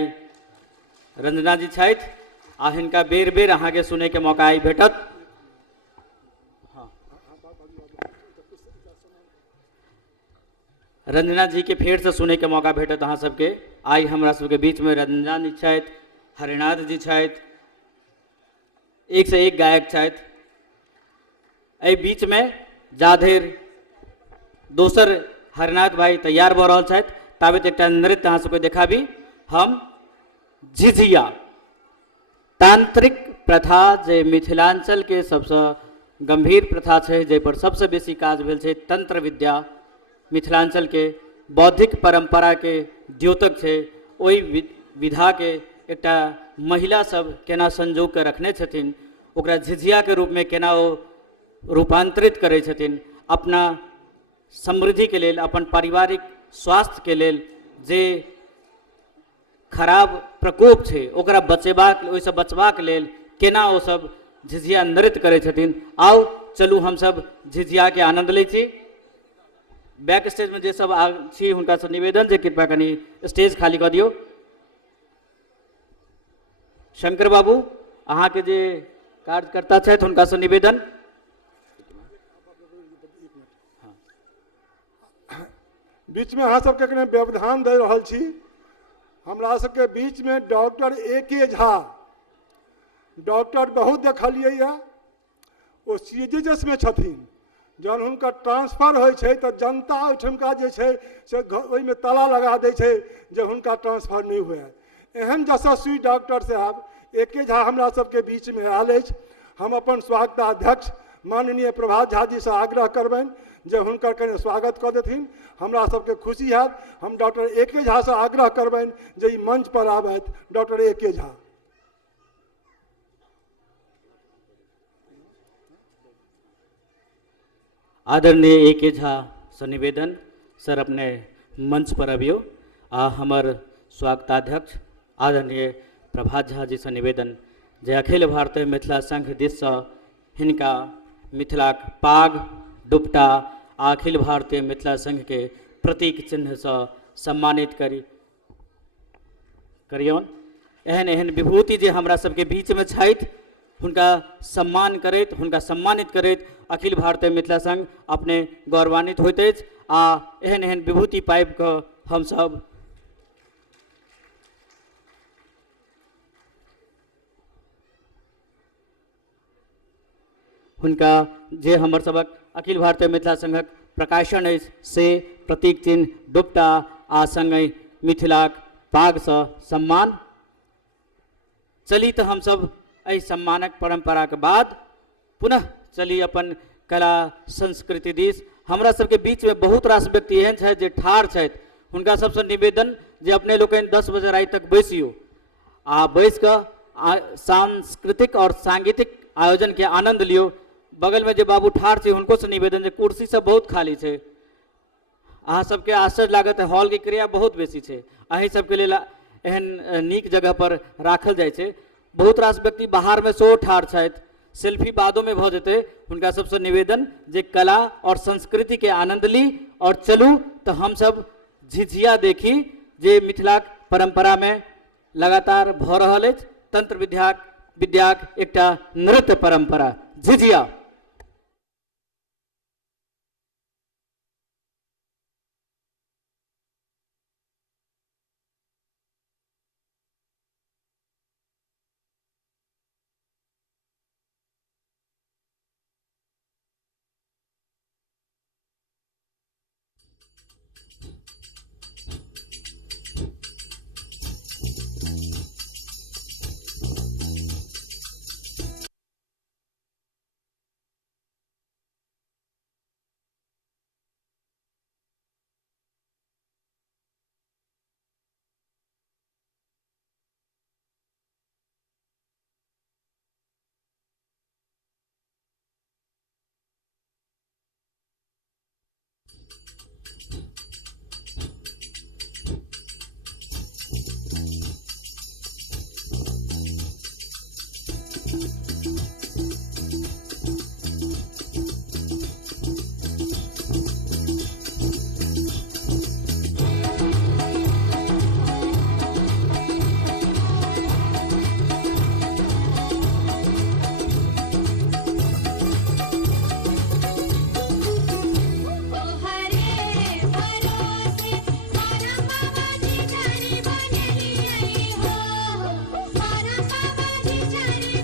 रंजना जी छथि आ हिनका बेर बेर अहाँके सुनैके मौका आई भेटत। रंजना जी के फेर से सुनैके मौका भेटत अहाँ सबके। आई हमरा सबके बीच में रंजना जी छथि, हरिनाथ जी छथि, एक से एक गायक छथि। एहि बीच में जाधेर दोसर हरिनाथ भाई तैयार भऽ रहल छथि ताबत एकटा नृत्य अहाँ सबके देखाबी हम। झिझिया तांत्रिक प्रथा जे मिथिलांचल के सबसे गंभीर प्रथा छै, जाहि पर सबसे बेसी काज भेल छै तंत्र विद्या, मिथिलांचल के बौद्धिक परंपरा के द्योतक छै। ओहि विधा के एकटा महिला सब केना संजोग के रखने छथिन, ओकरा झिझिया के रूप में केना ओ रूपांतरित करै छथिन अपना समृद्धि के लेल, अपन पारिवारिक स्वास्थ्य के लेल जे खराब प्रकोप छै ओकरा बचेबाक, ओहिसँ बचबाक लेल केना ओ सब झिझिया नृत्य करै छथिन। आओ चलू हम सब झिझिया के आनंद लै छी। बैक स्टेज में जे सब छी हुनका से निवेदन जे कृपया कनी स्टेज खाली कऽ दियौ। शंकर बाबू अहाँ के जे कार्यकर्ता छथि हुनका से निवेदन। बीच में अहाँ सबके कने व्यवधान दे रहल छी। हमरा सबके बीच में डॉक्टर A.K. झा, डॉक्टर बहुत देखलिए या वो CGS में छथिन। जहन हुनकर ट्रांसफर होइ छै तऽ जनता ओहिठुमका जे छै से ओहिमे ताला लगा दै छै जे हुनका ट्रांसफर नहीं हुए। एहन यशस्वी डॉक्टर साहब A.K. झा हमरा सबके बीच में आयल अछि। हम अपन स्वागताध्यक्ष माननीय प्रभात झा जी से आग्रह करबनि जे हुनकर कने स्वागत कऽ देथिन। हमरा सबके खुशी हैत। हम डॉक्टर A.K. झा से आग्रह करबनि जे ई मंच पर आबथि। Doctor A.K. झा। आदरणीय A.K. झा से निवेदन सर अपने मंच पर अबियो। आ हमर स्वागताध्यक्ष आदरणीय प्रभात झा जी से निवेदन जे अखिल भारतीय मिथिला संघ दिस से हिनका मिथिलाक पाग दुपट्टा आ अखिल भारतीय मिथिला संघ के प्रतीक चिन्ह से सम्मानित करियौन। एहन एहन विभूति जे हमरा सबके बीच में छथि हुनका सम्मान करैत हुनका सम्मानित करैत अखिल भारतीय मिथिला संघ अपने गौरवान्वित होइत अछि। आ एहन एहन विभूति पाबि कऽ हमसब हुनका जे हमर सबक अखिल भारतीय मिथिला संघक प्रकाशन अछि से प्रतीक चिन्ह दुपट्टा आ संगहि मिथिलाक पाग से सम्मान। चली तऽ हमसब एहि सम्मानक परंपरा के बाद पुनः चली अपन कला संस्कृति दिस। हमरा सबके बीच में बहुत रास व्यक्ति एहन छथि जे ठाढ़ छथि। हुनका सबसे निवेदन जे अपने लोकनि 10 बजे राति तक बैसियो आ बैस कऽ सांस्कृतिक और सांगीतिक आयोजन के आनंद लियो। बगल में जे बाबू ठाढ़ छै हुनको से निवेदन जे कुर्सी सब बहुत खाली छै। अहाँ सबके आश्चर्य लागत हॉल के क्रिया बहुत बेसी छै। अहीं सबके लेल एहन नीक जगह पर राखल जाइ छै। बहुत रास व्यक्ति बाहर में सेहो ठाढ़ छथि। सेल्फी बादों में भऽ जेतै। हुनका सबसे निवेदन जे कला और संस्कृति के आनंद ली और चलू तऽ हमसब झिझिया देखी जे मिथिलाक परंपरा में लगातार भऽ रहल अछि। तंत्र विद्याक एकटा नृत्य परंपरा झिझिया।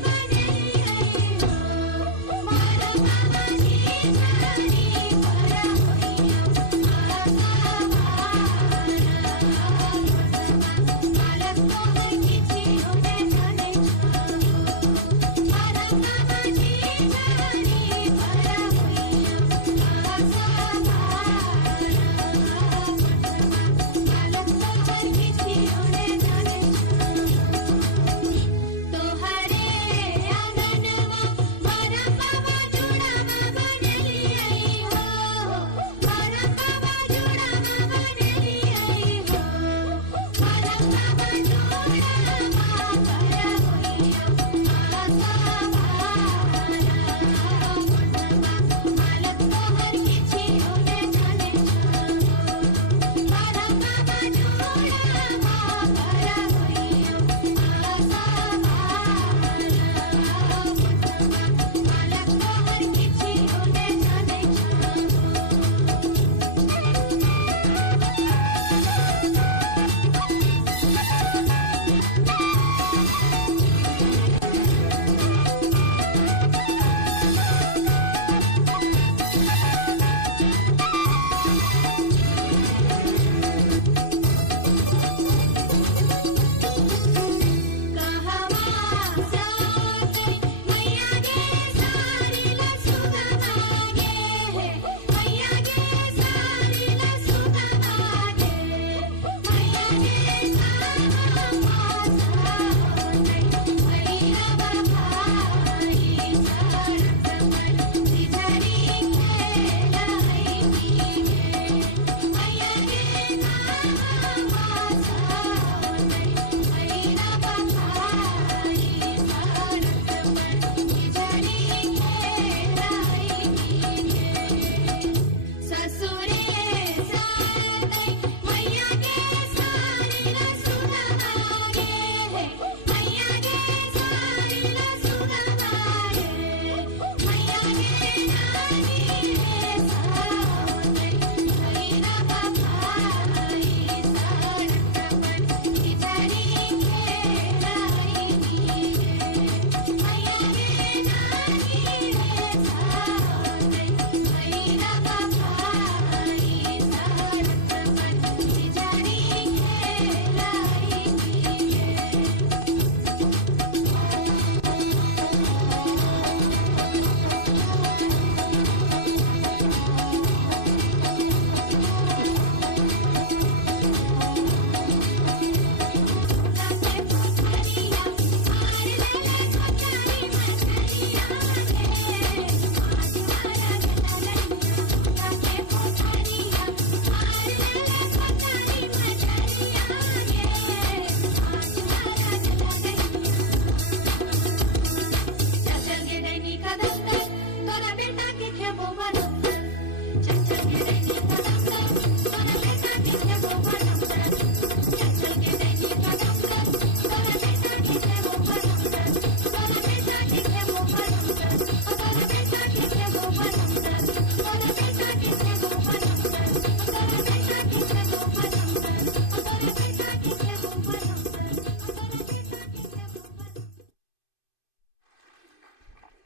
Bye.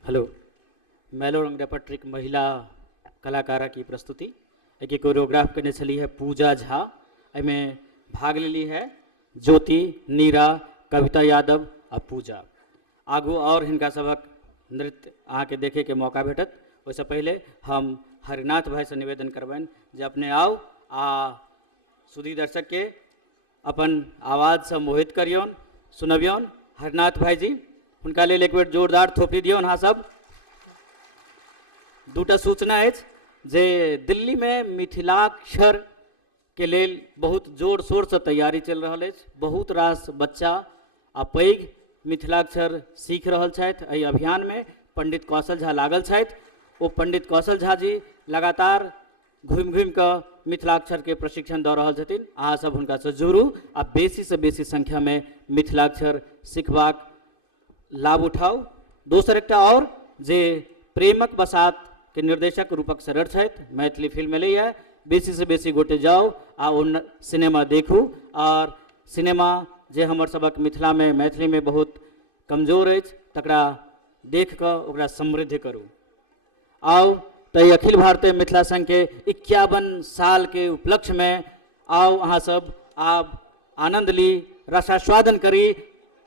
हेलो मैलो रंगपट एक महिला कलाकारा की प्रस्तुति एक कोरियोग्राफ करने चली है पूजा झा में भाग लेली है ज्योति नीरा कविता यादव और पूजा आगू और हिनका सबक नृत्य अहाँ के देखे के मौका भेटत। वैसे पहले हम हरिनाथ भाई से निवेदन करबन जे अपने आओ आ सुधी दर्शक के अपन आवाज से मोहित करियौन सुनबियौन। हरिनाथ भाई जी हुनका लेल एक बेर जोरदार थोपड़ी दियौन। अहाँ सब दूटा सूचना अछि जे दिल्ली में मिथिलाक्षर के लेल बहुत जोर शोर से तैयारी चल रहा है। बहुत रास बच्चा आ पैघ मिथिलाक्षर सीख रहल छथि। एहि अभियान में पंडित कौशल झा लागल छथि। ओ पंडित कौशल झा जी लगातार घूम घूम कऽ मिथिलाक्षर के प्रशिक्षण दऽ रहल छथिन। अहाँ सब हुनका से जुड़ू आ बेसी से बेसी संख्या में मिथिलाक्षर सिखबाक लाभ उठाओ। दोसर एकटा और जे प्रेमक बसात के निर्देशक रूपक सरर छथि मैथिली फिल्म एलैए बेसी से बेसी गोटे जाओ आ उन सिनेमा देखू और सिनेमा जे हमर सबक मिथिला में मैथिली में बहुत कमजोर अछि तकरा देख कऽ ओकरा समृद्ध करू। आओ तो अखिल भारतीय मिथिला संघ के 51 साल के उपलक्ष्य में आओ अहाँ सब आप आनंद ली रसास्वादन करी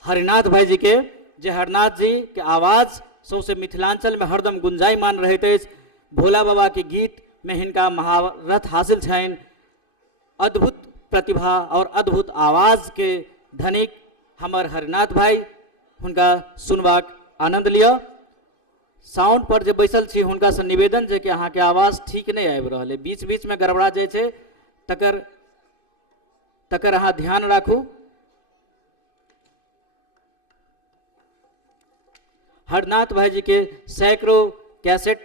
हरिनाथ भाई जी के जे हरिनाथ जी के आवाज़ सौसे मिथिलांचल में हरदम गुंजायमान रहते। भोला बाबा के गीत में हिनका महारथ हासिल छनि। अद्भुत प्रतिभा और अद्भुत आवाज़ के धनिक हमर हरिनाथ भाई हुनका सुनबाक आनंद लिया। साउंड पर जे बैसल छी हुनका से निवेदन जे कि अहाँ के आवाज़ ठीक नहीं आबि रहल है बीच बीच में गड़बड़ा जाए छै तकर अहाँ ध्यान राखू। हरनाथ भाई जी के सैकड़ों कैसेट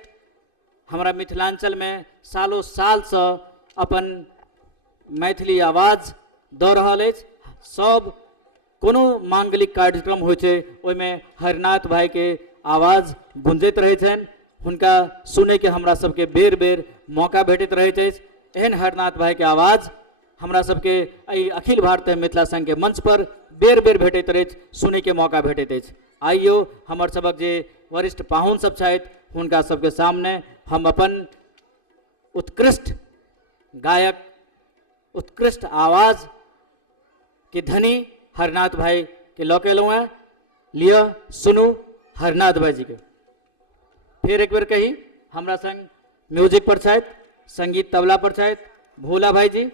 हमारा मिथिलांचल में सालों साल से अपन मैथिली आवाज़ दऽ रहल अछि। सब कोनो मांगलिक कार्यक्रम होइ छै ओहिमे हरिनाथ भाई के आवाज़ गुंजैत रहै छनि। हुनका सुनै के हमरा सबके बेर बेर मौका भेटैत रहैत अछि। एहन हरिनाथ भाई के आवाज़ हमरा सबके एहि अखिल भारतीय मिथिला संघ के मंच पर बेर बेर भेटैत अछि सुनै के मौका भेटैत अछि। आइयो हमर सबक जे वरिष्ठ पाहुन सब छथि हुनका सबके सामने हम अपन उत्कृष्ट गायक उत्कृष्ट आवाज़ के धनी हरिनाथ भाई के लऽ के एलहुँ हैं। लिया सुनू हरिनाथ भाई जी के। फिर एक बेर कही हमरा संग म्यूजिक पर छथि संगीत तबला पर छथि भोला भाई जी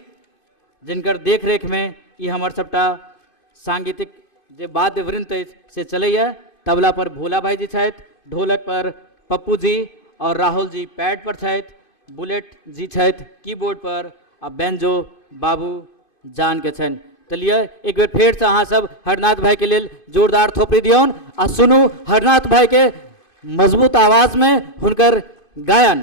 जिनकर देख रेख में ये हमर सबटा सांगीतिक जे वाद्य वृंद से चलैया। तबला पर भोला भाई जी छथि ढोलक पर पप्पू जी और राहुल जी पैड पर छथि बुलेट जी छथि कीबोर्ड पर आ बेंजो बाबू जान के छनि। चलिए एक बेर फेर से अहाँ सब हरिनाथ भाई के लेल जोरदार थोपड़ी दियौन आ सुनू हरिनाथ भाई के मजबूत आवाज में हुनकर गायन।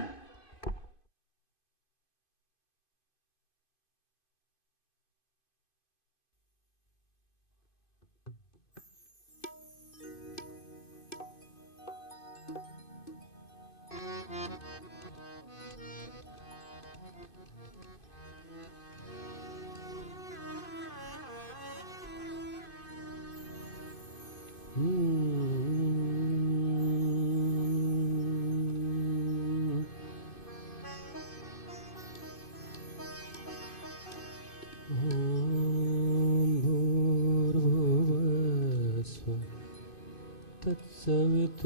तत्सवितुर्वरेण्यं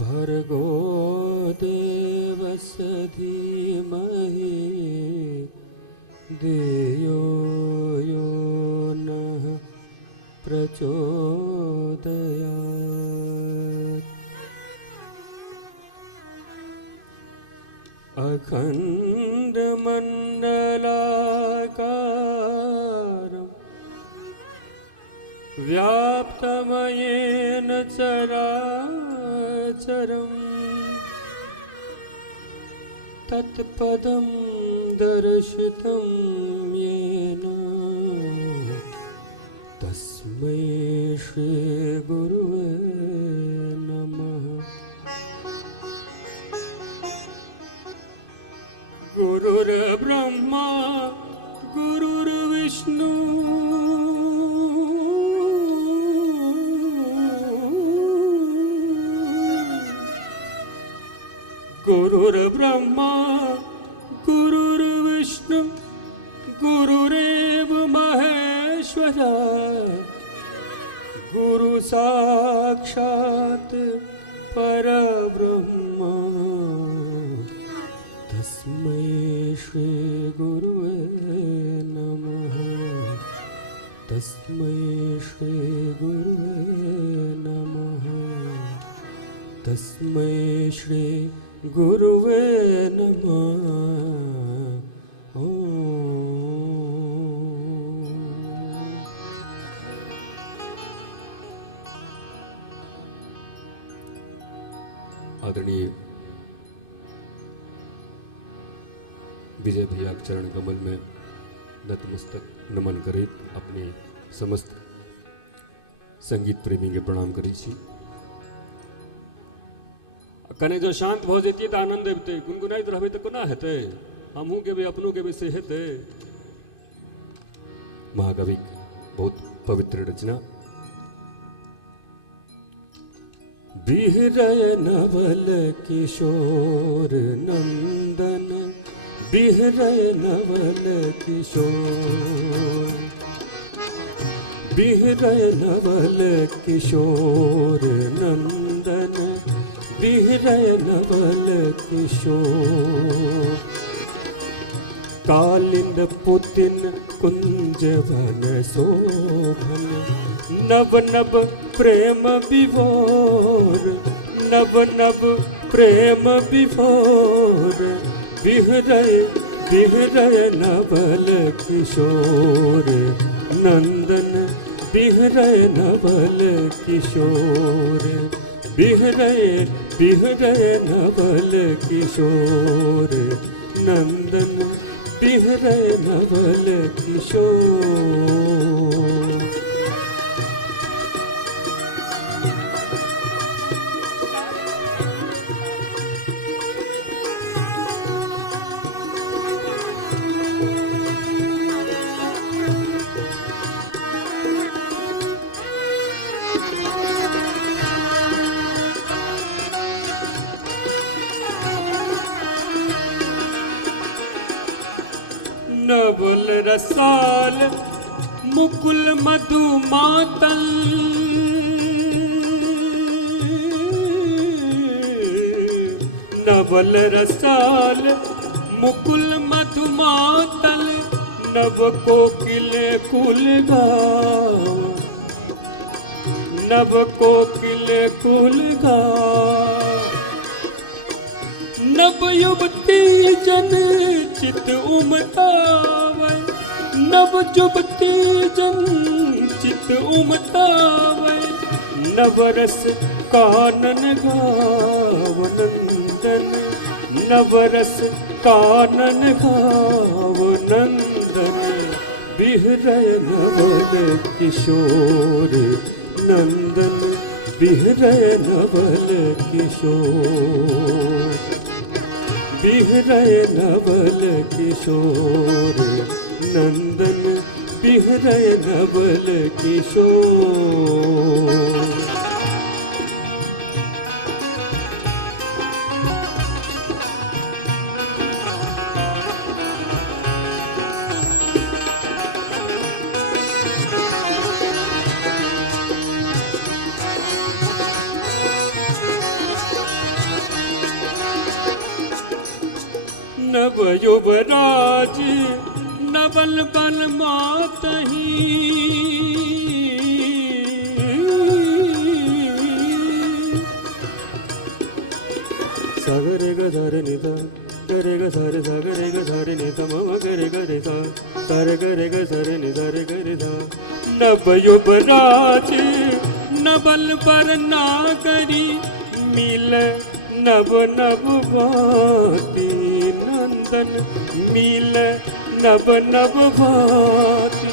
भर्गो देवस्य धीमहि धियो यो नः प्रचोदयात्। अखण्डमण्डलाकारं व्याप्तमयेन चराचरम् तत्पदं दर्शितं येन तस्मै श्रीगुरुवे नमः। गुरुर्ब्रह्मा गुरुर्विष्णु गुरुर्ब्रह्मा गुरुर्विष्णु गुरुरेव महेश्वरा गुरु साक्षात् परब्रह्म तस्मै श्री गुरुवे नमः तस्मै श्री गुरुवे नमः तस्मै श्री गुरुवे नमः आदरणीय विजय भैया के चरण कमल में नतमस्तक नमन करैत अपने समस्त संगीत प्रेमी के प्रणाम करै छी। कने जो शांत भ जैतियै तऽ आनंद अबितै, गुनगुनाइत रहबै तऽ कोना हेतै, हमहूँ गेबै अपनो गेबै से हेतै। महाकवि बहुत पवित्र रचना। बिहरय नवल किशोर नंदन बिहरय नवल किशोर बिहरय नवल किशोर नंदन बिहरय नवल किशोर कालिंद पुतिन कुंज वन शोभन नव नव प्रेम विभोर नव नव प्रेम विभोर बिहरय बिहरय नवल किशोर नंदन बिहरय नवल किशोर बिहरय बिहरय नवल किशोर नंदन बिहरय नवल किशोर। नवल रसाल मुकुल मधुमातल नवल रसाल मुकुल मधुमातल नव कोकिल कुल गाव नव कोकिल कुल गाव नव युवती जन चित उमतावै नव युवती जन चित उमतावै नवरस कानन गाव नंदन नवरस कानन गाव नंदन बिहरय नवल किशोर नंदन बिहरय नवल किशोर बिहरय नवल किशोर नंदन बिहरय नवल किशोर। नव युवराज नवल बल मातही सागरे गधर निधा करे ग सारे सागरे ग सारे निधा मम करे गरे सा सारे करे ग सारे निधा रे करे सा नव युवराज नवल पर ना करी मिल नव नव भांति नंदन मिल नव नव भांति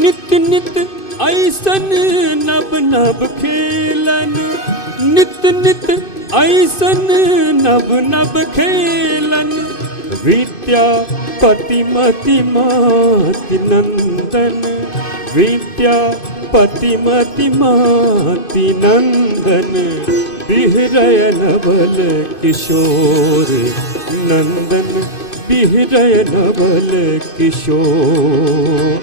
नित नित ऐसन नव नव खेलन नित नित ऐसन नव नव खेलन विद्यापति मति माति नंदन विद्यापति मति माति नंदन बिहरय नवल किशोर नंदन बिहरय नवल किशोर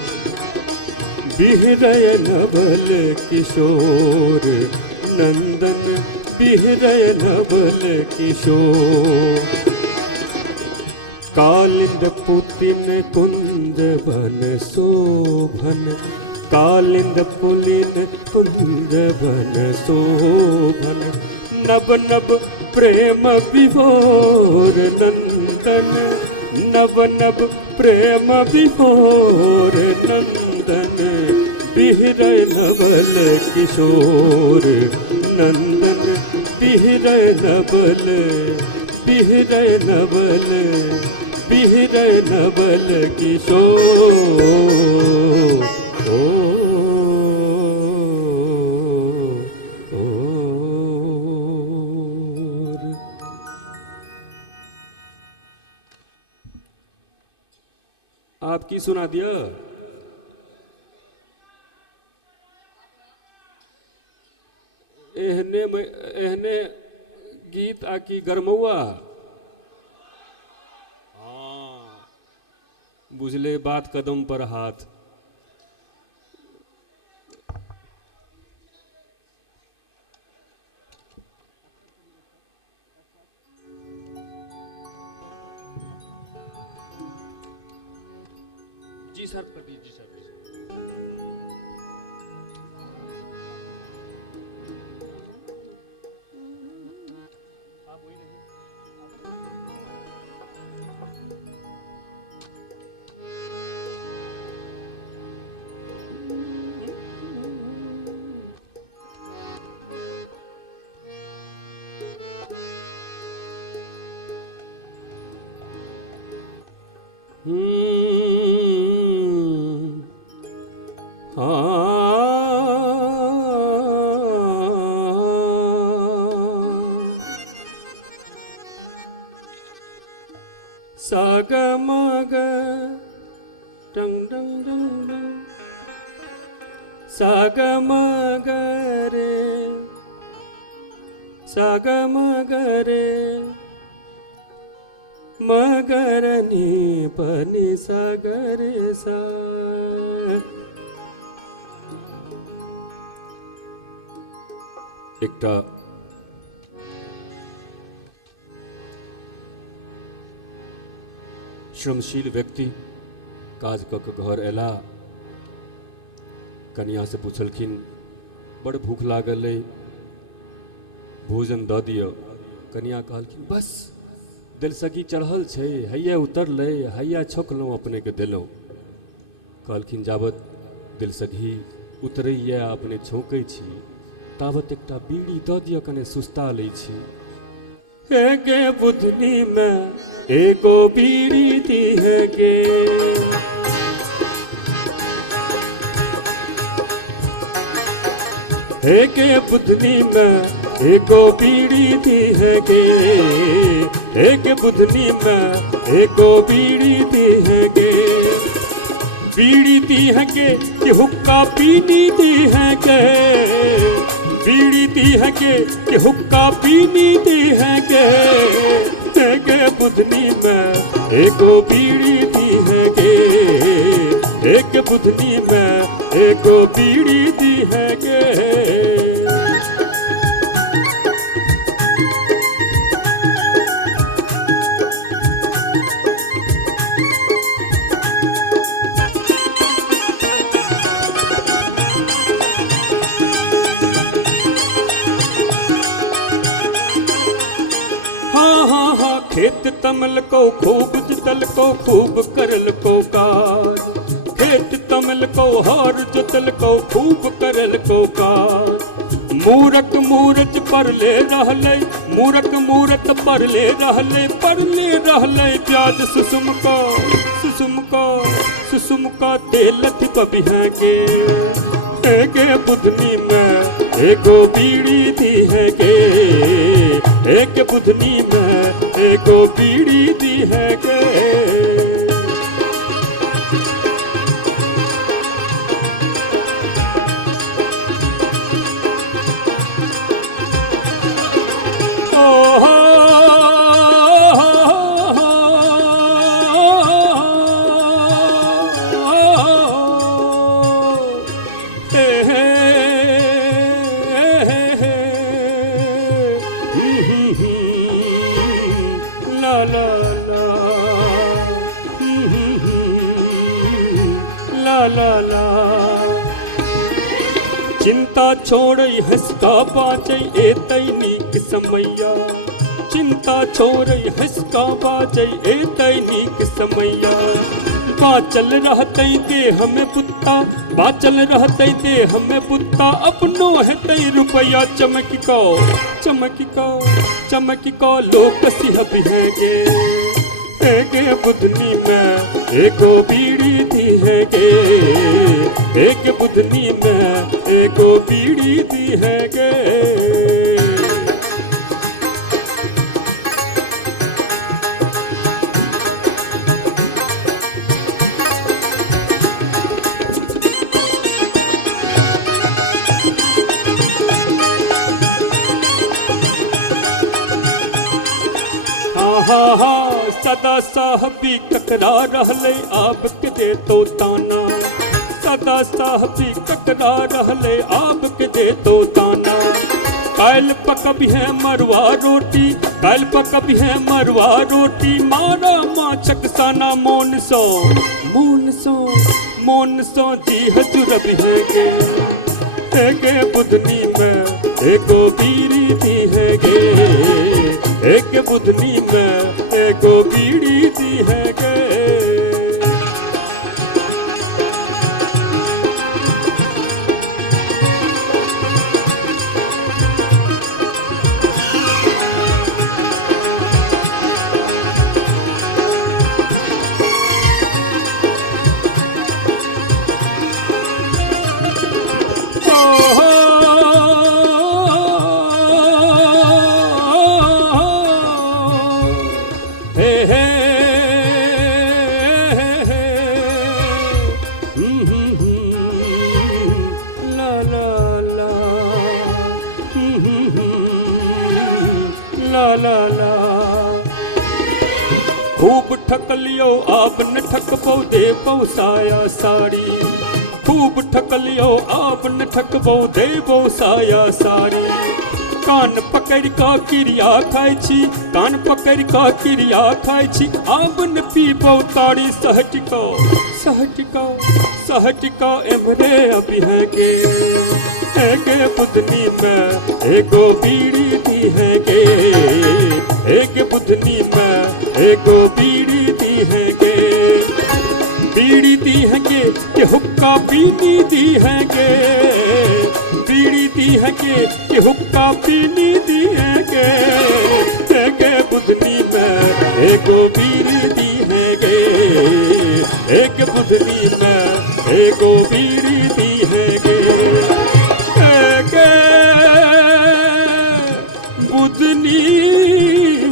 बिहरय नवल किशोर नंदन बिहरय नवल किशोर कालिंद पुतिन कुंज वन शोभन कालिंद पुलिन कुंज वन शोभन नब नब प्रेम विभोर नंदन नब नब प्रेम विभोर नंदन बिहरय नवल किशोर नंदन बिहरय नवल बिहरय नवल बिहरय नवल किशोर आप की सुना दिया एहने गीत आकी गरमौआ बुझले बात कदम पर हाथ जी सर कर दीजिए जी सर साग मग टंग डंग डंग डंग साग मग रे साग मग रे मगर नी पनि सागर सा एकटा श्रमशील व्यक्ति काज क के घर एला कनिया से पूछलखिन बड़ भूख लागल है भोजन द दियो कनिया कहलखिन बस दिलसगी चढ़ल छे हैया उतरले हैया छोकलौं अपने के देलौं कहलखिन जाबत दिलसगी उतरैया अपने छोकै छी ताबत एकटा बीड़ी द दियो कने सुस्ता लै छी हे गे बुधनी में एगो बीड़ी दी है गे हे गे बुधनी में एगो बीड़ी दी है गे हे गे बुधनी में एगो बीड़ी दी है गे बीड़ी दी है गे कि हुक्का पीनी दी है गे बीड़ी दी है कि हुक्का पीनी दी है गे बुधनी में एगो बीड़ी दी है गे एक बुधनी में एगो बीड़ी दी है गे खेत तमल को खूब जुतल को खूब करल को कार खेत तमल को हार जुतल को खूब करल को कार मूरत मूरत पर ले रहले मूरत मूरत पर ले रहले प्याज सुसुम का तेलथ बबिहा के बुधनी में एगो बीड़ी दी है गे एक बुधनी में एगो बीड़ी दी है गे ला ला। चिंता छोड़ हंसका बाजै ए तैनीक समैया, चिंता छोड़ हंसका बाजै ए तैनीक समैया। बाचल रहते दे हमें पुत्ता, बाचल रहते दे हमें पुत्ता, अपनो है तई रुपया चमक को चमक को चमक को लोग सिहब हैगे हैगे बुधनी में एगो बीड़ी दी हैगे, एक बुधनी में एगो बीड़ी दी हैगे। हा हा सदा साहबी ककरा रहले आप के दे तो ताना, सदा साहबी ककरा रहले आप के दे तो ताना। काल पकब है मरवा रोटी, काल पकब है मरवा रोटी, मारा माचक साना मोन सो मोन सो मोन सो जी हजूर भी हैगे बुधनी में एगो बीड़ी दी हैगे, एक बुधनी में एगो बीड़ी दी हैगे। खूब ठक लियो आप न ठक पौ दे पौ साया साड़ी, खूब ठक लियो आप न ठक पौ दे पौ साया साड़ी। कान पकड़ का क्रिया खाई छी, कान पकड़ का क्रिया खाई छी, आब न पी पौ ताड़ी सहटिका सहटिका सहटिका एमरे अभी हैगे बुधनी में एगो बीड़ी दी हैगे, एक बुधनी में एगो बीड़ी दी हैगे। बीड़ी दी हैगे कि हुक्का पीनी दी हैगे, बीड़ी दी हैगे कि हुक्का पीनी दी हैगे, बुधनी में एगो बीड़ी दी हैगे, एक बुधनी में एगो बीड़ी दी हैगे। बुधनी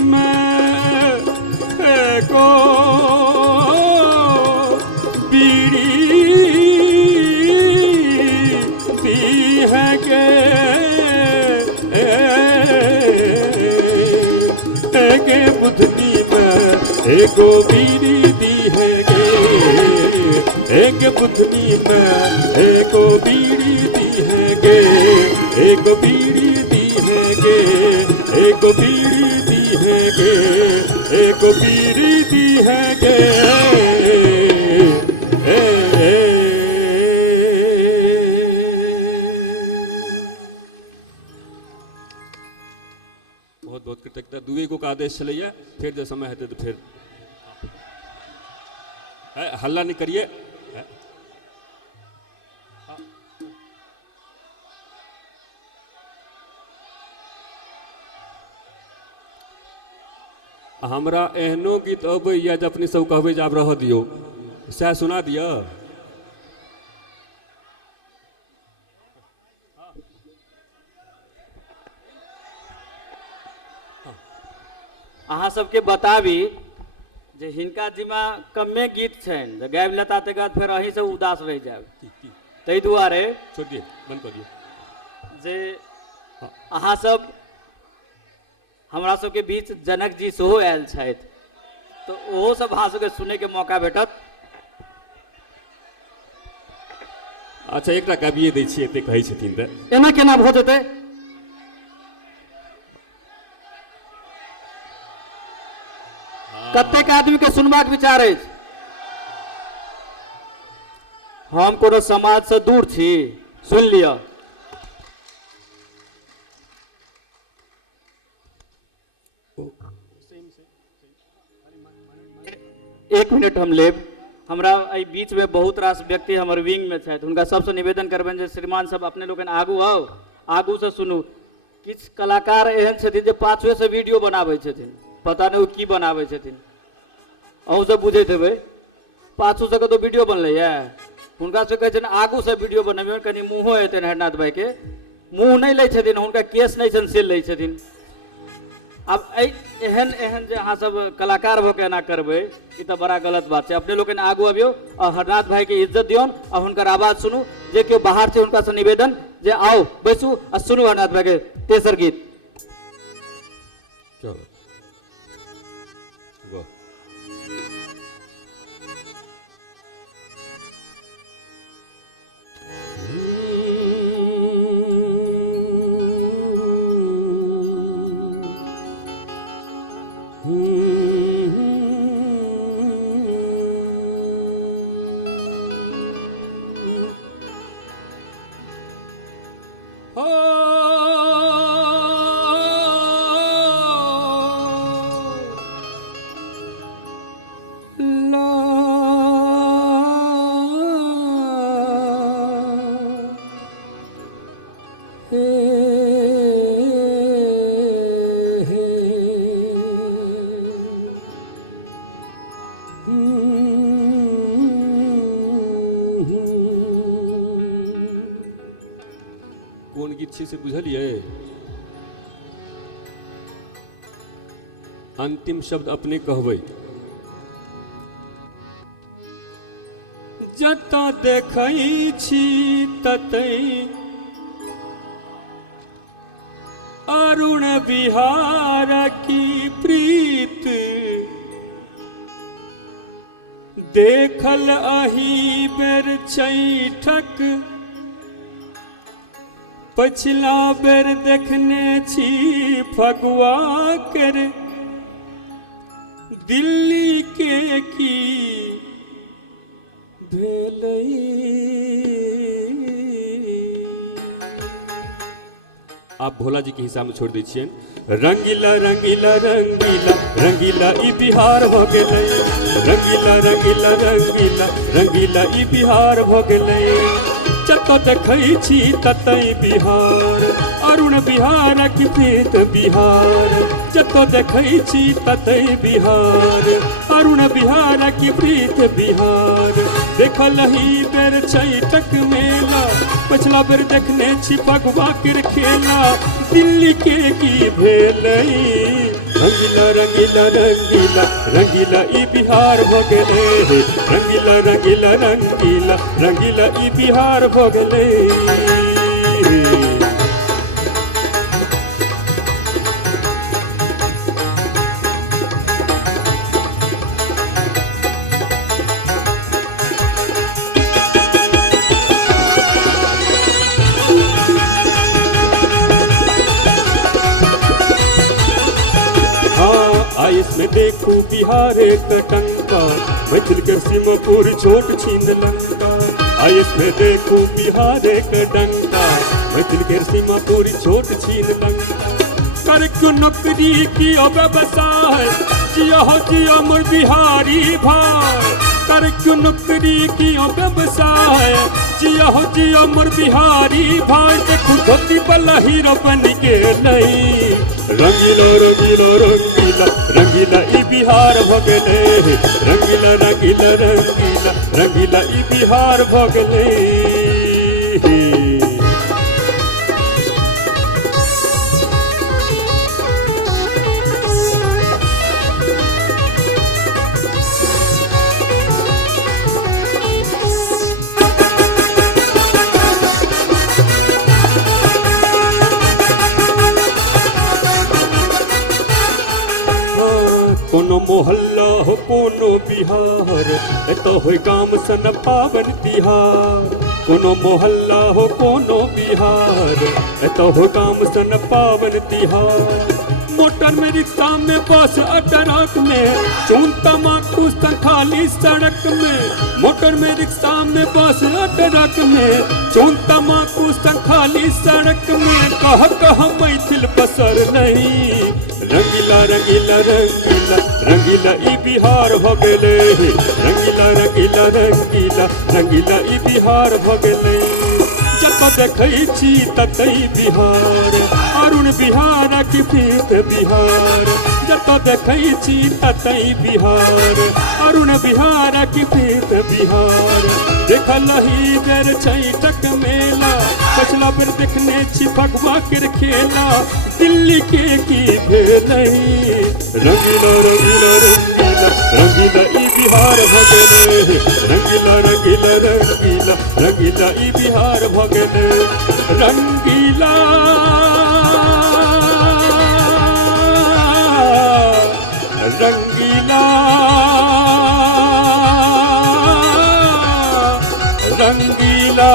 में एगो बीड़ी दी हैगे, बुधनी में एगो बीड़ी दी हैगे, एक बुधनी में एगो बीड़ी दी हैगे, एगो बीड़ी दी हैगे, एगो बीड़ी दी हैगे, एगो बीड़ी दी हैगे। बहुत बहुत कृतज्ञता। दुए को का आदेश चलैया, फिर जब समय है तो फिर हल्ला नहीं करिए। हमरा एहनो गीत अबैया जे अपनी सब कहबै जे आब रह दियौ, सएह सुना दिअ। अहाँ सबके बताबी जे हिनका जिम्मा कमे गीत छनि, जे गाबि लेता तकर बाद फेर अहीं सब उदास रहि जायब। ताहि दुआरे छोड़ दिए, बंद कर दिए जे अहाँ सब हमरा सबके बीच जनक जी सेहो आयल छथि, तो ओहो सब अहाँ सबके सुनैके मौका भेटत। अच्छा एकटा गाबिए दै छियै, एते कहै छथिन तऽ एना केना भऽ जेतै? कतेक आदमी के सुनबाक विचार अछि? हम कोनो समाज से दूर छी, सुन लिया। एक मिनट हम लेब। हमरा एहि बीच में बहुत रास व्यक्ति हमर विंग में छथि, हुनका सबसे निवेदन करबनि जे श्रीमान सब अपने लोगन आगू आओ, आगू से सुनू। किछु कलाकार एहन छथिन जे पाछुए से वीडियो बनाबै छथिन, पता नहीं वो की बनाबै छथिन, अहूँ सब बुझैत हेबै। पाछू से कतौ वीडियो बनलैए, हुनका से कहै छनि आगू से वीडियो बनबियौ, कनि मुँहो हेतनि हरनाथ भाई के, मुँह नहीं लै छथिन, हुनका केस नहीं छनि से लै छथिन। अब एहन एहन जे अहाँ सब कलाकार भऽ के एना करबै, ई तऽ बड़ा गलत बात छै। अपने लोग आगू अबियौ और हरनाथ भाई के इज्जत दियौन और हुनकर आवाज सुनू। जे केओ बाहर छै हुनका से निवेदन जे आओ बैसू और सुनू हरनाथ भाई के तेसर गीत। कोन गीत छी से बुझलिए? अंतिम शब्द अपने कहबै। जतऽ देखै छी ततै अरुण बिहार की प्रीत, देखल अही बेर छैठक, पछिला बेर देखने छी फगुआ कर, दिल्ली के की भेलै। आप भोला जी के हिसाब में छोड़ दै छियन। रंगीला रंगीला रंगीला रंगीला ई बिहार भ गेलै, रंगीला रंगीला रंगीला रंगीला ई बिहार भ गेलै। जतऽ देखै छी ततै बिहार, अरुण बिहारक प्रीत बिहार। जतऽ देखै छी ततै बिहार, अरुण बिहारक प्रीत बिहार। देखल ही बेर छैठक मेला, पछिला बेर देखने छी फगुआ के खेला, दिल्ली के की भेलै। रंगीला रंगीला रंगीला रंगीला ई बिहार भ गेलै, रंगीला रंगीला रंगीला रंगीला ई बिहार भ गेलै। इसमें देखो बिहार एक टंका, मैथिल के सीमापुर छोट छीन लंका। इसमें देखो बिहार एक डंका, मैथिल के सीमापुर छोट छीन लंका। कर क्यों नौकरी की व्यवसाय, जिया हो जिया मोर बिहारी भाई। कर क्यों नौकरी की व्यवसाय, जिया हो जिया मोर बिहारी भाई। देखो धोती वाला हीरो बन के नहीं, रंगीला रंगीला रंगीला रंगीला ई बिहार भ गेलै, रंगीला रंगीला रंगीला रंगीला ई बिहार भ गेलै। कोनो मोहल्ला हो कोनो बिहार, एतो हो गाम सन पावन तिहार। कोनो मोहल्ला हो कोनो बिहार, एतो हो गाम सन पावन तिहार। मोटर में रिक्शा में बस ट्रक में चून तमाकू खाली सड़क में, मोटर में, रिक्शा में, बस ट्रक में, चौन तमाकू खाली सड़क में, कह मैथिल बसर नहीं। रंगीला रंगीला रंगीला रंगीला ई बिहार भ गेले, रंगीला रंगीला रंगीला रंगीला ई बिहार भ गेले। जब देखै छी ततै बिहार, अरुण बिहार की पीत बिहार। जब देखै छी ततै बिहार, अरुण बिहार की पीत बिहार। देखल ही बेर छैठक मेला, पछला बेर देखने छी भगवा के खेला, दिल्ली के की भेलै। रंगीला रंगीला रंगीला रंगीला ई बिहार भ गेलै, रंगीला रंगीला रंगीला रंगीला ई बिहार भ गेलै। रंगीला रंगीला रंगीला रंगीला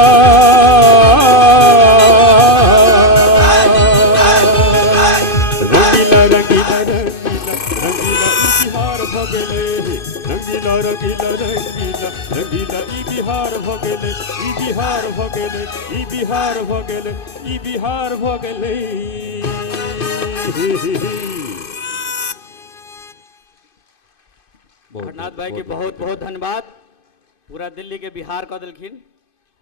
रंगीला रंगीला रंगीला ई बिहार भ गेलै, रंगीला रंगीला रंगीला रंगीला ई बिहार भ गेलै, ई बिहार भ गेलै, ई बिहार भ गेलै, ई बिहार भ गेलै। हरनाथ भाई के बहुत बहुत धन्यवाद। पूरा दिल्ली के बिहार कऽ देलखिन।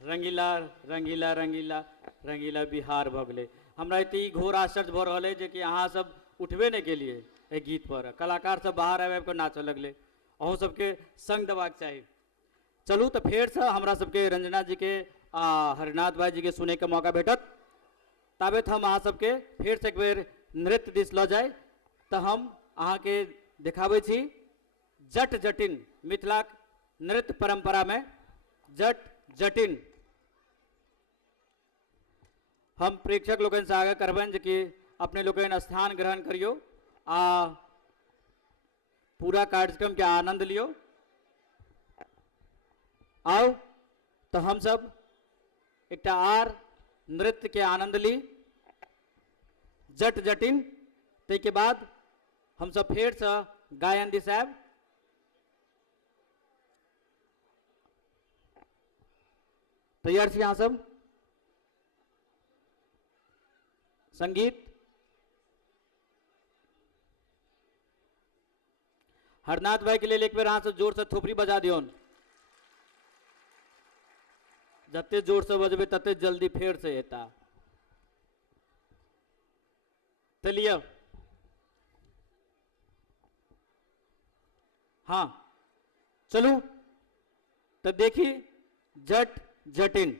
रंगीला रंगीला रंगीला रंगीला बिहार भऽ गेलै। हमरा एते घोर आश्चर्य भऽ रहल है जे कि अहाँ सब उठबे नहीं केलिए एहि गीत पर, कलाकार सब बाहर आबि कऽ नाचऽ लगले। अहूँ सबके संग देबाक चाही। चलू तो फेर से हमरा सबके रंजना जी के हरनाथ भाई जी के सुने के मौका भेटत। ताबत हम अहाँ सबके फेर से एक बेर नृत्य दिस लऽ जाए तो हम अहाँ के देखाबै छी जट जटिन, मिथिला नृत्य परंपरा में जट जटिन। हम प्रेक्षक लोगन से आगे करबन जे कि अपने लोगन स्थान ग्रहण करियो आ पूरा कार्यक्रम के आनंद लियो। आओ तो हम सब एक आर नृत्य के आनंद ली, जट जटिन। ते के बाद हम सब फेर से गायन दिस आब। तैयार छी अहाँ सब? संगीत हरनाथ भाई के लिए एक बेर अहाँ सब जोर से थोपड़ी बजा दियोन। जते जोर से बजबे तते जल्दी फेर से एता। चलिए हाँ चलू तो देखी जट जटिन।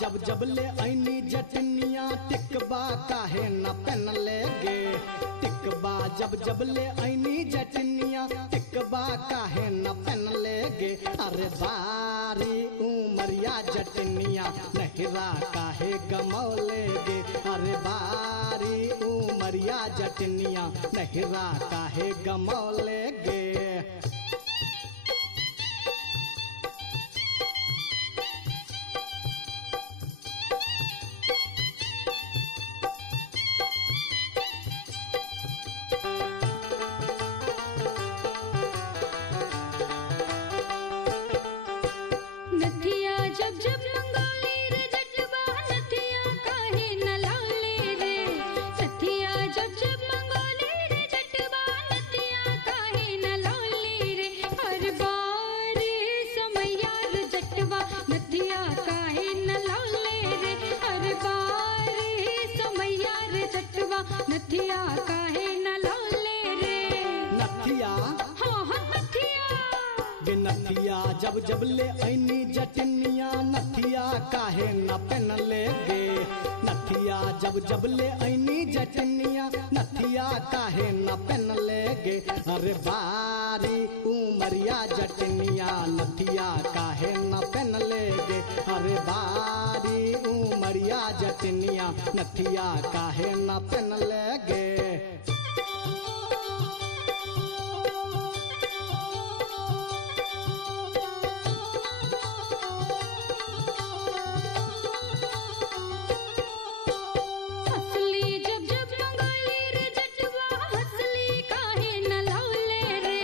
जब जब ले ऐनी जटनिया टिकबा काहे न पेन ले गे। टिकबा जब जब ले ऐनी जटनिया टिकबा काहे न पेन ले गे। अरे बारी उमरिया जटनिया नहिरा काहे गमौले गे। अरे बारी उमरिया जटनिया नहिरा काहे गमौले गे। नथिया जब जब मंगोले रे जटवा नथिया काहे न नथिया काहे न लौले रे नथिया हाँ हाँ नथिया गे नथिया जब जब ले ऐनी जटनिया नथिया काहे न पहनले गे नथिया जब जब ले ऐनी जटनिया नथिया काहे न पहनले गे अरे बारी उमरिया जटनिया नथिया काहे न पहनले गे अरे बारी उमरिया जटनिया नथिया काहे न पहनले गे हंसली जब जब मंगोली रे जटवा हंसली काहे न लौले रे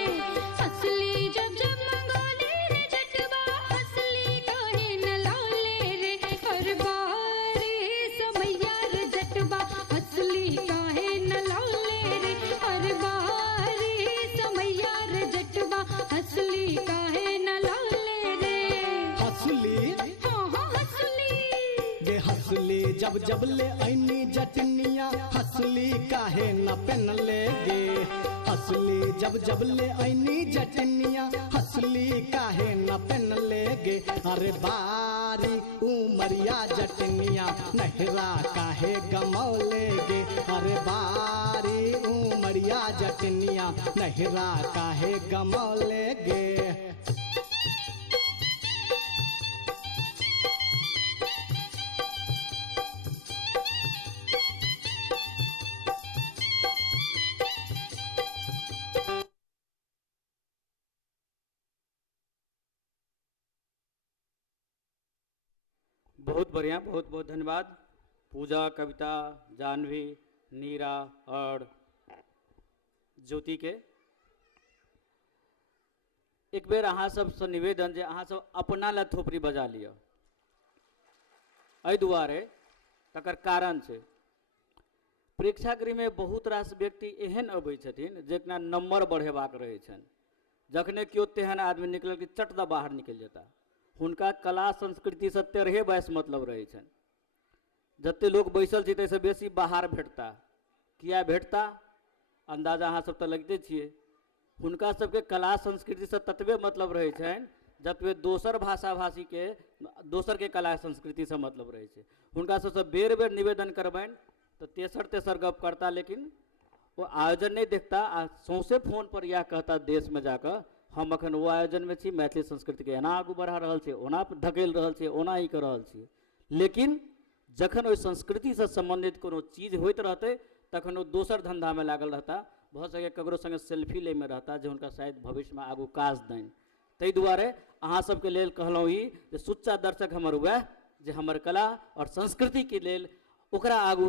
हंसली जब जब मंगोली रे जटवा हंसली काहे न लौले रे हर बारी समैया रे जटवा हंसली काहे न लौले रे हर बारी समैया रे जटवा हंसली काहे न लौले रे हंसली हाँ हाँ हंसली गे हंसली जब जब ले ऐनी जटनिया हंसली काहे न पहनले गे हंसली जब जब ले ऐनी जटनिया हंसली काहे न पहनले गे अरे बारी उमरिया जटनिया नहरा काहे गमौले गे अरे बारी उमरिया जटनिया नहरा काहे गमौले गे बहुत बढ़िया, बहुत बहुत धन्यवाद। पूजा, कविता, जानवी, नीरा और ज्योति के एक बेर अहाँ सबसे निवेदन जे अहाँ सब अपना ला थोपड़ी बजा लिअ। एहि दुआरे तकर कारण छै प्रेक्षागृह में बहुत रास व्यक्ति एहन अबै छथिन जेकरा नंबर बढ़ेबाक रहै छनि। जखने केओ तेहन आदमी निकलल कि चट द बाहर निकलि जेता, हुनका कला संस्कृति से 13-22 मतलब रहै छनि। जते लोग बैसल छी ताहिसँ बेसी बाहर भेटता। किया भेटता अंदाजा अहाँ सब तऽ लगिते छियै। हुनका सबके कला संस्कृति से ततबे मतलब रहै छनि जतबे दोसर भाषा भाषी के दोसर के कला संस्कृति से मतलब रहै छै। हुनका सबसे बेर बेर निवेदन करबनि तऽ तेसर गप करता, लेकिन वो आयोजन नहीं देखता आ सौंसे फोन पर यह कहता देश में जाकर हम अखन वो आयोजन में छी, मैथिली संस्कृति के एना आगू बढ़ा रहल छी, ओना धकेल रहल छी, ओना ही कर रहल छी। लेकिन जखन ओहि संस्कृति से संबंधित कोनो चीज होइत रहते तखन वो दोसर धंधा में लागल रहता। भऽ सके ककरो संगे सेल्फी ले में रहता जे हुनका शायद भविष्य में आगू काज दैन। ताहि दुआरे अहाँ सबके लेल कहलहुँ ई जे सुच्चा दर्शक हमर वएह जे हमर कला और संस्कृति के लेल ओकरा आगू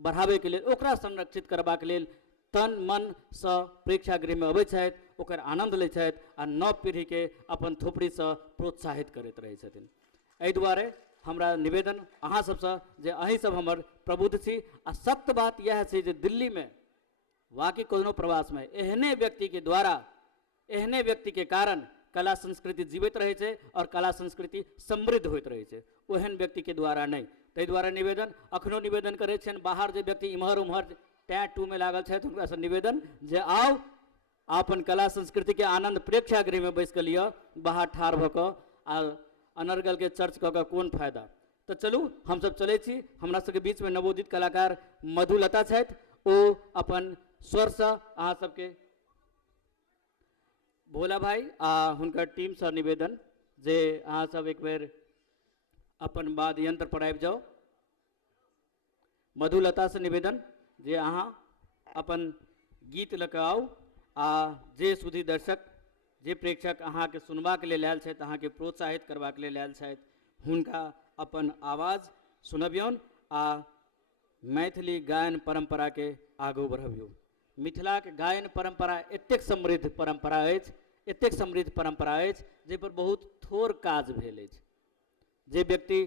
बढ़ावे के लेल, ओकरा संरक्षित करबाक लेल तन मन से प्रेक्षागृह में अबै छथि, ओकर आनंद लै छथि आ नव पीढ़ी के अपन थोपड़ी से प्रोत्साहित करैत रहै छथिन। एहि दुआरे हमरा निवेदन अहाँ सबसँ जे अहीं सब हमर प्रबुद्ध छी आ सत्य बात यह छै जे दिल्ली में वाकई कोनो प्रवास में एहने व्यक्ति के द्वारा, एहने व्यक्ति के कारण कला संस्कृति जीवित रहे छै और कला संस्कृति समृद्ध होइत रहे छै, ओहन व्यक्ति के द्वारा नहीं। ताहि दुआरे निवेदन अखनो निवेदन करै छियनि बाहर जे व्यक्ति इम्हर उम्हर टैटू में लागल छथि हुनका से निवेदन जे आउ अपन कला संस्कृति के आनंद प्रेक्षागृह में बैस के लिअ, बाहर ठाढ़ भऽ कऽ आ अनर्गल के चर्च कऽ कऽ कोन फायदा। तो चलू हम सब चलै छी। हमरा सबके बीच में नवोदित कलाकार मधुलता छथि, ओ अपन स्वर से अहाँ सबके भोला भाई आ हुनकर टीम से निवेदन जे अहाँ सब एक बेर अपन वाद्य यंत्र पर आबि जाओ। मधुलता से निवेदन जे अहाँ अपन गीत लऽ कऽ आउ आ जे सुधी दर्शक जे प्रेक्षक अहाँ के सुनबाक लेल आयल छथि, अहाँ के प्रोत्साहित करबाक लेल आयल छथि, हुनका अपन आवाज सुनबियौन आ मैथिली गायन परंपरा के आगू बढ़बियौ। मिथिला के गायन परंपरा एतेक समृद्ध परंपरा अछि, एतेक समृद्ध परंपरा अछि जाहि पर बहुत थोड़ काज भेल अछि। जे व्यक्ति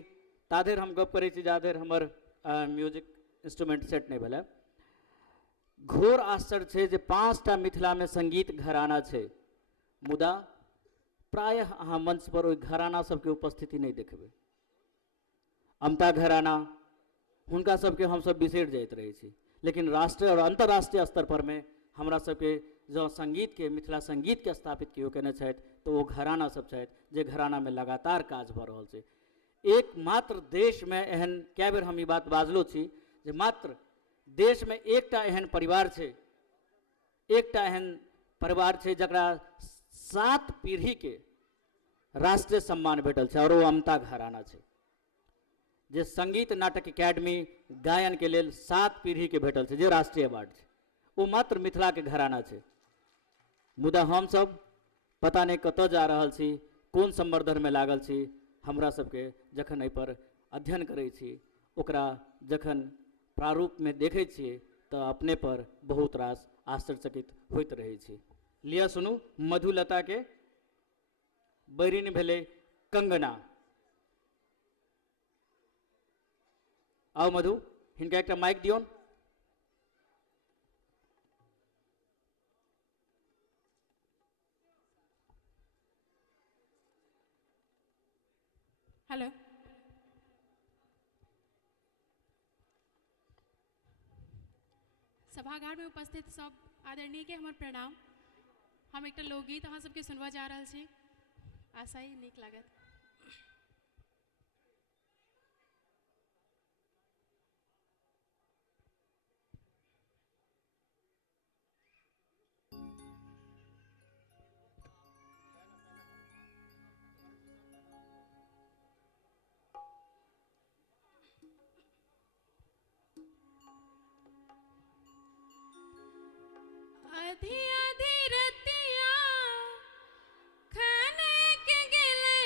ताधरि हम गप करै छी जाधरि हमर म्यूजिक इंस्ट्रूमेंट सेट नहीं भेलै। घोर आश्चर्य छै जे 5टा मिथिला में संगीत घराना छै, मुदा प्रायः अहाँ मंच पर ओहि घराना सबके उपस्थिति नहीं देखबै। अमता घराना हुनका सबके हम सब बिसरि जाइत रहै छी, लेकिन राष्ट्रीय और अंतर्राष्ट्रीय स्तर पर में हमरा सबके जो संगीत के मिथिला संगीत के स्थापित कियो केने छथि तो वो घराना सब छथि जे घराना में लगातार काज भऽ रहल छै। एकमात्र देश में एहन कए बेर हम ई बात बाजलो छी जे मात्र देश में एकटा एहन परिवार छै, एकटा एहन परिवार छै जकरा 7 पीढ़ी के राष्ट्रीय सम्मान भेटल छै और वो अमता घराना छै, जे संगीत नाटक एकेडमी गायन के लेल 7 पीढ़ी के भेटल छै, जे राष्ट्रीय अवार्ड छै, वो मात्र मिथिला के घराना छै। मुदा हम सब पता नहीं कतऽ जा रहल छी, कोन संवर्धन में लागल छी। हमरा सबके जखन एहि पर अध्ययन करै छी, ओकरा जखन प्रारूप में देखै छियै तऽ अपने पर बहुत रास आश्चर्यचकित होइत रहै छी। लिअ सुनू मधुलता के बैरिन भेलै कंगना। आओ मधु, हिनका एकटा माइक दियौन। हेलो, सभागार में उपस्थित सब आदरणीय के हमर प्रणाम। हम एक लोकगीत अहाँ सबके सुनवा जा रहल छी, आशा ही नीक लागत। आधी आधी रतिया खाने के गेले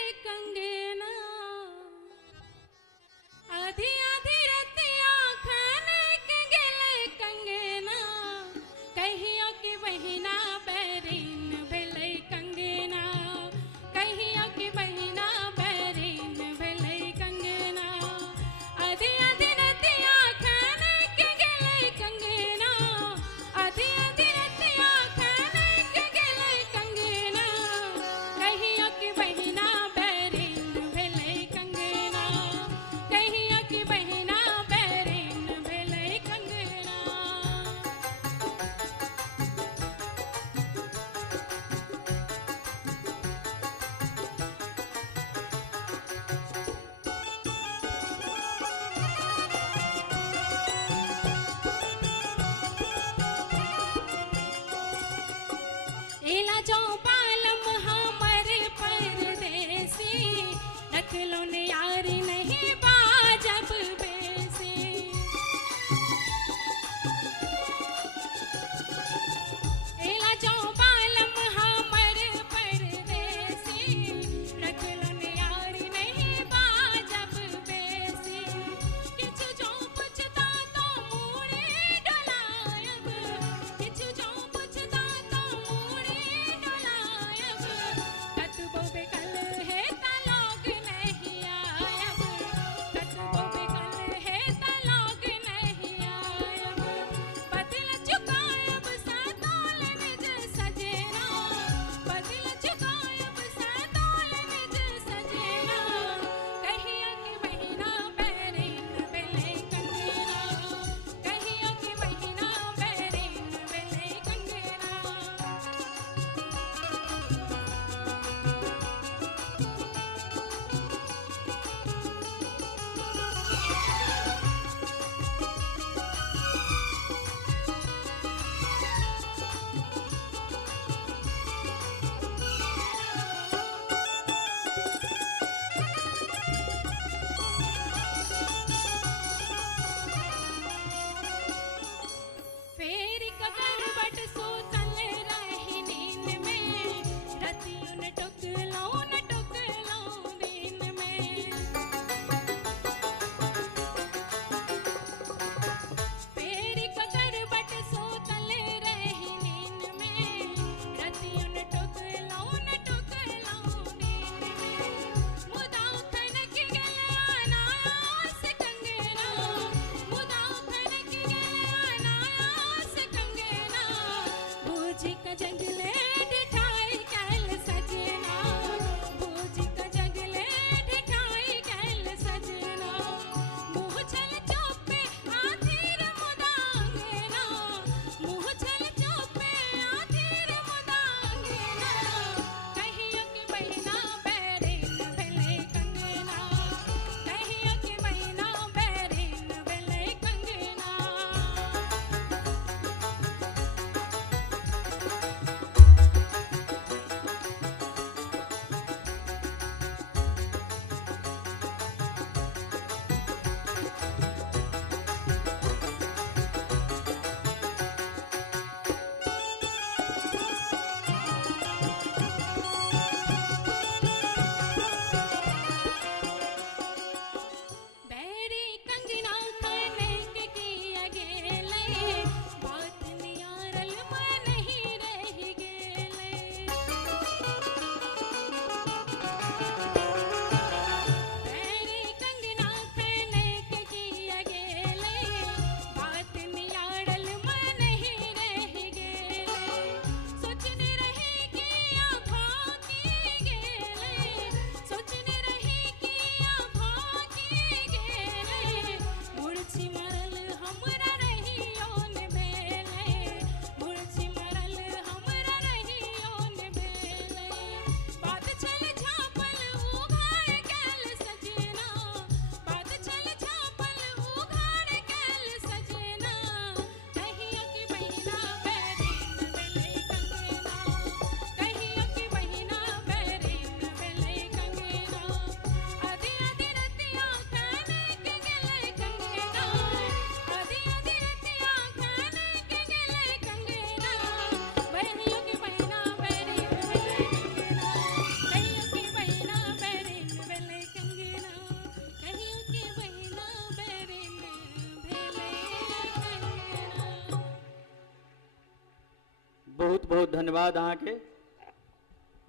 बहुत बहुत धन्यवाद अहाँ के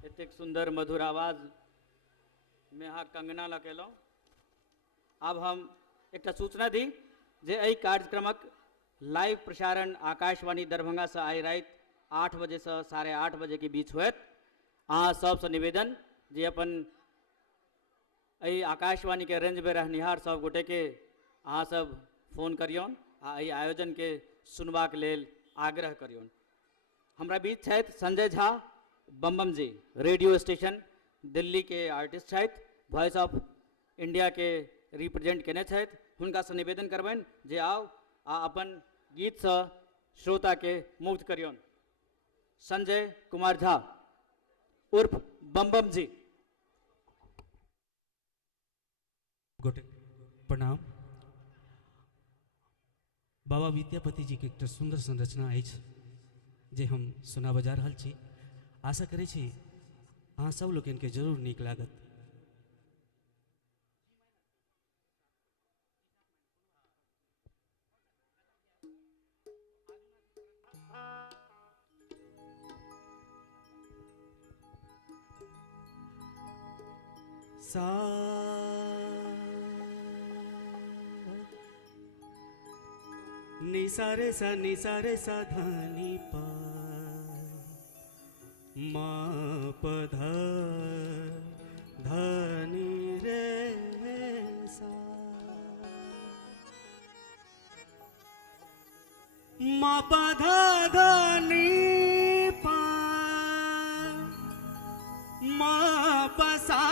एतेक सुंदर मधुर आवाज में अहाँ कंगना लगेलहुँ। अब हम एक सूचना दी जे एहि कार्यक्रमक लाइव प्रसारण आकाशवाणी दरभंगा से आई रात 8 बजे से 8:30 बजे के बीच होत। अहाँ सबसे निवेदन जे अपन एहि आकाशवाणी के रेंज में रहनिहार सब गोटे के अहाँ सब फोन करियौन आ एहि आयोजन के सुनबाक लेल आग्रह करियौन। हमरा बीच छथि संजय झा बम जी, रेडियो स्टेशन दिल्ली के आर्टिस्ट छथि, वॉइस ऑफ इंडिया के रिप्रेजेंट केने छथि। हुनका से निवेदन करबनि जे आओ आ अपन गीत से श्रोता के मुक्त करियौन। संजय कुमार झा उर्फ बम जी। गोटे प्रणाम। बाबा विद्यापति जी के एक सुंदर संरचना अछि जे हम सुनाबऽ जा रहल छी। आशा करै छी अहाँ सब लोकनि के जरूर नीक लागत। सा निसारे सा धानी पा मा प ध धनी रे सा मा प ध धनी पा मा प सा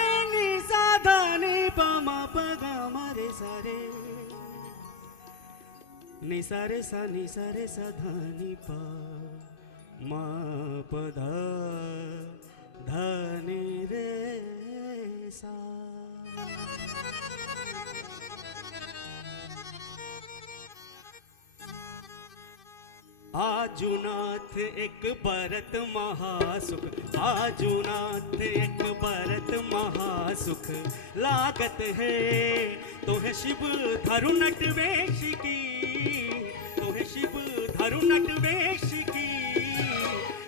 रे नि सा धनी प मा प ग म रे सा रे नि सा रे सा धनी पा मा प ध धनी रे सा। आजुनाथ एक बरत महासुख, आजुनाथ एक बरत महासुख लागत है तोहे शिव धरु नट वेश की, तोहे शिव धरु नट वेश की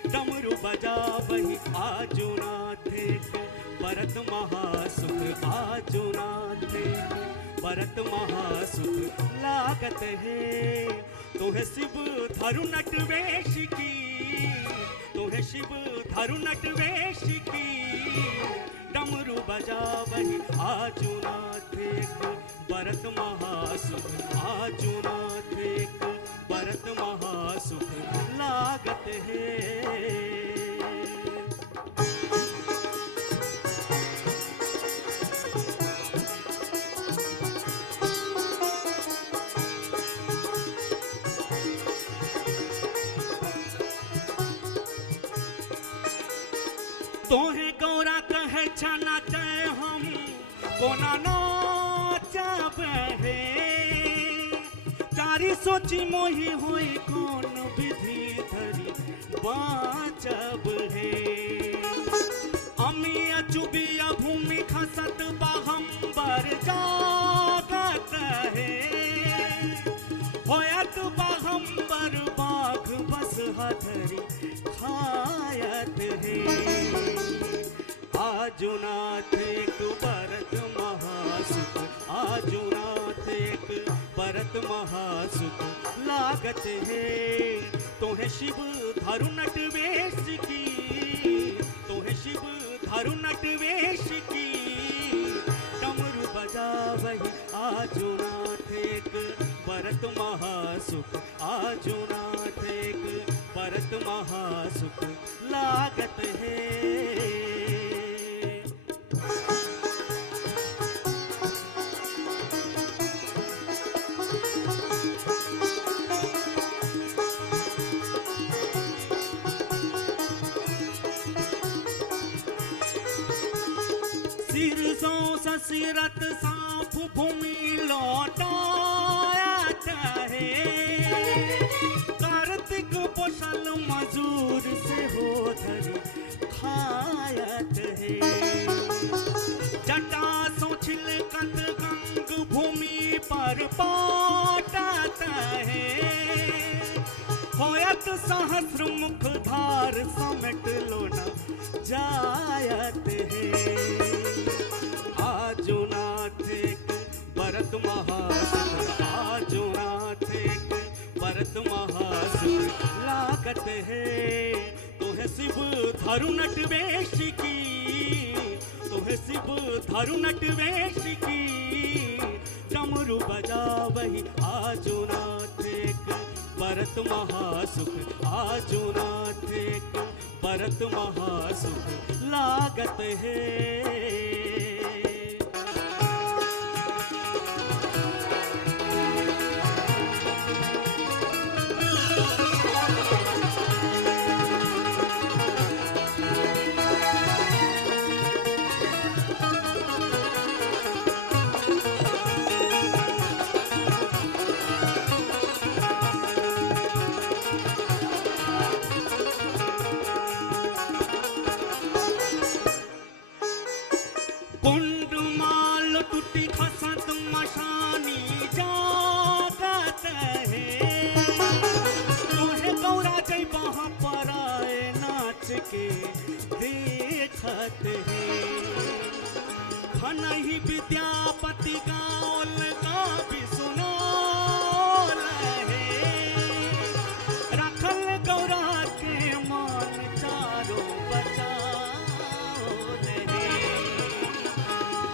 डमरू बजा वही आजुनाथ एक बरत महासुख, आजुनाथ एक बरत महासुख लागत है तोहे शिव धरु नट वेश की, तोहे शिव धरु नट वेश की डमरू बजा वही आजुनाथ एक बरत महासुख, आजुनाथ एक बरत महासुख लागत है। तोहे गौरा कहे छना चाहे हम कोना नाचब हे, चारी सोची मोही होई कौन विधि धरी बाचब हे। अमी अचुबिया भूमि खसत बाहम्बर जागत है, होयत बाहम्बर बाघ बस हधरी खायत है। आजुनाथ एक बरत महासुख, आजुनाथ एक बरत महासुख लागत है तोहे शिव धरु नट वेश की, तोहे शिव धरु नट वेश की डमरू बजा वही आजुनाथ एक बरत महासुख, आजुनाथ एक बरत महासुख लागत है। ससिरत सांप भूमि लौटायत है, कार्तिक पोषल मजूर से हो धरी खायत है। जटा सो छिलकत गंग भूमि पर पाटत है, होयत अनंत सहस्र मुख धार समेट लो न जायत है। आजो नाथ एक भरत महासुख, आजो नाथ एक भरत महासुख लागत है। तोहे शिव धरु नट वेश की, तोहे शिव धरु नट वेश की, डमरू बजावही आजो नाथ एक भरत महासुख, आजो नाथ एक भरत महासुख लागत है। कुंडमाल टूटी खसत मशानी जागत है। तोहे गौरा जय वहाँ पर आए नाच के देखत है। खनहि विद्यापति गाँव का भी सुनौल है। रखल गौरा के मान चारों बचाओल है।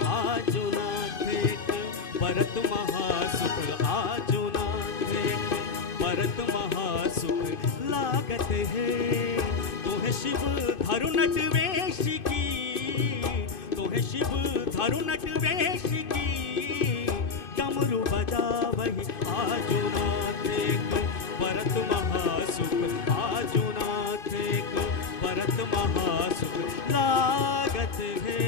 आजो नाथ एक भरत महासुख, आजो नाथ एक भरत महासुख लागत है। तोहे शिव धरु नट वेश की, तोहे शिव धरु नट वेश की, डमरू बजावही आजो नाथ एक भरत महासुख, आजो नाथ एक भरत महासुख लागत है।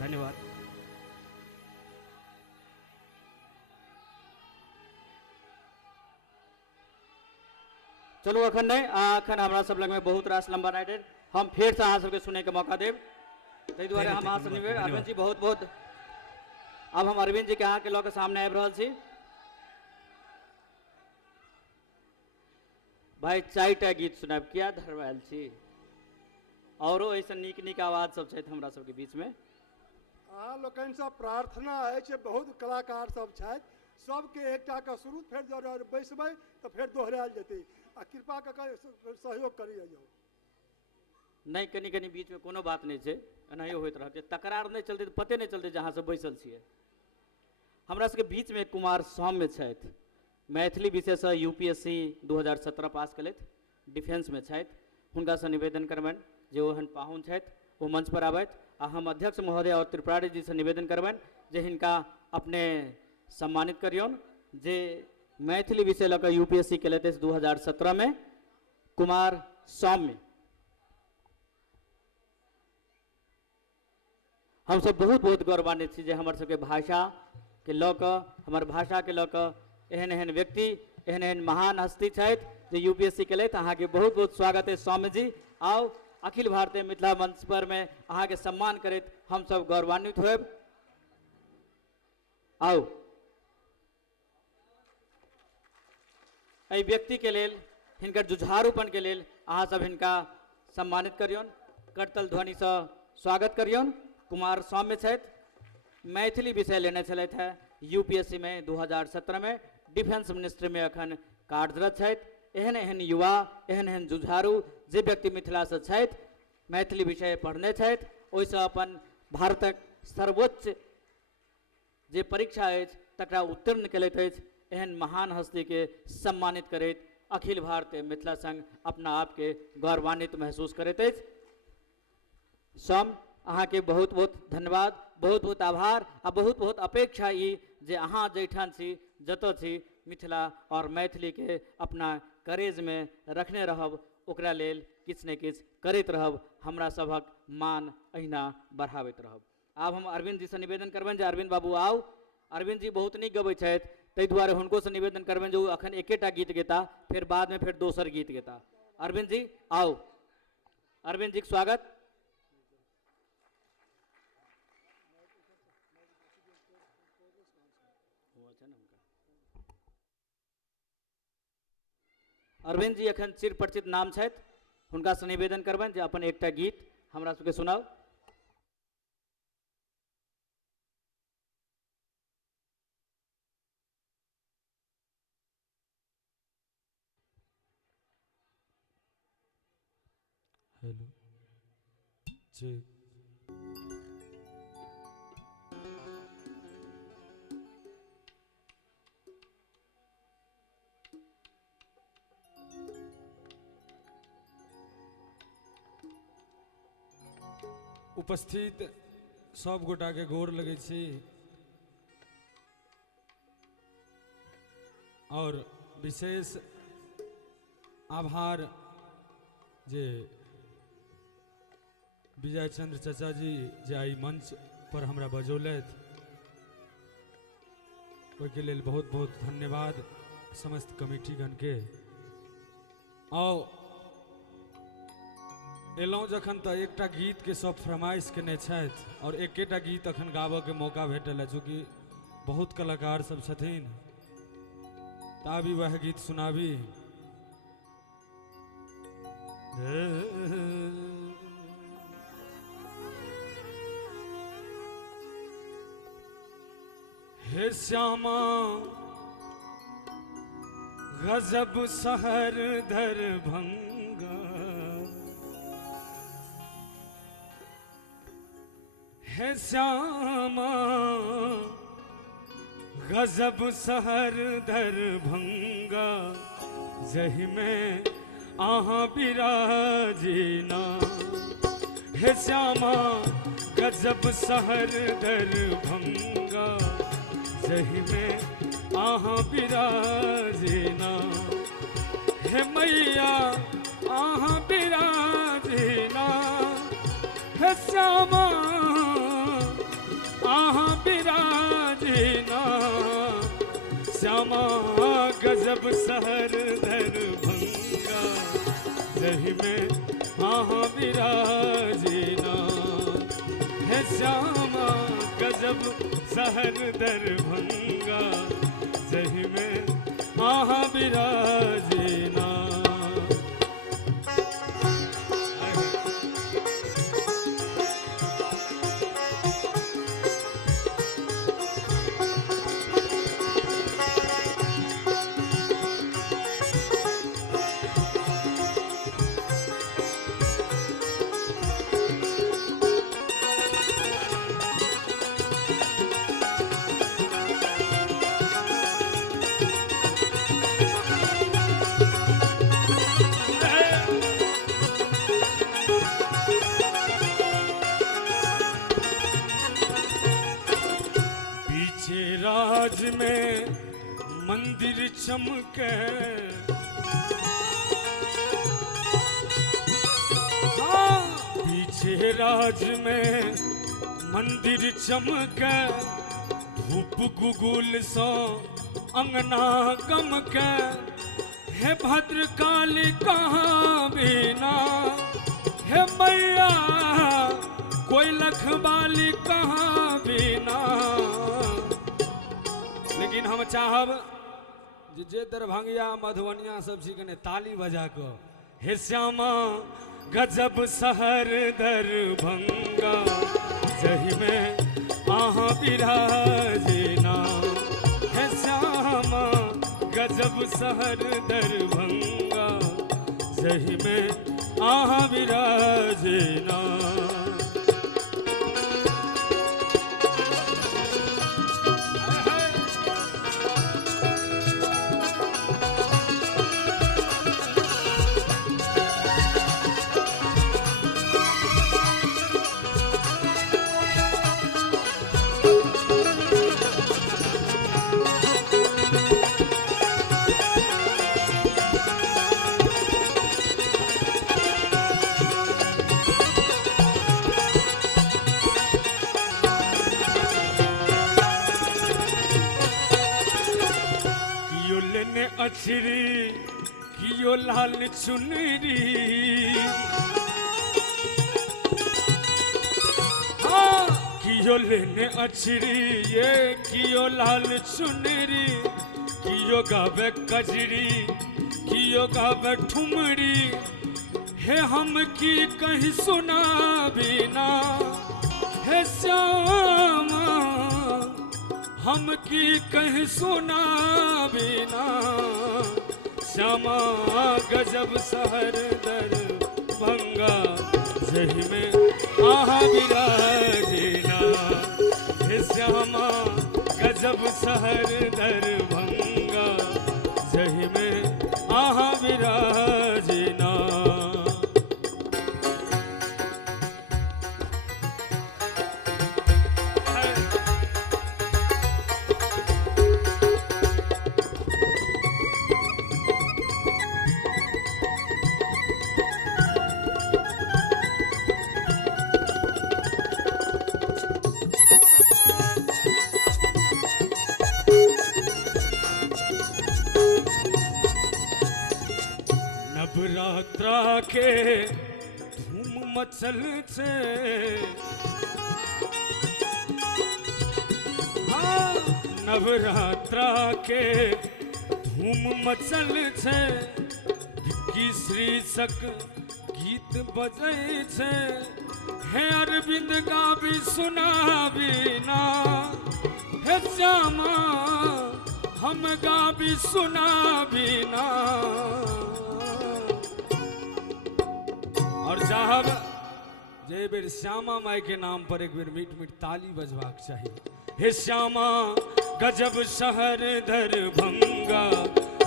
धन्यवाद। चलू अखन नहीं, अखन हमरा सब लग में बहुत रास लंबा नाइट हम फिर से अहाँ सबके सुने के मौका देव। ताहि दुआरे हम अहाँ से निवेदन, अरविंद जी बहुत बहुत। अब हम अरविंद जी के अहाँ के लऽ के सामने आबि रहल छी। भाई 4टा गीत सुनाब, किया धरवायल छी? औरो ऐसा नीक नीक आवाज सब छथि हमरा सबके बीच में। अहाँ लोकनिसँ प्रार्थना अछि, बहुत कलाकार सब छथि, सबके एकटा के शुरू फेर जब बैसबै तऽ फेर दोहरायल जेतै, आ कृपा कऽ के सहयोग करिए जाउ। नहीं कनी कनी बीच में कोनो बात नहीं छै, एनाहियो होइत रहत छै, तकरार नहीं चलते तो पते नहीं चलते जहाँ से बैसल छियै। हमरा सबके बीच में कुमार सौम्य छथि, मैथिली विषय से यूपीएससी 2017 पास कलथि, डिफेंस में छथि। हुनका से निवेदन करबनि जे ओहन पाहुन छथि वो मंच पर आबथि, आ हम अध्यक्ष महोदय और त्रिपुरारी जी से निवेदन करबनि जे हिनका अपने सम्मानित करियौन, जे मैथिली विषय लऽ कऽ यूपीएससी कलथि 2017 में कुमार सौम्य। हम सब बहुत बहुत गौरवान्वित छी जे हमर सबके भाषा के लऽ कऽ, हमर भाषा के लऽ कऽ एहन एहन व्यक्ति, एहन एहन महान हस्ती छथि जे यूपीएससी कलथि। अहाँके बहुत बहुत स्वागत है सौम्य जी। आओ अखिल भारतीय मिथिला मंच पर में अहाँ के सम्मान करैत हम सब गौरवान्वित होब। आओ एहि व्यक्ति के लेल, हिनकर जुझारूपन के लेल अहाँ सब हिनका सम्मानित करियौन, करतल ध्वनि से स्वागत करियौन। कुमार सौम्य छथि, मैथिली विषय लेने छलथि है यूपीएससी में 2017 में, डिफेंस मिनिस्ट्री में अखन कार्यरत छथि। एहन एहन युवा, एहन एहन जुझारू जे व्यक्ति मिथिला से छथि, मैथिली विषय पढ़ने छथि, ओहिसँ अपन भारतक सर्वोच्च जे परीक्षा अछि तकरा उत्तीर्ण केलथि अछि, एहन महान हस्ती के सम्मानित करैत अखिल भारतीय मिथिला संघ अपना आप के गौरवान्वित महसूस करैत अछि। सौम्य अहाँ के बहुत बहुत धन्यवाद, बहुत बहुत आभार, आ बहुत बहुत अपेक्षा ई जे अहाँ जैठान छी, जतऽ छी, मिथिला और मैथिली के अपना करेज में रखने रहब, ओकरा लेल किछु ने किछु करैत रहब, हमरा सभक मान अहिना बढ़ाबैत रहब। आब हम अरविंद जी से निवेदन करबनि जे अरविंद बाबू आउ। अरविंद जी बहुत नीक गबै छथि, ताहि दुआरे हुनको से निवेदन करबनि जे ओ अखन एकेटा गीत गेता, फिर बाद में फिर दोसर गीत गेता। अरविंद जी आओ। अरविंद जी के स्वागत। अरविंद जी अखन चिर परिचित नाम छथि, हुनका से निवेदन करबनि जे अपन एकटा गीत हमरा सबके सुनाउ। हेलो जी। उपस्थित सब गोटा के गोर लगे छी और विशेष आभार जे विजय चंद्र चाचा जी जे आई मंच पर हमरा बजौलथि, ओहिके लेल बहुत बहुत धन्यवाद समस्त कमिटीगण के। आओ एलहुँ जखन तऽ एकटा गीत के सब फरमाइश केने छथि और एकेटा गीत अखन गाबऽ के मौका भेटल है, चूँकि बहुत कलाकार सब छथिन, ताबी वह गीत सुनाबी। हे श्यामा गजब शहर दरभंगा, हे श्यामा गजब शहर दरभंगा, जही में आहाँ बिराजीना। हे श्यामा गजब शहर दरभंगा, जही में आहाँ बिराजीना। हे मैया आहाँ बिराजीना, हे श्यामा आहाँ बिराजीना। श्यामा गजब शहर दरभंगा, जही में आहाँ बिराजीना। हे श्यामा गजब शहर दरभंगा, जही में आहाँ बिराजीना। राज में मंदिर चमके, हाँ पीछे राज में मंदिर चमके, धूप गुगुल सो अंगना गमके। हे भद्रकाली कहाँ बिना, हे मैया कोई लखवाली कहाँ बिना। लेकिन हम चाहब जे दरभंगिया मधुबनिया सब छी कने ताली बजा को। हे श्यामा गजब शहर दरभंगा, जही में आहाँ बिराजीना। हे श्यामा गजब शहर दरभंगा, जही में आहाँ बिराजीना। अचरी कियो लाल चुनरी, हाँ कियो लेने अचरी ये कियो लाल चुनरी। कियो गावे कजरी कियो गावे ठुमरी हे हम की कहीं सुना बिना हे श्यामा हम की कहीं सुना बिना श्यामा गजब सहर दर भंगा जही में आहा विराजना हे श्यामा गजब सहर दर भंगा जही में आहा विराजना। नवरात्रा के धूम मचल छे हाँ नवरात्रा के धूम मचल छे विक्की शीर्षक गीत बजै छे हे अरविंद गाबी सुनाबी ना हे श्यामा हम गाबी सुनाबी ना। और साहब जे बेर श्यामा माई के नाम पर एक बेर मीठ मीठ ताली बजवाक चाहिए। हे श्यामा गजब शहर दर भंगा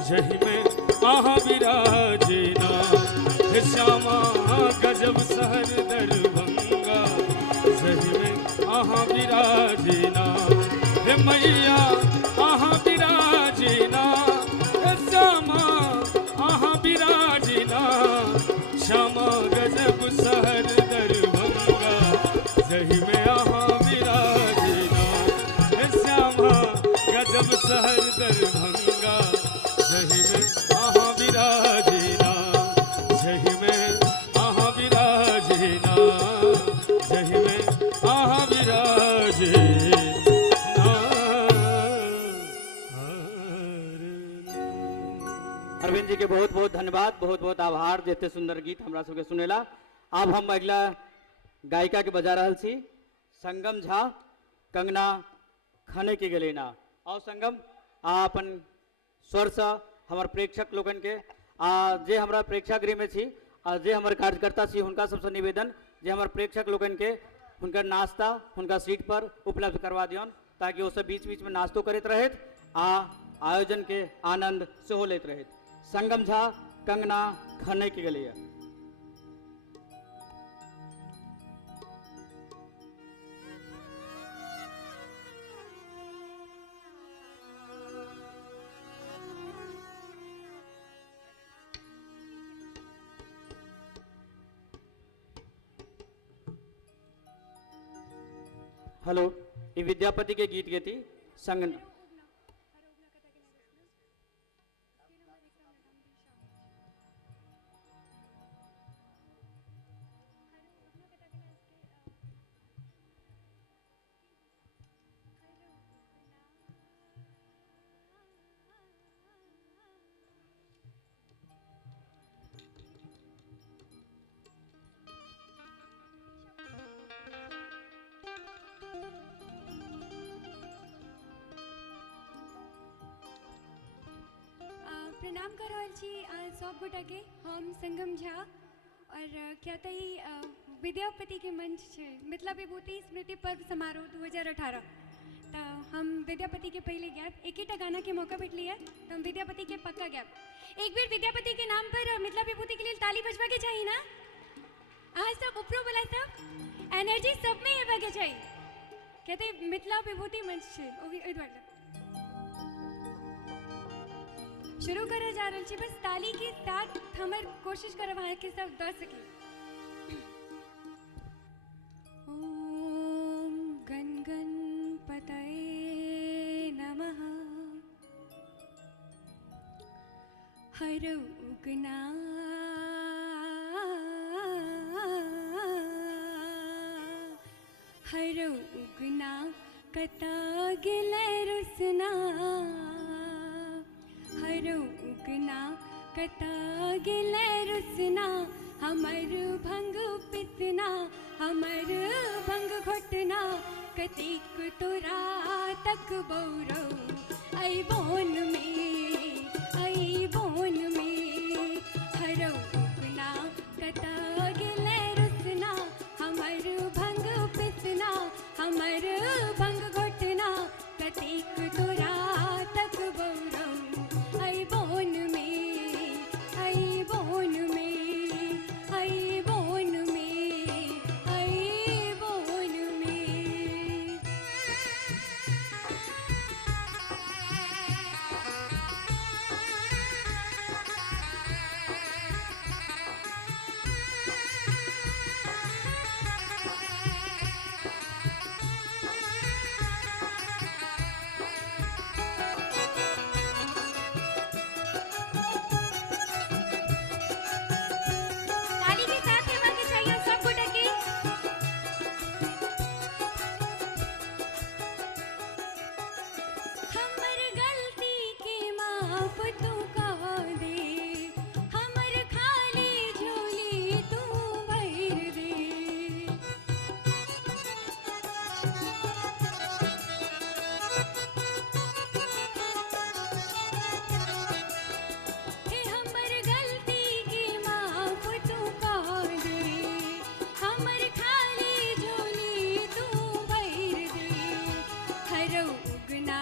जही में आहा विराजना हे श्यामा गजब शहर दर भंगा जही में आहा विराजना हे मैया आहा विराजना हे श्यामा आहा विराजना श्यामा गजब सहर दरभंगा जही में आहा विराजना हे श्यामा गजब सहर दरभंगा जही में आहा विराजना जही में आहा विराजना जही में आहा विराजना। अरविंद जी के बहुत बहुत धन्यवाद, बहुत बहुत आभार जेते सुंदर गीत हमरा सबके सुनेला। अब हम अगला गायिका के बजा रहल छी संगम झा कंगना खने के गलेना। और संगम अपन स्वर से हमार प्रेक्षक लोगन के जे हमरा प्रेक्षागृह में छी जे हमार कार्यकर्ता छी हुनका सबसे निवेदन जे हमार प्रेक्षक लोगन के हुनकर नाश्ता हुनका सीट पर उपलब्ध करवा दियन ताकि वो सब बीच बीच में नाश्तो करते रहत आयोजन के आनंद सेहो लेत रहत। संगम झा कंगना खने के गलिया। हेलो ये विद्यापति के गीत गेती संग प्रणाम कर रहल छी सब गोटा के हम संगम झा और क्या तई विद्यापति के मंच छे मिथिला विभूति स्मृति पर्व समारोह 2018 तो हम विद्यापति के पहले गैप एक ही गाना के मौका भेटली है तो हम विद्यापति के पक्का गैप एक बेर विद्यापति के नाम पर मिथिला विभूति के लिए ताली बजवा के चाहिए ना आज सब उपरो वाला सब एनर्जी सब में हेबा के चाहिए कहते मिथिला विभूति मंच छे ओई द्वारा शुरू करा जा रहा है बस ताली के साथ हमर कोशिश कर वहाँ के सब द सके। ओम गण गणपतये नमः हर उगना हर उगना कता गिले रुसना हर उगना कता गिले रुसना हमर भंग पिसना हमर भंग घोटना कतिक तोरा तक बौरौ आई बोन में हरौ उगना कता गिले रुसना हमर भंग पिसना हमर भंग घोटना कतिक तोरा तक बौरौ आई बोन में आई बोन में आई बोन में आई बोन में ताली के साथ में के चाहिए सब गुटा की हमर गलती के माफ तू कह दे हमर खाली झोली तू भर दे हे हमर गलती के माफ तू कह दे हमर खाली झोली तू भर दे हरौ उगना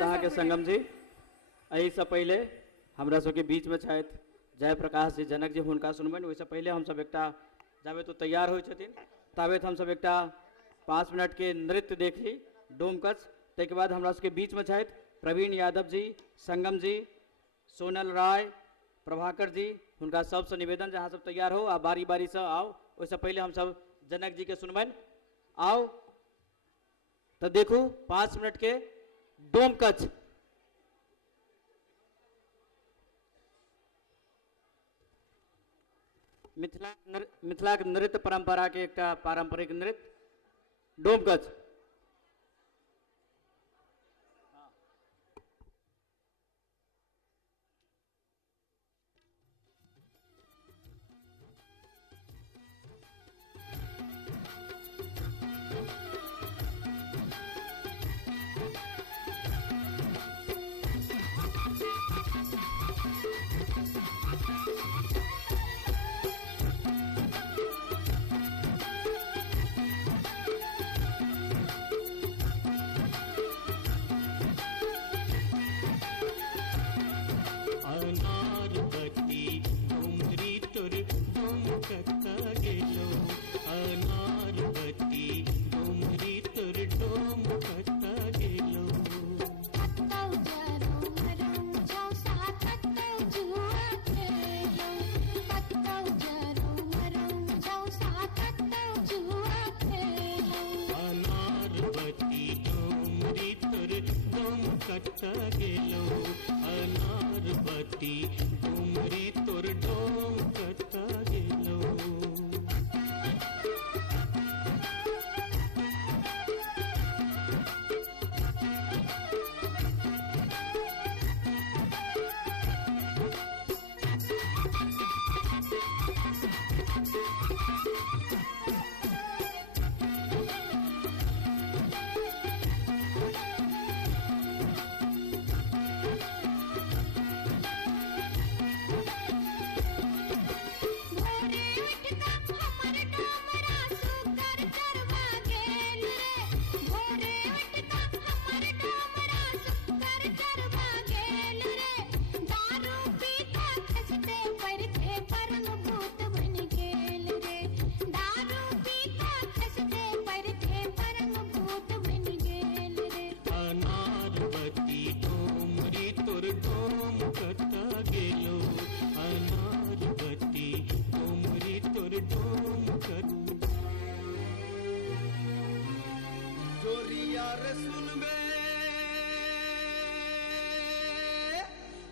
धन्यवाद अहाँ के संगम जी। एहि से पहले हमरा सबके बीच में छथि जयप्रकाश जी जनक जी, हुनका सुनबनि। ओहिसँ पहले हम सब एकटा जाबे तो तैयार होइ छथिन ताबे हम सब एकटा 5 मिनट के नृत्य देख ली डोमकच। ताहिके बाद हमरा सबके बीच में छथि प्रवीण यादव जी, संगम जी, सोनल राय, प्रभाकर जी। हुनका सबसे निवेदन जे अहाँ सब तैयार हो आ बारी बारी से आओ। ओहिसँ पहले हम सब जनक जी के सुनबनि। आओ तो देखू 5 मिनट के डोमकच। मिथिला के नृत्य परंपरा के एक पारंपरिक नृत्य डोमकच।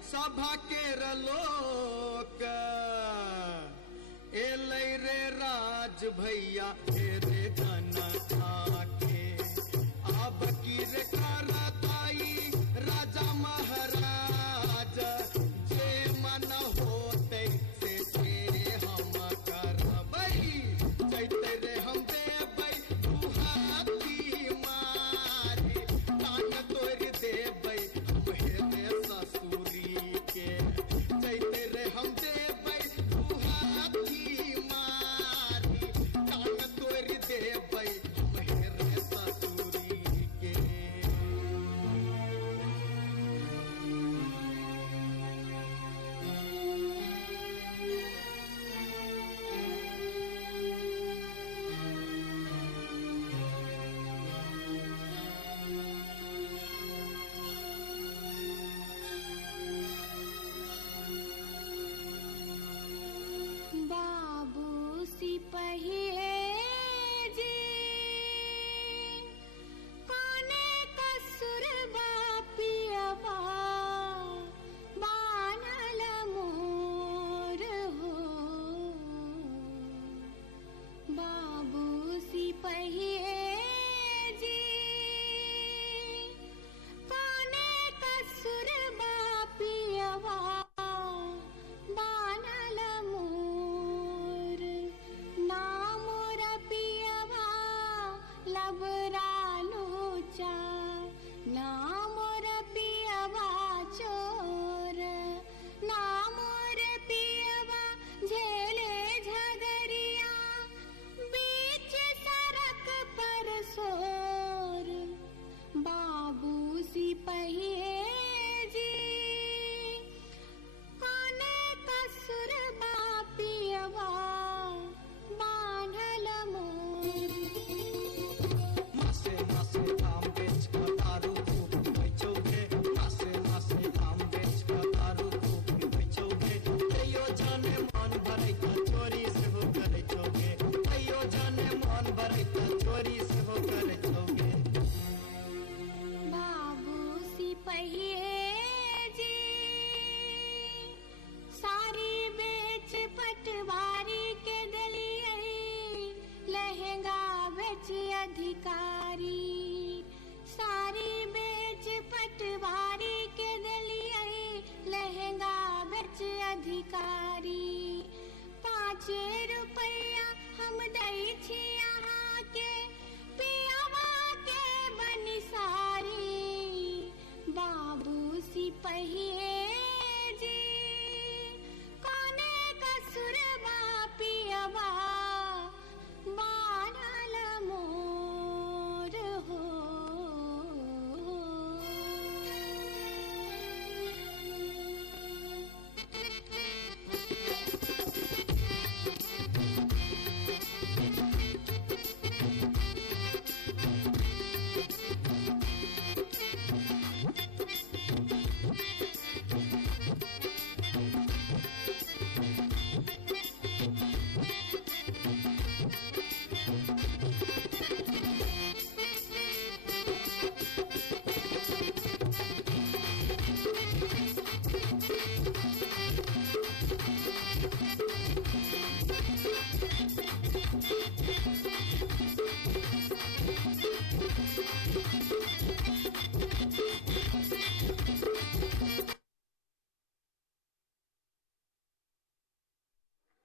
सभा के रलोक एलै रे राज भैया हे रे धन आके अब की रे करताई राजा महाराज जे मन होते से हम करबै जैते रे हम देबै दुहाती मारी तान तोड़ देबै हम हे रे ससुरी के जैते रे हम देबै दुहाती मारी तान तोड़ देबै हम हे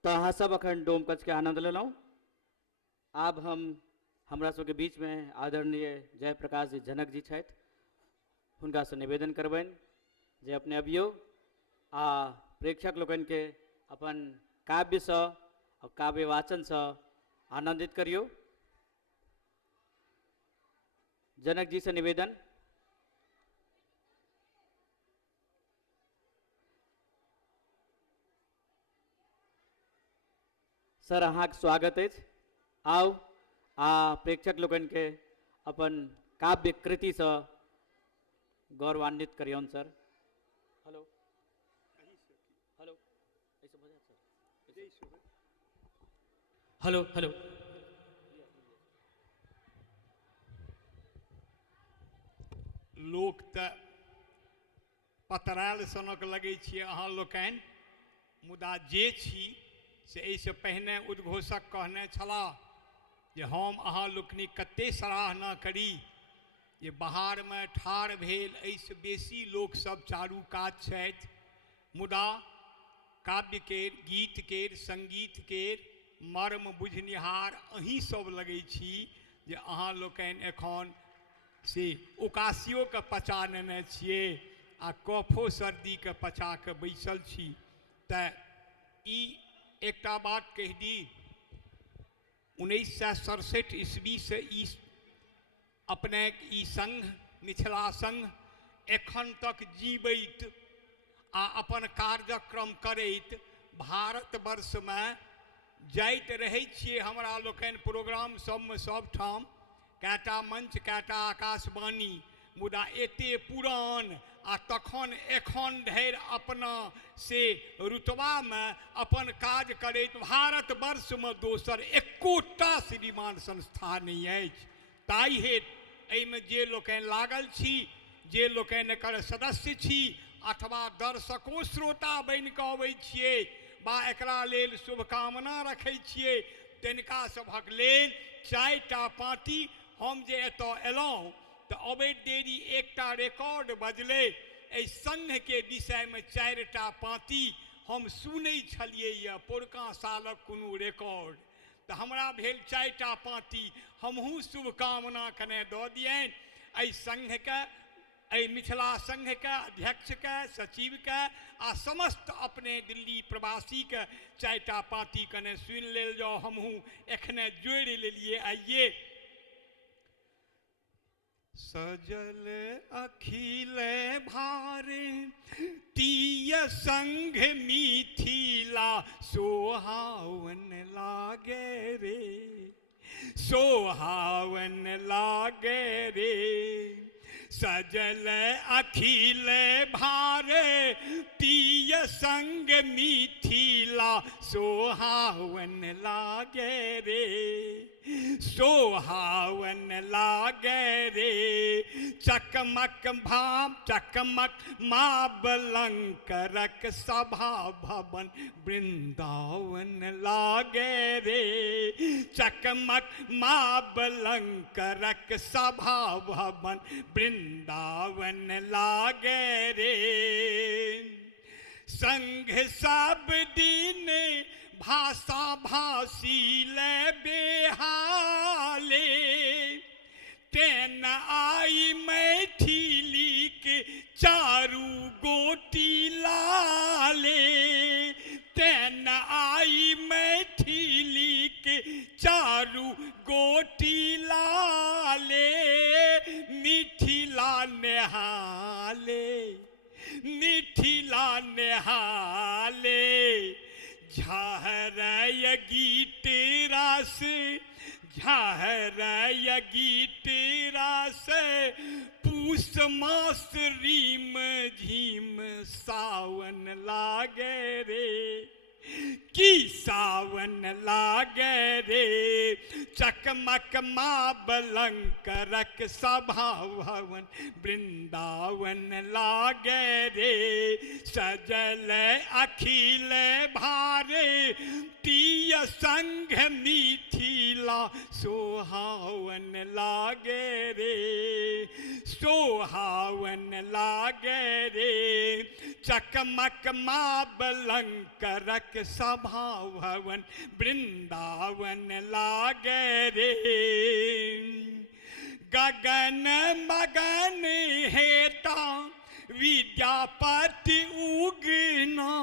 तो अहाँ सब अखन डोम कच के आनंद लेलहुँ। आब हम हमरा सबके बीच में आदरणीय जयप्रकाश जी जनक जी छथि, हुनका से निवेदन करबनि जे अपने अबियो आ प्रेक्षक लोकनि के अपन काव्य से और काव्य वाचन से आनंदित करियो। जनक जी से निवेदन। सर अहाँ के स्वागत है। आओ आ प्रेक्षक लोगन के अपन काव्य कृति से गौरवान्वित करियौन sir. Hello hello hello hello लोक तऽ पतरायल सनक लगै छियै अहाँ लोकनि, मुदा जे छी से एहिसँ पहिने उद्घोषक कहने छलाह जे हम अहाँ लोकनि कतेक सराहना करी जे बाहरमे ठाढ़ भेल एहिसँ बेसी लोकसभ चारू कात छथि, मुदा काव्य केर, गीत केर, संगीत केर मर्म बुझनिहार अहीं सब लगै छी जे अहाँ लोकनि एखन से उकासियोके पचा नेने छियै आ कफो सर्दीके पचा कऽ बैसल छी। तऽ ई एकटा बात कहि दी, 1967 ईस्वी से ई अपने ई संघ, मिथिला संघ एखन तक जीवैत आ अपन कार्यक्रम करैत भारतवर्षमे जाइत रहै छियै। हमरा लोकनि प्रोग्राम सबमे सबठाम कएटा मंच, कएटा आकाशवाणी, मुदा एते पुरान आ तखन एखन धरि अपना से रुतबामे अपन काज करैत भारतवर्षमे दोसर एकोटा श्रीमान संस्था नहीं अछि। ताहि हेतु एहिमे जे लोकनि लागल छी, जे लोकनि एकर सदस्य छी अथवा दर्शको श्रोता बनि कऽ अबै छियै बा एकरा लेल शुभकामना रखै छियै, तिनका सभक लेल 4टा पाँति हम जे एतऽ एलहुँ तऽ अबैत देरी एकटा रिकॉर्ड बजलै। एहि संघके विषयमे 4टा पाँति हम सुनै छलियै यऽ, पुरका सालक कोनो रिकॉर्ड, तऽ हमरा भेल 4टा पाँति हमहूँ शुभकामना कने दऽ दियनि एहि संघके, एहि मिथिला संघके अध्यक्षके, सचिवके आ समस्त अपने दिल्ली प्रवासीके 4टा पाँति कने सुनि लेल जाउ। हमहूँ एखने जोड़ि लेलियै। आइए। सजल अखिल भारतीय संघ मिथिला सोहावन लागे रे, सोहावन लागे रे। सजल अखिल भारतीय संघ मिथिला सोहावन लागे रे, सोहावन लागे रे। चकमक भाम चकमक माबलंकरक सभा भवन वृंदावन लागे रे, चकमक माबलंकरक सभा भवन वृंदावन लागे रे। संघ सब दिन भाषा भाषी ले बेहाले, तेन आई मैथिली के चारू गोटी लाले, तेन आई मैथिली के चारू गोटी लाले। मिथिला नेहाले, मिथिला नेहाले। झाहरय गीत रस, झाहरय गीत रस। पूस मास रीम झीम सावन लागे रे, की सावन लागे रे। चकमक माबलंकरक सभा भवन वृंदावन लागे रे सजल अखिल भारे तीय संघ मिथिला सोहावन लागे रे सोहावन लागे रे चकमक माबलंकरक सभा भवन वृंदावन लागे रे गगन मगन हेता विद्यापति उगना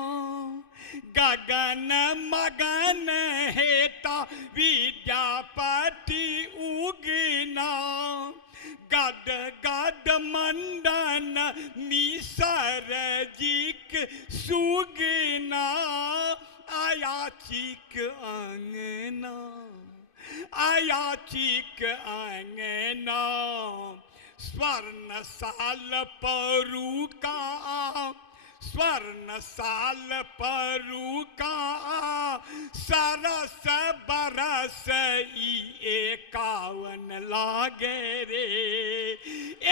गगन मगन हेता विद्यापति उगना गद गद मंडन मिसर जिक सुगना आयाचिक अंगना आयाचिक अंगना स्वर्ण साल परुका स्वर्ण साल परुका सरस बरस एकावन लागे रे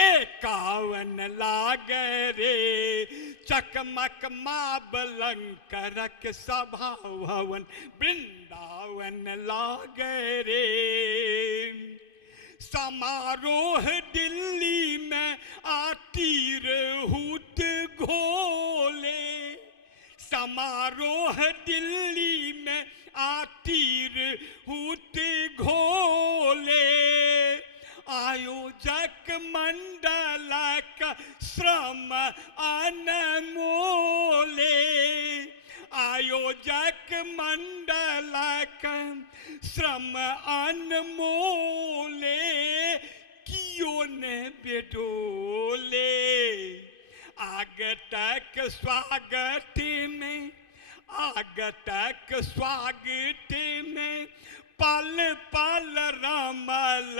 एकावन लागे रे चकमक माबलंकरक सभा भवन वृंदावन लागे रे समारोह दिल्ली में आतीर हुत घोले समारोह दिल्ली में आतीर हुत घोले आयोजक मंडलक श्रम अनमोले आयोजक मंडलक श्रम अनमोले कियो ने बेडोले आगतक स्वागत में आगतक स्वागत में पल पल रमल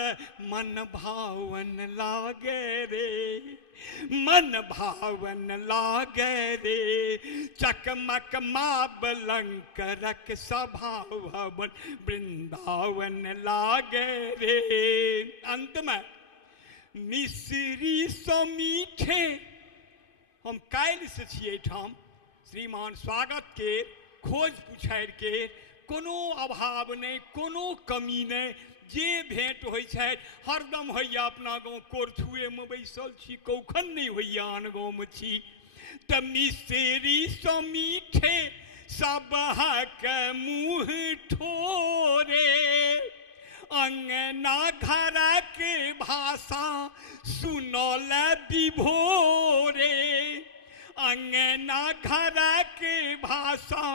मन भावन लागे रे मन भावन लागे रे चकमक माबलंकरक सभा भवन वृंदावन लागे रे अंत में मिश्री सो मीठे हम काल्हि से छियै ठाम श्रीमान स्वागत के खोज पुछारि के कोनो अभाव नहीं कोनो कमी नहीं जे भेंट होइ छै हरदम होइया अपना गाँव कोरथुए में बैसल छी कौखन नहीं होइया आन गाँव में छी त मिश्री सो मीठे सबहक मुँह ठोरे अंगना घरक भाषा सुनल विभोरे अंगना घरक भाषा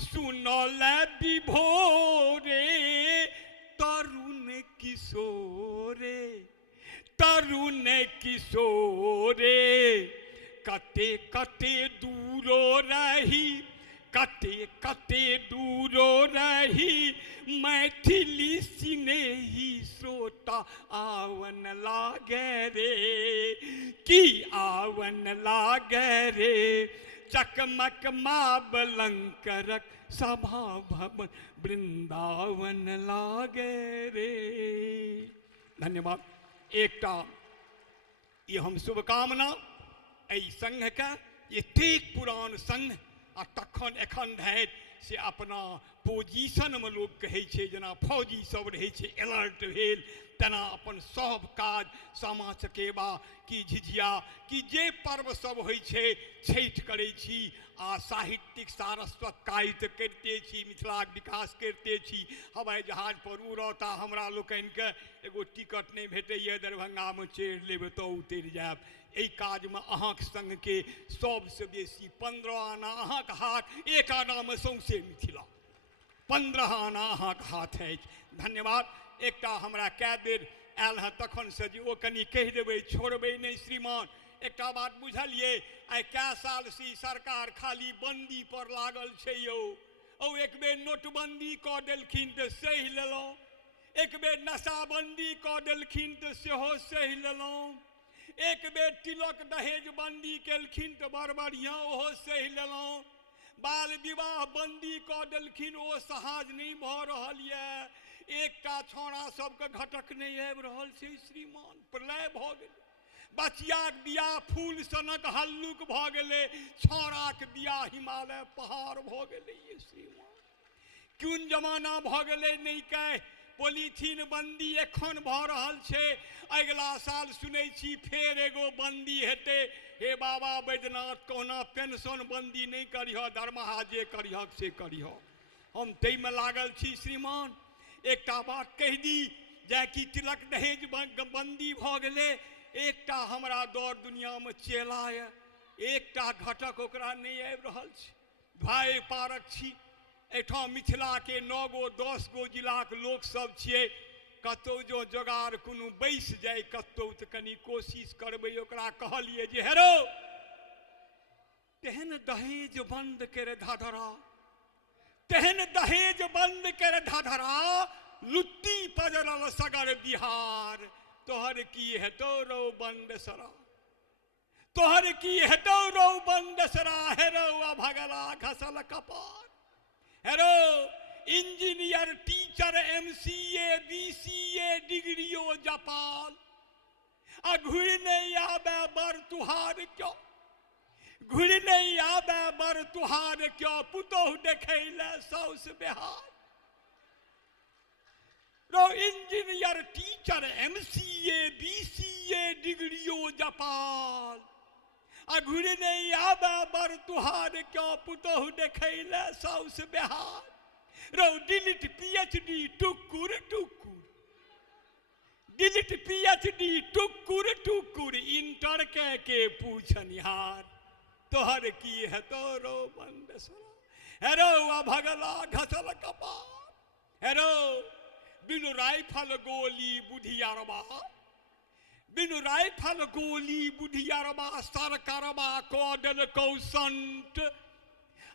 सुनल विभोरे तरुण किशोरे तरुण किशोरे कते कते दूरो रही कते कते दूरो रही मैथिली सिनेही श्रोता आवन लागे रे की आवन लागे रे चकमक माबलंकरक सभा भवन वृंदावन लागे रे धन्यवाद एकटा ये हम शुभकामना एहि संघ के एतेक पुरान संघ आ तखन एखन धरि से अपना पोजिशन में लोग कहै छै जेना फौजी सब रहै छै अलर्ट भेल तेना अपन सब काज सामा चकेबा की झिझिया की जे पर्व सब होइ छै छठि करै छी आ साहित्यिक सारस्वत कायित करिते छी मिथिलाक विकास करिते छी हवाई जहाज पर उड़ता हमरा लोकनिके एगो टिकट नहीं भेटैए दरभंगामे चढ़ि लेब तऽ उतरि जायब एहि काजमे अहाँके संगके सबसँ बेसी 15 आना अहाँके हाथ एक आनामे सौंसे मिथिला 15 आना अहाँके हाथ अछि धन्यवाद एकटा हमरा कए बेर आयल हँ तखन से जे ओ कनि कहि देबै छोड़बै नहि श्रीमान एकटा बात बुझलियै आइ कए साल से सरकार खाली बंदी पर लागल छै यौ ओ एक बेर नोटबंदी कऽ देलखिन तऽ सहि लेलहुँ एक बेर नशाबंदी कऽ देलखिन तऽ सेहो सहि लेलहुँ एक बेर तिलक दहेज बंदी केलखिन तऽ बड़ बढ़िआँ ओहो सहि लेलहुँ बाल विवाह बंदी कऽ देलखिन ओ सहाज नहीं भऽ रहल यऽ एकटा छौड़ा सबके घटक नहीं आबि रहल छै श्रीमान, प्रलय भऽ गेलै। बचियाक बियाह फूल सनक हल्लुक भऽ गेलै, छौड़ाक बियाह हिमालय पहाड़ भऽ गेलै ये श्रीमान। कोन जमाना भऽ गेलै नहि कह, पॉलीथीन बंदी एखन भऽ रहल छै, अगिला साल सुनै छी फेर एगो बंदी हेतै। हे बाबा बैद्यनाथ कहुना पेंशन बंदी नहीं करिह, दरमाहा जे करिह से करिह। हम ताहिमे लागल छी श्रीमान। एकटा बात कहि दी, जे कि तिलक दहेज बंदी भऽ गेलै, एकटा हमरा दौर दुनियामे चेला यऽ, एकटा घटक ओकरा नहीं आबि रहल छै। भाई पारक छी, एहिठाम मिथिलाके 9 गो 10 गो जिलाक लोक सब छियै, कतहु जो जोगाड़ कोनो बैस जाए कतहु तऽ कनि कोशिश करबै। ओकरा कहलिए जे हेरो तेहन दहेज बंद कर धधरा, तेहन दहेज बंद कर धधरा, लुत्ती पजरल सगर बिहार। तोहर की हेतौ रौ बंदसरा, तोहर की हेतौ रौ बंदसरा। हेरो भगला घसल कपार, हेरो इंजीनियर टीचर MCA BCA डिग्रियो जपाल, आ घुरि नहीं आबे बर तुहार क्यों, घुरि नहीं आबे बर तुहार क्यों, पुतोह देखै ले सौस बेहार। रो इंजीनियर टीचर MCA BCA डिग्रियो जपाल, आ घुरि नहीं आबे बर तुहार क्यों, पुतोह देखै ले सौस बेहार। रो डिलीट PhD टुकुर टुकुर, डिलीट PhD टुकुर टुकुर, इंटर के पूछनिहार। तोहर की हेतौ रो बंदसरा। हेरो भगला घसल कपार, हेरो बिनु राइफल गोली बुधियारबा, बिनु राइफल गोली बुधियारबा, सरकारबा कऽ देलकौ संट।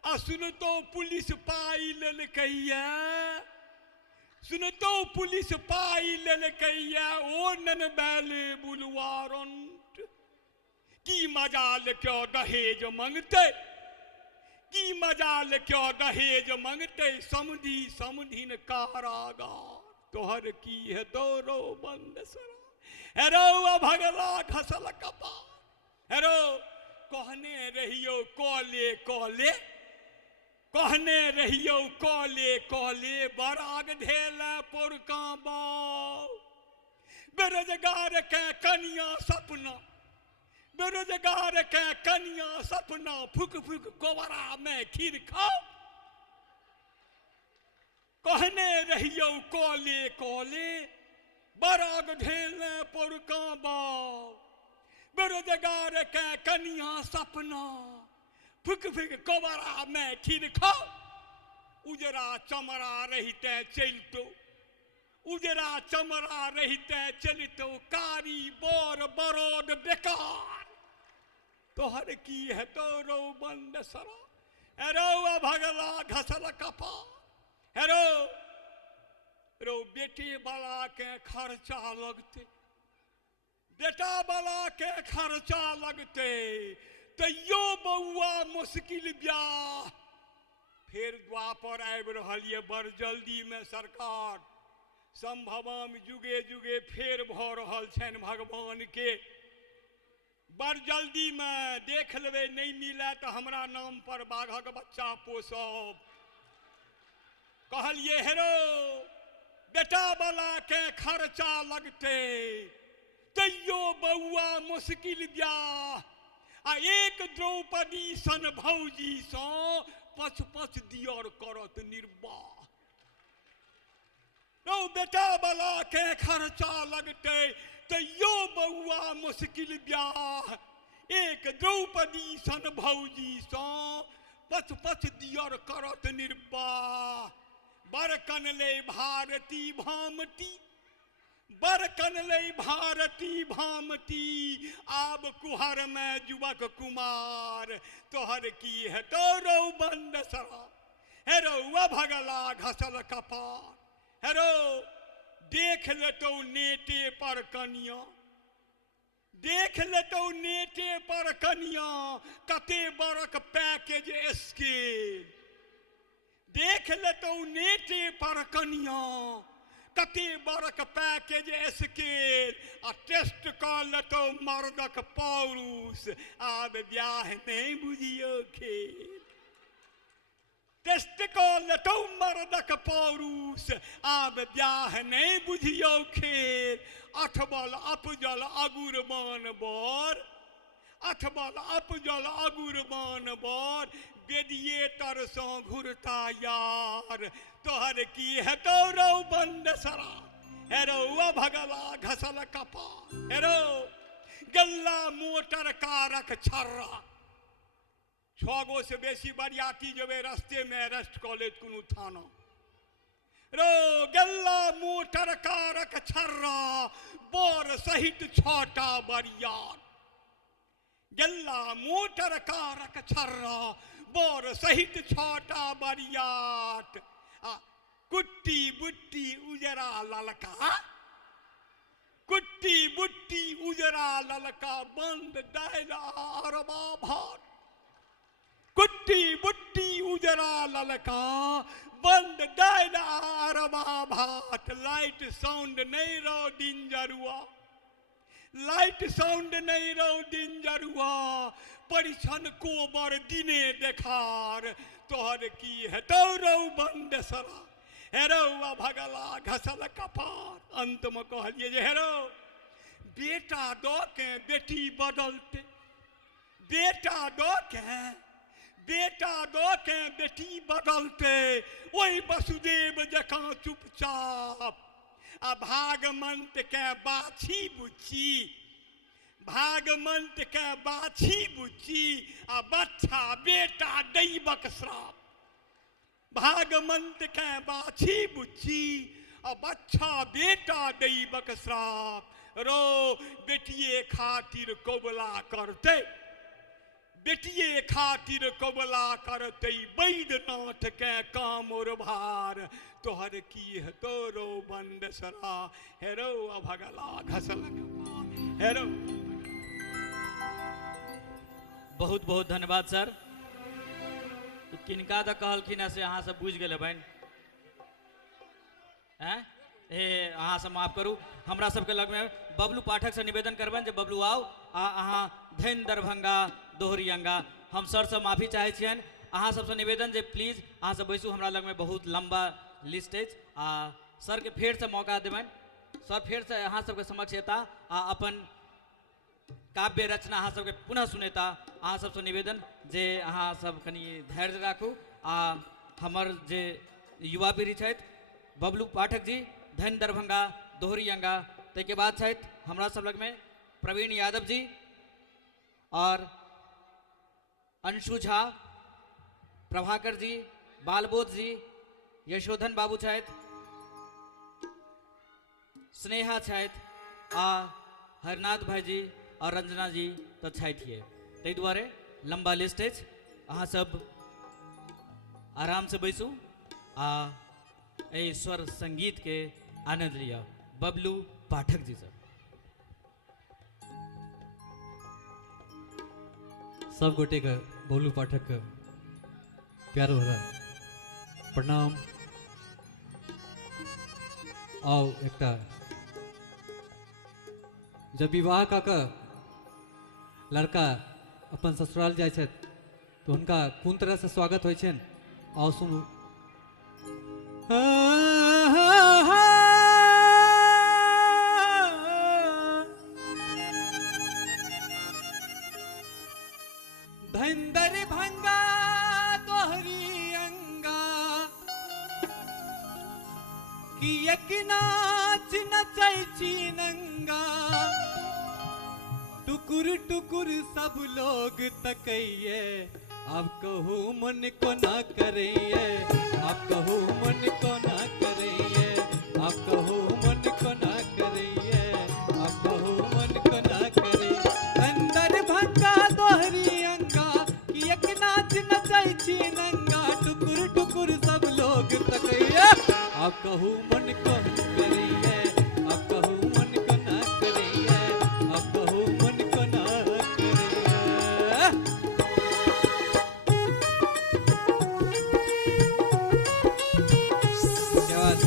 आ सुनतो पुलिस पाई लेलकैया, सुनतो पुलिस पाई लेलकैया, ओ ननबैले बुलवारंट। की मजाल क्यों दहेज मंगते, की मजाल क्यों दहेज मंगते, समधी समधीन कारागार। तोहर की हेतौ रो बंदसरा। हेरो भगला घसल कपार, हेरो कहने रहियो कॉले कॉले, कहने रहियो कॉले कॉले, बराग धेला पोरका बाव। बेरोजगार के कनिया सपना, बेरोजगार के कनिया सपना, फुक फुक कोबरा में खीर खाओ। कहने रहियो कॉले कॉले, बराग धेला पोरका बाव। बेरोजगार के कनिया सपना, फुक फुक कोबरा में खीर खाओ। उजरा चमड़ा रहिते चलतो, उजरा चमड़ा रहिते चलतो, कारी बोर बरोद बेकार। तोहर की हेतौ रौ बंदसरा। हेरो भगला घसल कपार, हेरो रो बेटे वाला के खर्चा लगते, बेटा वाला के खर्चा लगते, तैयो बउआ मुश्किल ब्याह। फिर द्वापर आबि रहल ये बड़ जल्दी में सरकार, संभवम जुगे जुगे फेर भऽ रहल छनि भगवान के। बड़ जल्दी में देख लेबै, नहीं मिले तो हमरा नाम पर बाघक बच्चा पोसब। कहलिए हेरो बेटा वाला के खर्चा लगते, तैयो बउआ मुश्किल ब्याह। आ एक द्रौपदी सन भौजी सँ पछ पछ दियर करत निर्वाह। रो बेटा वाला के खर्चा लगते, तैयो बउआ मुश्किल ब्याह। एक द्रौपदी सन भौजी सँ पछ पछ दियर करत निर्वाह। बरकन ले भारती भामती, बरकन ले भारती भामती, आब कुहर में युवक कुमार। तोहर की हेतौ रौ बंदसरा। हेरो भगला घसल कपार, हेरो देख लेतौ नेटे पर कनिया, देख लेतौ नेटे पर कनिया, कते बरक पैकेज स्केल। देख लेतौ नेटे पर कनिया, कते बरक पैकेज स्केल आ टेस्ट कऽ लेतौ मर्दक पौरुष आब ब्याह नहीं बुझियो खेल टेस्ट कऽ लेतौ मर्दक पौरुष आब ब्याह नहीं बुझियो खेल अठबल अपजल अगुरबान बर अठबल अपजल अगुरबान बर बेदिये तरसों घुरता यार तोहर की हेतौ रौ बंद सरा हेरो भगला घसल कपार हेरो गल्ला मोटर कारक छर्रा 6 गो से बेसी बरियाती जबे रास्ते में अरेस्ट कऽ लेत कोनो थाना रो गल्ला मोटर कारक छर्रा बोर सहित 6टा बरियात गल्ला मोटर कारक छर्रा बोर सहित 6टा बरियात कुट्टी बुट्टी उजरा ललका कुट्टी बुट्टी उजरा ललका बंद डायल अरबा भाट कुट्टी बुट्टी उजरा ललका बंद डायल अरबा भाट लाइट साउंड नहीं रो डिंजरुआ लाइट साउंड नहीं रो डिंजरुआ परिछन कोबर दिने देखार तोहर की हेतौ रौ बंद सरा हेरो भगला घसल कपार अंत में कहलिए जे हेरो बेटा दो के बेटी बदलते बेटा दो के बेटी बदलते वही वसुदेव जकाँ चुपचाप आ भागमंत के बाछी बुच्ची भागमंत के बाछी बुच्ची आ बच्चा बेटा दैवक श्राप भागमंत के बाछी बुच्ची आ बच्चा बेटा दैवक श्राप रो बेटिए खातिर कोबला करते बेटिए खातिर कोबला करते बैद्यनाथ के काम और भार तोहर की है तोरो बंद सरा हेरो भगला घसल हेरो बहुत बहुत धन्यवाद सर किनका तो कहलखिन से अहाँ सब बुझ गए बहन हैं अहाँ सब माफ करू हमरा सबके लग में बबलू पाठक से निवेदन करबन जे बबलू आओ अहाँ धन दरभंगा दोहरी अंगा हम सर से माफी चाहे छियन अहाँ सबसे निवेदन जे प्लीज अहाँ सब बैसू हमरा लग में बहुत लंबा लिस्ट आ सर के फेर से मौका देबन सर फेर से अहाँ सबके समक्ष एता आ अपन काव्य रचना अहाँ सबके पुनः सुनेता अहाँ सबसे निवेदन जे अहाँ सब कनी धैर्य राखू आ हमर जे युवा पीढ़ी छथि बबलू पाठक जी धन दरभंगा दोहरी अंगा ताहिके बाद छथि हमरा सब लग में प्रवीण यादव जी और अंशु झा प्रभाकर जी बालबोध जी यशोधन बाबू छथि स्नेहा छथि आ हरनाथ भाई जी और रंजना जी तो छथिए ताहि दुआरे लंबा लिस्ट अछि अहाँ सब आराम से बैसू आ एहि स्वर संगीत के आनंद लिया बबलू पाठक जी सर सब गोटे के बबलू पाठक के प्यार भरा प्रणाम आओ एकटा जब विवाह का लड़का अपन ससुराल जाय छथि तो उनका कोन तरह से स्वागत होइ छनि आओ सुनू धंदर भंगा दोहरी अंगा कि एक नाच नचै नंगा टुकुर टुकुर सब लोग तकैये अब कहू मन को ना करिए अब कहू मन को ना करिए अब कहू मन को ना करिए अब कहू मन को ना करिए अंदर भंगा दोहरी अंगा कि एक नाच नचै नंगा टुकुर टुकुर सब लोग तकैये अब कहू मन को करिए अब कहू मन को ना करिए अब कहू मन को ना करिए धन्यवाद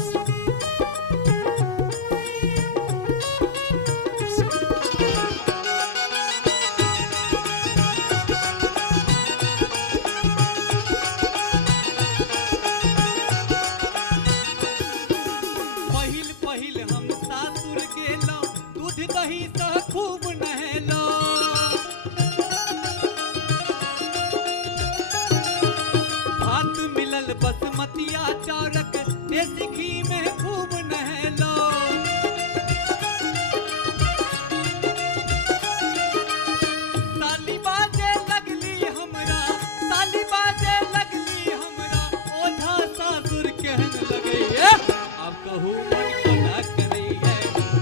कहूँ मन को ना करे है,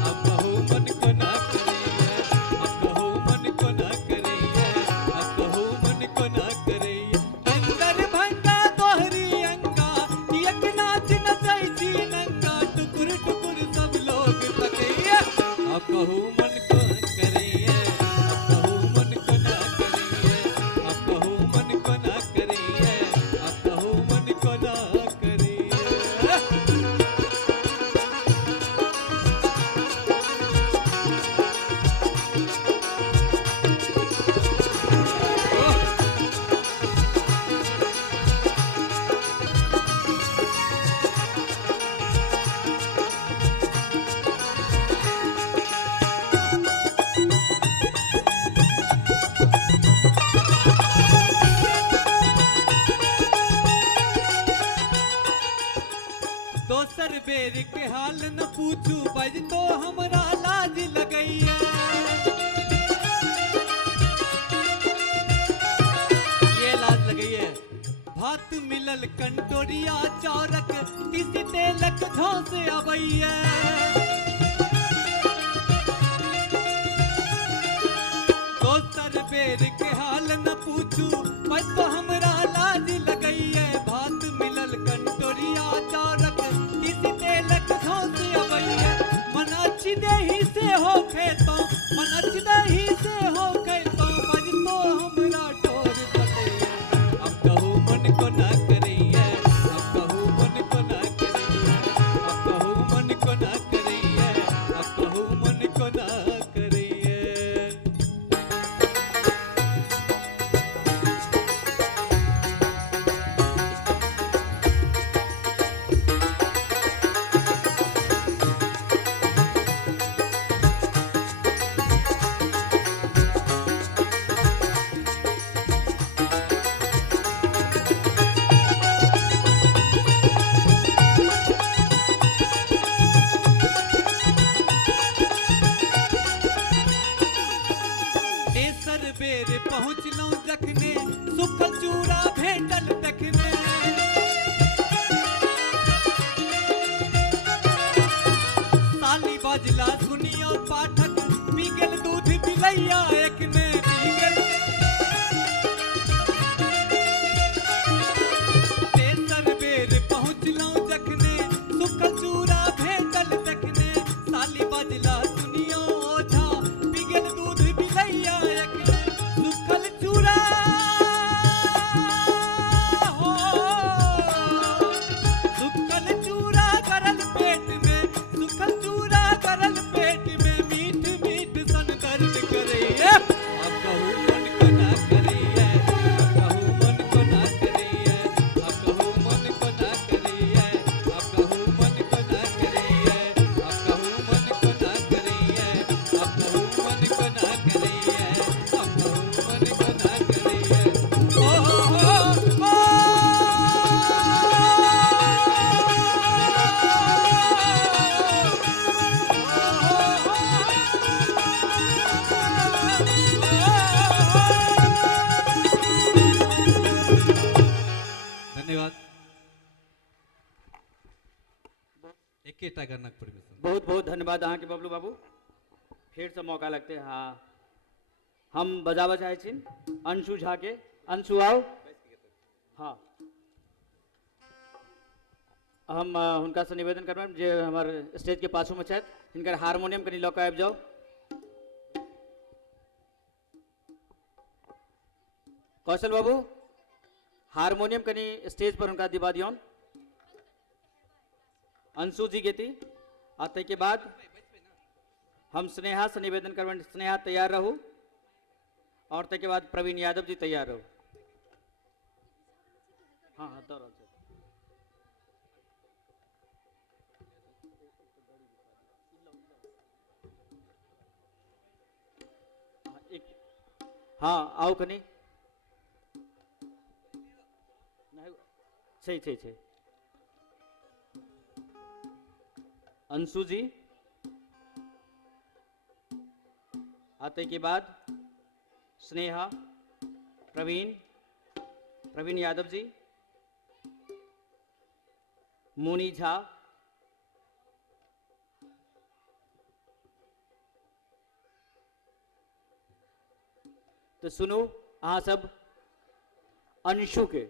अब कहूँ मन को ना करे है, अब कहूँ मन को ना करे है, अब कहूँ मन को ना करे है। अंदर भंगा तोहरी अंगा, एक नाच नचैची नंगा, टुकुर टुकुर सब लोग तकैया। अब कहूँ मन को करे है, अब कहूँ मन को ना करे है, अब कहूँ मन को ना करे है, अब कहूँ मन को ना करे है। दोसर बेर के हाल न पूछू, बज तो हमरा लाज लगैया। ये लाज लगैया। भात मिलल कंटोरिया चारक, तिसी तेलक धौस अबैया। दोसर बेर के हाल न पूछू, बज तो हमरा लाज लगैया। भात मिलल कंटोरिया चारक, तिसी तेलक धौस अबैया। मन अच्छी देही से हो खेतो, मन अच्छी देही से हो खेतो, बज तो हमरा डोर बतैया। अब कहूँ मन को ना करैया, अब कहूँ मन को ना करैया, अब कहूँ मन को ना करैया, अब कहूँ मन को ना करैया। तेसर बेर पहुँचलहुँ जखने, सुखल चूड़ा भेटल तखने। साली बजला सुनियो पाठक, पी गेल दूध बिलैया एकने पी गेल। तेसर बेर पहुँचलहुँ जखने, सुखल चूड़ा भेटल तखने। साली बजला सुनियो ओझा, पी गेल दूध बिलैया एकने। सुखल चूड़ा हो, सुखल चूड़ा गरल पेट में, सुखल चूड़ा गरल पेट में, मीठ मीठ सन दर्द करैया। अब कहूँ मन को ना करैया, अब कहूँ मन को ना करैया, अब कहूँ मन को ना करैया, अब कहूँ मन को ना करैया, अब कहूँ मन को ना करैया, अब कहूँ मन को ना करैया, अब कहूँ मन को ना करैया। ओ हो हो धन्यवाद। एकेटा गाना परमिशन। बहुत बहुत धन्यवाद अहाँ के बबलू बाबू। फिर से मौका लगते हैं। हाँ, हम बजाबा चाहे छिन अंशु झा के। अंशु आओ। हाँ, हम हुनका से निवेदन करब जे हमार स्टेज के पाछू में छथि, हिनकर हारमोनियम कनी लऽ कऽ आबि जाओ। कौशल बाबू, हारमोनियम कनी स्टेज पर हुनका दिबा दियौन। अंशु जी गेती आ तै के बाद हम स्नेहा से निवेदन करबनि, स्नेहा तैयार रहू, और तै के बाद प्रवीण यादव जी तैयार रहू। हाँ हाँ, दऽ रहल छै। हाँ आओ कनी। छै छै छै अंशु जी, आते के बाद स्नेहा, प्रवीण यादव जी, मोनी झा, तो सुनू अहाँ सब अंशु के।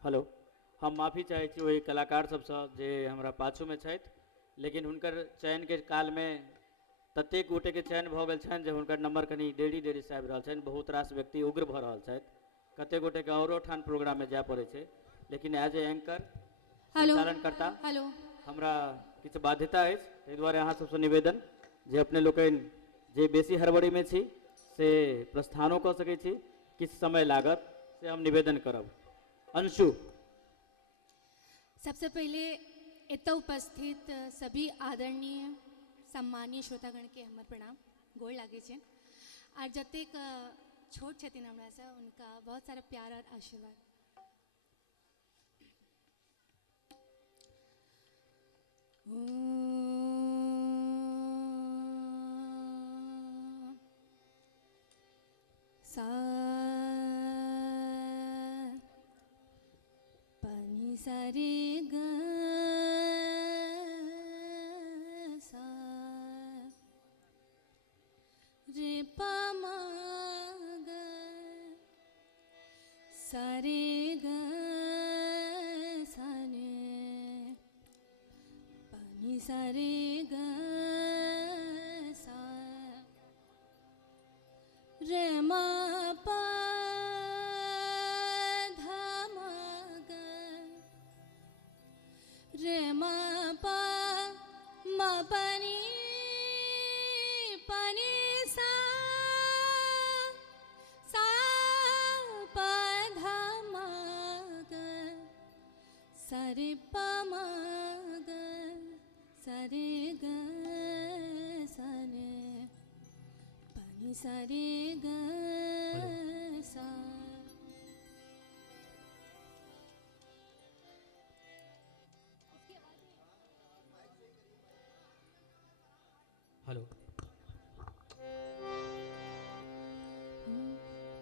हेलो, हम माफी चाहे छी वही कलाकार सबसँ जे हमरा पाछूमे छथि, लेकिन हुनकर चयन के काल में ततेक गोटे के चयन भऽ गेल छनि जे हुनकर नंबर कनि देरी से आबि रहल छनि। बहुत रास व्यक्ति उग्र भऽ रहल छथि, कते गोटे के औरो ठान प्रोग्राम में जाय पड़ै छै, लेकिन एज ए एंकर संचालनकर्ता हमरा किछु बाध्यता अछि, ताहि दुआरे अहाँ सबसँ निवेदन जे अपने लोकनि जे बेसी हड़बड़ी में छी से प्रस्थानो कऽ सकै छी, किछु समय लागत से हम निवेदन करब। अंशु। सबसे पहले एतऽ उपस्थित सभी आदरणीय सम्मानीय श्रोतागण के हमर प्रणाम, गोर लागै छै। आर जतेक छोट छथिन हमरा से उनका बहुत सारा प्यार और आशीर्वाद। सा pani sa re ga sa re pa ma ga sa re ga sa ne pani sa re ga sa re ma pa re ma pa ma pani pani sa sa pa dha ma ga sa re pa ma ga sa re ga sa ne pani sa re ga sa। Hello.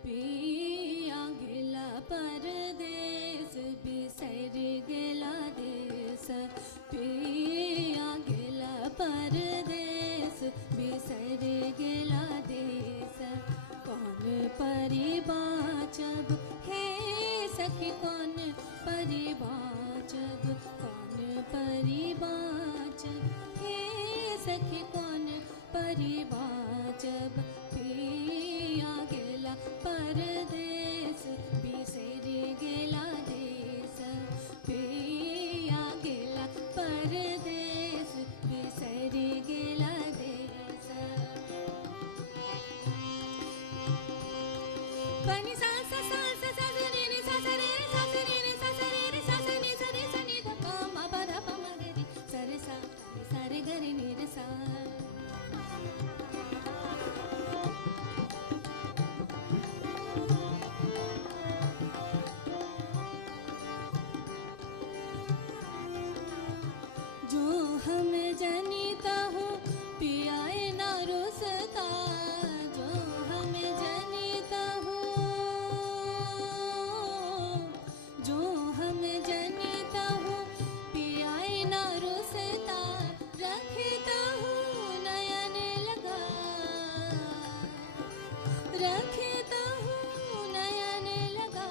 पिया गेला परदेस बिसर गेला देश, पिया गेला परदेस बिसर गेला देश, कौन परिबाचब हे सखी कौन परिबाचब, कौन परिबाचब हे सखी कौन परिबाचब, पिया गेला परदेस बिसर गेला देश, पिया गेला परदेस बिसर गेला देश। pani sa sa sa sa sa re re sa sa re re sa sa re re sa sa re re sa sa ni sa re sa ni da pa ma pa da pa ma ga re sa re sa sa re ga re ni re sa। जो हम जनिता हूँ पियाए ना रुसता, जो हम जनिता हूँ, जो हम जनिता हूँ पियाए ना रुसता, रखता हूँ नयन लगा, रखता हूँ नयन लगा,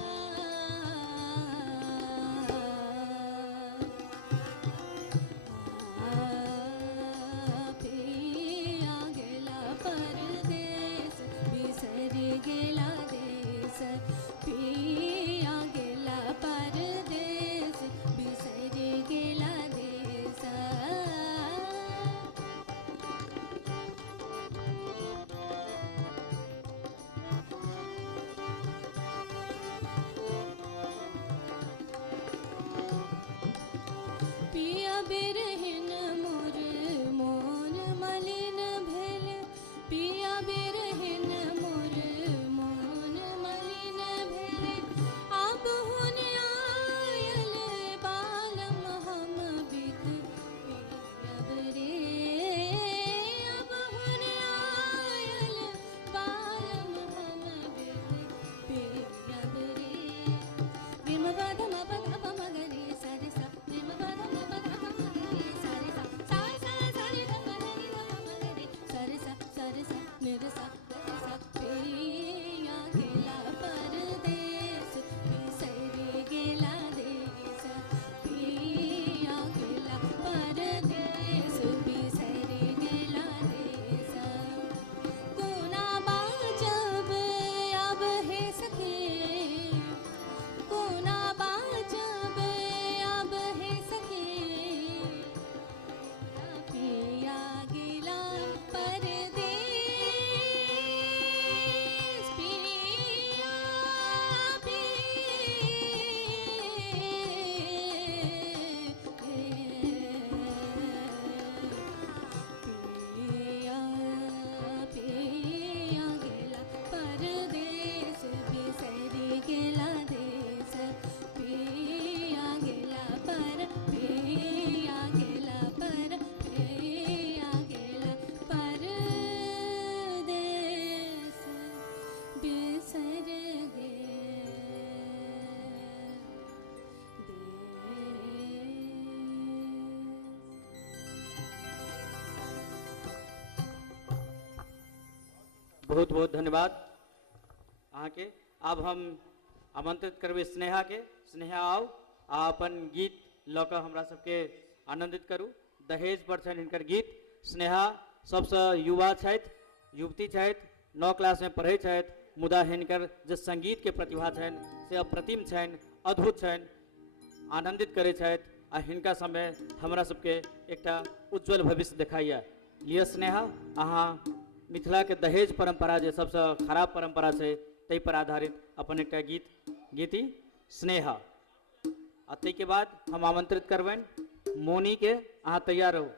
पिया गेला परदेस बिसर गेला देश, पिया गेला परदेस बिसर गेला देश। पिया बिरहिन मोर मोन मलिन भेल, पिया बिरहिन मोर मोन मलिन भेल, अब हुन आयल बालम हम बिक पियब रे, अब हुन आयल बालम हम बिक पियब रे। विम पद म पद प म ग सरगे बहुत बहुत धन्यवाद अहाँ के। अब हम आमंत्रित करबे स्नेहा के। स्नेहा आओ आ अपन गीत लऽ कऽ हमरा सबके आनंदित करू। दहेज पर छनि हिनकर गीत। स्नेहा सबसँ युवा छथि, युवती छथि, 9 क्लास में पढ़ै छथि, मुदा हिनकर जे संगीत के प्रतिभा छनि से अप्रतिम छनि, अद्भुत छनि, आनंदित करै छथि आ हिनका समय हमरा सबके एकटा उज्जवल भविष्य देखाइए। लिअ स्नेहा, अहाँ मिथिला के दहेज परंपरा जे सबसे खराब परंपरा है तै पर आधारित अपन एक गीत गीती स्नेहा। आ तै के बाद हम आमंत्रित करबनि मोनी के। अहाँ तैयार रहू।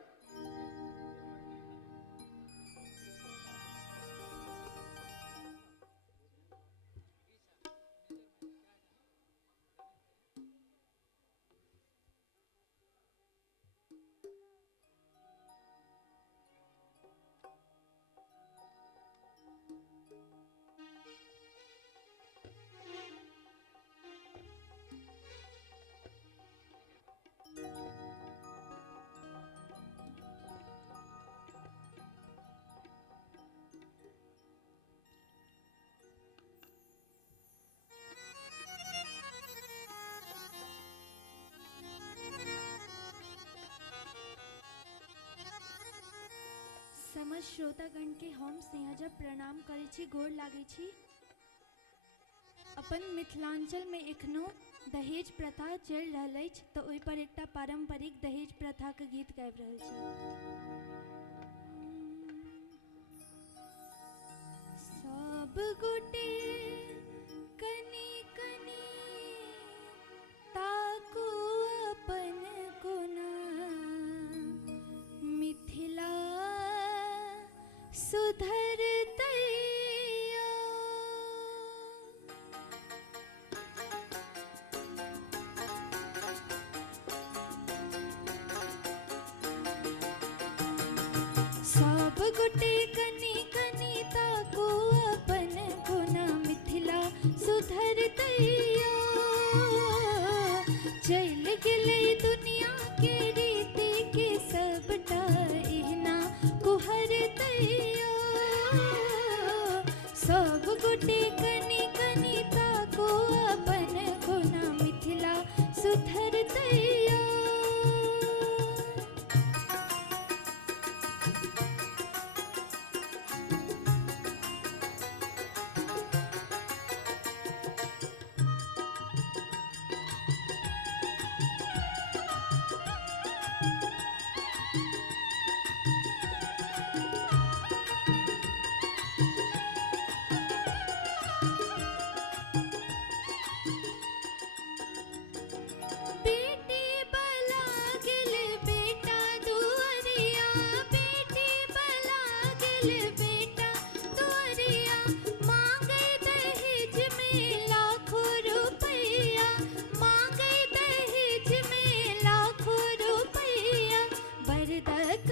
समस्त श्रोतागण के हम स्नेहजा प्रणाम करै छी, गोर लागै छी। अपन मिथिलांचल में एखनो दहेज प्रथा चल रहल अछि, तो ओहि पर एकटा पारंपरिक दहेज प्रथा के गीत गाबि रहल छी। सब गोटे कनी कनी ताकू अपन कोना, मिथिला सुधरतैया। सब गोटे कनी कनी ताको अपन कोना, मिथिला सुधरतैया। चल गेलै दुनिया के रीति के सबटा एहना कुहरतैया। सब गोटे कनी कनी ताको अपन कोना, मिथिला सुधरतैया। बेटी बला गेल बेटा दुआरिया, बेटी बला गेल बेटा दुआरिया। मांगे दहेज में लाखों रुपैया, मांगे दहेज में लाखों रुपैया। बरदक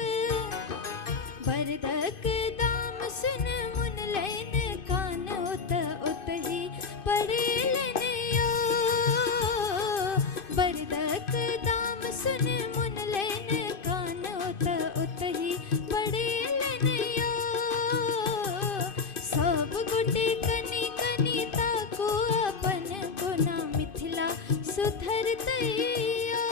बरदक दाम सुन मुन लैन कान, उत उत ही पड़ेलन यो। बरदक दाम सुन मुन लैन कान, उत उत ही पड़ेलन यो। सब गोटे कनी कनी ताको अपन कोना, मिथिला सुधरतैया।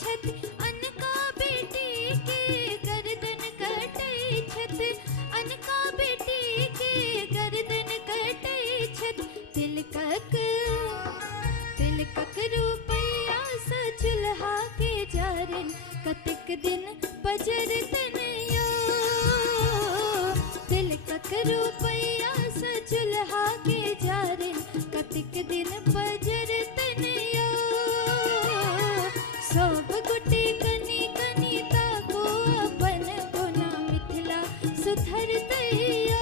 छत अनका बेटी के गर्दन कटै छत अनका बेटी के गर्दन कटै छत तिलकक रुपैया सा चूल्हा के जारन कतेक दिन बजर तनयो तिलकक रुपैया सा चूल्हा के जारन कतेक दिन बजर तनयो सब गोटे कनी कनी ताको अपन कोना मिथिला सुधर तैयो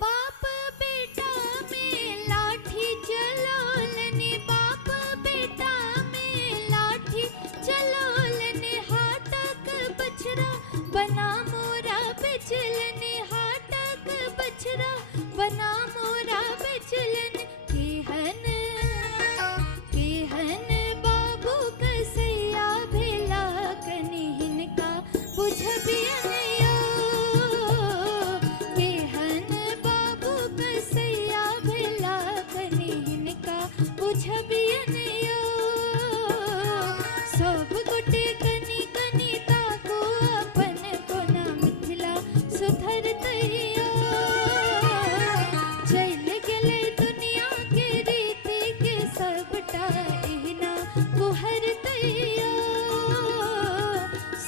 बाप बेटा में लाठी चलोलने बाप बेटा में लाठी चलोलने हाटक बछरा बना मोरा बेचलने हाटक बछरा बना मोरा बेचलन केहन बाबू कसैया भेला कनि हिनका बुझबियन केहन बाबू कसैया भेला कनि हिनका बुझबियन सब गोटे कनि कनि ताको अपन कोना मिथिला सुधर तैयो चल गेलै दुनिया के रीति के सबटा एहना कुहर तैयो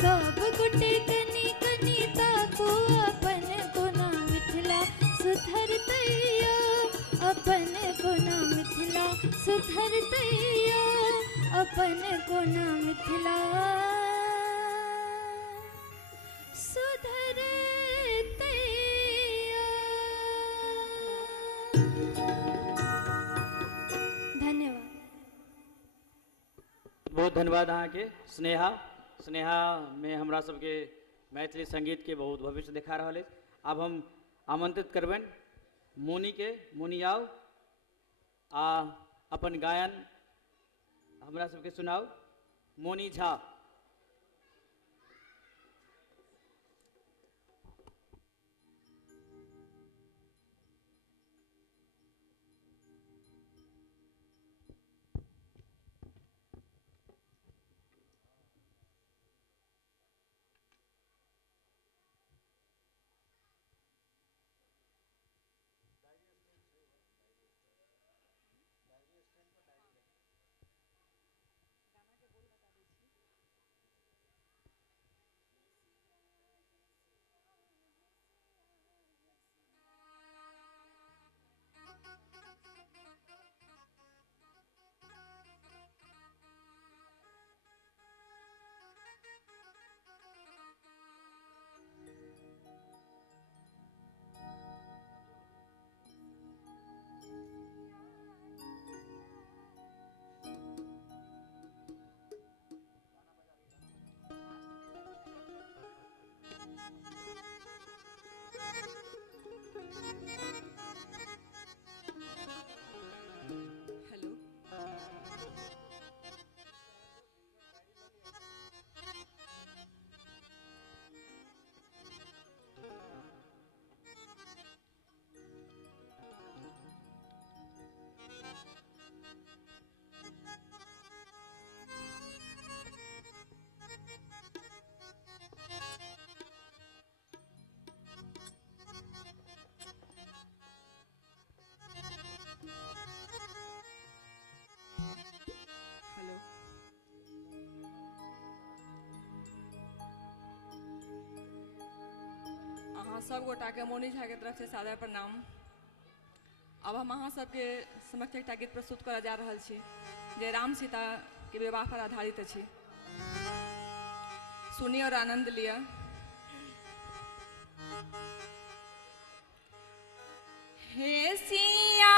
सब गोटे कनि कनि ताको अपन कोना मिथिला सुधर तैयो अपन कोना मिथिला सुधर तैयो अपन कोना मिथिला सुधर तैयो धन्यवाद बहुत धन्यवाद अहाँ के स्नेहा स्नेहा में हमरा सबके मैथिली संगीत के बहुत भविष्य देखा रहा है। अब हम आमंत्रित करबन मोनी के मोनी आओ आ अपन गायन हमरा सबके सुनाओ मोनी झा। अहाँ सब गोटा के मोनी झा के तरफ से सादर प्रणाम। अब हम अहाँ सबके समक्ष एकटा गीत प्रस्तुत करऽ जा रहल छी जे राम सीता के विवाह पर आधारित अछि। सुनिए और आनंद लिया। हे सिया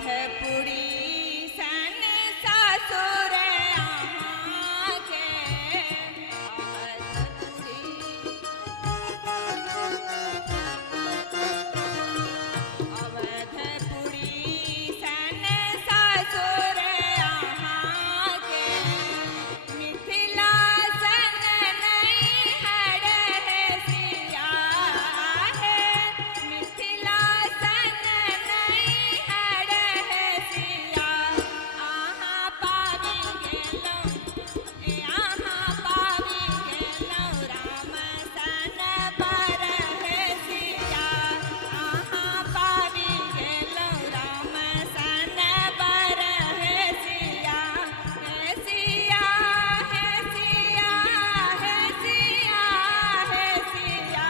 अवधपुरी सन ससुर अहाँ के अवधपुरी सन ससुर अहाँ के मिथिला सन नहीं हर है सिया है मिथिला सन नहीं हर है सिया आहाँ पावी गेलौं आहाँ पावी गेलौं राम सन बर है सिया आहाँ पावी गेलौं राम सन बर है सिया हे सिया हे सिया हे सिया हे सिया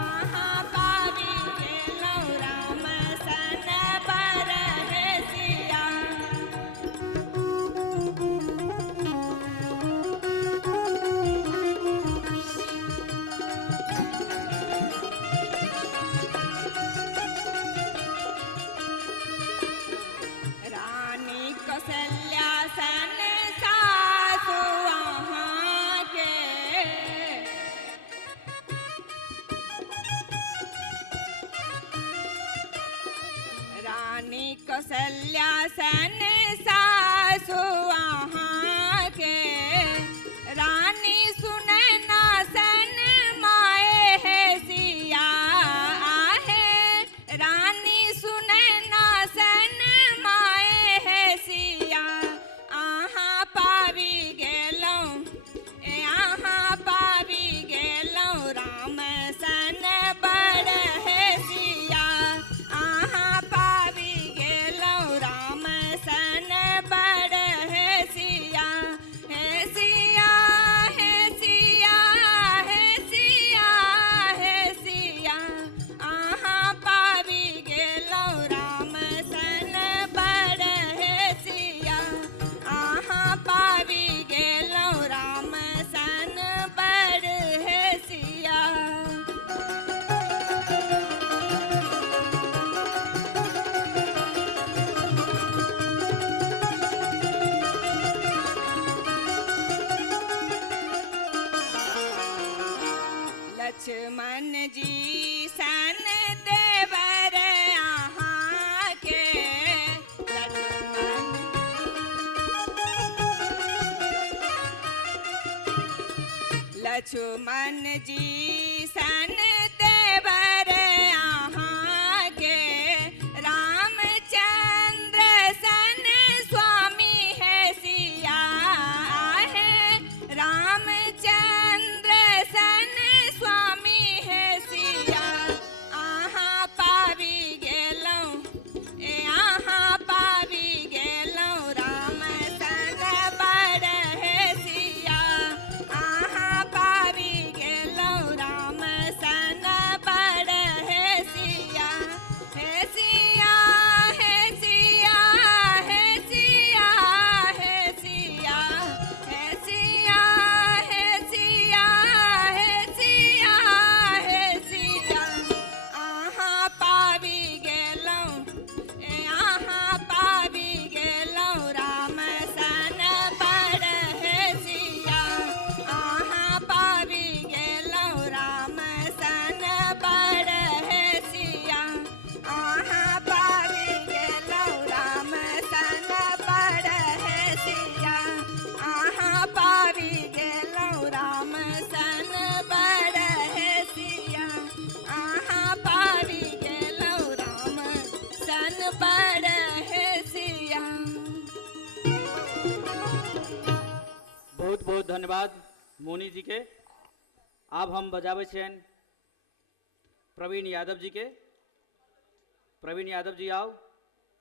आहाँ पावी गेलौं राम सन बर है सिया रानी कौशल्या सन सासु अहाँ के रानी कौशल्या सन सासु अहाँ के रानी सुनैना सन माए है सिया आहे रानी सुनैना सन माए है सिया आहाँ पावी गेलौं आहाँ पावी गेलौं राम सन बड़ है सिया आहाँ पावी गेलौं राम सन बड़ है सिया हे सिया हे सिया हे सिया हे सिया आहाँ पावी गेलौं राम सन बड़ है सिया आहाँ पावी गेलौं राम सन बड़ है सिया लक्ष्मण जी सन देवर अहाँ के लक्ष्मण जी सन देवर अहाँ के रामचंद्र सन स्वामी है सिया है रामचंद्र सन स्वामी है सिया आहाँ पावी गेलौं आहाँ पावी गेलौं राम सन बड़ है सिया आहाँ पावी गेलौं राम सन बड़ है सिया हे सिया हे सिया हे सिया हे सिया हे सिया हे सिया हे सिया हे सिया आहाँ पावी गेलौं आहाँ पावी गेलौं राम सन बड़ है सिया आहाँ पावी गेलौं राम सन बड़ है सिया आहाँ पावी गेलौं राम सन बड़ है सिया आहाँ पावी गेलौं राम सन बड़ है सिया आहाँ पावी गेलौं राम सन बड़ है सिया बहुत बहुत धन्यवाद मोनी जी के। अब हम बजाबै छियनि प्रवीण यादव जी के। प्रवीण यादव जी आओ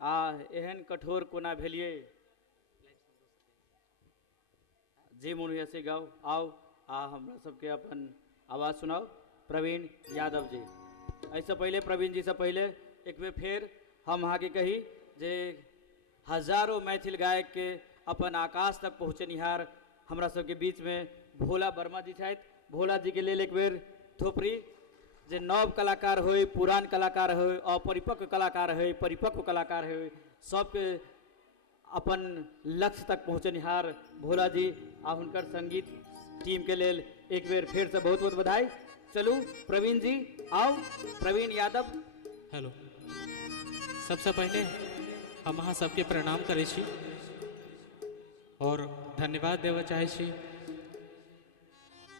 आ एहन कठोर कोना भेलिए जे मोन हुए से गाओ आओ आ हमरा सबके अपन आवाज़ सुनाओ प्रवीण यादव जी। ऐसे पहले प्रवीण जी से पहले एक बेर फेर हम अहाँ के कही जे हजारों मैथिल गायक के अपन आकाश तक पहुँचनिहार हमरा सबके बीच में भोला वर्मा जी छथि। भोला जी के लेल एक बेर थोपड़ी जे नव कलाकार हो, पुरान कलाकार हो, अपरिपक्व कलाकार हो, परिपक्व कलाकार हो, सबके अपन लक्ष्य तक पहुँचनिहार भोला जी आ हुनकर संगीत टीम के लेल एक बेर फिर से बहुत बहुत बधाई। चलू प्रवीण जी आओ, प्रवीण यादव। हेलो, सबसे पहले हम अहाँ सबके प्रणाम करै छी और धन्यवाद देवा चाहै छी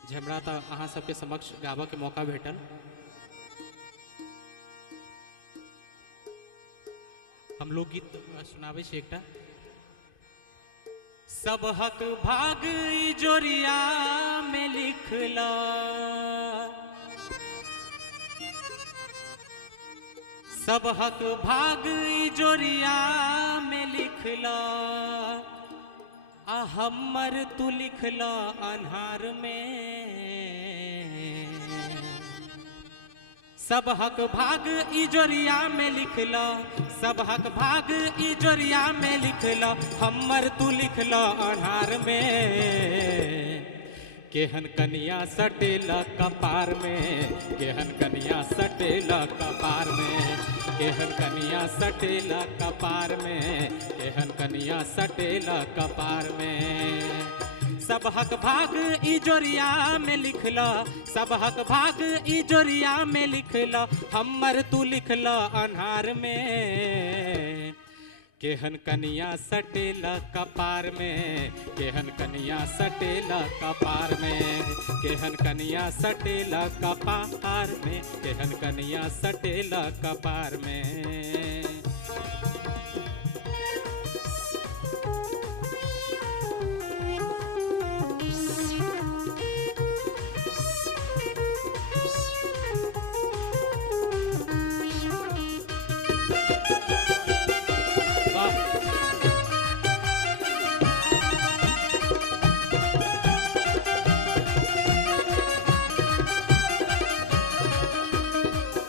जे हमरा तऽ अहाँ सबके समक्ष गाबऽ के मौका भेटल। हम लोकगीत सुनाबै छी एकटा। सब हक भाग ई जोरिया में लिखला, सब हक भाग ई जोरिया में लिखला, आ हमर तू लिखला अन्हार में। सब हक भाग ई जोरिया में लिखला, सब हक भाग ई जोरिया में लिखला, हमर तू लिखला अन्हार में। केहन कनिया सटेला कपार में, केहन कनिया सटेला कपार में, केहन कनिया सटेला कपार में, केहन कनिया सटेला कपार में। सब हक भाग ई जोरिया में लिखला, सब हक भाग ई जोरिया में लिखला, हमर तू लिखला अन्हार में। केहन कनिया सटेला कपार में, केहन कनिया सटेला कपार में, केहन कनिया सटेला कपार में, केहन कनिया सटेला कपार में।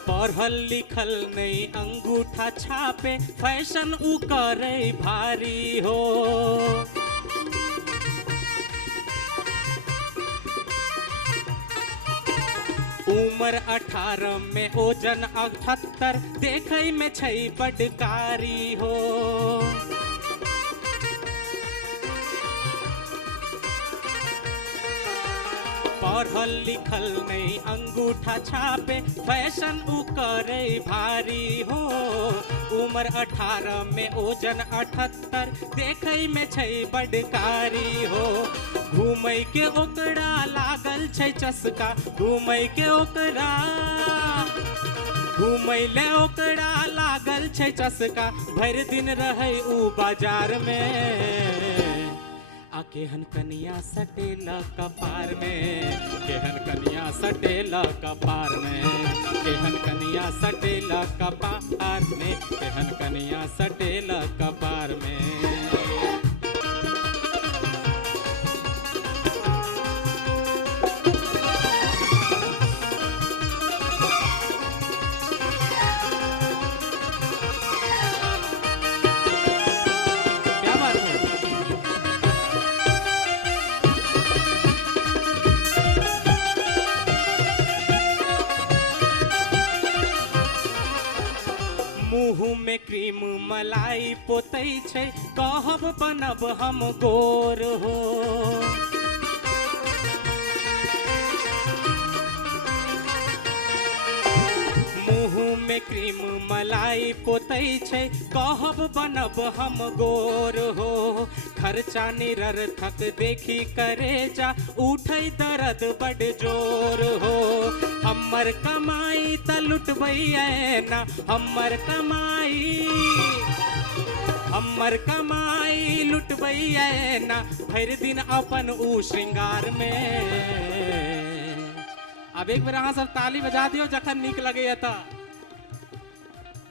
पढ़ल लिखल नहीं अंगूठा छापे, फैशन उ करे भारी हो। उम्र 18 में ओजन 78, देखै में छै बडकारी हो। पढ़ल लिखल नहीं अंगूठा छापे, फैशन उ करे भारी हो। उम्र 18 में ओजन 78, देखै में छै बडकारी हो। घूमै के ओकरा लागल छै चस्का, घूमै के ओकरा, घूमै ले ओकरा लागल छै चस्का, भरि दिन रहै उ बाजार में। आ केहन कनिया सटेला कपार में, केहन कनिया सटेला कपार में, केहन कनिया सटेला कपार में, केहन कनिया सटेला कपार में। मुँह में क्रीम मलाई पोतै छै, कहब बनब हम गोर हो। मुँह में क्रीम मलाई पोतै छै, कहब बनब हम गोर हो। खर्चा निरर्थक देखी करे जा, उठै दर्द बड जोर हो। हमर कमाई त लुटबै ना, हमर कमाई, हमर कमाई लुटबै ना, भरि दिन अपन उ श्रृंगार में। अब एक बेर अहाँ सब ताली बजा दियो जखन नीक लगैया त।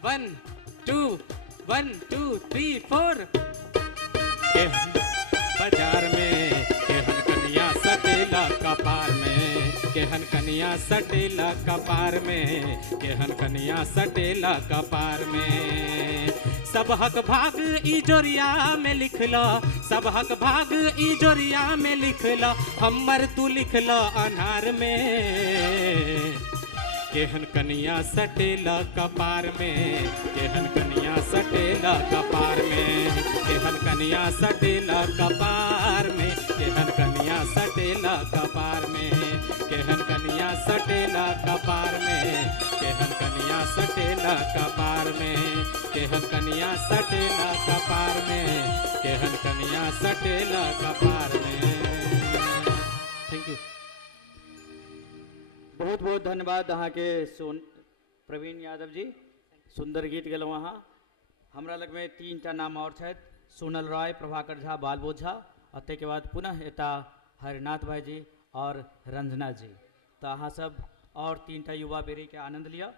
1 2 1 2 3 4। बाजार में केहन कनिया सटेला कपार में, केहन कनिया सटेला कपार में, केहन कनिया सटेला कपार में। सब हक भाग ई जोरिया में लिखला, सब हक भाग ई जोरिया में लिखला, हमर तू लिखला अन्हार में। केहन कनिया सटेला कपार में, केहन कनिया सटेला कपार में, केहन कनिया सटेला कपार में, केहन कनिया सटेला कपार में, केहन कनिया सटेला कपार में, केहन कनिया सटेला कपार में, केहन कनिया सटेला कपार में, केहन कनिया सटेला कपार में। Thank you. बहुत बहुत धन्यवाद अहाँ के प्रवीण यादव जी, सुंदर गीत गेलहुँ अहाँ। हमरा लग में 3टा नाम और छथि, सोनल राय, प्रभाकर झा, बालबोध झा, और ताहिके बाद पुनः एता हरिनाथ भाई जी और रंजना जी। तो अहाँ सब और 3टा युवा बेरी के आनंद लिया।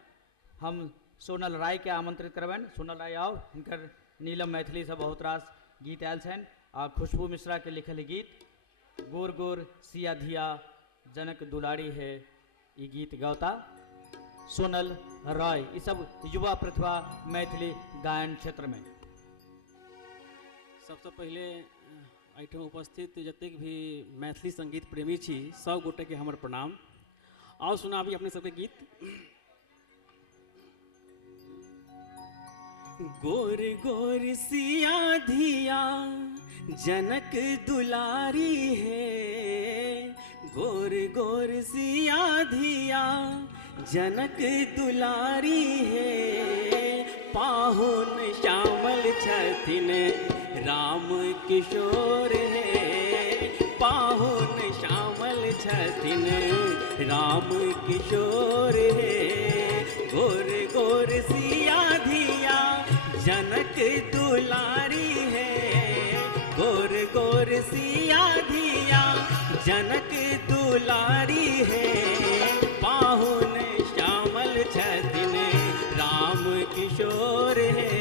हम सोनल राय के आमंत्रित करबनि। सोनल राय आओ, हिनकर नीलम मैथिली से बहुत रास गीत आयल छनि, आ खुशबू मिश्रा के लिखल गीत गोर गोर सिया धिया जनक दुलारी है, ये गीत गौता सोनल राय। ये सब युवा प्रतिभा मैथिली गायन क्षेत्र में। सबसे पहले एहिठाम उपस्थित जतेक भी मैथिली संगीत प्रेमी छी सब गोटे के हमर प्रणाम। आओ सुनाबी अपने सबके गीत। गोर गोर सिया धिया जनक दुलारी है, गोर गोर सिया धिया जनक दुलारी है, पाहुन श्यामल छथिन राम किशोर है, पाहुन श्यामल छथिन राम किशोर है, गोर गोर सिया धिया जनक दुलारी है, गोर गोर सिया धिया जनक दुलारी है, पाहुन श्यामल छथिन राम किशोर है,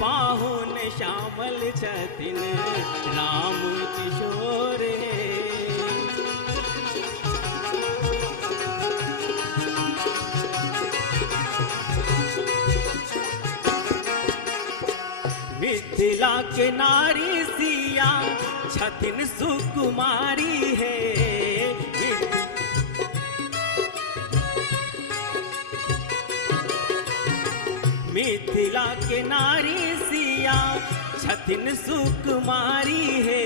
पाहुन श्यामल छथिन राम किशोर है। मिथिला के नारी सिया छथिन सुकुमारी है, मिथिला के नारी सिया छथिन सुकुमारी है,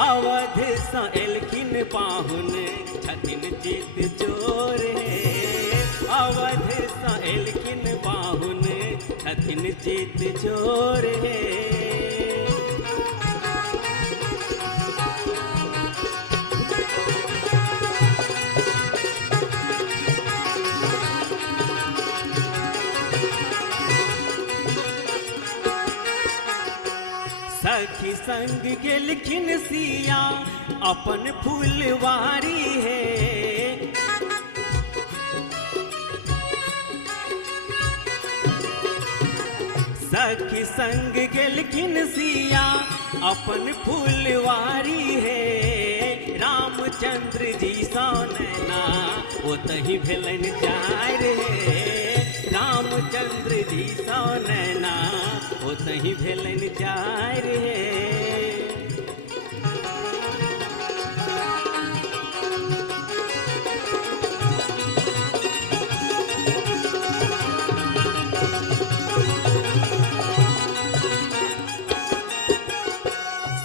अवध सा एलखिन पाहुन छथिन चित चोर है, अवध सा एलखिन पाहुन छथिन चित चोर है। सखी संग गेलखिन सिया अपन फुलवारी है, सखी संग गेलखिन सिया अपन फुलवारी है, रामचंद्र जी सा नैना ओतहि भेलन जार है, रामचंद्र जी सा नैना ओतहि भेलन जार है।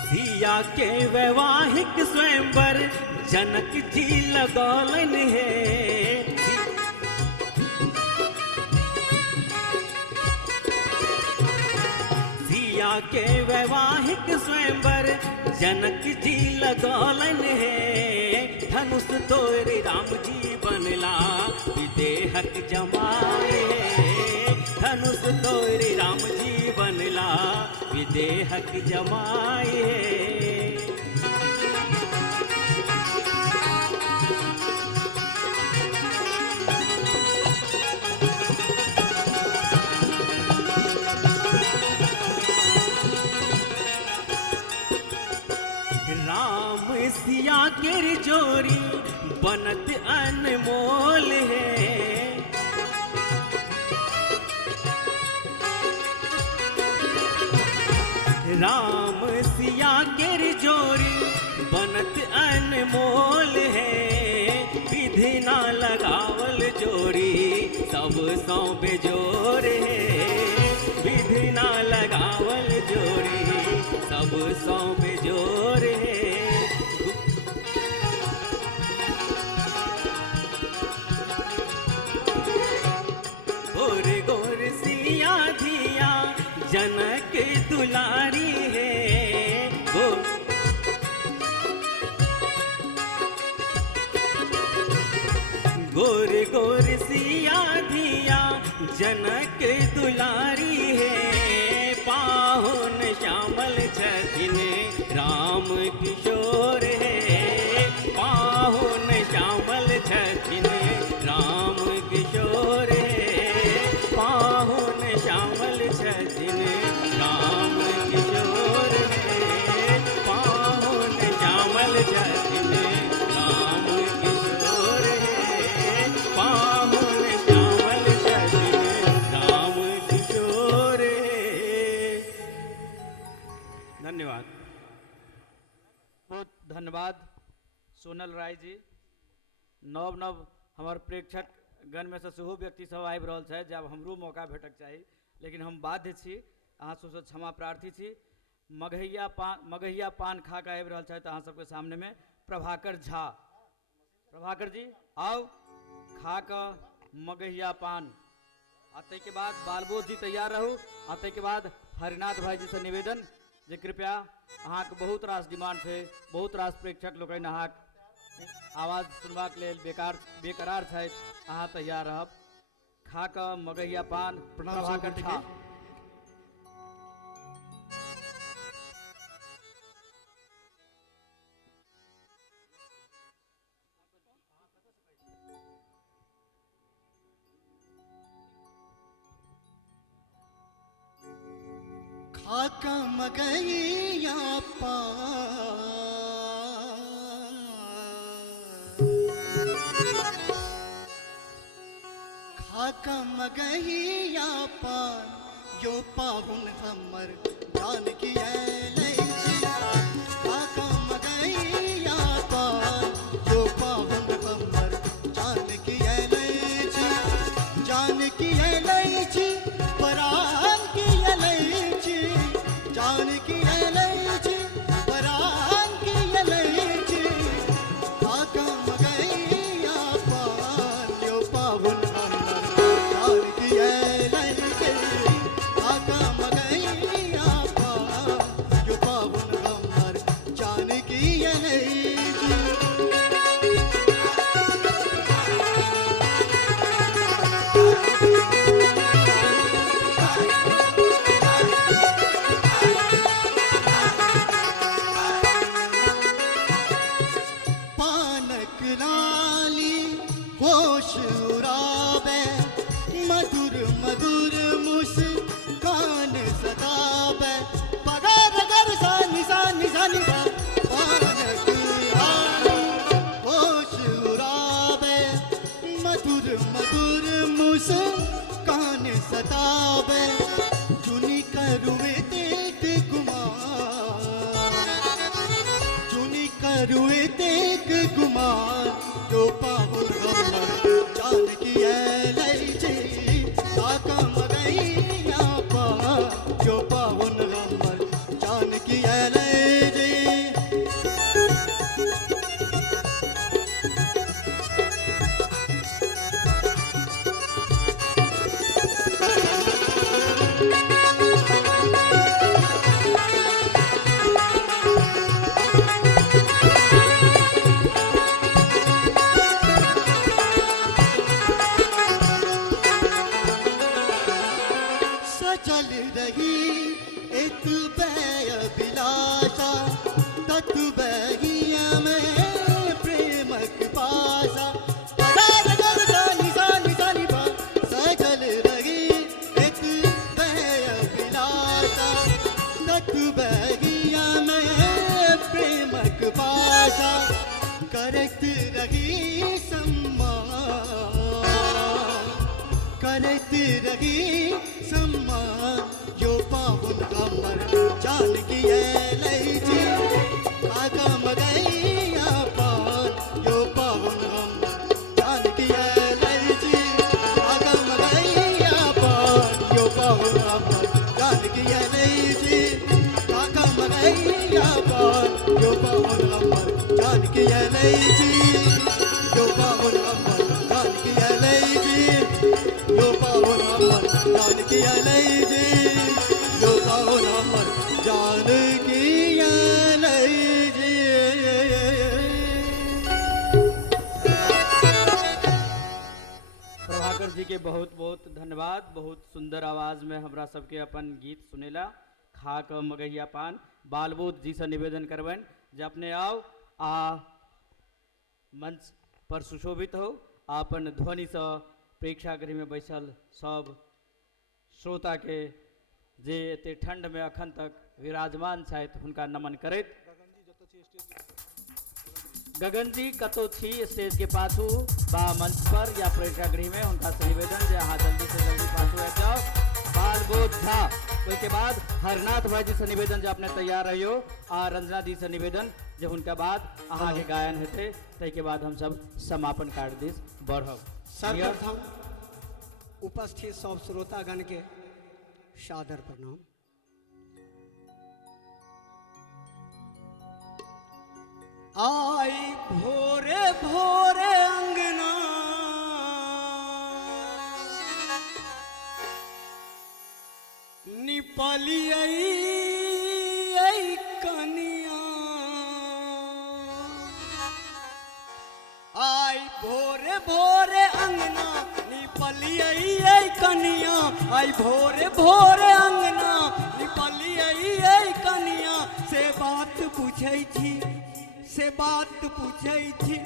सिया के वैवाहिक स्वयंवर जनक जी लगौलन है, सिया के वैवाहिक स्वयंवर जनक जी लगौलन है, धनुष तोर राम जी बनला विदेहक जमाए, धनुष तोर राम जी बनला विदेहक जमाए। राम सिया के जोरी बनत अनमोल है, राम सिया के जोरी बनत अनमोल है, विधि ना लगावल जोड़ी सब सौ बेजोर है, विधि ना लगावल जोड़ी सब सौ बेजोर है। गोर गोर सिया धिया जनक दुलारी है, गोर गोर सिया धिया जनक दुलारी है, पाहुन श्यामल छथिन राम किशोर है, पाहुन श्यामल छथिन राम किशोर है, पाहुन श्यामल छथिन राम किशोर है, पाहुन श्यामल छथिन राम किशोर है, पाहुन श्यामल छथिन राम किशोर है। धन्यवाद, बहुत धन्यवाद सोनल राय जी। नव नव हमार प्रेक्षक गण में से सेहो व्यक्ति सब आबि रहल छै, जब हमरो मौका भेटक चाही, लेकिन हम बाध्य छी, अहाँ सबसे क्षमा प्रार्थी छी। मगहिया पान खा के आबि रहल छथि अहाँ सबके सामने में प्रभाकर झा। प्रभाकर जी आओ, खा के मगहिया पान। आ ताहिके बाद बालबोध जी तैयार रहू। आ ताहिके बाद हरिनाथ भाई जी से निवेदन जे कृपया अहाँके बहुत रास डिमांड छै, बहुत रास प्रेक्षक लोकनि अहाँक आवाज सुनबाक लेल बेकरार छथि, अहाँ तैयार रहब। खा कऽ मगहिया पान प्रभाकर झा। खाका मगैया खाका मगैया पान यो पाहुन हमर जानकी खाका मगैया पान यो पाहुन हमर जानकी जानकी एलैची परान की एलैची जानकी एलैची परान की एलैची खाका मगैया पान यो पाहुन जानकी एलैची खाका मगैया पान यो पाहुन हमर जानकी एलैची। पानक लाली होश उड़ावे मधुर मधुर मुस्कान सतावे पगार गर सानी सानी सानी सा। पानक लाली होश उड़ावे मधुर मधुर मुस्कान सतावे चुनी करुए देख कुमार चुनी करुए देख कुमार जो पाहुन हमर जानकी एलैची खाका मगैया पान जो पाहुन हमर जानकी एलैची। सचल रही एक बैय बिलासा तत बहिया में प्रेमक पासा पदार गर सानी सानी सानी बा। सचल रही एक बैय बिलासा तत बहिया में प्रेमक पासा करत रही सम्मान करत रही सम्मान यो पाहुन हमर जानकी एलैची खाका मगैया पान यो पाहुन हमर जी यो पावन अमर जानकी जी यो पावन अमर जानकी जी यो पावन अमर जानकी जी। प्रभाकर जी के बहुत बहुत धन्यवाद। बहुत सुंदर आवाज में हमरा सबके अपन गीत सुनेला। खाक मगहिया पान बालबोध जी से निवेदन करबन जे अपने आओ आ मंच पर सुशोभित हो अपन ध्वनि से प्रेक्षागृह में बैसल सब श्रोता के जे एते ठंड में अखन तक विराजमान छथि हुनका नमन करैत गगन जी कतो छी स्टेज के पाछू बा मंच पर या प्रेक्षागृह में हुनका से निवेदन जे अहाँ जल्दी से जल्दी पाछू आबि जाओ। बालबोध झा ओहिके बाद हरनाथ भाई जी से निवेदन जे अपने तैयार रहियो आ रंजना जी से निवेदन जे हुनका बाद अहाँ के गायन हेते ताहिके बाद हम सब समापन कार्य दिस बढ़ब। सर्वप्रथम उपस्थित सब श्रोतागण के सादर प्रणाम। आई भोरे भोरे अंगना निपलियई कनिया आई भोरे भोरे अंगना निपलियई कनिया आई भोरे भोरे अंगना निपलियई कनिया से बात पूछै छी से बात पूछै छी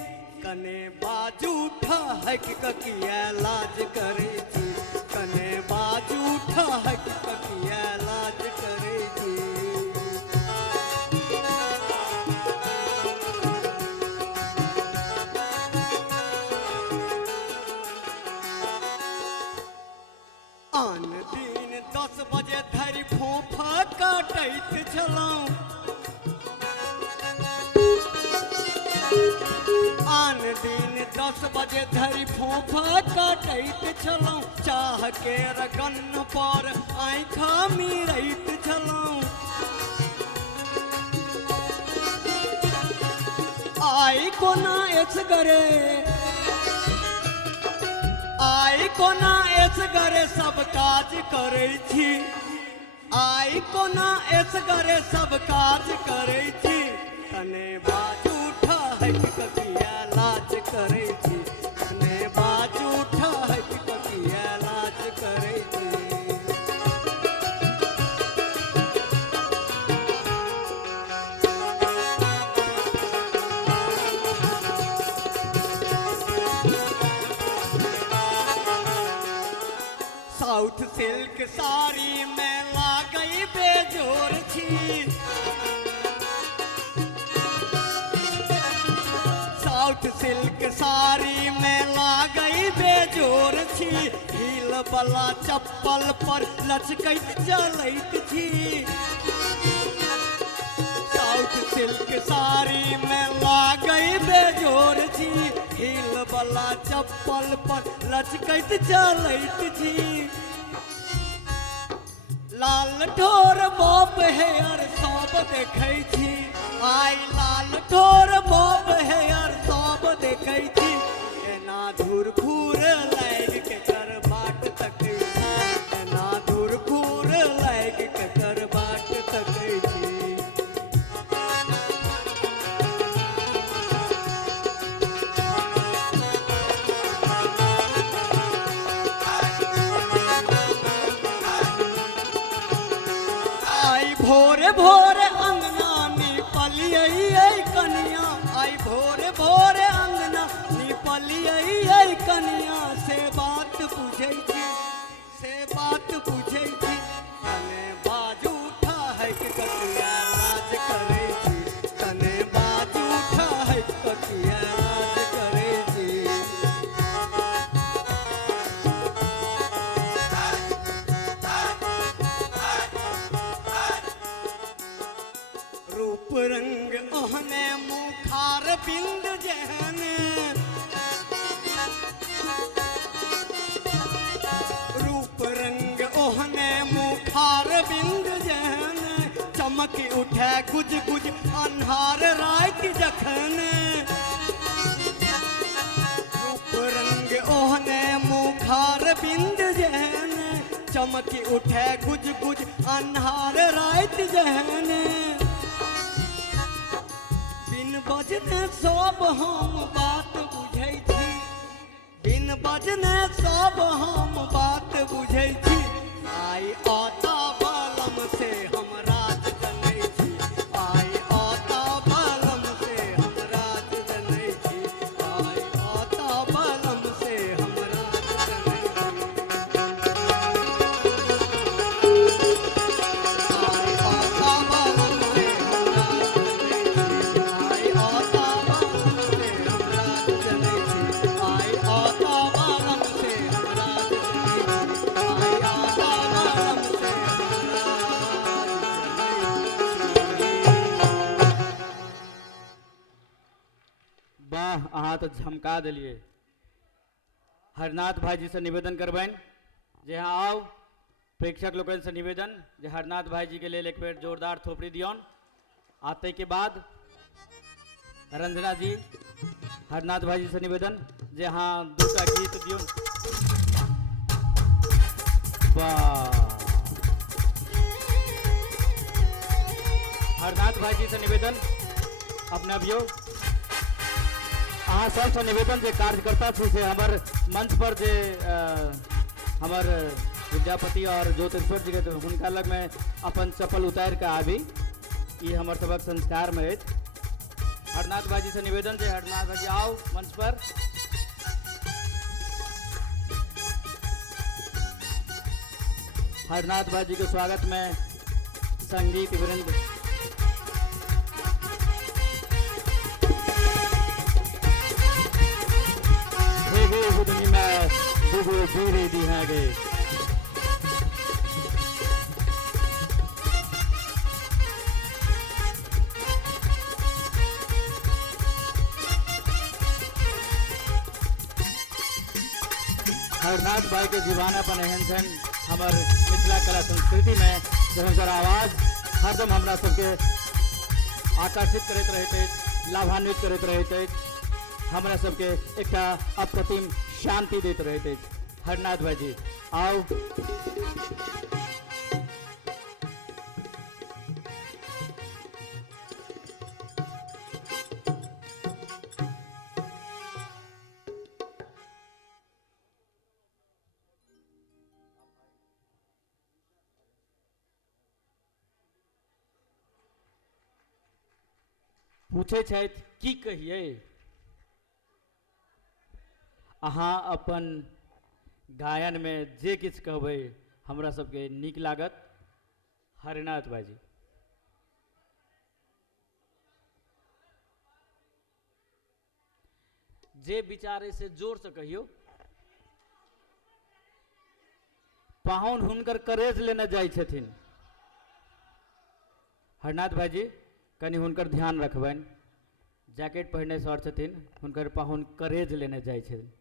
कने बाजू ठहक ककिया लाज करे छी कने बाजू ठहक ककिया लाज करे छी। आन दिन 10 बजे धरि फोफा काटैत छलहुँ आन दिन 10 बजे धरि फोफा काटैत छलहुँ चाह के रगन पर आँखा मिरैत छलहुँ आई कोना एसगरे आई कोना एसगरे सब काज करै छी आई कोना एसगरे सब काज करै छी कने बाजू ठहक ककिया लाज करे छी कने बाजू ठहक ककिया लाज करे छी। साउथ सिल्क साड़ी में लागई बेजोर छी साउथ सिल्क साड़ी में लागई बेजोर छी हील वाला चप्पल पर लचकैत चलैत छी साउथ सिल्क साड़ी में लागई बेजोर छी हील वाला चप्पल पर लचकैत चलैत छी लाल ठोर बॉब हेयर सब देखै छी आई लाल ठोर बॉब हेयर सब देखै छी एना धूर खूर लाग के कर बाट तकै छी एना धूर खूर लाग के कर बाट तकै छी। भोरे भोरे अंगना निपलियई कनिया आई भोरे भोरे अंगना निपलियई कनिया से बात पूछै छी से बात पूछै छी कने बाजू ठहक ककिया लाज करे छी कने बाजू ठहक ककिया लाज करे छी। रूप रंग ओहने मुखार बिंद जहने रूप रंग ओहने मुखार बिंद जहने चमक उठे गुज गुज अन्हार रात जखन आँखि उठे गुज गुज अन्हार रात जहने बिन बजने सब हम बात बुझै छी बिन बजने सब हम बात बुझै छी आई आता बालम से हम राज जनै छी आई आता बालम से हम राज जनै छी आई आता बालम से हम राज जनै छी आई आता बालम से हम राज जनै छी आई आता बालम से हम राज जनै छी आई आता बालम से वाह अहाँ तो झमका दिलिए। हरनाथ भाईजी से निवेदन करबैन जे यहाँ आओ प्रेक्षक लोगन से निवेदन जे हरनाथ भाईजी के लिए एक बेर जोरदार थोपड़ी दियौन। आते के बाद रंजना जी हरनाथ भाईजी से निवेदन जे हाँ दूसरा गीत दियौन। वाह हरनाथ भाईजी से निवेदन अपने अभियो अहाँ सबसे निवेदन जे कार्यकर्ता छी से हमर मंच पर जे हमर विद्यापति और ज्योतिश्वर जी के हुनका लग में अपन चप्पल उतार के आबी ये हमर सबक संस्कार में अछि। हरनाथ भाईजी से निवेदन जे हरनाथ भाईजी आओ मंच पर। हरनाथ भाईजी के स्वागत में संगीत वृंद में दुगो दूरी दिहा गए। हरनाथ भाई के जीवानापन एहन छन हमर मिथिला कला संस्कृति में जब हुनकर आवाज हरदम हमरा सबके आकर्षित करैत रहैत अछि लाभान्वित करैत रहैत अछि हमरा सबके एकटा अप्रतिम शांति देते रहते। हरनाथ भाईजी आओ। पूछे छथि की कहिए अहाँ अपन गायन में जे किछ कहबै हमरा सबके नीक लागत। हरनाथ भाईजी जे विचारे से जोर से कहियो। पाहुन हुनकर करेज लेने जाइ छथिन। हरनाथ भाईजी कनि हुनकर ध्यान रखबनि जैकेट पहिरने सर छथिन हुनकर पाहुन करेज लेने जाइ छथिन।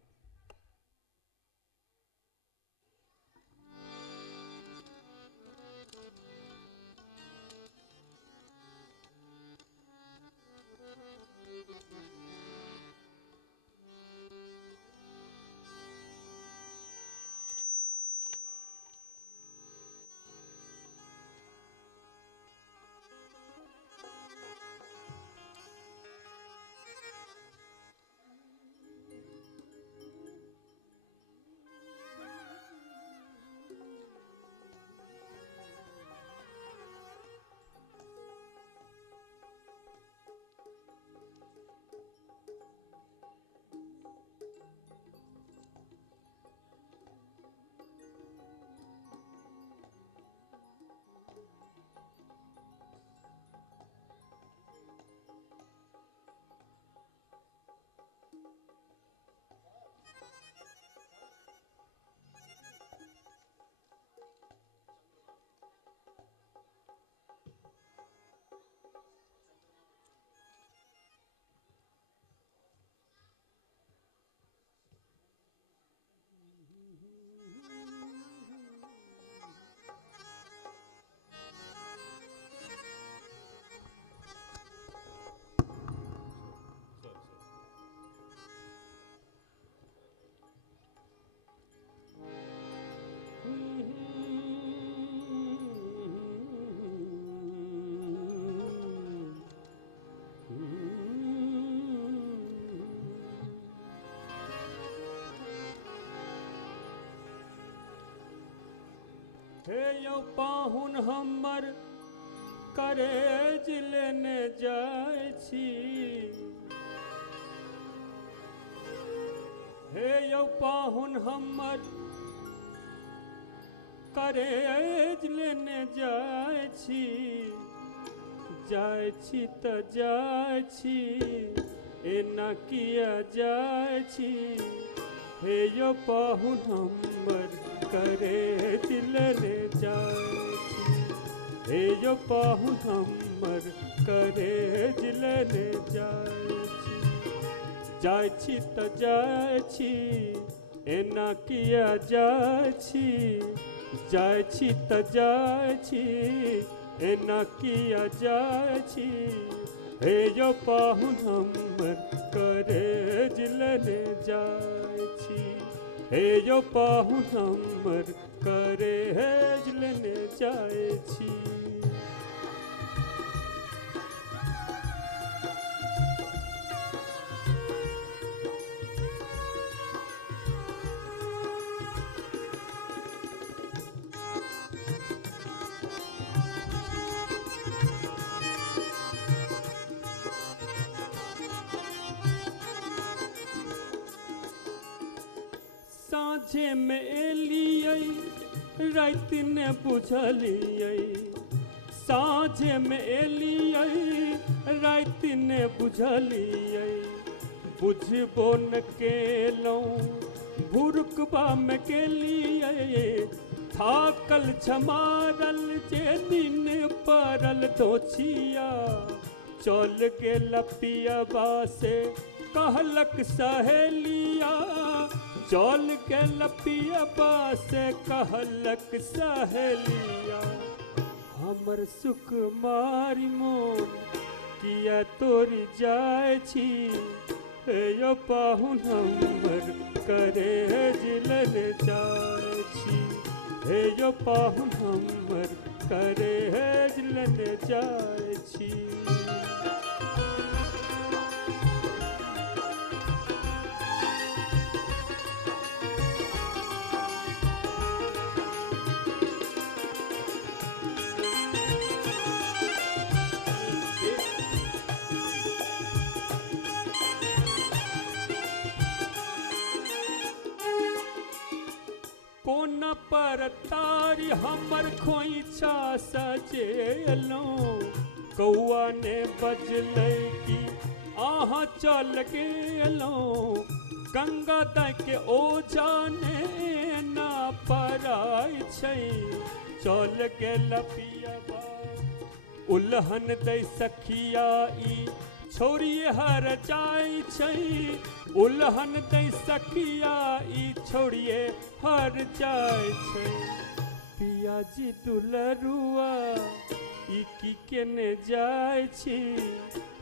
हे यौ पाहुन हमर करेज लेने जाइ छी। हे यौ पाहुन हमर करेज लेने जाइ छी। जाइ छी त जाइ छी एना किया जाइ छी। हे यौ पाहुन हमर करेज लेने जाइ छी। हे यौ पाहुन हमर करेज लेने जाइ छी। जाइ छी त जाइ छी एना किया जाइ छी। जाइ छी त जाइ छी एना किया जाइ छी। हे यौ पाहुन हमर करेज लेने जाइ छी। हे यौ पाहुन हमर करेज लेने जाइ छी। साँझे में एलियै रात ने बुझलियै। साँझे में एलियै रात ने बुझलियै। बुझबो न केलहुँ भुरकबा में गेलियै। थाकल छमारल जे नीन पड़ल दोछिया। चल गेल पियबा से कहलक सहेलिया। चल गेल पियबा से कहलक सहेलिया। हमर सुकुमारी मोन किया तोरी जाइ छी। हे यौ पाहुन हमर करेज लेने जाइ छी। हे यौ पाहुन हमर करेज लेने जाइ छी। कोना पर तारी हमर खोइछा सजेलहुँ। कौआ ने बजलै कि अहाँ चल गेलहुँ। गंगा दाइ के ओझा ने ना पराइ छै। चल गेल पियबा उल्हन दै सखिया। ई छोड़िए हर जाइ छै। उल्हन दै सखिया ई छोड़िए हर जाइ छै। पियाजी दुलरुआ ई की केने जाइ छी।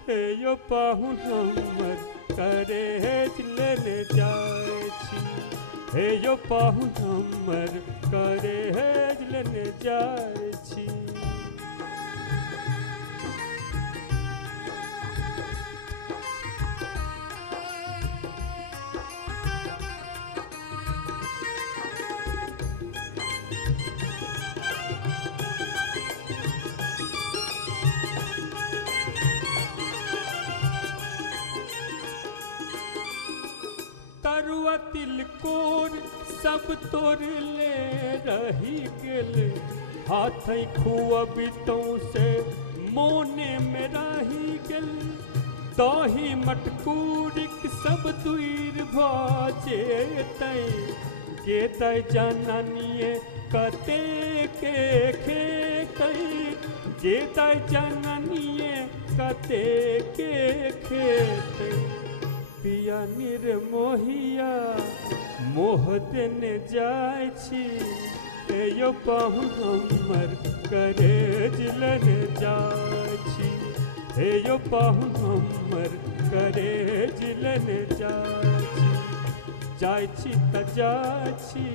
हे यौ पाहुन हमर करेज लेने जाइ छी। हे यौ पाहुन हमर करेज लेने जाइ छी। तरुआ तिलकोर सब तोड़ ले रही गेल। हाथ खुअबितों से मोने में रही गेल। दही मटकूरिक सब दूर भजेतै। के दै जननिए कते के खेतै। के दै जननिए कते के खेतै। पिया निर्मोहिया मोह देने जाइ छी। हे यौ पाहुन हमर करेज लेने जाइ छी। हे यौ पाहुन हमर करेज लेने जाइ छी। जाइ छी त जाइ छी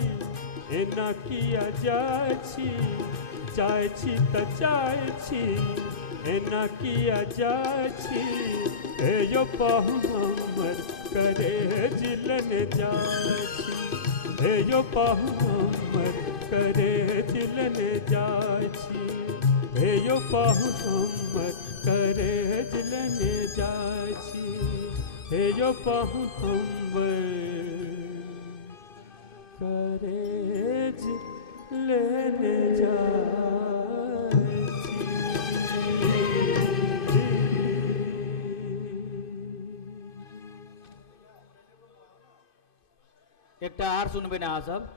एना किया जाइ छी। जाइ छी त जाइ छी एना किया जाइ छी। हे यौ पाहुन हमर करेज लेने जाइ छी। हे यौ पाहुन हमर करे दिलने जाय छी हे यो पाहुन हमर करे दिलने जाय छी हे यो पाहुन हमर करे दिलने जाय एकटा और सुनबे ना अहाँ सब,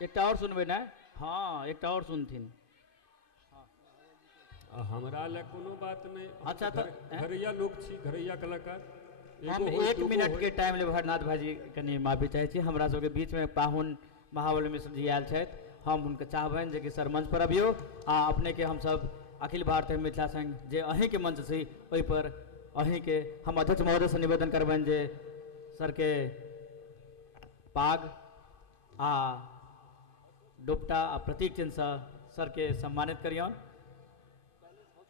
एकटा और सुनबे ना। हाँ एकटा और सुनथिन। हमरा ले कोनो बात नहीं। अच्छा तो घरैया लोग छी, घरैया कलाकार। हम एक मिनट के टाइम ले हरनाथ भाजी कनी माफी चाहे छी। हमरा सबके बीच में पाहुन महाबली मिश्र जी आयल छथि, हम हुनका चाहबनि जे कि सर मंच पर अबियो आ अपने के हम सब अखिल भारतीय मिथिला संघ जे अहीं के मंच छी ओहि पर अहीं के हम अध्यक्ष महोदय से निवेदन करबनि जे सर के पाग आ डोपटा आ प्रतीक चिन्ह से सर के सम्मानित करियौन।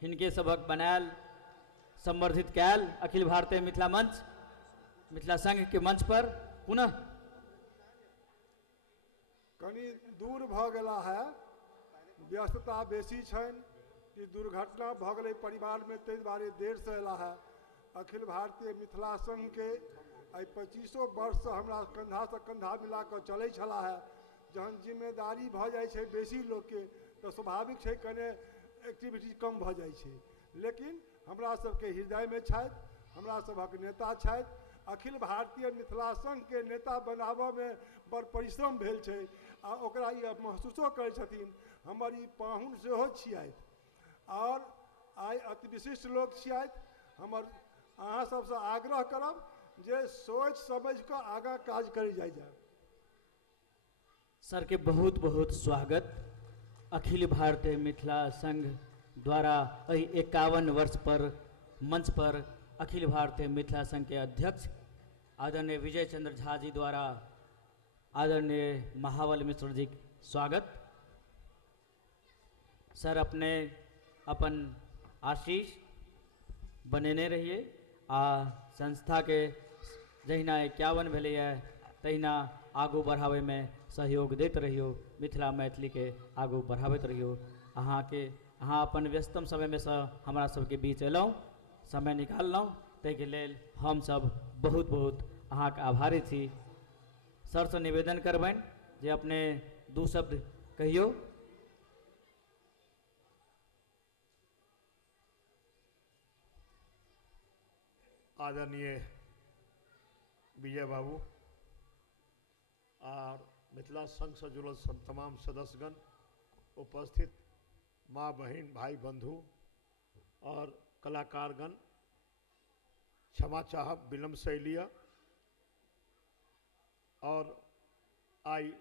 हिनके सबक बनायल संवर्धित कैल अखिल भारतीय मिथिला मंच मिथिला संघ के मंच पर पुनः कनी दूर भ गेला है, व्यस्तता बेसी छन कि दुर्घटना भ गेलै परिवार में, ताहि दुआरे देर से अला है। अखिल भारतीय मिथिला संघ के आई 25 वर्ष से हमरा कंधा से कंधा मिला कर चलै छला है। जहन जिम्मेदारी भ जाय छै बेसी लोग के तो स्वाभाविक छै कने एक्टिविटी कम भ जाय छै, लेकिन हमरा सबके हृदय में छथि, हमरा सबक नेता छथि। अखिल भारतीय मिथिला संघ के नेता बनाबऽ में बड़ परिश्रम भेल छै आ ओकरा ई महसूसो करै छथिन। हमर ई पाहुन सेहो छियथि और आइ अति विशिष्ट लोग छियथि। हमर अहाँ सबसे आग्रह करब जे सोच समझ कऽ आगाँ काज करी जाय। सर के बहुत बहुत स्वागत। अखिल भारतीय मिथिला संघ द्वारा 51 वर्ष पर मंच पर अखिल भारतीय मिथिला संघ के अध्यक्ष आदरणीय विजय चंद्र झा जी द्वारा आदरणीय महाबली मिश्र जी स्वागत। सर अपने अपन आशीष बनेने रहिए आ संस्था के जहिना 51 भेलै तहिना आगू बढ़ावे में सहयोग दैत रहियो, मिथिला मैथिली के आगू बढ़ावैत रहियो। अहाँ अपन व्यस्तम समय में से हमरा सबके बीच एलहुँ, समय निकाललहुँ, ताहिके लेल हम सब बहुत बहुत अहाँके आभारी छी। सर से निवेदन करबनि जे अपने दू शब्द कहियो। आदरणीय विजय बाबू और मिथिला संघ से जुड़ल तमाम सदस्यगण, उपस्थित माँ बहन भाई बंधु और कलाकारगण, क्षमा चाहब विलम्ब से लिया। और आई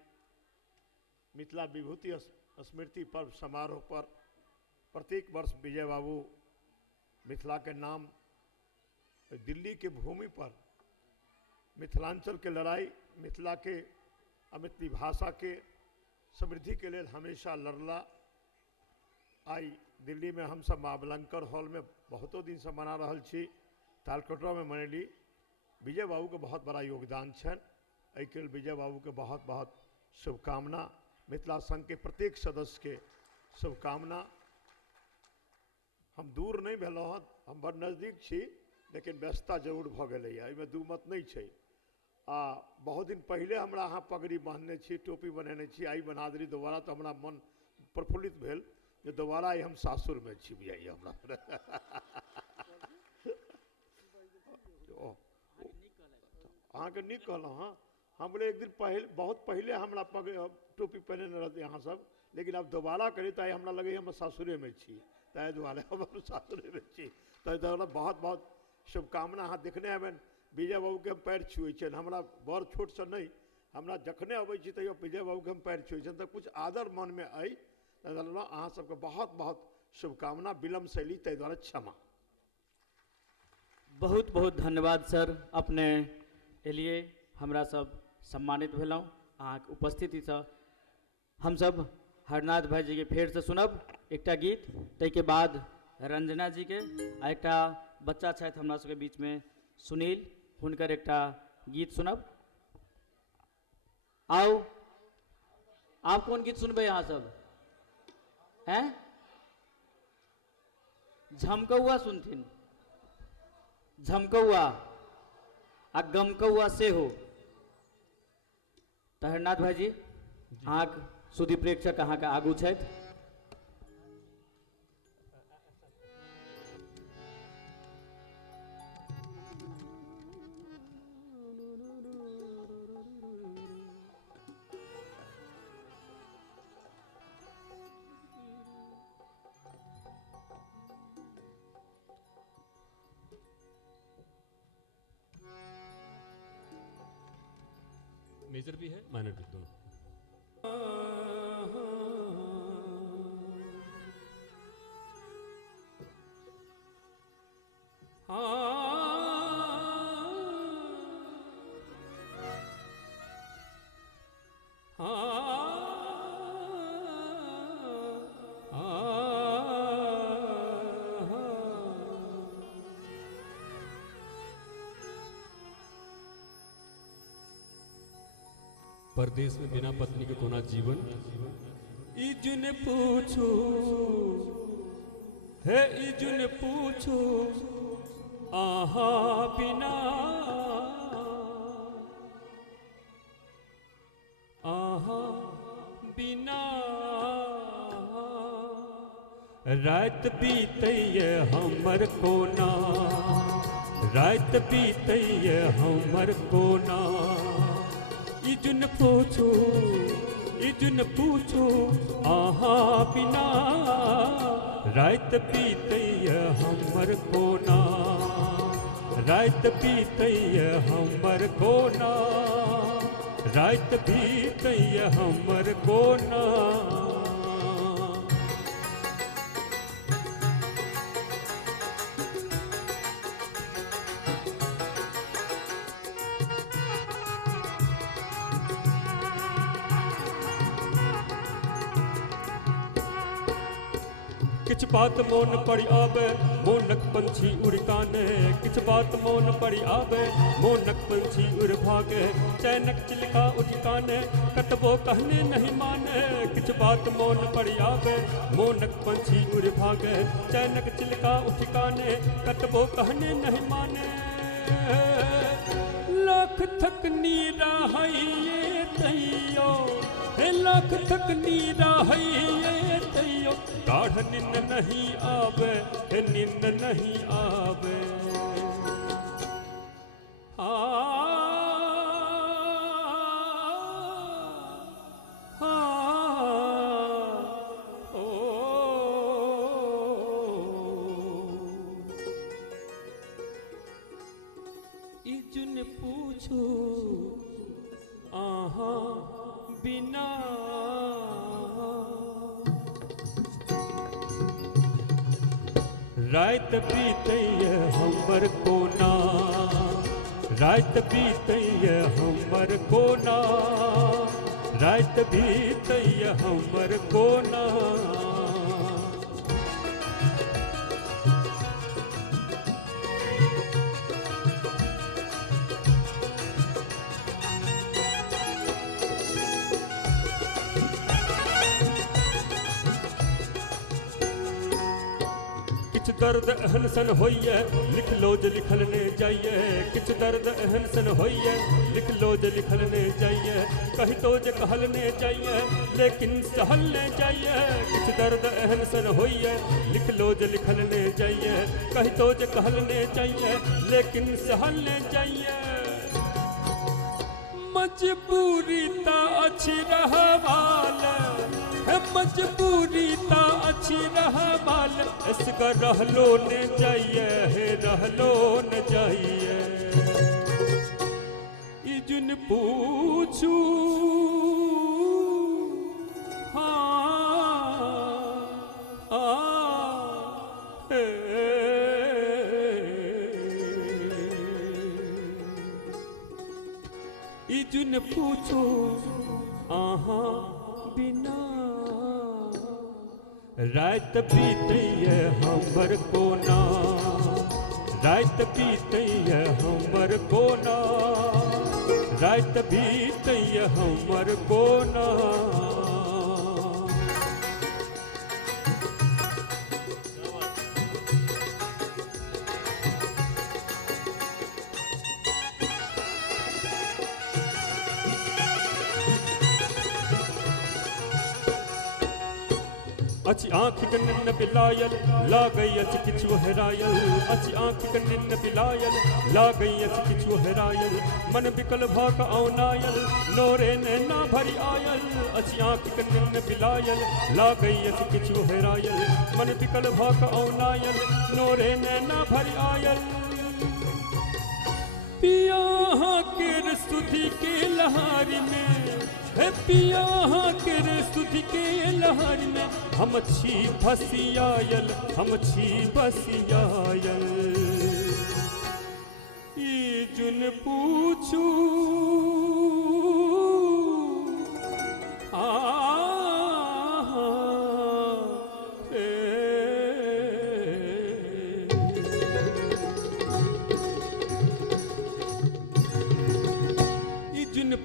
मिथिला विभूति स्मृति पर्व समारोह पर प्रत्येक वर्ष विजय बाबू मिथिला के नाम दिल्ली के भूमि पर मिथिलांचल के लड़ाई, मिथिला के मैथिली भाषा के समृद्धि के लिए हमेशा लड़ला। आई दिल्ली में हम सब महाबलंकर हॉल में बहुतों दिन से मना रहा छी, तालकटोरा में मनैली। विजय बाबू के बहुत बड़ा योगदान छन, एहिके लेल विजय बाबू के बहुत बहुत शुभकामना। मिथिला संघ के प्रत्येक सदस्य के शुभकामना। हम दूर नहीं भेलहुँ हँ, हम बड़ नजदीक छी, लेकिन व्यस्तता जरूर भ गेलै है, एहिमे दू मत नहीं छै। बहुत दिन पहले हमरा अहाँ पगड़ी बांधने छी, टोपी बनेने छी, आई बना देली दोबारा, तो हमरा मन प्रफुल्लित भेल जे दोबारा आई हम सासुर में छी बुझाइए हमरा। अहाँके नीक कहलहुँ। हाँ हम बोले एक दिन पहले, बहुत पहले हमरा टोपी पहने रहते यहाँ सब, लेकिन अब दोबारा करी तो हमरा लगे हम सासुरे में छी, ताहि दुआरे हम सासुरे में छी। ताहि दुआरे बहुत बहुत शुभकामना। अहाँ देखने हेबनि विजय बाबू के हम पैर छुए छन, हमरा बड़ छोट से नहीं, हमरा जखने अबै छी तैयो विजय बाबू के हम पैर छुए छन, तो कुछ आदर मन में आई। अहाँ सबके बहुत बहुत शुभकामना। विलम्ब से ली, ताहि दुआरे क्षमा। बहुत बहुत धन्यवाद सर, अपने एलिए हमरा सब सम्मानित भेलहुँ। अहाँके उपस्थिति से हम सब हरनाथ भाई जी के फेर से सुनब एकटा गीत, ताहिके बाद रंजना जी के आ एकटा बच्चा छथि हमरा सबके बीच में सुनील, हुनकर एकटा गीत सुनब। आओ आप कौन गीत सुनबे यहाँ सब हैं? झमकौआ सुनथिन, झमकौआ आ गमकौआ से हो। तो हरनाथ भाईजी अहाँ सुधी प्रेक्षक अहाँ के आगू छथि। मेजर भी है माइनर भी दोनों। परदेश में बिना पत्नी के कोना जीवन, इजुन पूछो है इजुन पूछो आहा बिना, आहा बिना रात बीतैये हमर कोना, रात बीतैये हमर कोना। इजुन पूछो आहा बिना, रात बीतैये हमर कोना, रात बीतैये हमर कोना, रात बीतैये हमर कोना। किछ बात मोन पड़ी आवे मोनक पंछी उड़ काने, किछ बात मोन पड़ी आवे मोनक पंछी उड़ भागे, चैनक चिलका उठ काने कतबो कहने नहीं माने। किछ बात मोन पड़ी आवे मोनक पंछी उड़ भागे, चैनक चिलका उठ काने कतबो कहने नहीं माने। लाख थक नीरा हइये तैयो, हे लाख थक नीरा हइये तैयो, गाढ़ नींद नहीं आवे, हे नींद नहीं आवे। इजुन पूछो आहा बिना, रात बीतैये हमर कोना, रात बीतैये हमर कोना, रात बीतैये हमर कोना। किछ दर्द एहन सन होइए लिख लो जे लिखल ने जाइए, किछ दर्द एहन सन होइए लिख लो जे लिखल ने जाइए, कही तो जे कहल ने जाइए लेकिन सहल ने जाइए। किछ दर्द एहन सन होइए लिख लो जे लिखल ने जाइए, कही तो जे कहल ने जाइए लेकिन सहल ने जाइए। मजबूरी ता अच्छी रहवाल है, मजबूरी ता अच्छी रहवाल, इसका रहलो न जाइए, हे रहलो न जाइए। इजुन पूछू इजुन पूछो आहा बिना, रात बीतैये हमर कोना, रात बीतैये हमर कोना, रात बीतैये हमर कोना। अच आँख कन्न पिलायल ला गई अच किछु हेरायल अच आँख कन्न पिलायल ला गई अच किछु हेरायल मन बिकल भाक औनायल नोरे नैना भरी आयल अच आँख कन्न पिलायल ला गई अच किछु हेरायल मन बिकल भाक औनायल नोरे नैना भरी आयल पिया के स्तुति के लहारी में है पिया के स्तुति के लहर में हम छी फसियायल हम छी बसियायल ई जुन पूछू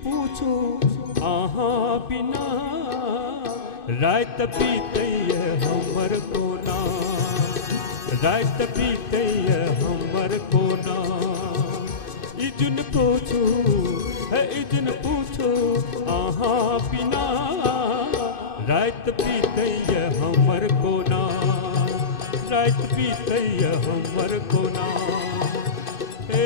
पूछो आहा बिना रात बीते हमर कोना रात बीते हमर कोना इजुन पूछो है इजुन पूछो आहा बिना रात बीते हमर कोना रात बीते हमर कोना हे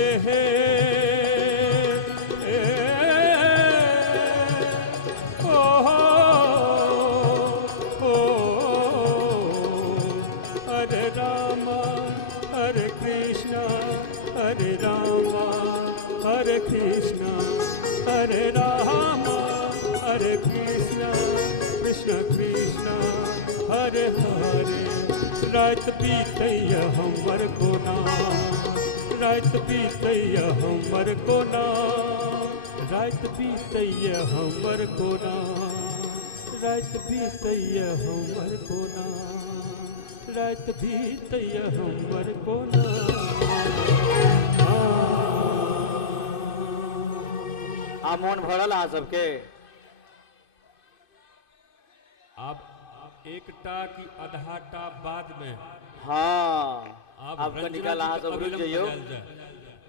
Hare Krishna, Hare Rama, Hare Krishna, Krishna Krishna, Hare Hare. रात बीतैया हमर कोना, रात बीतैया हमर कोना, रात बीतैया हमर कोना, रात बीतैया हमर कोना, रात बीतैया हमर कोना. आ मोन भरल अहाँ सबके अब एकटा की आधाटा बाद में हाँ अब आपका निकाल अहाँ सब रुक जाइयो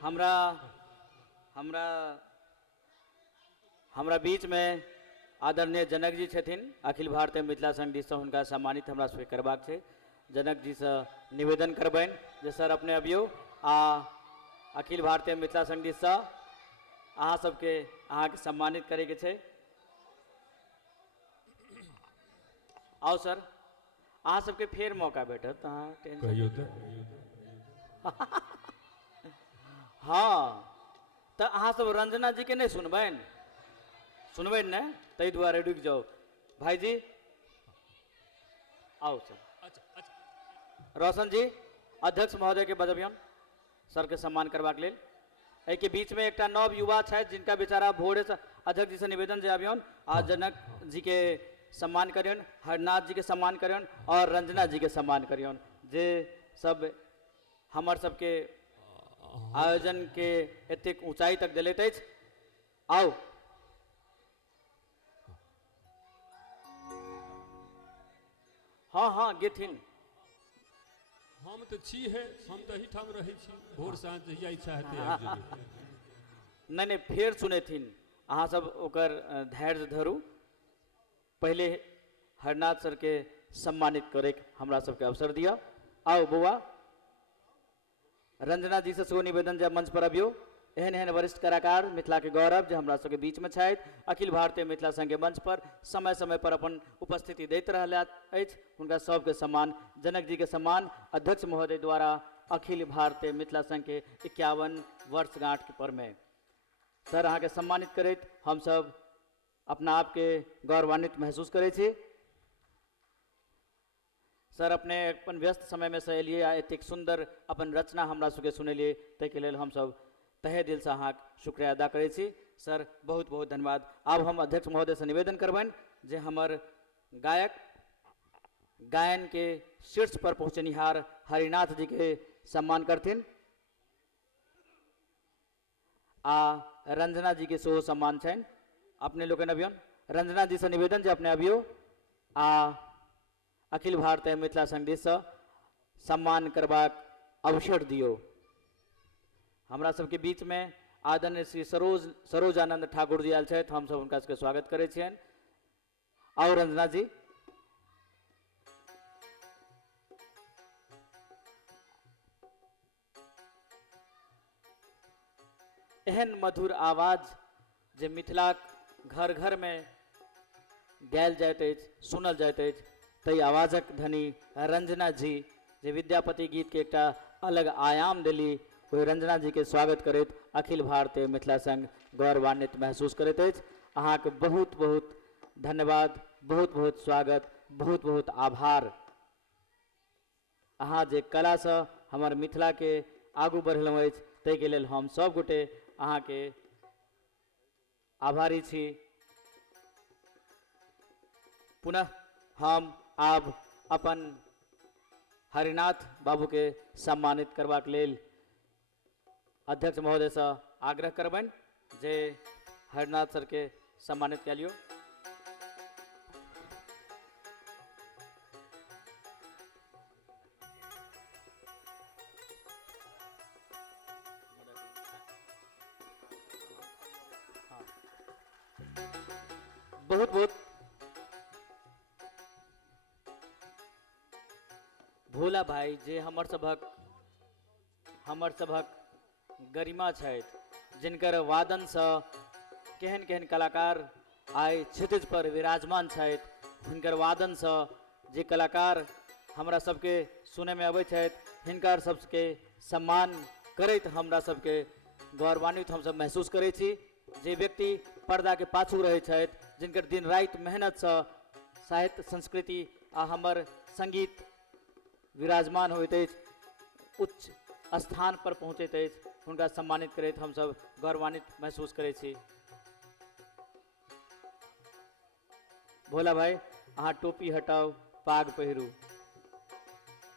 हमरा हमरा हमरा बीच में आदरणीय जनक जी छथिन अखिल भारतीय मिथिला संघ दिस हुनका सम्मानित हमरा सबके करबाक छै जनक जी से निवेदन करबनि जे सर अपने अबियो आ अखिल भारतीय मिथिला संघ दिस अहाँ सबके अहाँके सम्मानित करैके छै आओ सर अहाँ सबके फेर मौका भेटत अहाँ कहियो हाँ तो अहाँ सब रंजना जी के नहीं सुनबनि सुनबनि ने ताहि दुआरे रुकि जाओ भाईजी आओ सर रोशन जी अध्यक्ष महोदय के बजबियन सर के सम्मान करबाक लेल एहि के बीच में एकटा नव युवा छथि जिनका बेचारा भोरे से अध्यक्ष जी से निवेदन जे आबियन आ जनक जी के सम्मान करियन हरनाथ जी के सम्मान करियन और रंजना जी के सम्मान करियन जे सब हमर सबके आयोजन के एतेक ऊंचाई तक दिलैत अछि आओ हाँ हाँ गेथिन हम तो छी है हम तो ही ठाम रहे छी भोर साँझ जहिया इच्छा हेतै आबि जेबै नहीं फेर सुनेथिन अहाँ सब ओकर धैर्य धरू पहले हरनाथ सर के सम्मानित करे हमरा सबके अवसर दिया आओ बउआ रंजना जी से सेहो निवेदन जे मंच पर अबियो एहन एहन वरिष्ठ कलाकार मिथिला के गौरव जे हमरा सबके बीच में छथि अखिल भारतीय मिथिला संघ के मंच पर समय समय पर अपन उपस्थिति दैत रहल अछि हुनका सबके सम्मान जनक जी के सम्मान अध्यक्ष महोदय द्वारा अखिल भारतीय मिथिला संघ के 51 वर्षगांठ पर में सर अहाँ के सम्मानित करैत हम सब अपना आप के गौरवान्वित महसूस करै छी सर अपने अपन व्यस्त समय में से एलिए आ एतेक सुंदर अपन रचना हमरा सबके सुनेलिए ताहि के लेल हम सब तहे दिल से अहाँ शुक्रिया अदा करै छी सर बहुत बहुत धन्यवाद आब हम अध्यक्ष महोदय से निवेदन करबनि जे हमर गायक गायन के शीर्ष पर पहुँचनिहार हरिनाथ जी के सम्मान करथिन आ रंजना जी के सेहो सम्मान छनि अपने लोग अबियन रंजना जी से निवेदन जे अपने अबियो आ अखिल भारतीय मिथिला संघ दिस सम्मान करबाक अवसर दियो हमरा सबके बीच में आदरणीय श्री सरोजानंद ठाकुर जी आयल छथि हम सब हुनका सबके स्वागत करै छियनि और रंजना जी एहन मधुर आवाज जे मिथिलाक घर घर में गायल जाइत अछि, सुनल जाइत अछि, ताहि आवाजक धनी रंजना जी जे विद्यापति गीत के एकटा अलग आयाम देली, ओहि रंजना जी के स्वागत करैत अखिल भारतीय मिथिला संघ गौरवान्वित महसूस करैत अछि। अहाँके बहुत बहुत धन्यवाद, बहुत बहुत स्वागत, बहुत बहुत आभार। अहाँ जे कला से हमर मिथिला के आगू बढ़लहुँ अछि, ताहिके लेल हम सब गोटे अहाँके आभारी छी। पुनः हम आब अपन हरिनाथ बाबू के सम्मानित करबाक लेल अध्यक्ष महोदय से आग्रह करबनि जे हरिनाथ सर के सम्मानित कए लियौ। बहुत बहुत भोला भाई जे हमर सभक गरिमा छथि, जिनकर वादन से केहन केहन कलाकार आइ क्षितिज पर विराजमान छथि, हुनकर वादन से जे कलाकार हमरा सबके सुने में अबै छथि, हिनकर सबके सम्मान करैत हमरा सबके गौरवान्वित हमसब महसूस करै छी। जे व्यक्ति पर्दा के पाछू रहै छथि, जिनकर दिन राति मेहनत से साहित्य संस्कृति आ हमर संगीत विराजमान होइत अछि, उच्च स्थान पर पहुँचैत अछि, हुनका सम्मानित करैत हमसब गौरवान्वित महसूस करै छी। भोला भाई अहाँ टोपी हटाओ, पाग पहिरू।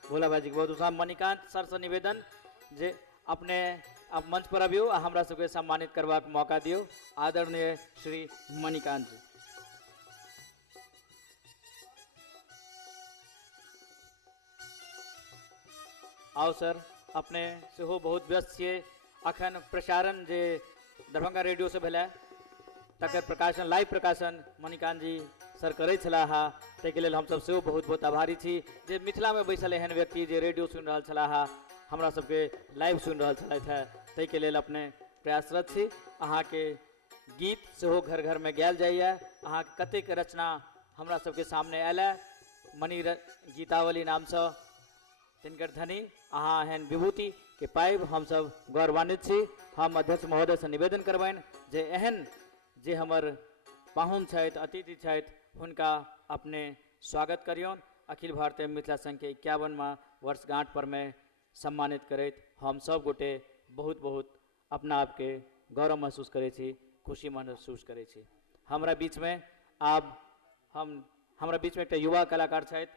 भोला भाई जी के बहुत उत्साह। मणिकांत सर से निवेदन जे अपने आप मंच पर अबियो आ हमरा सबके सम्मानित करबाक मौका दियो। आदरणीय श्री मणिकांत जी। आओ सर, अपने सेहो बहुत व्यस्त छियै। अखन प्रसारण जे दरभंगा रेडियो से भेलै, तकर प्रकाशन, लाइव प्रकाशन मणिकांत जी सर करै छलाह, ताहिके लेल हमसब सेहो बहुत बहुत आभारी छी जे मिथिलामे बैसल एहन व्यक्ति जे रेडियो सुनि रहल छलाह, हमरा सबके लाइव सुनि रहल छलथि है, ताहिके लेल अपने प्रयासरत छी। अहाँके गीत सेहो घर घरमे गायल जाइए। अहाँके कतेक रचना हमरा सबके सामने आयल है, मणि गीतावली नामसँ, तिनकर धनी अहाँ एहन विभूति के पाइब हमसब गौरवान्वित छी। हम अध्यक्ष महोदय से निवेदन करबनि जे एहन जे हमर पाहुन छथि, अतिथि छथि, हुनका अपने स्वागत करियौन। अखिल भारतीय मिथिला संघ के 51वां वर्षगांठ पर में सम्मानित करैत हम सब गोटे बहुत बहुत अपना आपके गौरव महसूस करै छी, खुशी महसूस करै छी। हमरा बीच में एकटा युवा कलाकार छथि,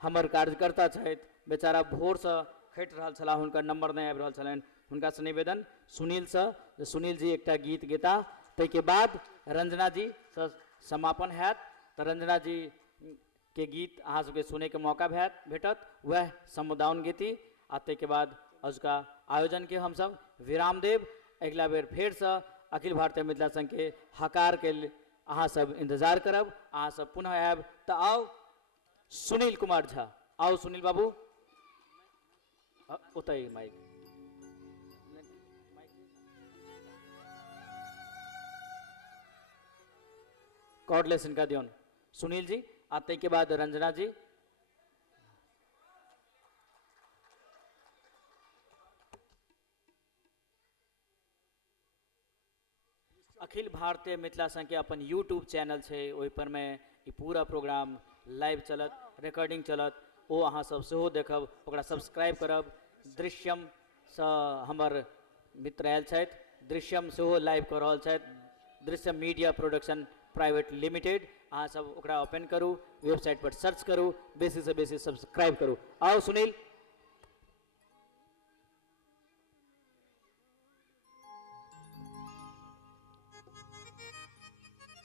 हमर कार्यकर्ता छथि, बेचारा भोर से खटि रहल छलाह, हुनकर नंबर नहीं आबि रहल छलनि। हुनका से निवेदन सुनील से, सुनील जी एकटा गीत गेता, ताहिके बाद रंजना जी से समापन हैत। तो रंजना जी के गीत अहाँ सबके सुने के मौका भेटत, वह समुदान गीति। आ ताहिके बाद अजुका आयोजन के हम सब विराम देव। अगला बेर फेर से अखिल भारतीय मिथिला संघ के हकार के अहाँ सब इंतजार करब। अहाँ सब पुनः आयब तो आओ सुनील कुमार झा, आओ सुनील बाबू, उतई माइक। कॉर्डलेस इनका दियोन सुनील जी, आते के बाद रंजना जी। अखिल भारतीय मिथिला संघ के अपन यूट्यूब चैनल है, ओहि पर में ई पूरा प्रोग्राम लाइव चलत, रिकॉर्डिंग चलत, ओ अहाँ सब सेहो देखब, ओकरा सब्सक्राइब करब। दृश्यम से हमर मित्र आयल छथि, दृश्यम सेहो लाइव कर रहल छथि, Drishyam media production private limited. अहाँ सब ओकरा ओपन करू, वेबसाइट पर सर्च करू, बेसी से बेसी सब्सक्राइब करू। आओ सुनील।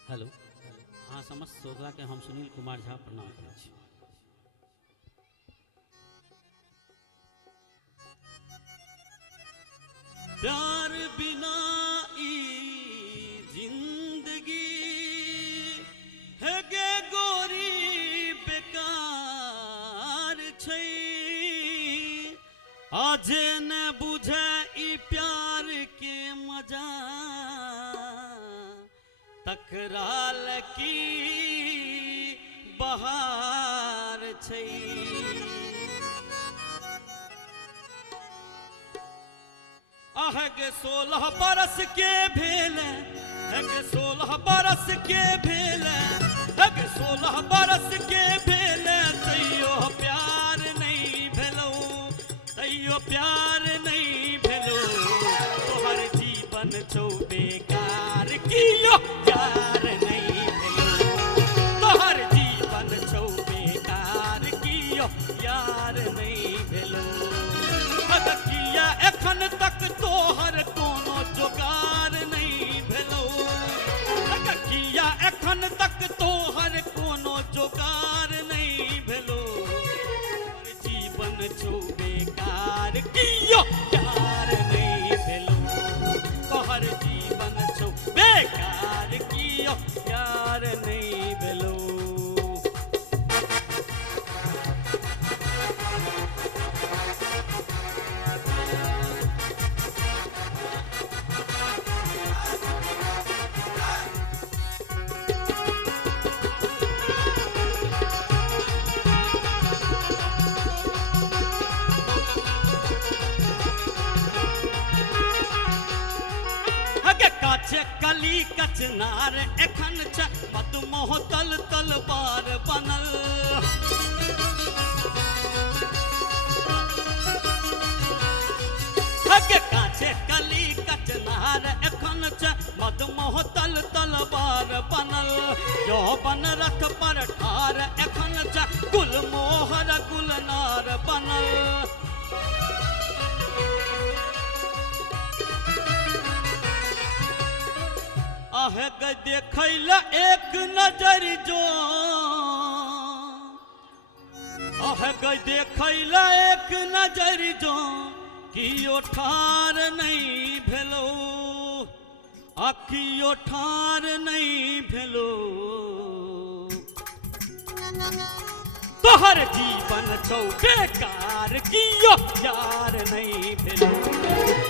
हेलो, अहाँ समस्त श्रोता के हम सुनील कुमार झा प्रणाम करै छी। प्यार बिना ई जिंदगी है गे गोरी बेकार छै, आजे न बुझे ई प्यार के मजा तकराल की बहार छै। अहगे 16 बरस के भेल, अहगे 16 बरस के भेल, अहगे 16 बरस के भेल, तैयो प्यार नहीं भेलो, तैयो प्यार नहीं भेलो। तोहर जीवन छौ बेकार कियो प्यार नहीं भेलो, तोहर जीवन छौ बेकार कियो यार नहीं भेलो। किया एखन तक तोहर कोनो जोगार नहीं भेलो, किया एखन तक तोहर कोनो जोगार नहीं भेलो। जीवन छौ बेकार कियो यार नहीं भेलो, तोहर जीवन छौ बेकार कियो यार नहीं भेलो। काचे कली कचनार एखन छ मदमोह तल तलवार बनल। हगे काचे कली कचनार एखन छ मदमोह तल तलवार बनल। यौवन रथ पर ठार एखन छ गुलमोहर गुलनार बनल। अहग देखैल एक नजर जो, अहग देखैल एक नजर जो, कियो ठार नहीं भेलो, कियो ठार नहीं भेलो। तोहर जीवन छौ बेकार कियो यार नहीं भेलो,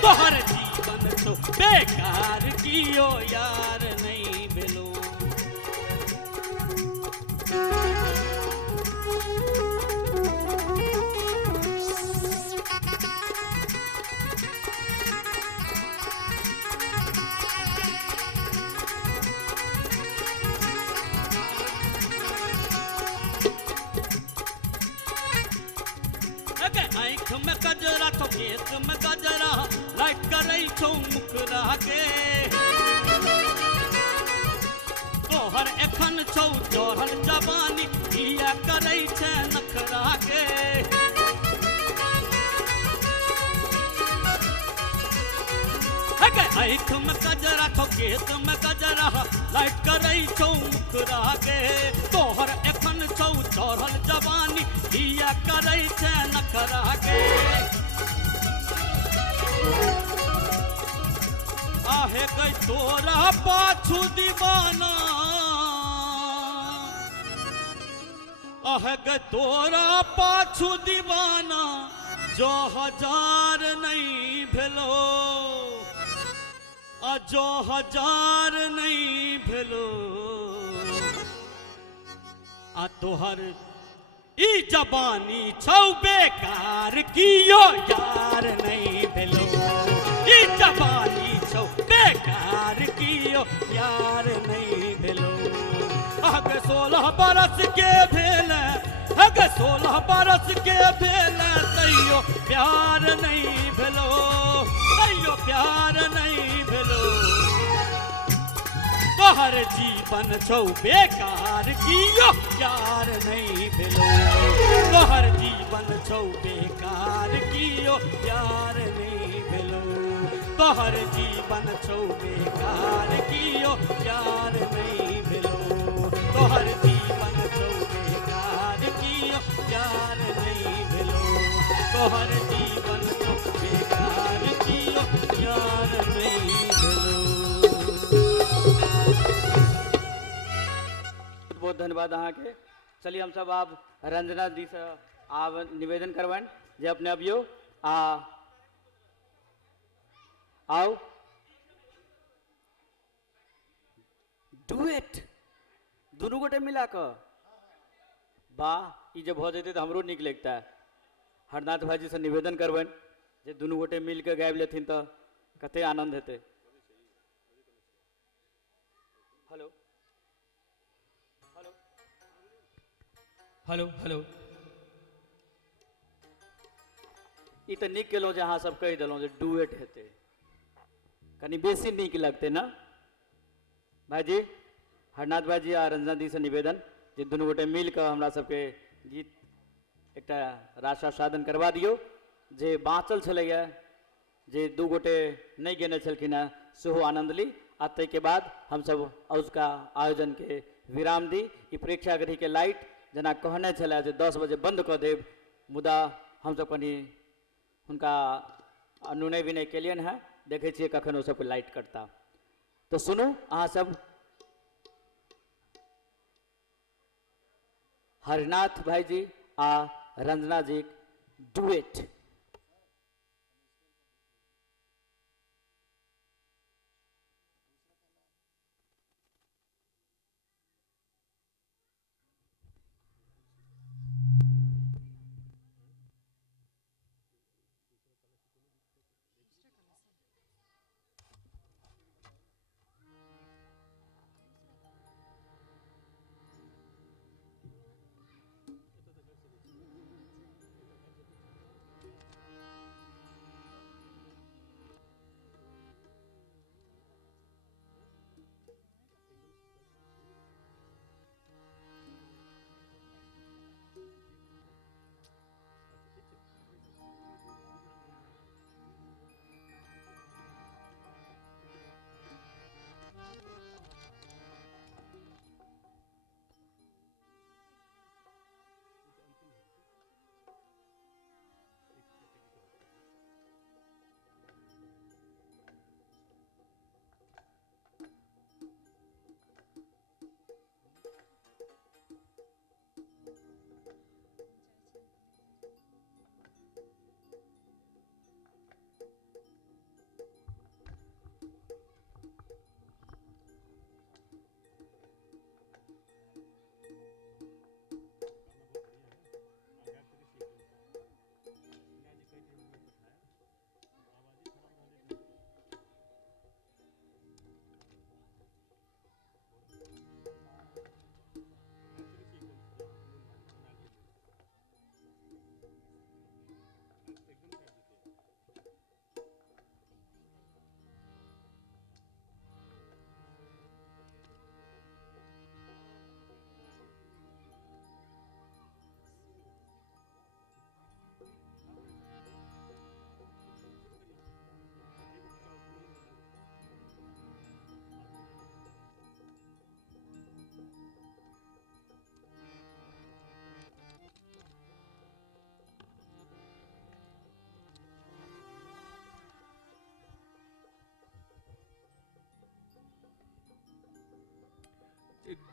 तोहर जीवन छौ बेकार कियो यार नहीं भेलो। आँख में गजरा तो केस में गजरा, लाइट करे छौ मुखरा के। तोहर एखन छौ चढ़ल जवानी, किया करे छै नखरा के। आँख में गजरा तो केस में गजरा, लाइट करे छौ मुखरा के। तोहर एखन छौ चढ़ल जवानी, किया करे छै नखरा के। आहे गई तोरा पाछू दीवाना, आहे गई तोरा पाछू दीवाना, जो हजार नहीं भेलो, जो हजार नहीं भेलो। तोहर ई जवानी छौ बेकार कियो यार नहीं भेलो, ई जवानी छौ बेकार कियो यार नहीं भेलो। अगे 16 बरस के भेल, अगे 16 बरस के भेल, तैयो प्यार नहीं भेलो, तैयो प्यार नहीं भेलो। तोहर जीवन छौ बेकार कियो यार नहीं भेलो, तोहर जीवन छौ बेकार कियो यार नहीं भेलो। तोहर जीवन छौ बेकार कियो यार नहीं भेलो, तोहर जीवन छौ बेकार कियो यार नहीं भेलो, तोहर जीवन छौ बेकार कियो यार नहीं भेलो। बहुत धन्यवाद अहाँ के। चलिए हम सब आप रंजना दी से आप निवेदन करवाएं जे अपने अभियो आओ डुएट दुनू गोटे मिला कऽ वाह ई जब भऽ जेतै तऽ हमरो नीक लगता है। हरनाथ भाईजी से निवेदन करबनि जे दुनू गोटे मिल के गाबि लेथिन तऽ कते आनंद हेतै। हेलो हेलो हेलो हेलो ई तऽ नीक केलहुँ जे अहाँ सब कहि देलहुँ जे डुएट हेतै, कनि बेसी नीक लगतै ना भाईजी। हरनाथ भाईजी आ रंजना दी से निवेदन जे दुनू गोटे मिल कऽ हमरा सबके गीत एकटा रास आस्वादन करवा दियौ। जे बाँचल छलैया जे दू गोटे नहीं गेने छलखिन हेँ सेहो आनंद ली आ ताहिके बाद हमसब अजुका आयोजन के विराम दी। ई प्रेक्षागृह के लाइट जेना कहने छलै जे 10 बजे बंद कऽ देब, मुदा हमसब कनि हुनका अनुनय विनय केलियन हैं, देखै छियै कखन ओ सबके लाइट कटता। तो सुनू अहाँ सब हरनाथ भाईजी आ रंजना जी डुएट।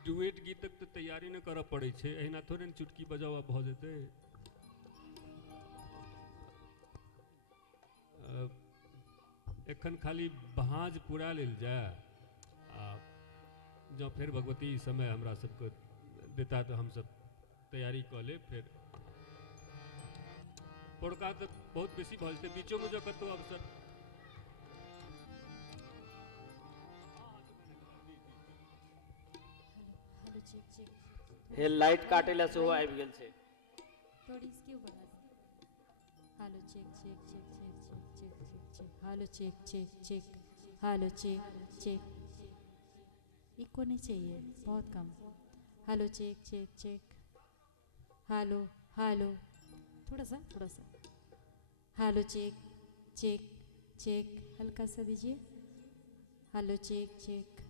डुएट गीतक तो तैयारी न करऽ पड़ै छै, एहिना थोड़े न चुटकी बजावा भऽ जेतै। एखन खाली भाँज पुरा लेल जाय आ जँ फेर भगवती समय हमरा सबके देता तऽ हमसब तैयारी कऽ लेब। फेर पोड़का तऽ बहुत बेसी भऽ जेतै, बीचोमे जँ कतहु अवसर हे लाइट काटे ला सेहो आबि गेल छै। थोड़ी इसके बढ़ा दे। Hello check check check check check check check check hello check check check hello check check. Echo नहीं चाहिए, बहुत कम। Hello check check check hello hello थोड़ा सा हेलो चेक चेक चेक हल्का सा दीजिए। हेलो चेक चेक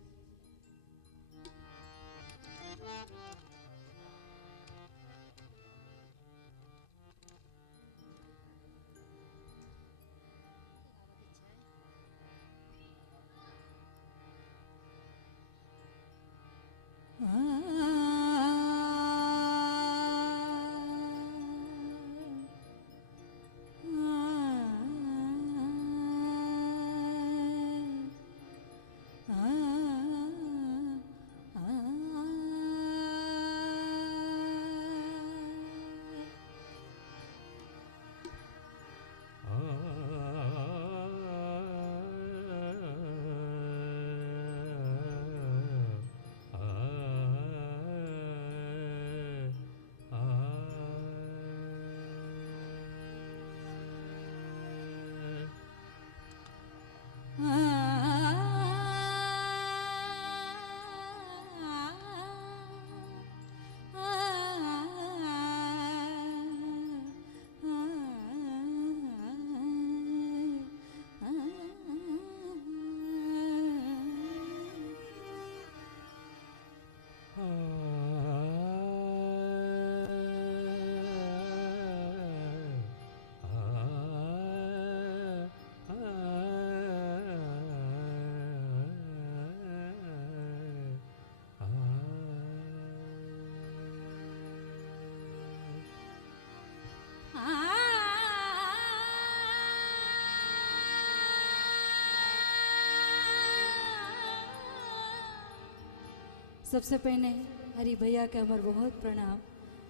सबसे पहले हरि भैया के हमर बहुत प्रणाम।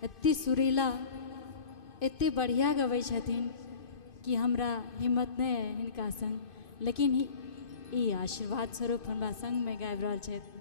इतनी सुरीला इतनी बढ़िया गबै छथिन कि हमरा हिम्मत नहीं है हिनका संग, लेकिन ई आशीर्वाद स्वरूप हमरा संग में गाबि रहल छथि।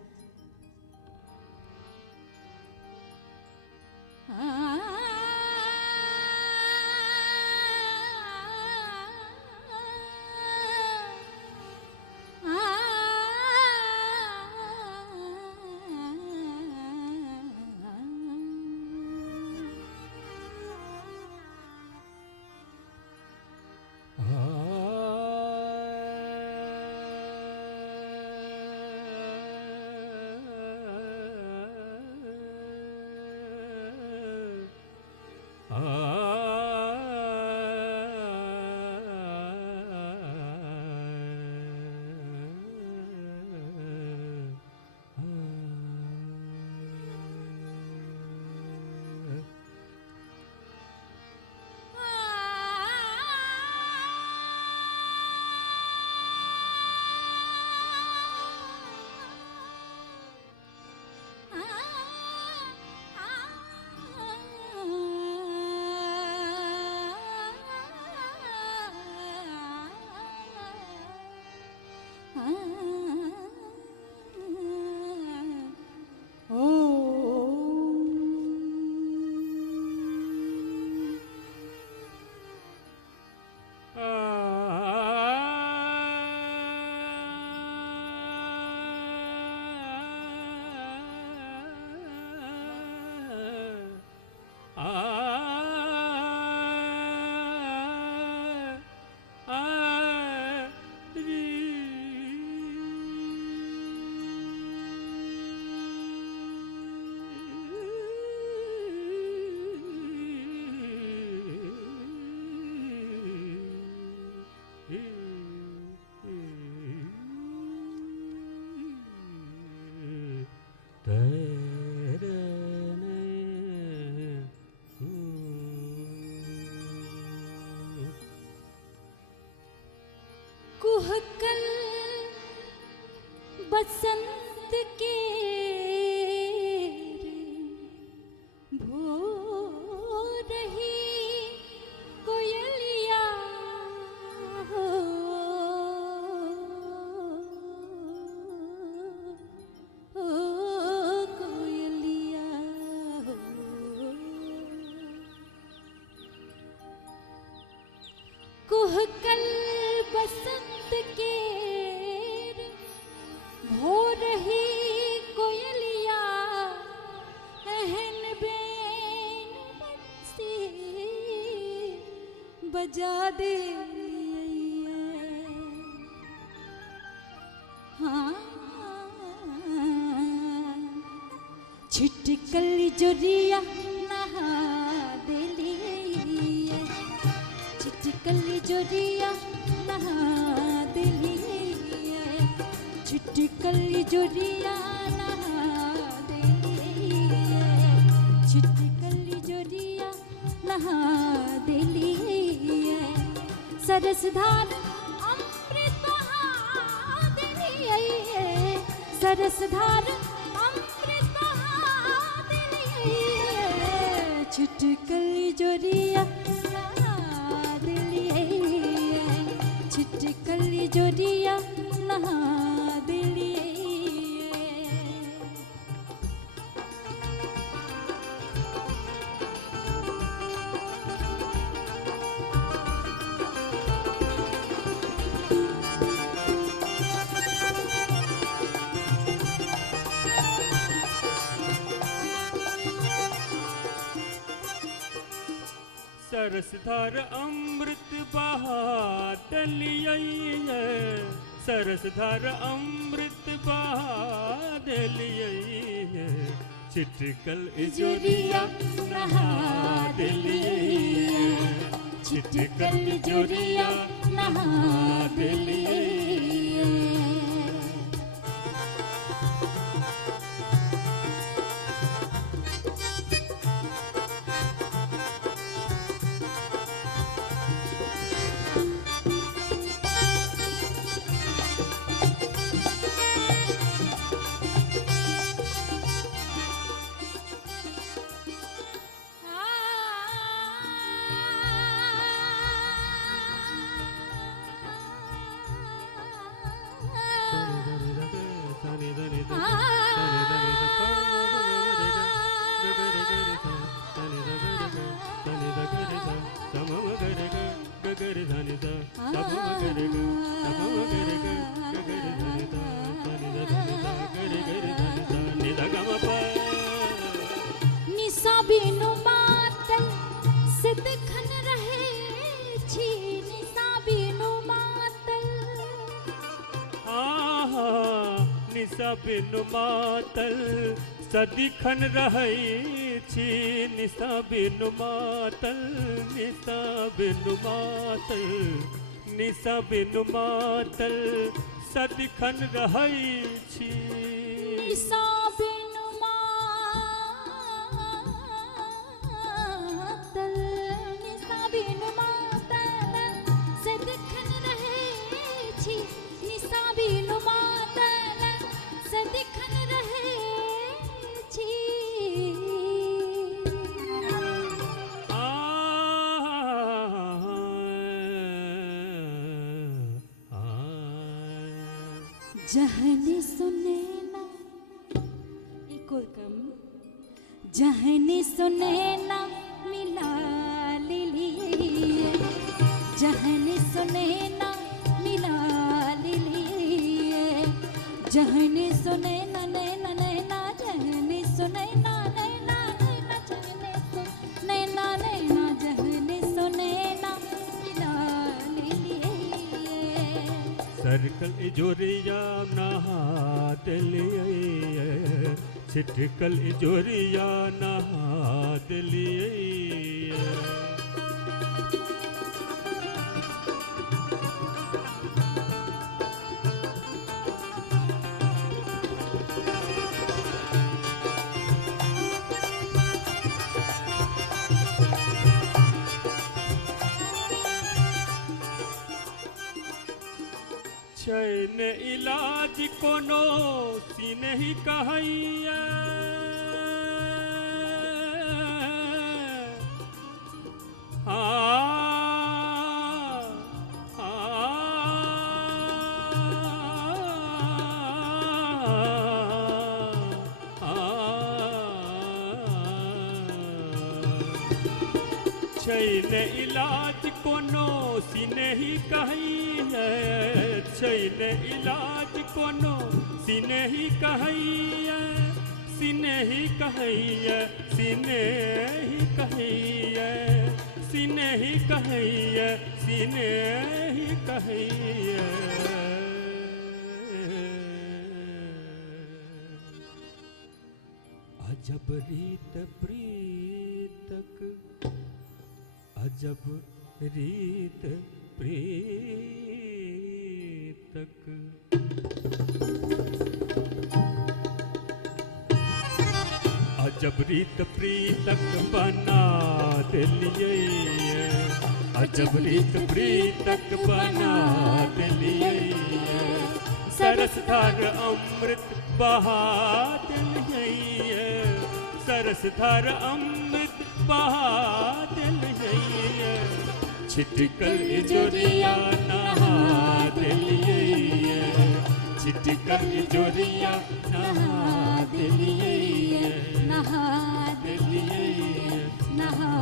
कुहकल बसंत के भोर रही कोयलिया हो, ओ कोयलिया हो। कुहकल बसंत के भोर रही कोयलिया, एहन बेन बंसी बजा दे हाँ। छिटकल जोरिया नहा दिलिए, छिटकल जोरिया नहा दिलिए, छिटकल जोरिया नहा दिलिए, छिटकल जोरिया नहा दिलिए। सरसधार अमृत बहा दिलिए, सरसधार अमृत बहा दिलिए, छिटकल जोरिया नहा दिलिए, छिटकल जोरिया नहा दिलिए। सरसधार अमृत बहा दलिए, सरसधार अमृत बहा दलिए, छिटकल जोरिया नहा दिलिए, छिटकल जोरिया नहा दिलिए। निशा बिनु मातल सदिखन रहै छी निशा बिनु मातल निशा बिनु मातल निशा बिनु मातल सदिखन रहै छी निशा बिनु मातल निशा बिनु मातल सदिखन रहै छी निशा बिनु मातल सदिखन रहै छी जहनी सुने ना इको कम जहनी सुने ना मिला लिलिए जहनी सुने ना मिला लिलिए जहनी सुने ना नैना नैना जहनी सुने ना नैना नैना जहनी सुने ना नैना जहनी सुने ना मिला लिलिए सर्कल इजोरिया नहात लिए छिटकल इजोरिया नहात लिए चैन इलाज कोनो सी नहीं कहैया छैन इलाज कोनो सी नहीं कहैया छैन इलाज कोनो सी नहीं कहैया सी नहीं कहैया सी नहीं कहैया सी नहीं कहैया सी नहीं कहैया अजब रीत प्रीतक अजब रीत प्रीतक अजब रीत प्रीतक बना दिलिए अजब रीत प्रीतक बना दिलिए सरसधार अमृत बहा दिलिए सरसधार अमृत बहा दिलिए छिटकल जोरिया नहा दिलिए छिटकल जोरिया नहा दिलिए नहा दिलिए नहा